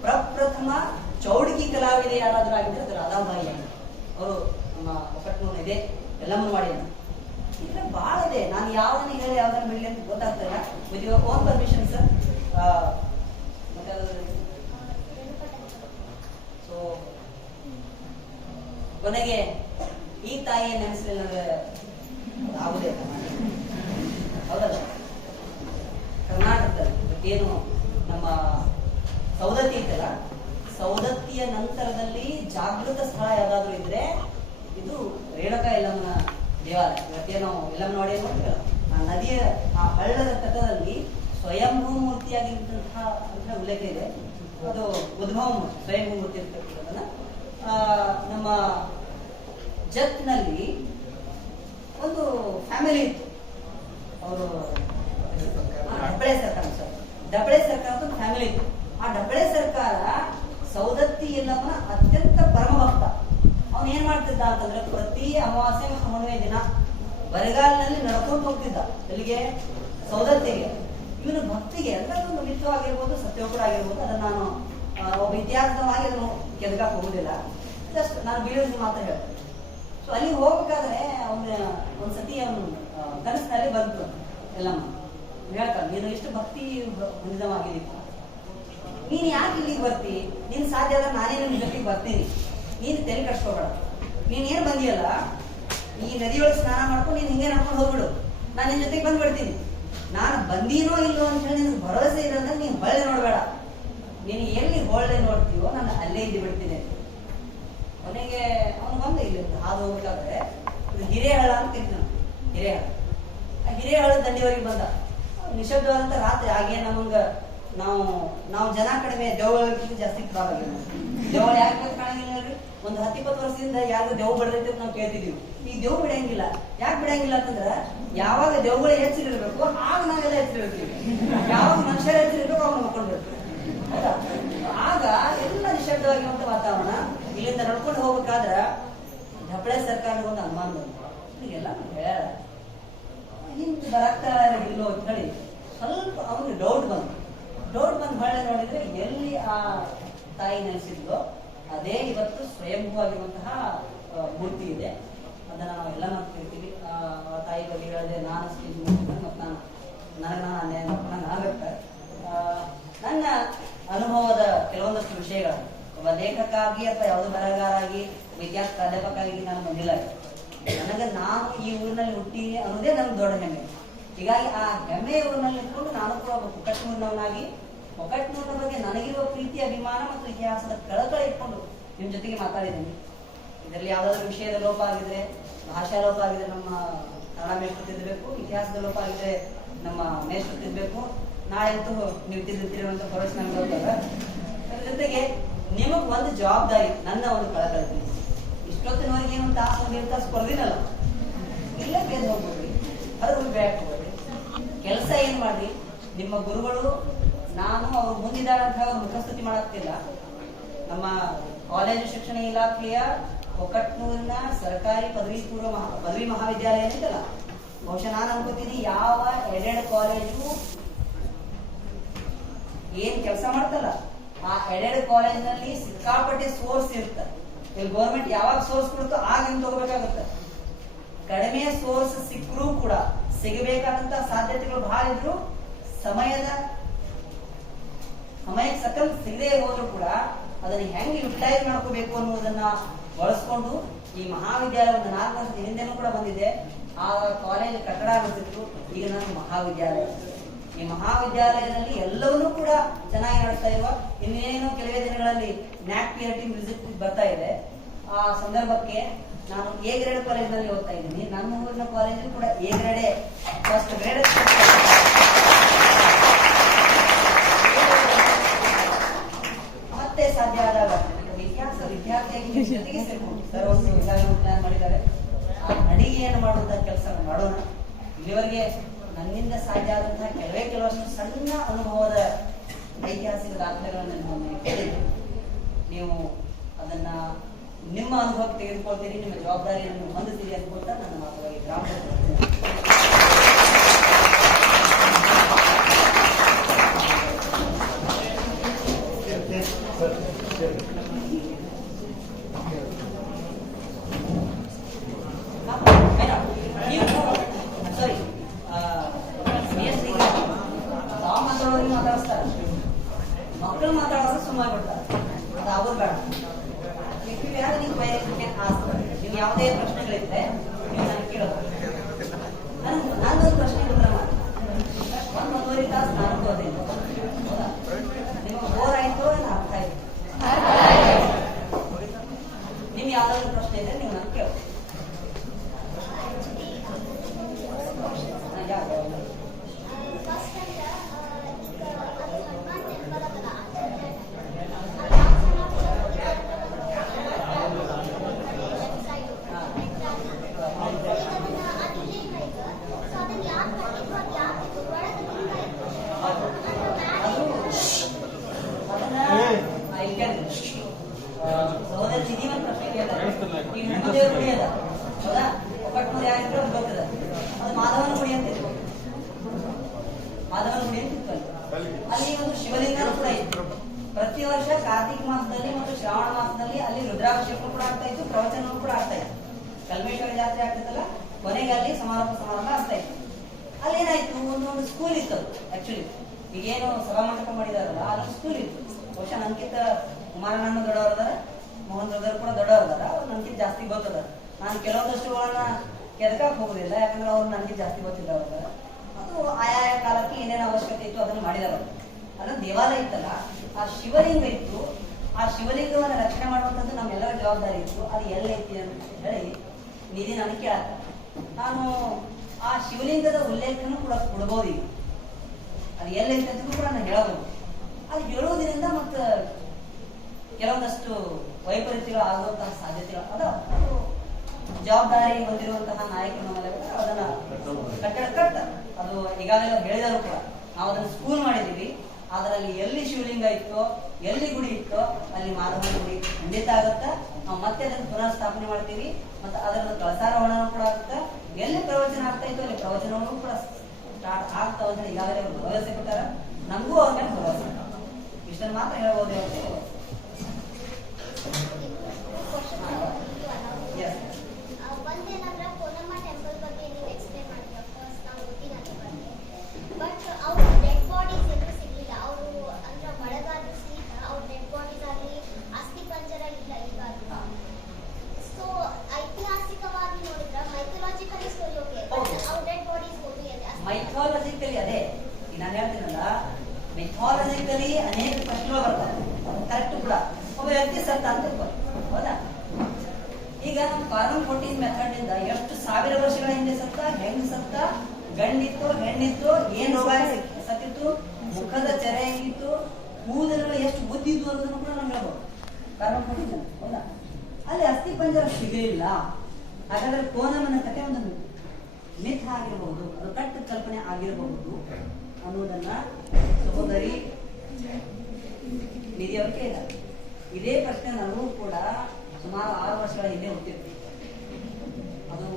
ಪ್ರಪ್ರಥಮ ಚೌಡಿಕಿ ಕಲಾವಿದೆ ಯಾರಾದ್ರೂ ಆಗಿದ್ರೆ ಅದು ರಾಧಾಬಾಯಿ ಅವರು ನಮ್ಮ ಕೊಕಟ್ನೂರು ಇದೆ ಎಲ್ಲಮ್ಮನ ಮಾಡಿ ಇಲ್ಲ ಬಹಳ ಇದೆ. ನಾನು ಯಾವ್ದನ್ನ ಹೇಳಿ ಯಾವ್ದನ್ನ ಬಿಡ್ಲಿ ಅಂತ ಗೊತ್ತಾಗ್ತಿಲ್ಲ. With your own permission sir. So ಕೊನೆಗೆ ಈ ತಾಯಿಯ ನೆನೆಸಲಿಲ್ಲ ಆಗುದೇ ಹೌದಲ್ಲ. ಕರ್ನಾಟಕದಲ್ಲಿ ಏನು ನಮ್ಮ ಸೌದತ್ತಿ ಇತ್ತಲ್ಲ, ಸೌದತ್ತಿಯ ನಂತರದಲ್ಲಿ ಜಾಗೃತ ಸ್ಥಳ ಯಾವ್ದಾದ್ರು ಇದ್ರೆ ಇದು ರೇಣುಕಾ ಯಲ್ಲಮ್ಮನ ದೇವಾಲಯ. ಇವತ್ತೇನು ಯಲ್ಲಮ್ಮನ ಒಡೆಯ ನೋಡ್ತೀವಲ್ಲ, ಆ ನದಿಯ ಆ ಹಳ್ಳದ ತಟದಲ್ಲಿ ಸ್ವಯಂಭೂ ಮೂರ್ತಿಯಾಗಿದ್ದಂತಹ ಅಂತ ಉಲ್ಲೇಖ ಇದೆ. ಅದು ಉದ್ಭವ ಮೂರ್ತಿ, ಸ್ವಯಂಭೂ ಮೂರ್ತಿ ಇರ್ತಕ್ಕಂಥದ್ದನ್ನ ನಮ್ಮ ಜತ್ನಲ್ಲಿ ಒಂದು ಫ್ಯಾಮಿಲಿ ಇತ್ತು. ಅವರು ಡಬ್ಬಳೆ ಸರ್ಕಾರ ಸರ್, ಡಬ್ಬಳೆ ಸರ್ಕಾರ ಅಂತ ಒಂದು ಫ್ಯಾಮಿಲಿ ಇತ್ತು. ಆ ಡಬ್ಬಳೆ ಸರ್ಕಾರ ಸೌದತ್ತಿ ಯಲ್ಲಮ್ಮನ ಅತ್ಯಂತ ಪರಮ ಭಕ್ತ. ಅವನು ಏನ್ ಮಾಡ್ತಿದ್ದ ಅಂತಂದ್ರೆ ಪ್ರತಿ ಅಮಾವಾಸ್ಯೆ ಮತ್ತು ಹುಣ್ಣಿಮೆ ದಿನ ಬರಗಾಲಿನಲ್ಲಿ ನಡ್ಕೊಂಡು ಹೋಗ್ತಿದ್ದ ಎಲ್ಲಿಗೆ, ಸೌದತ್ತಿಗೆ. ಇವನು ಭಕ್ತಿಗೆ ಎಲ್ಲದೊಂದು ಮಿತ್ರವಾಗಿರ್ಬೋದು, ಸತ್ಯೋಗ್ರ ಆಗಿರ್ಬೋದು, ಅದನ್ನ ನಾನು ಒಬ್ಬ ಇತಿಹಾಸವಾಗಿ ಅದನ್ನು ಕೆದಕಕ್ಕೆ ಹೋಗುದಿಲ್ಲ, ಜಸ್ಟ್ ನಾನು ಬೀಳೋದು ಮಾತ್ರ ಹೇಳ್ತೇನೆ. ಸೊ ಅಲ್ಲಿ ಹೋಗ್ಬೇಕಾದ್ರೆ ಅವನ ಒಂದ್ಸತಿ ಅವನು ಕನಸಿನಲ್ಲಿ ಬಂತು ಎಲ್ಲಮ್ಮ ಹೇಳ್ತಾನೆ, ನೀನು ಎಷ್ಟು ಭಕ್ತಿ ಹೊಂದಿದವಾಗಿದ್ದೀಪ, ನೀನ್ ಯಾಕೆ ಇಲ್ಲಿಗೆ ಬರ್ತಿ, ನೀನ್ ಸಾಧ್ಯ ಅಲ್ಲ ನಾನೇ ನಿನ್ ಜೊತೆಗೆ ಬರ್ತೀನಿ, ನೀನ್ ತಲೆ ಕಟ್ಸ್ಕೋಬೇಡ, ನೀನ್ ಏನ್ ಬಂದಿಯಲ್ಲ ಈ ನದಿಯೊಳಗೆ ಸ್ನಾನ ಮಾಡ್ಕೊಂಡು ನೀನ್ ಹಿಂಗೆ ನಡ್ಕೊಂಡು ಹೋಗ್ಬಿಡು, ನಾನು ನಿನ್ ಜೊತೆಗೆ ಬಂದ್ಬಿಡ್ತೀನಿ. ನಾನು ಬಂದೀನೋ ಇಲ್ಲೋ ಅಂತ ಹೇಳಿ ನಿನ್ಗೆ ಭರವಸೆ ಇರೋದ್ರೆ ನೀನ್ ಹೊಳ್ಳೆ ನೋಡ್ಬೇಡ, ನೀನು ಎಲ್ಲಿ ಹೊಳ್ಳೆ ನೋಡ್ತೀವೋ ನಾನು ಅಲ್ಲೇ ಇದ್ದು ಬಿಡ್ತೀನಿ. ಕೊನೆಗೆ ಅವನು ಬಂದ ಇಲ್ಲಿ ಹಾದು ಹೋಗ್ಬೇಕಾದ್ರೆ ಇದು ಹಿರೇಹಳ್ಳ ಅಂತ ಕರಿತಾನ, ಹಿರೇಹಳ್ಳ. ಆ ಹಿರೇಹಳ್ಳ ದಂಡಿವರೆಗೆ ಬಂದ. ನಿಶಬ್ದವಾದಂತ ರಾತ್ರಿ ಹಾಗೆ ನಮಂಗ ನಾವು ಜನ ಕಡಿಮೆ, ದೇವಗಳಿಗಿಂತ ಜಾಸ್ತಿ ಪ್ರಾಬ್ಲಮ್ ಆಗಿದೆ. ದೇವ ಯಾಕೆ ಕಾಣಂಗಿಲ್ಲ ನೋಡ್ರಿ, ಒಂದು 10-20 ವರ್ಷದಿಂದ ಯಾರು ದೇವ್ ಬಿಡದೈತೆ ನಾವು ಕೇಳ್ತಿದೀವಿ. ಈ ದೇವ್ ಬಿಡಂಗಿಲ್ಲ. ಯಾಕೆ ಬಿಡಂಗಿಲ್ಲ ಅಂತಂದ್ರ ಯಾವಾಗ ದೇವ್ಗಳು ಹೆಚ್ಚಿರ್ಬೇಕು ಆಗ ನಾವೆಲ್ಲ ಹೆಚ್ಚಿರ್ಬೇಕು, ಯಾವಾಗ ಮನುಷ್ಯರ ಹೆಚ್ಚಿರ್ಬೇಕು ಅವಾಗ ನೋಡ್ಕೊಂಡ್ಬೇಕು. ಹೌದಾ? ಆಗ ಎಲ್ಲ ನಿಶಬ್ದವಾಗಿರುವಂತ ವಾತಾವರಣ. ಇಲ್ಲಿಂದ ನಡ್ಕೊಂಡು ಹೋಗ್ಬೇಕಾದ್ರ ಢಪಳೆ ಸರ್ಕಾರದ ಒಂದು ಅನುಮಾನ ಬಂತು. ಹೀಗೆಲ್ಲ ಹೇಳ ಹಿಂದೆ ಬರಾಕ್ತಾರ ಇಲ್ಲೋ ಅಂತ ಹೇಳಿ ಸ್ವಲ್ಪ ಅವನಿಗೆ ಡೌಟ್ ಬಂತು ಹೊಳ್ಳೆ ನೋಡಿದ್ರೆ ಎಲ್ಲಿ ಆ ತಾಯಿ ನೆಲೆಸಿದ್ಲೋ ಅದೇ ಇವತ್ತು ಸ್ವಯಂಭೂ ಆಗಿರುವಂತಹ ಮೂರ್ತಿ ಇದೆ. ಅದನ್ನ ನಾವೆಲ್ಲ ಕರಿತೀವಿ. ಆ ತಾಯಿ ಬಗ್ಗೆ ಹೇಳಿದೆ, ನಾನು ಸ್ಟೇಜ್ ಮತ್ತು ನಾನು ಆಗುತ್ತೆ. ನನ್ನ ಅನುಭವದ ಕೆಲವೊಂದಷ್ಟು ವಿಷಯಗಳು ಒಬ್ಬ ಲೇಖಕಾಗಿ ಅಥವಾ ಯಾವುದೋ ಬರಹಗಾರಾಗಿ ಇತಿಹಾಸ ಪ್ರಾಧ್ಯಾಪಕಾಗಿ ನಾನು ಬಂದಿಲ್ಲ. ನನಗೆ ನಾನು ಈ ಊರಿನಲ್ಲಿ ಹುಟ್ಟಿ ಅನ್ನೋದೇ ನನ್ಗೆ ದೊಡ್ಡ ಹೆಮ್ಮೆ. ಹೀಗಾಗಿ ಆ ಹೆಮ್ಮೆಯ ಊರಿನಲ್ಲಿ ಇಟ್ಕೊಂಡು ನಾನು ಕೂಡ ಒಬ್ಬ ಒಕ್ಕಟ್ಟನೂರಿನವನಾಗಿ ಒಕ್ಕಟ್ಟನೂರಿನ ಬಗ್ಗೆ ನನಗಿರುವ ಪ್ರೀತಿ, ಅಭಿಮಾನ ಮತ್ತು ಇತಿಹಾಸದ ಕಳಕಳಿ ಇಟ್ಕೊಂಡು ನಿಮ್ ಜೊತೆಗೆ ಮಾತಾಡಿದ್ದೀನಿ. ಇದರಲ್ಲಿ ಯಾವ್ದಾದ್ರು ವಿಷಯದ ಲೋಪ ಆಗಿದ್ರೆ, ಭಾಷಾ ಲೋಪ ಆಗಿದ್ರೆ ನಮ್ಮ ಕನ್ನಡ ಮೇಷ್ಟ್ರು ತಿದ್ದಬೇಕು, ಇತಿಹಾಸದ ಲೋಪ ಆಗಿದ್ರೆ ನಮ್ಮ ಮೇಷ್ಟ್ರು ತಿದ್ದಬೇಕು. ನಾಳೆ ಅಂತೂ ನೀವು ತಿದ್ದಿರುವಂತ ಭರವಸೆ ನಮ್ಗೆ ಹೋಗ್ತದ. ಅದ್ರ ಜೊತೆಗೆ ನಿಮಗ್ ಒಂದು ಜವಾಬ್ದಾರಿ, ನನ್ನ ಒಂದು ಕಳಕಳಿ. ಇಷ್ಟೊತ್ತಿನವರೆಗೆ ಏನು ತಾಸು 1 ತಾಸು ಕೊಡ್ದಿನಲ್ಲ, ಇಲ್ಲೇ ಬೇರೆ ಹೋಗ್ಬಿಡ್ರಿ, ಅದು ಬ್ಯಾಕ್ ಹೋಗ್ರಿ. ಕೆಲಸ ಏನ್ ಮಾಡ್ರಿ, ನಿಮ್ಮ ಗುರುಗಳು ನಾನು ಅವ್ರು ಮುಂದಿದ್ದಾರಂತ ಅವ್ರು ಮುಖಸ್ತುತಿ ಮಾಡಕ್ತಿಲ್ಲ. ನಮ್ಮ ಕಾಲೇಜು ಶಿಕ್ಷಣ ಇಲಾಖೆಯ ಒಕ್ಕಟ್ನೂರಿನ ಸರ್ಕಾರಿ ಪದವಿ ಮಹಾವಿದ್ಯಾಲಯ ಏನಿದಲ್ಲ, ಬಹುಶಃ ನಾನು ಅನ್ಕೋತೀನಿ ಯಾವ ಎಡೆಡ್ ಕಾಲೇಜು ಏನ್ ಕೆಲಸ ಮಾಡ್ತಲ್ಲ ಆ ಎಡೆಡ್ ಕಾಲೇಜಿನಲ್ಲಿ ಸಿಕ್ಕಾಪಟ್ಟೆ ಸೋರ್ಸ್ ಇರುತ್ತೆ. ಇಲ್ಲಿ ಗೌರ್ಮೆಂಟ್ ಯಾವಾಗ ಸೋರ್ಸ್ ಕೊಡುತ್ತೋ ಆಗ ನಿಮ್ ತಗೋಬೇಕಾಗುತ್ತೆ. ಕಡಿಮೆ ಸೋರ್ಸ್ ಸಿಕ್ಕರೂ ಕೂಡ ಸಿಗಬೇಕಾದಂತ ಸಾಧ್ಯತೆಗಳು ಬಹಳ ಇದ್ರು ಸಮಯಕ್ಕೆ ಸಕಲ್ ಸಿಗದೆ ಹೋದ್ರು ಕೂಡ ಅದನ್ನ ಹೆಂಗ್ ಯುಟಿಲೈಸ್ ಮಾಡ್ಕೋಬೇಕು ಅನ್ನೋದನ್ನ ಬಳಸ್ಕೊಂಡು ಈ ಮಹಾವಿದ್ಯಾಲಯ ಒಂದು 4 ವರ್ಷದ ಹಿಂದೆನೂ ಕೂಡ ಬಂದಿದೆ. ಆ ಕಾಲೇಜ್ ಕಟ್ಟಡ ಆಗುತ್ತಿತ್ತು, ಈಗ ನಾನು ಮಹಾವಿದ್ಯಾಲಯ. ಈ ಮಹಾವಿದ್ಯಾಲಯದಲ್ಲಿ ಎಲ್ಲವನ್ನೂ ಕೂಡ ಚೆನ್ನಾಗಿ ನಡೆಸ್ತಾ ಇರುವ, ಇನ್ನೇನು ಕೆಲವೇ ದಿನಗಳಲ್ಲಿ ನ್ಯಾಕ್ PRT ವಿಸಿಟ್ ಬರ್ತಾ ಇದೆ. ಆ ಸಂದರ್ಭಕ್ಕೆ ನಾನು A ಗ್ರೇಡ್ ಕಾಲೇಜಿನಲ್ಲಿ ಓದ್ತಾ ಇದ್ದೀನಿ. ನನ್ನ ಊರಿನ ಕಾಲೇಜಲ್ಲಿ ಕೂಡ A ಗ್ರೇಡ್ ಫಸ್ಟ್ ಗ್ರೇಡ್ ಮತ್ತೆ ಸಾಧ್ಯ ಆದಾಗ ಇತಿಹಾಸ ವಿದ್ಯಾರ್ಥಿಯಾಗಿ ಜೊತೆಗೆ ಸೇರ್ಕೊಂಡು ಸರ್ ಒಂದು ಪ್ಲಾನ್ ಮಾಡಿದ್ದಾರೆ. ಆ ಅಡಿಗೆಯನ್ನು ಮಾಡುವಂತಹ ಕೆಲಸ ಮಾಡೋಣ. ಇಲ್ಲಿವರೆಗೆ ನನ್ನಿಂದ ಸಾಧ್ಯ ಆದಂತಹ ಕೆಲವಷ್ಟು ಸಣ್ಣ ಅನುಭವದ ಐತಿಹಾಸಿಕ ದಾಖಲೆಗಳನ್ನು ಕೇಳಿದ್ರು. ನೀವು ಅದನ್ನ ನಿಮ್ಮ ಅನುಭವಕ್ಕೆ ತೆಗೆದುಕೊಳ್ತೀರಿ, ನಿಮ್ಮ ಜವಾಬ್ದಾರಿಯನ್ನು ಹೊಂದುತ್ತೀರಿ ಅನ್ಕೊಳ್ತಾ ನನ್ನ ಮಾತುಗಳಿಗೆ ಮಕ್ಕಳು ಮಾತಾಡೋರು ಸುಮ್ಮನೆ ಬಿಡ್ತಾರೆ, ಅದು ಅವ್ರು ಬೇಡ. If you have any queries, you can ask them. ನಿಮ್ಗೆ ಯಾವುದೇ ಪ್ರಶ್ನೆಗಳಿದ್ರೆ ನೀವು ನನಗೆ ಕೇಳಬಹುದು. ನಾನೊಂದು ಪ್ರಶ್ನೆ ಉತ್ತರ ಮಾಡಿ. 1-1.5 ತಾಸು ನಾನು ಓದಿಲ್ಲ. ಹೌದಾ? ನಿಮಗೆ ಬೋರ್ ಆಯ್ತು ಏನು ಅರ್ಥ ಆಯ್ತು? ನಿಮ್ಗೆ ಯಾವ್ದಾದ್ರು ಪ್ರಶ್ನೆ ಇದ್ರೆ ನೀವು ನನಗೆ ಕೇಳಬಹುದು. ಫಸ್ಟ್ ಅಂದ್ರೆ ಅದು ಹನುಮಾನ್ ಟೆಂಪಲ್ ಅದಲ್ಲ ಸಹೋದರ ನಿಧಿ ಒಂದು ಪ್ರಶ್ನೆ ಕೇಳ್ತಾರೆ. ಈ ಹೆಣ್ಣುದೇವ್ರ ಗುಡಿ ಅದ ಹೌದಾ? ಒಬ್ಬಟ್ಟು ಯಾರಿದ್ರೆ ಒಂದು ಗೊತ್ತದ. ಅದು ಮಾಧವನ ಗುಡಿ ಅಂತ ಇತ್ತು. ಮಾಧವನ ಗುಡಿ ಅಂತ ಇತ್ತು ಅಲ್ಲಿ ಒಂದು ಶಿವಲಿಂಗನೂ ಕೂಡ ಇತ್ತು. ಪ್ರತಿ ವರ್ಷ ಕಾರ್ತಿಕ ಮಾಸದಲ್ಲಿ ಮತ್ತು ಶ್ರಾವಣ ಮಾಸದಲ್ಲಿ ಅಲ್ಲಿ ರುದ್ರಾಭಿಷೇಕ ಕೂಡ ಆಗ್ತಾ ಇತ್ತು, ಪ್ರವಚನವೂ ಕೂಡ ಆಗ್ತಾ ಇತ್ತು. ಕಲ್ಮೇಶ್ವರ ಜಾತ್ರೆ ಆಗ್ತಿತ್ತಲ್ಲ, ಕೊನೆಗೆ ಅಲ್ಲಿ ಸಮಾರಂಭ ಆಗ್ತಾ ಇತ್ತು. ಅಲ್ಲಿ ಏನಾಯ್ತು, ಒಂದು ಸ್ಕೂಲ್ ಇತ್ತು. ಆಕ್ಚುಲಿ ಈಗೇನು ಸಭಾಮಂಟಪ ಮಾಡಿದಾರಲ್ಲ, ಅಲ್ಲಿ ಸ್ಕೂಲ್ ಇತ್ತು. ಬಹುಶಃ ನನ್ಕಿಂತ ಕುಮಾರಣ್ಣ ದೊಡ್ಡವರದಾರ, ಮೋಹನ್ ದೊಡ್ಡವರು ಕೂಡ ದೊಡ್ಡವರದಾರ. ಅವ್ರು ನನ್ಕಿಂತ ಜಾಸ್ತಿ ಗೊತ್ತದ. ನಾನು ಕೆಲವೊಂದಷ್ಟುಗಳನ್ನ ಕೆದಕಕ್ಕೆ ಹೋಗುದಿಲ್ಲ, ಯಾಕಂದ್ರೆ ಅವ್ರು ನನಗೆ ಜಾಸ್ತಿ ಗೊತ್ತಿಲ್ಲ. ಅವ್ರ ಅದು ಆಯಾಯ ಕಾಲಕ್ಕೆ ಏನೇನು ಅವಶ್ಯಕತೆ ಇತ್ತು ಅದನ್ನು ಮಾಡಿದಾರ. ಅಲ್ಲ ದೇವಾಲಯ ಇತ್ತಲ್ಲ, ಆ ಶಿವಲಿಂಗ ಇತ್ತು. ಆ ಶಿವಲಿಂಗವನ್ನು ರಕ್ಷಣೆ ಮಾಡುವಂಥದ್ದು ನಮ್ಮೆಲ್ಲರ ಜವಾಬ್ದಾರಿ ಇತ್ತು. ಅದು ಎಲ್ಲೈತಿ ಅಂತ ಹೇಳಿ ನಿಧಿ ನನಗೆ ಕೇಳತ್ತ. ನಾನು ಆ ಶಿವಲಿಂಗದ ಉಲ್ಲೇಖನೂ ಕೂಡ ಕೊಡ್ಬೋದು. ಈಗ ಅದು ಎಲ್ಲೈತಿ ಅಂತ ಕೂಡ ನಾನು ಹೇಳಬಹುದು. ಅದು ಹೇಳುವುದರಿಂದ ಮತ್ತು ಕೆಲವೊಂದಷ್ಟು ವೈಪರೀತ್ಯಗಳು ಆಗುವಂತಹ ಸಾಧ್ಯತೆಗಳು ಅದ. ಅದು ಜವಾಬ್ದಾರಿ ಹೊಂದಿರುವಂತಹ ನಾಯಕರ ಮೇಲೆ ಅದನ್ನ ಕಟ್ಟ ಅದು ಈಗಾಗಲೇ ಹೇಳಿದರು ಕೂಡ. ನಾವು ಅದನ್ನು ಸ್ಕೂಲ್ ಮಾಡಿದೀವಿ. ಅದರಲ್ಲಿ ಎಲ್ಲಿ ಶಿವಲಿಂಗ ಇತ್ತೋ, ಎಲ್ಲಿ ಗುಡಿ ಇತ್ತೋ ಅಲ್ಲಿ ಮಾಧವನ ಗುಡಿ ಖಂಡಿತ ಆಗುತ್ತಾ. ನಾವು ಮತ್ತೆ ಅದನ್ನು ಪುನಃ ಸ್ಥಾಪನೆ ಮಾಡ್ತೀವಿ. ಮತ್ತೆ ಅದರ ಕಳಸಾರೋಹಣ ಕೂಡ ಆಗುತ್ತಾ. ಎಲ್ಲಿ ಪ್ರವಚನ ಆಗ್ತಾ ಇತ್ತು ಅಲ್ಲಿ ಪ್ರವಚನಗಳು ಕೂಡ ಸ್ಟಾರ್ಟ್ ಆಗ್ತಾವ ಅಂತ ಈಗಾಗಲೇ ಭರವಸೆ ಕೊಟ್ಟಾರ. ನಮಗೂ ಅವ್ರ ಮೇಲೆ ಭರವಸೆ. ಇಷ್ಟನ್ನು ಮಾತ್ರ ಹೇಳ್ಬೋದು. ಒಂದೇನಂದ್ರೆ ಕೋನಮ್ಮ ಟೆಂಪಲ್ ಬಗ್ಗೆ ನೀವು ಎಕ್ಸ್ಪ್ಲೇನ್ ಮಾಡಿದ್ರೆ ಫಸ್ಟ್ ನಾವು ಗೊತ್ತಿಲ್ಲ. ಬಟ್ ಅವ್ರ ಡೆಡ್ ಬಾಡೀಸ್ ಎಲ್ಲೂ ಸಿಗ್ಲಿಲ್ಲ. ಅವರು ಅಂದ್ರೆ ಒಳಗಾದ್ರೂ ಸಹಿತ ಅವ್ರ ಡೆಡ್ ಬಾಡೀಸ್ ಆಗಲಿ ಅಸ್ಥಿ ಪಂಜರ ಇಲ್ಲ ಈಗ. ಸೊ ಐತಿಹಾಸಿಕವಾಗಿ ನೋಡಿದ್ರೆ ಮೈಥಾಲಜಿಕಲಿ ಸ್ಟೋರಿ ಓಕೆ, ಅವ್ರ ಡೆಡ್ ಬಾಡೀಸ್ ಹೋಗಿ ಮೈಥಾಲಜಿಕಲಿ ಅದೇ ನಾನು ಹೇಳ್ತೀನಲ್ಲ, ಮಿಥಾಲಜಿಕಲಿ ಅನೇಕ ಪ್ರಶ್ನೆಗಳು ಬರ್ತವೆ. ಕರೆಕ್ಟ್ ಕೂಡ ಒಬ್ಬ ವ್ಯಕ್ತಿ ಸತ್ತ ಅಂತ ಹೌದಾ? ಈಗ ನಮ್ಮ ಕಾರ್ಬನ್ 14 ಮೆಥಡ್ ಇಂದ ಎಷ್ಟು ಸಾವಿರ ವರ್ಷಗಳ ಹಿಂದೆ ಸತ್ತ, ಹೆಂಗ್ ಸತ್ತ, ಗಂಡಿತ್ತು ಹೆಣ್ಣಿತ್ತು, ಏನ್ ರೋಗ ಸತ್ತಿತ್ತು, ಮುಖದ ಚೆರೆ ಹೆಂಗಿತ್ತು, ಕೂದಲುಗಳು ಎಷ್ಟು ಬುದ್ಧಿದ್ದು ಅನ್ನೋದನ್ನು ಕೂಡ ನಾವು ಹೇಳ್ಬೋದು. ಕಾರ್ಬನ್ 14 ಹೌದಾ? ಅಲ್ಲಿ ಅಸ್ಥಿ ಪಂಜರ ಸಿಗಲಿಲ್ಲ. ಹಾಗಾದ್ರೆ ಕೋನಮ್ಮನ ಕಥೆ ಒಂದು ಮಿಥ್ ಆಗಿರಬಹುದು, ಅದು ಕಟ್ಟು ಕಲ್ಪನೆ ಆಗಿರಬಹುದು ಅನ್ನೋದನ್ನ ಸಹೋದರಿ ನಿಧಿಯವರು ಕೇಳಿದ್ದಾರೆ. ಇದೇ ಪ್ರಶ್ನೆ ನನಗೂ ಕೂಡ ಸುಮಾರು 6 ವರ್ಷಗಳ ಹಿಂದೆ ಹುಟ್ಟಿರ್ತೀವಿ. ಅದು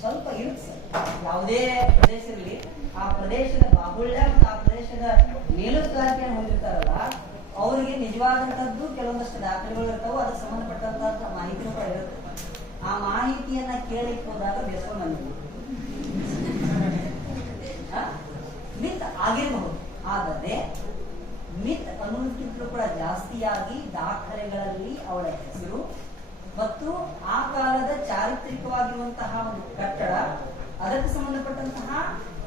ಸ್ವಲ್ಪ ಇರುತ್ತೆ. ಯಾವುದೇ ಪ್ರದೇಶ ಇರಲಿ, ಆ ಪ್ರದೇಶದ ಬಾಹುಳ್ಯ ಮತ್ತು ಆ ಪ್ರದೇಶದ ಮೇಲುಗಾರಿಕೆಯನ್ನು ಹೊಂದಿರ್ತಾರಲ್ಲ, ಅವರಿಗೆ ನಿಜವಾದಂತದ್ದು ಕೆಲವೊಂದಷ್ಟು ದಾಖಲೆಗಳು ಇರ್ತಾವೆ. ಅದಕ್ಕೆ ಸಂಬಂಧಪಟ್ಟಂತಹ ಮಾಹಿತಿನೂ ಕೂಡ ಇರುತ್ತೆ. ಆ ಮಾಹಿತಿಯನ್ನ ಕೇಳಲಿಕ್ಕೆ ಹೋದಾಗ ಬೇಸ್ಕೊಂಡು ಬಂದಿದ್ದೀವಿ. ಮಿತ್ ಆಗಿರಬಹುದು, ಆದರೆ ಮಿತ್ ಅನ್ನೋದಕ್ಕಿಂತಲೂ ಕೂಡ ಜಾಸ್ತಿಯಾಗಿ ದಾಖಲೆಗಳಲ್ಲಿ ಅವಳ ಹೆಸರು ಮತ್ತು ಆ ಕಾಲದ ಚಾರಿತ್ರಿಕವಾಗಿರುವಂತಹ ಒಂದು ಕಟ್ಟಡ, ಅದಕ್ಕೆ ಸಂಬಂಧಪಟ್ಟಂತಹ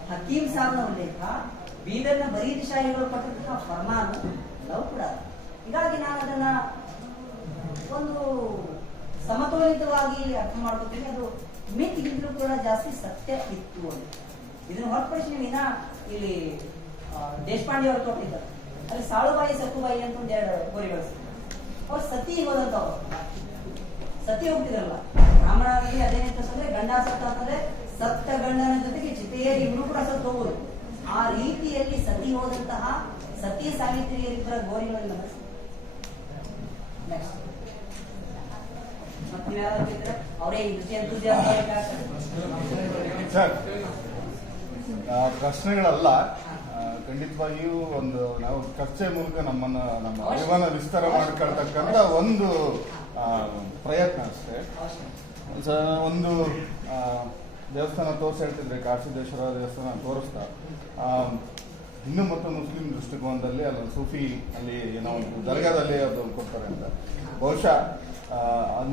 ಹಕೀಂ ಸಾಬ್ನ ಉಲ್ಲೇಖ, ಬೀದರ್ನ ಬರೀದ್ ಶಾಹಿಗಳು ಕೊಟ್ಟಂತಹ ಫರ್ಮಾನು ಎಲ್ಲವೂ ಕೂಡ. ಹೀಗಾಗಿ ನಾನು ಅದನ್ನ ಒಂದು ಸಮತೋಲಿತವಾಗಿ ಅರ್ಥ ಮಾಡ್ಕೊತೀನಿ. ಅದು ಮಿತ್ಗಿಂತಲೂ ಕೂಡ ಜಾಸ್ತಿ ಸತ್ಯ ಇತ್ತು ಅಂತ. ಇದನ್ನು ಹೊರತುಪಡಿಸಿ ನೀವು ಇನ್ನ ಇಲ್ಲಿ ದೇಶಪಾಂಡೆ ಅವರು ಕೊಟ್ಟಿದ್ದಾರೆ. ಅಲ್ಲಿ ಸಾಳುಬಾಯಿ ಸಕ್ಕುಬಾಯಿ ಅಂತ ಒಂದು 2 ಗೋರಿಗಳು. ಅವ್ರು ಸತಿ ಹೋದಂತವ್ರು, ಸತಿ ಹೋಗ್ತಿದ್ರಲ್ಲ ಬ್ರಾಹ್ಮಣರಲ್ಲಿ. ಅದೇನಂತಂದ್ರೆ ಗಂಡ ಸತ್ತ ಅಂತಂದ್ರೆ ಸತ್ತ ಗಂಡನ ಜೊತೆಗೆ ಚಿತೆಯಲ್ಲಿ ಇವರು ಕೂಡ ಸತ್ತು ಹೋಗುದು. ಆ ರೀತಿಯಲ್ಲಿ ಸತಿ ಹೋದಂತಹ ಸತಿ ಸಾವಿತ್ರಿಯರಿಬ್ಬರ ಗೋರಿಗಳಿಂದ ಮತ್ತೆ ಅವರೇ ಸರ್, ಪ್ರಶ್ನೆಗಳಲ್ಲ, ಖಂಡಿತವಾಗಿಯೂ ಒಂದು ನಾವು ಚರ್ಚೆ ಮೂಲಕ ನಮ್ಮ ಅರಿವನ್ನ ವಿಸ್ತಾರ ಮಾಡಿಕೊಳ್ತಕ್ಕಂಥ ಒಂದು ಪ್ರಯತ್ನ ಅಷ್ಟೇ. ಒಂದು ದೇವಸ್ಥಾನ ತೋರಿಸಿ ಹೇಳ್ತಿದ್ರೆ, ಕಾಶಿದೇಶ್ವರ ದೇವಸ್ಥಾನ ತೋರಿಸ್ತಾ ಹಿಂದೂ ಮತ್ತು ಮುಸ್ಲಿಂ ದೃಷ್ಟಿಕೋನದಲ್ಲಿ ಅಲ್ಲೊಂದು ಸೂಫಿ ಅಲ್ಲಿ ಏನೋ ಒಂದು ದರ್ಗಾದಲ್ಲಿ ಅದು ಕೊಡ್ತಾರೆ ಅಂತ. ಬಹುಶಃ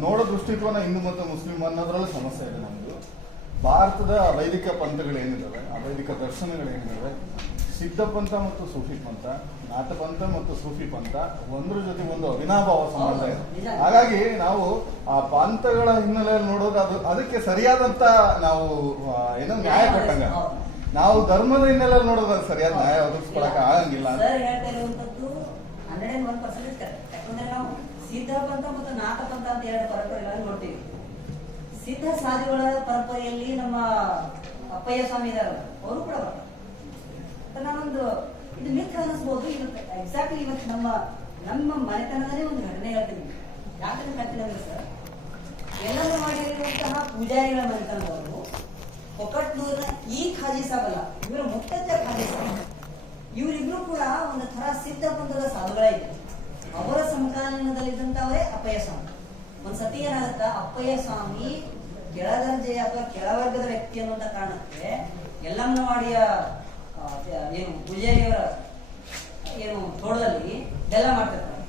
ನೋಡೋ ದೃಷ್ಟಿಕೋನ ಹಿಂದೂ ಮತ್ತು ಮುಸ್ಲಿಂ ಅನ್ನೋದ್ರಲ್ಲಿ ಸಮಸ್ಯೆ ಇದೆ ನಮ್ದು. ಭಾರತದ ವೈದಿಕ ಪಂಥಗಳೇನಿದ್ದಾವೆ, ಆ ವೈದಿಕ ದರ್ಶನಗಳೇನಿದ್ದಾವೆ, ಸಿದ್ಧ ಪಂಥ ಮತ್ತು ಸೂಫಿ ಪಂಥ, ನಾಥ ಪಂಥ ಮತ್ತು ಸೂಫಿ ಪಂಥ ಒಂದ್ರ ಜೊತೆ ಒಂದು ಅವಿನಾಭಾವ ಸಂಬಂಧ ಇದೆ. ಹಾಗಾಗಿ ನಾವು ಆ ಪಂಥಗಳ ಹಿನ್ನೆಲೆಯಲ್ಲಿ ನೋಡೋದು ಅದಕ್ಕೆ ಸರಿಯಾದಂತ ನಾವು ಏನೋ ನ್ಯಾಯ ಕೊಟ್ಟಂಗ. ನಾವು ಧರ್ಮದ ಹಿನ್ನೆಲೆಯಲ್ಲಿ ನೋಡೋದು ಅದು ಸರಿಯಾದ ನ್ಯಾಯ ಒದಗಿಸ್ಕೊಳಕ್ ಆಗಂಗಿಲ್ಲ. ಸರ್ ಹೇಳ್ತಾ ಇರುವಂತದ್ದು 101% ಕರೆಕ್ಟ್. ಯಾಕಂದ್ರೆ ನಾವು ಸಿದ್ಧ ಪಂಥ ಮತ್ತು ನಾಥ ಪಂಥ ಅಂತ ಎರಡು ಪರಂಪರೆಗಳನ್ನು ನೋಡ್ತೀವಿ. ಸಿದ್ಧ ಸಾಧುಗಳ ಪರಂಪರೆಯಲ್ಲಿ ನಮ್ಮ ಅಪ್ಪಯ್ಯ ಸ್ವಾಮಿ ಇದಾರೆ, ಅವರು ಕೂಡ ಬರ್ತಾರೆ. ನಾನೊಂದು ಇದು ಮಿಥ್ ಅನ್ನಿಸ್ಬೋದು. ಇವತ್ತು ಎಕ್ಸಾಕ್ಟ್ಲಿ ಇವತ್ತು ನಮ್ಮ ಮನೆತನದಲ್ಲೇ ಒಂದು ಘಟನೆ ಹೇಳ್ತೀನಿ. ಯಾಕಂದ್ರೆ ಹೇಳ್ತೀನಿ ಅಂದ್ರೆ ಸರ್, ಎಲ್ಲರೂ ಮಾಡಿರುವಂತಹ ಪೂಜಾರಿಗಳ ಮನೆತನದವರು ಒಕ್ಕಟ್ನೂರಿನ ಈ ಖಾಜಿ ಸಾಬ್ ಅಲ್ಲ, ಇವರ ಮುತ್ತಜ್ಜ ಖಾಜಿ ಸಾಬ್, ಇವರಿಬ್ರು ಕೂಡ ಒಂದು ತರ ಸಿದ್ಧ ಪಂಥದ ಸಾಧುಗಳೇ ಇದೆ. ಅವರ ಸಮಕಾಲೀನದಲ್ಲಿದ್ದಂತವರೇ ಅಪ್ಪಯ್ಯ ಸ್ವಾಮಿ. ಒಂದ್ಸತಿ ಏನಾಗುತ್ತಾ, ಅಪ್ಪಯ್ಯ ಸ್ವಾಮಿ ಕೆಳದರ್ಜೆಯ ಅಥವಾ ಕೆಳವರ್ಗದ ವ್ಯಕ್ತಿ ಅನ್ನುವಂತ ಕಾರಣಕ್ಕೆ ಯಲ್ಲಮ್ಮನವಾಡಿಯ ಏನು ಪೂಜಾರಿಯವರ ಏನು ತೋಟದಲ್ಲಿ ಬೆಲ್ಲ ಮಾಡ್ತಿರ್ತಾರೆ.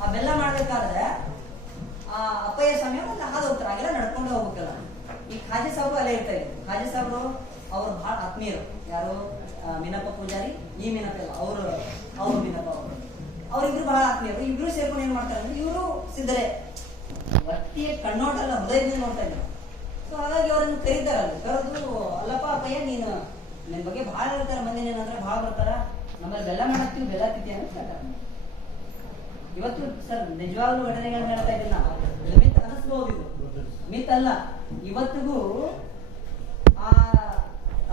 ಆ ಬೆಲ್ಲ ಮಾಡ್ಬೇಕಾದ್ರೆ ಆ ಅಪ್ಪಯ್ಯ ಸ್ವಾಮಿ ಅಲ್ಲಿ ಹಾದು ಹೋಗ್ತಾರೆ, ಹಾಗೆಲ್ಲ ನಡ್ಕೊಂಡು ಹೋಗ್ಬೇಕಲ್ಲ. ಈ ಖಾಜಿ ಸಾಬು ಅಲ್ಲೇ ಇರ್ತಾ ಇದ್ರು. ಖಾಜಿ ಸಾಬ್ರು ಅವ್ರು ಬಹಳ ಆತ್ಮೀಯರು. ಯಾರು? ಮೀನಪ್ಪ ಪೂಜಾರಿ, ಈ ಮೀನಪ್ಪ ಇಲ್ಲ, ಅವ್ರು ಮೀನಪ್ಪ ಅವ್ರಿಬ್ರು ಬಹಳ ಆತ್ಮೀಯರು. ಇಬ್ರು ಸೇರ್ಕೊಂಡು ಏನ್ ಮಾಡ್ತಾರೆ ಅಂದ್ರೆ, ಇವರು ಸಿದ್ಧರೇ, ವ್ಯಕ್ತಿಯ ಕಣ್ಣೋಟಲ್ಲ ಹೃದಯದಿಂದ ನೋಡ್ತಾ ಇದ್ರು. ಸೊ ಹಾಗಾಗಿ ಅವ್ರನ್ನ ಕರೀತಾರಲ್ಲ, ಕರೆದು ಅಲ್ಲಪ್ಪ ಅಪ್ಪಯ್ಯ ನೀನು ನಿನ್ ಬಗ್ಗೆ ಬಹಳ ಹೇಳ್ತಾರೆ, ಮಂದಿ ಏನಂದ್ರೆ ಬಹಳ ಬರ್ತಾರ, ನಮ್ಮಲ್ಲಿ ಬೆಲ್ಲ ಮಾಡಾಕ್ತಿವಿ, ಬೆಲ್ಲ ತಿಂತೀವಿ ಅಂತ ಹೇಳ್ತಾರೆ. ಇವತ್ತು ಸರ್ ನಿಜವಾಗ್ಲೂ ಘಟನೆಗಳನ್ನ ಹೇಳ್ತಾ ಇದ್ದೀನಿ ನಾವು. ಮಿತ್ ಅನಿಸ್ಬಹುದು, ಇದು ಮಿತ್ ಅಲ್ಲ. ಇವತ್ತಿಗೂ ಆ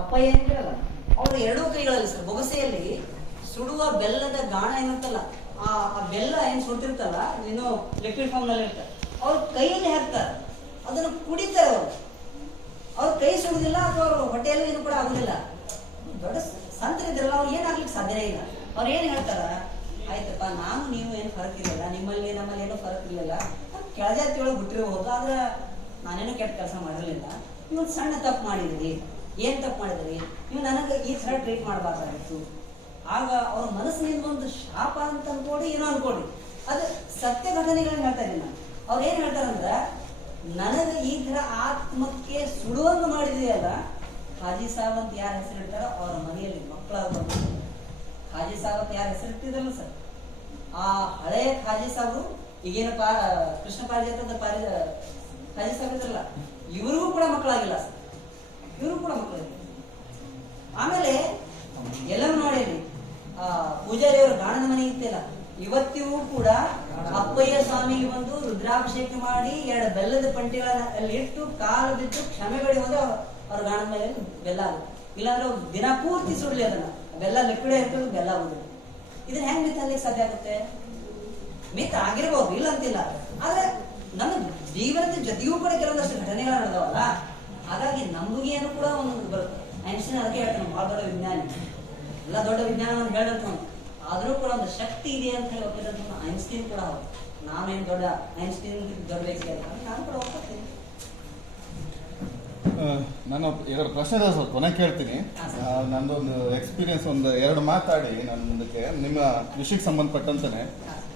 ಅಪ್ಪಯ್ಯ ಏನ್ ಕೇಳಲ್ಲ, ಅವ್ರ ಎರಡೂ ಕೈಗಳಲ್ಲಿ ಸರ್ ಬೊಗಸೆಯಲ್ಲಿ ಸುಡುವ ಬೆಲ್ಲದ ಗಾಣ ಏನಿರ್ತಲ್ಲ, ಆ ಬೆಲ್ಲ ಏನ್ ಸುಡ್ತಿರ್ತಲ್ಲ, ಇನ್ನು ಲಿಕ್ವಿಡ್ ಫಾರ್ಮ್ ನಲ್ಲಿ ಇರ್ತಾರೆ, ಅವ್ರ ಕೈಯಲ್ಲಿ ಹಾಕ್ತಾರೆ, ಅದನ್ನು ಕುಡಿತಾರೆ. ಅವ್ರ ಕೈ ಸುಡುದಿಲ್ಲ ಅಥವಾ ಅವ್ರ ಹೊಟ್ಟೆಯಲ್ಲಿ ಏನು ಕೂಡ ಆಗುದಿಲ್ಲ. ದೊಡ್ಡ ಸಂತರಿದ್ರಲ್ಲ, ಅವ್ರು ಏನಾಗ್ಲಿಕ್ಕೆ ಸಾಧ್ಯನೇ ಇಲ್ಲ. ಅವ್ರು ಏನ್ ಹೇಳ್ತಾರ, ಆಯ್ತಪ್ಪ ನಾನು ನೀವು ಏನು ಫರಕ್ ಇರಲಿಲ್ಲ, ನಿಮ್ಮಲ್ಲಿ ನಮ್ಮಲ್ಲಿ ಏನೋ ಫರಕ್ ಇರಲಿಲ್ಲ, ಕೆಳಜಾತಿಯೊಳಗೆ ಬಿಟ್ಟಿರಬಹುದು, ಆದ್ರೆ ನಾನೇನು ಕೆಟ್ಟ ಕೆಲಸ ಮಾಡಿರಲಿಲ್ಲ, ನೀವು ಸಣ್ಣ ತಪ್ಪು ಮಾಡಿದಿರಿ. ಏನ್ ತಪ್ಪು ಮಾಡಿದ್ರಿ, ನೀವು ನನಗೆ ಈ ತರ ಟ್ರೀಟ್ ಮಾಡಬಾರ್ದಾಗಿತ್ತು. ಆಗ ಅವ್ರ ಮನಸ್ಸಿನಿಂದ ಒಂದು ಶಾಪ ಅಂತ ಅನ್ಕೊಡಿ, ಏನೋ ಅನ್ಕೊಡಿ, ಅದು ಸತ್ಯ ಘಟನೆಗಳನ್ನ ಹೇಳ್ತಾ ಇದ್ದೀನಿ ನಾನು. ಅವ್ರು ಏನ್ ಹೇಳ್ತಾರಂದ್ರ, ನನಗೆ ಈ ತರ ಆತ್ಮಕ್ಕೆ ಸುಡುವಂಗ ಮಾಡಿದೆಯಲ್ಲ, ಖಾಜಿ ಸಾಬ್ ಅಂತ ಯಾರ ಹೆಸರಿಡ್ತಾರೋ ಅವ್ರ ಮನೆಯಲ್ಲಿ ಮಕ್ಕಳಾಗ ಖಾಜಿ ಸಾಬ್ ಅಂತ ಯಾರ ಹೆಸರಿಟ್ಟಿದ್ರಲ್ಲ ಸರ್, ಆ ಹಳೆಯ ಖಾಜಿ ಸಾಬು ಈಗೇನು ಕೃಷ್ಣ ಪಾರಿಜಾತದ ಖಾಜಿ ಸಾಬ್ ಇದ್ರಲ್ಲ, ಇವ್ರಿಗೂ ಕೂಡ ಮಕ್ಕಳಾಗಿಲ್ಲ ಸರ್, ಇವ್ರಿಗೂ ಕೂಡ ಮಕ್ಕಳಾಗಿಲ್ಲ. ಆಮೇಲೆ ಎಲ್ಲರೂ ನೋಡಿ, ಆ ಪೂಜಾರಿಯವರ ಗಾಣದ ಮನೆ ಇತ್ತಿಲ್ಲ, ಇವತ್ತಿಗೂ ಕೂಡ ಅಪ್ಪಯ್ಯ ಸ್ವಾಮಿಗೆ ಬಂದು ರುದ್ರಾಭಿಷೇಕ ಮಾಡಿ 2 ಬೆಲ್ಲದ ಪಂಟಿಗಳನ್ನ ಅಲ್ಲಿ ಇಟ್ಟು ಕಾಲು ಬಿದ್ದು ಕ್ಷಮೆ ಬೇಡಿ ಹೋದ್ರೆ ಅವ್ರ ಗಾಣದ ಮೇಲೆ ಬೆಲ್ಲ ಆಗುತ್ತೆ. ಇಲ್ಲಾಂದ್ರೆ ಅವ್ರು ದಿನ ಪೂರ್ತಿ ಸುಡ್ಲಿ ಅದನ್ನ, ಬೆಲ್ಲ ಲಿಕ್ವಿಡ್ ಇರ್ತದೆ, ಬೆಲ್ಲ ಆಗುದಿಲ್ಲ. ಇದನ್ನ ಹೆಂಗ್ ಮಿತ್ ಅನ್ಲಿಕ್ಕೆ ಸಾಧ್ಯ ಆಗುತ್ತೆ? ಮಿತ್ ಆಗಿರ್ಬೋದು, ಇಲ್ಲ ಅಂತಿಲ್ಲ, ಆದ್ರೆ ನಮ್ಮ ಜೀವನದ ಜೊತೆಗೂ ಕೂಡ ಕೆಲವೊಂದಷ್ಟು ಘಟನೆಗಳು ನಡೆದವಲ್ಲ, ಹಾಗಾಗಿ ನಮಗೇನು ಕೂಡ ಒಂದು ಬರುತ್ತೆ. ಐನ್ಸ್ಟೈನ್ ಅದಕ್ಕೆ ಹೇಳ್ತಾನೆ, ಬಹಳ ದೊಡ್ಡ ವಿಜ್ಞಾನಿ, ಎಲ್ಲ ದೊಡ್ಡ ವಿಜ್ಞಾನವನ್ನು ಹೇಳಂತ, ಆದ್ರೂ ಕೂಡ ಒಂದು ಶಕ್ತಿ ಇದೆ ಅಂತ ಹೇಳಿ ಒಪ್ಪಿದಂತ ಐನ್ಸ್ಟೈನ್ ಕೂಡ ಹೌದು. ನಾವೇನು ದೊಡ್ಡ ಐನ್ಸ್ಟೈನ್ ದೊಡ್ಡ ವ್ಯಕ್ತಿ ಅಲ್ಲ, ನಾನು ಕೂಡ ಒಪ್ಪಿರ್ತೀನಿ. ನಾನು 2 ಪ್ರಶ್ನೆ ಸ್ವಲ್ಪ ಕೊನೆ ಕೇಳ್ತೀನಿ. ನಂದೊಂದು ಎಕ್ಸ್ಪೀರಿಯನ್ಸ್ ಒಂದು 2 ಮಾತಾಡಿ ನಾನು ಮುಂದಕ್ಕೆ ನಿಮ್ಮ ವಿಷಯಕ್ಕೆ ಸಂಬಂಧಪಟ್ಟಂತಾನೆ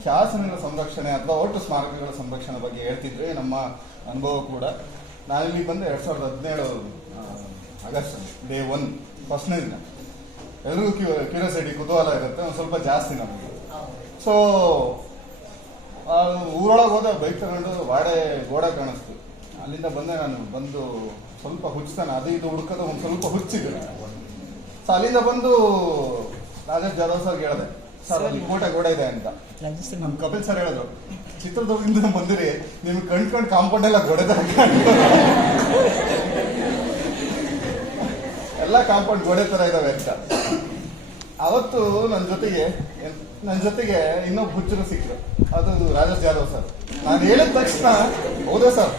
ಶಾಸನಗಳ ಸಂರಕ್ಷಣೆ ಅಥವಾ ಒಟ್ಟು ಸ್ಮಾರಕಗಳ ಸಂರಕ್ಷಣೆ ಬಗ್ಗೆ ಹೇಳ್ತಿದ್ವಿ. ನಮ್ಮ ಅನುಭವ ಕೂಡ ನಾನಿಲ್ಲಿ ಬಂದೆ 2017 ಆಗಸ್ಟ್ ಡೇ 1 ಫಸ್ಟ್ನೇ ದಿನ. ಎಲ್ರಿಗೂ ಕ್ಯೂರಿಯಾಸಿಟಿ, ಕುತೂಹಲ ಇರುತ್ತೆ, ಒಂದು ಸ್ವಲ್ಪ ಜಾಸ್ತಿ ನಮಗೆ. ಸೊ ಊರೊಳಗೆ ಹೋದ ಬೈಕ್ ತಗೊಂಡು ಗೋಡೆ ಕಾಣಿಸ್ತು. ಅಲ್ಲಿಂದ ಬಂದು ಸ್ವಲ್ಪ ಹುಚ್ತಾನೆ, ಅದು ಇದು ಹುಡುಕದ ಒಂದು ಸ್ವಲ್ಪ ಹುಚ್ಚಿದೆ. ಸೊ ಅಲ್ಲಿಂದ ಬಂದು ರಾಜೇಶ್ ಜಾಧವ್ ಸರ್ಗೆ ಹೇಳಿದೆ, ಸರ್ ಅಲ್ಲಿ ಗೋಡೆ ಇದೆ ಅಂತ. ನಮ್ ಕಪಿಲ್ ಸರ್ ಹೇಳಿದ್ರು, ಚಿತ್ರದುರ್ಗದಿಂದ ಬಂದಿರಿ, ನಿಮ್ಗೆ ಕಂಡ್ಕೊಂಡು ಕಾಂಪೌಂಡ್ ಎಲ್ಲ ಗೋಡೆ ತರ ಎಲ್ಲ ಕಾಂಪೌಂಡ್ ಗೋಡೆ ತರ ಇದಾವೆ ಅಂತ. ಅವತ್ತು ನನ್ನ ಜೊತೆಗೆ ಇನ್ನೊಬ್ಬ ಹುಚ್ಚರು ಸಿಕ್ಕರು, ಅದು ರಾಜೇಶ್ ಜಾಧವ್ ಸರ್. ನಾನು ಹೇಳಿದ ತಕ್ಷಣ, ಹೌದಾ ಸರ್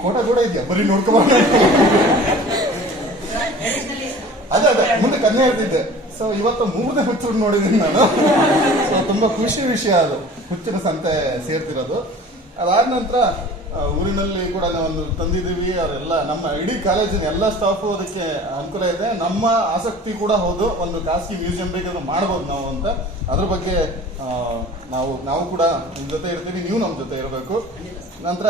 ಕೋಟೆ ಗೋಡೆ ಇದೆಯಾ, ಬರೀ ನೋಡ್ಕೋಬಾರ್ದು ಅದೇ ಮುಂದೆ ಕನ್ನೆ ಹೇಳ್ತಿದ್ದೆ. ಸೊ ಇವತ್ತು 3ನೇ ಹುಚ್ಚರು ನೋಡಿದ್ದೀನಿ ನಾನು. ಸೊ ತುಂಬಾ ಖುಷಿ ವಿಷಯ ಅದು, ಹುಚ್ಚಿನ ಸಂತೆ ಸೇರ್ತಿರೋದು. ಅದಾದ ನಂತರ ಊರಿನಲ್ಲಿ ಕೂಡ ನಾವೊಂದು ತಂದಿದ್ದೀವಿ. ಅವರೆಲ್ಲ ನಮ್ಮ ಇಡೀ ಕಾಲೇಜಿನ ಎಲ್ಲ ಸ್ಟಾಫು ಅದಕ್ಕೆ ಅನುಕೂಲ ಇದೆ. ನಮ್ಮ ಆಸಕ್ತಿ ಕೂಡ ಹೌದು, ಒಂದು ಖಾಸಗಿ ಮ್ಯೂಸಿಯಂ ಬೇಕಾದ್ರೆ ಮಾಡ್ಬೋದು ನಾವು ಅಂತ. ಅದ್ರ ಬಗ್ಗೆ ನಾವು ಕೂಡ ನಿಮ್ಮ ಜೊತೆ ಇರ್ತೀವಿ, ನೀವು ನಮ್ಮ ಜೊತೆ ಇರಬೇಕು. ನಂತರ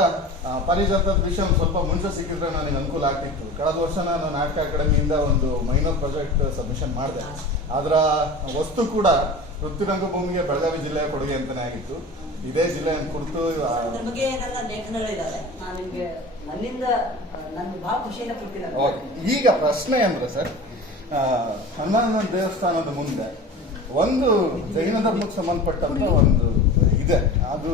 ಪಾರಿಜಾತದ ವಿಷಯ ಒಂದು ಸ್ವಲ್ಪ ಮುಂಚೆ ಸಿಕ್ಕಿದ್ರೆ ನನಗೆ ಅನುಕೂಲ ಆಗ್ತಿತ್ತು. ಕಳೆದ ವರ್ಷ ನಾನು ನಾಟಕ ಅಕಾಡೆಮಿಯಿಂದ ಒಂದು ಮೈನರ್ ಪ್ರಾಜೆಕ್ಟ್ ಸಬ್ಮಿಷನ್ ಮಾಡಿದೆ. ಅದರ ವಸ್ತು ಕೂಡ ವೃತ್ತಿರಂಗಭೂಮಿಗೆ ಬೆಳಗಾವಿ ಜಿಲ್ಲೆಯ ಕೊಡುಗೆ ಅಂತಾನೆ ಆಗಿತ್ತು. ಇದೇ ಜಿಲ್ಲೆಯನ್ನು ಕುರಿತು ಅದ್ರ ಬಗ್ಗೆ ನನ್ನ ಲೇಖನಗಳಿದ್ದಾವೆ. ನಾನು ನಿಮ್ಗೆ ನನ್ನಿಂದ ನನ್ಗೆ ಬಹಳ ಖುಷಿಯಿಂದ ಕೊಟ್ಟಿಲ್ಲ. ಈಗ ಪ್ರಶ್ನೆ ಅಂದ್ರೆ ಸರ್, ಹನುಮಾನ ದೇವಸ್ಥಾನದ ಮುಂದೆ ಒಂದು ಜೈನ ಧರ್ಮಕ್ಕೆ ಸಂಬಂಧಪಟ್ಟಂತ ಒಂದು ಇದೆ, ಅದು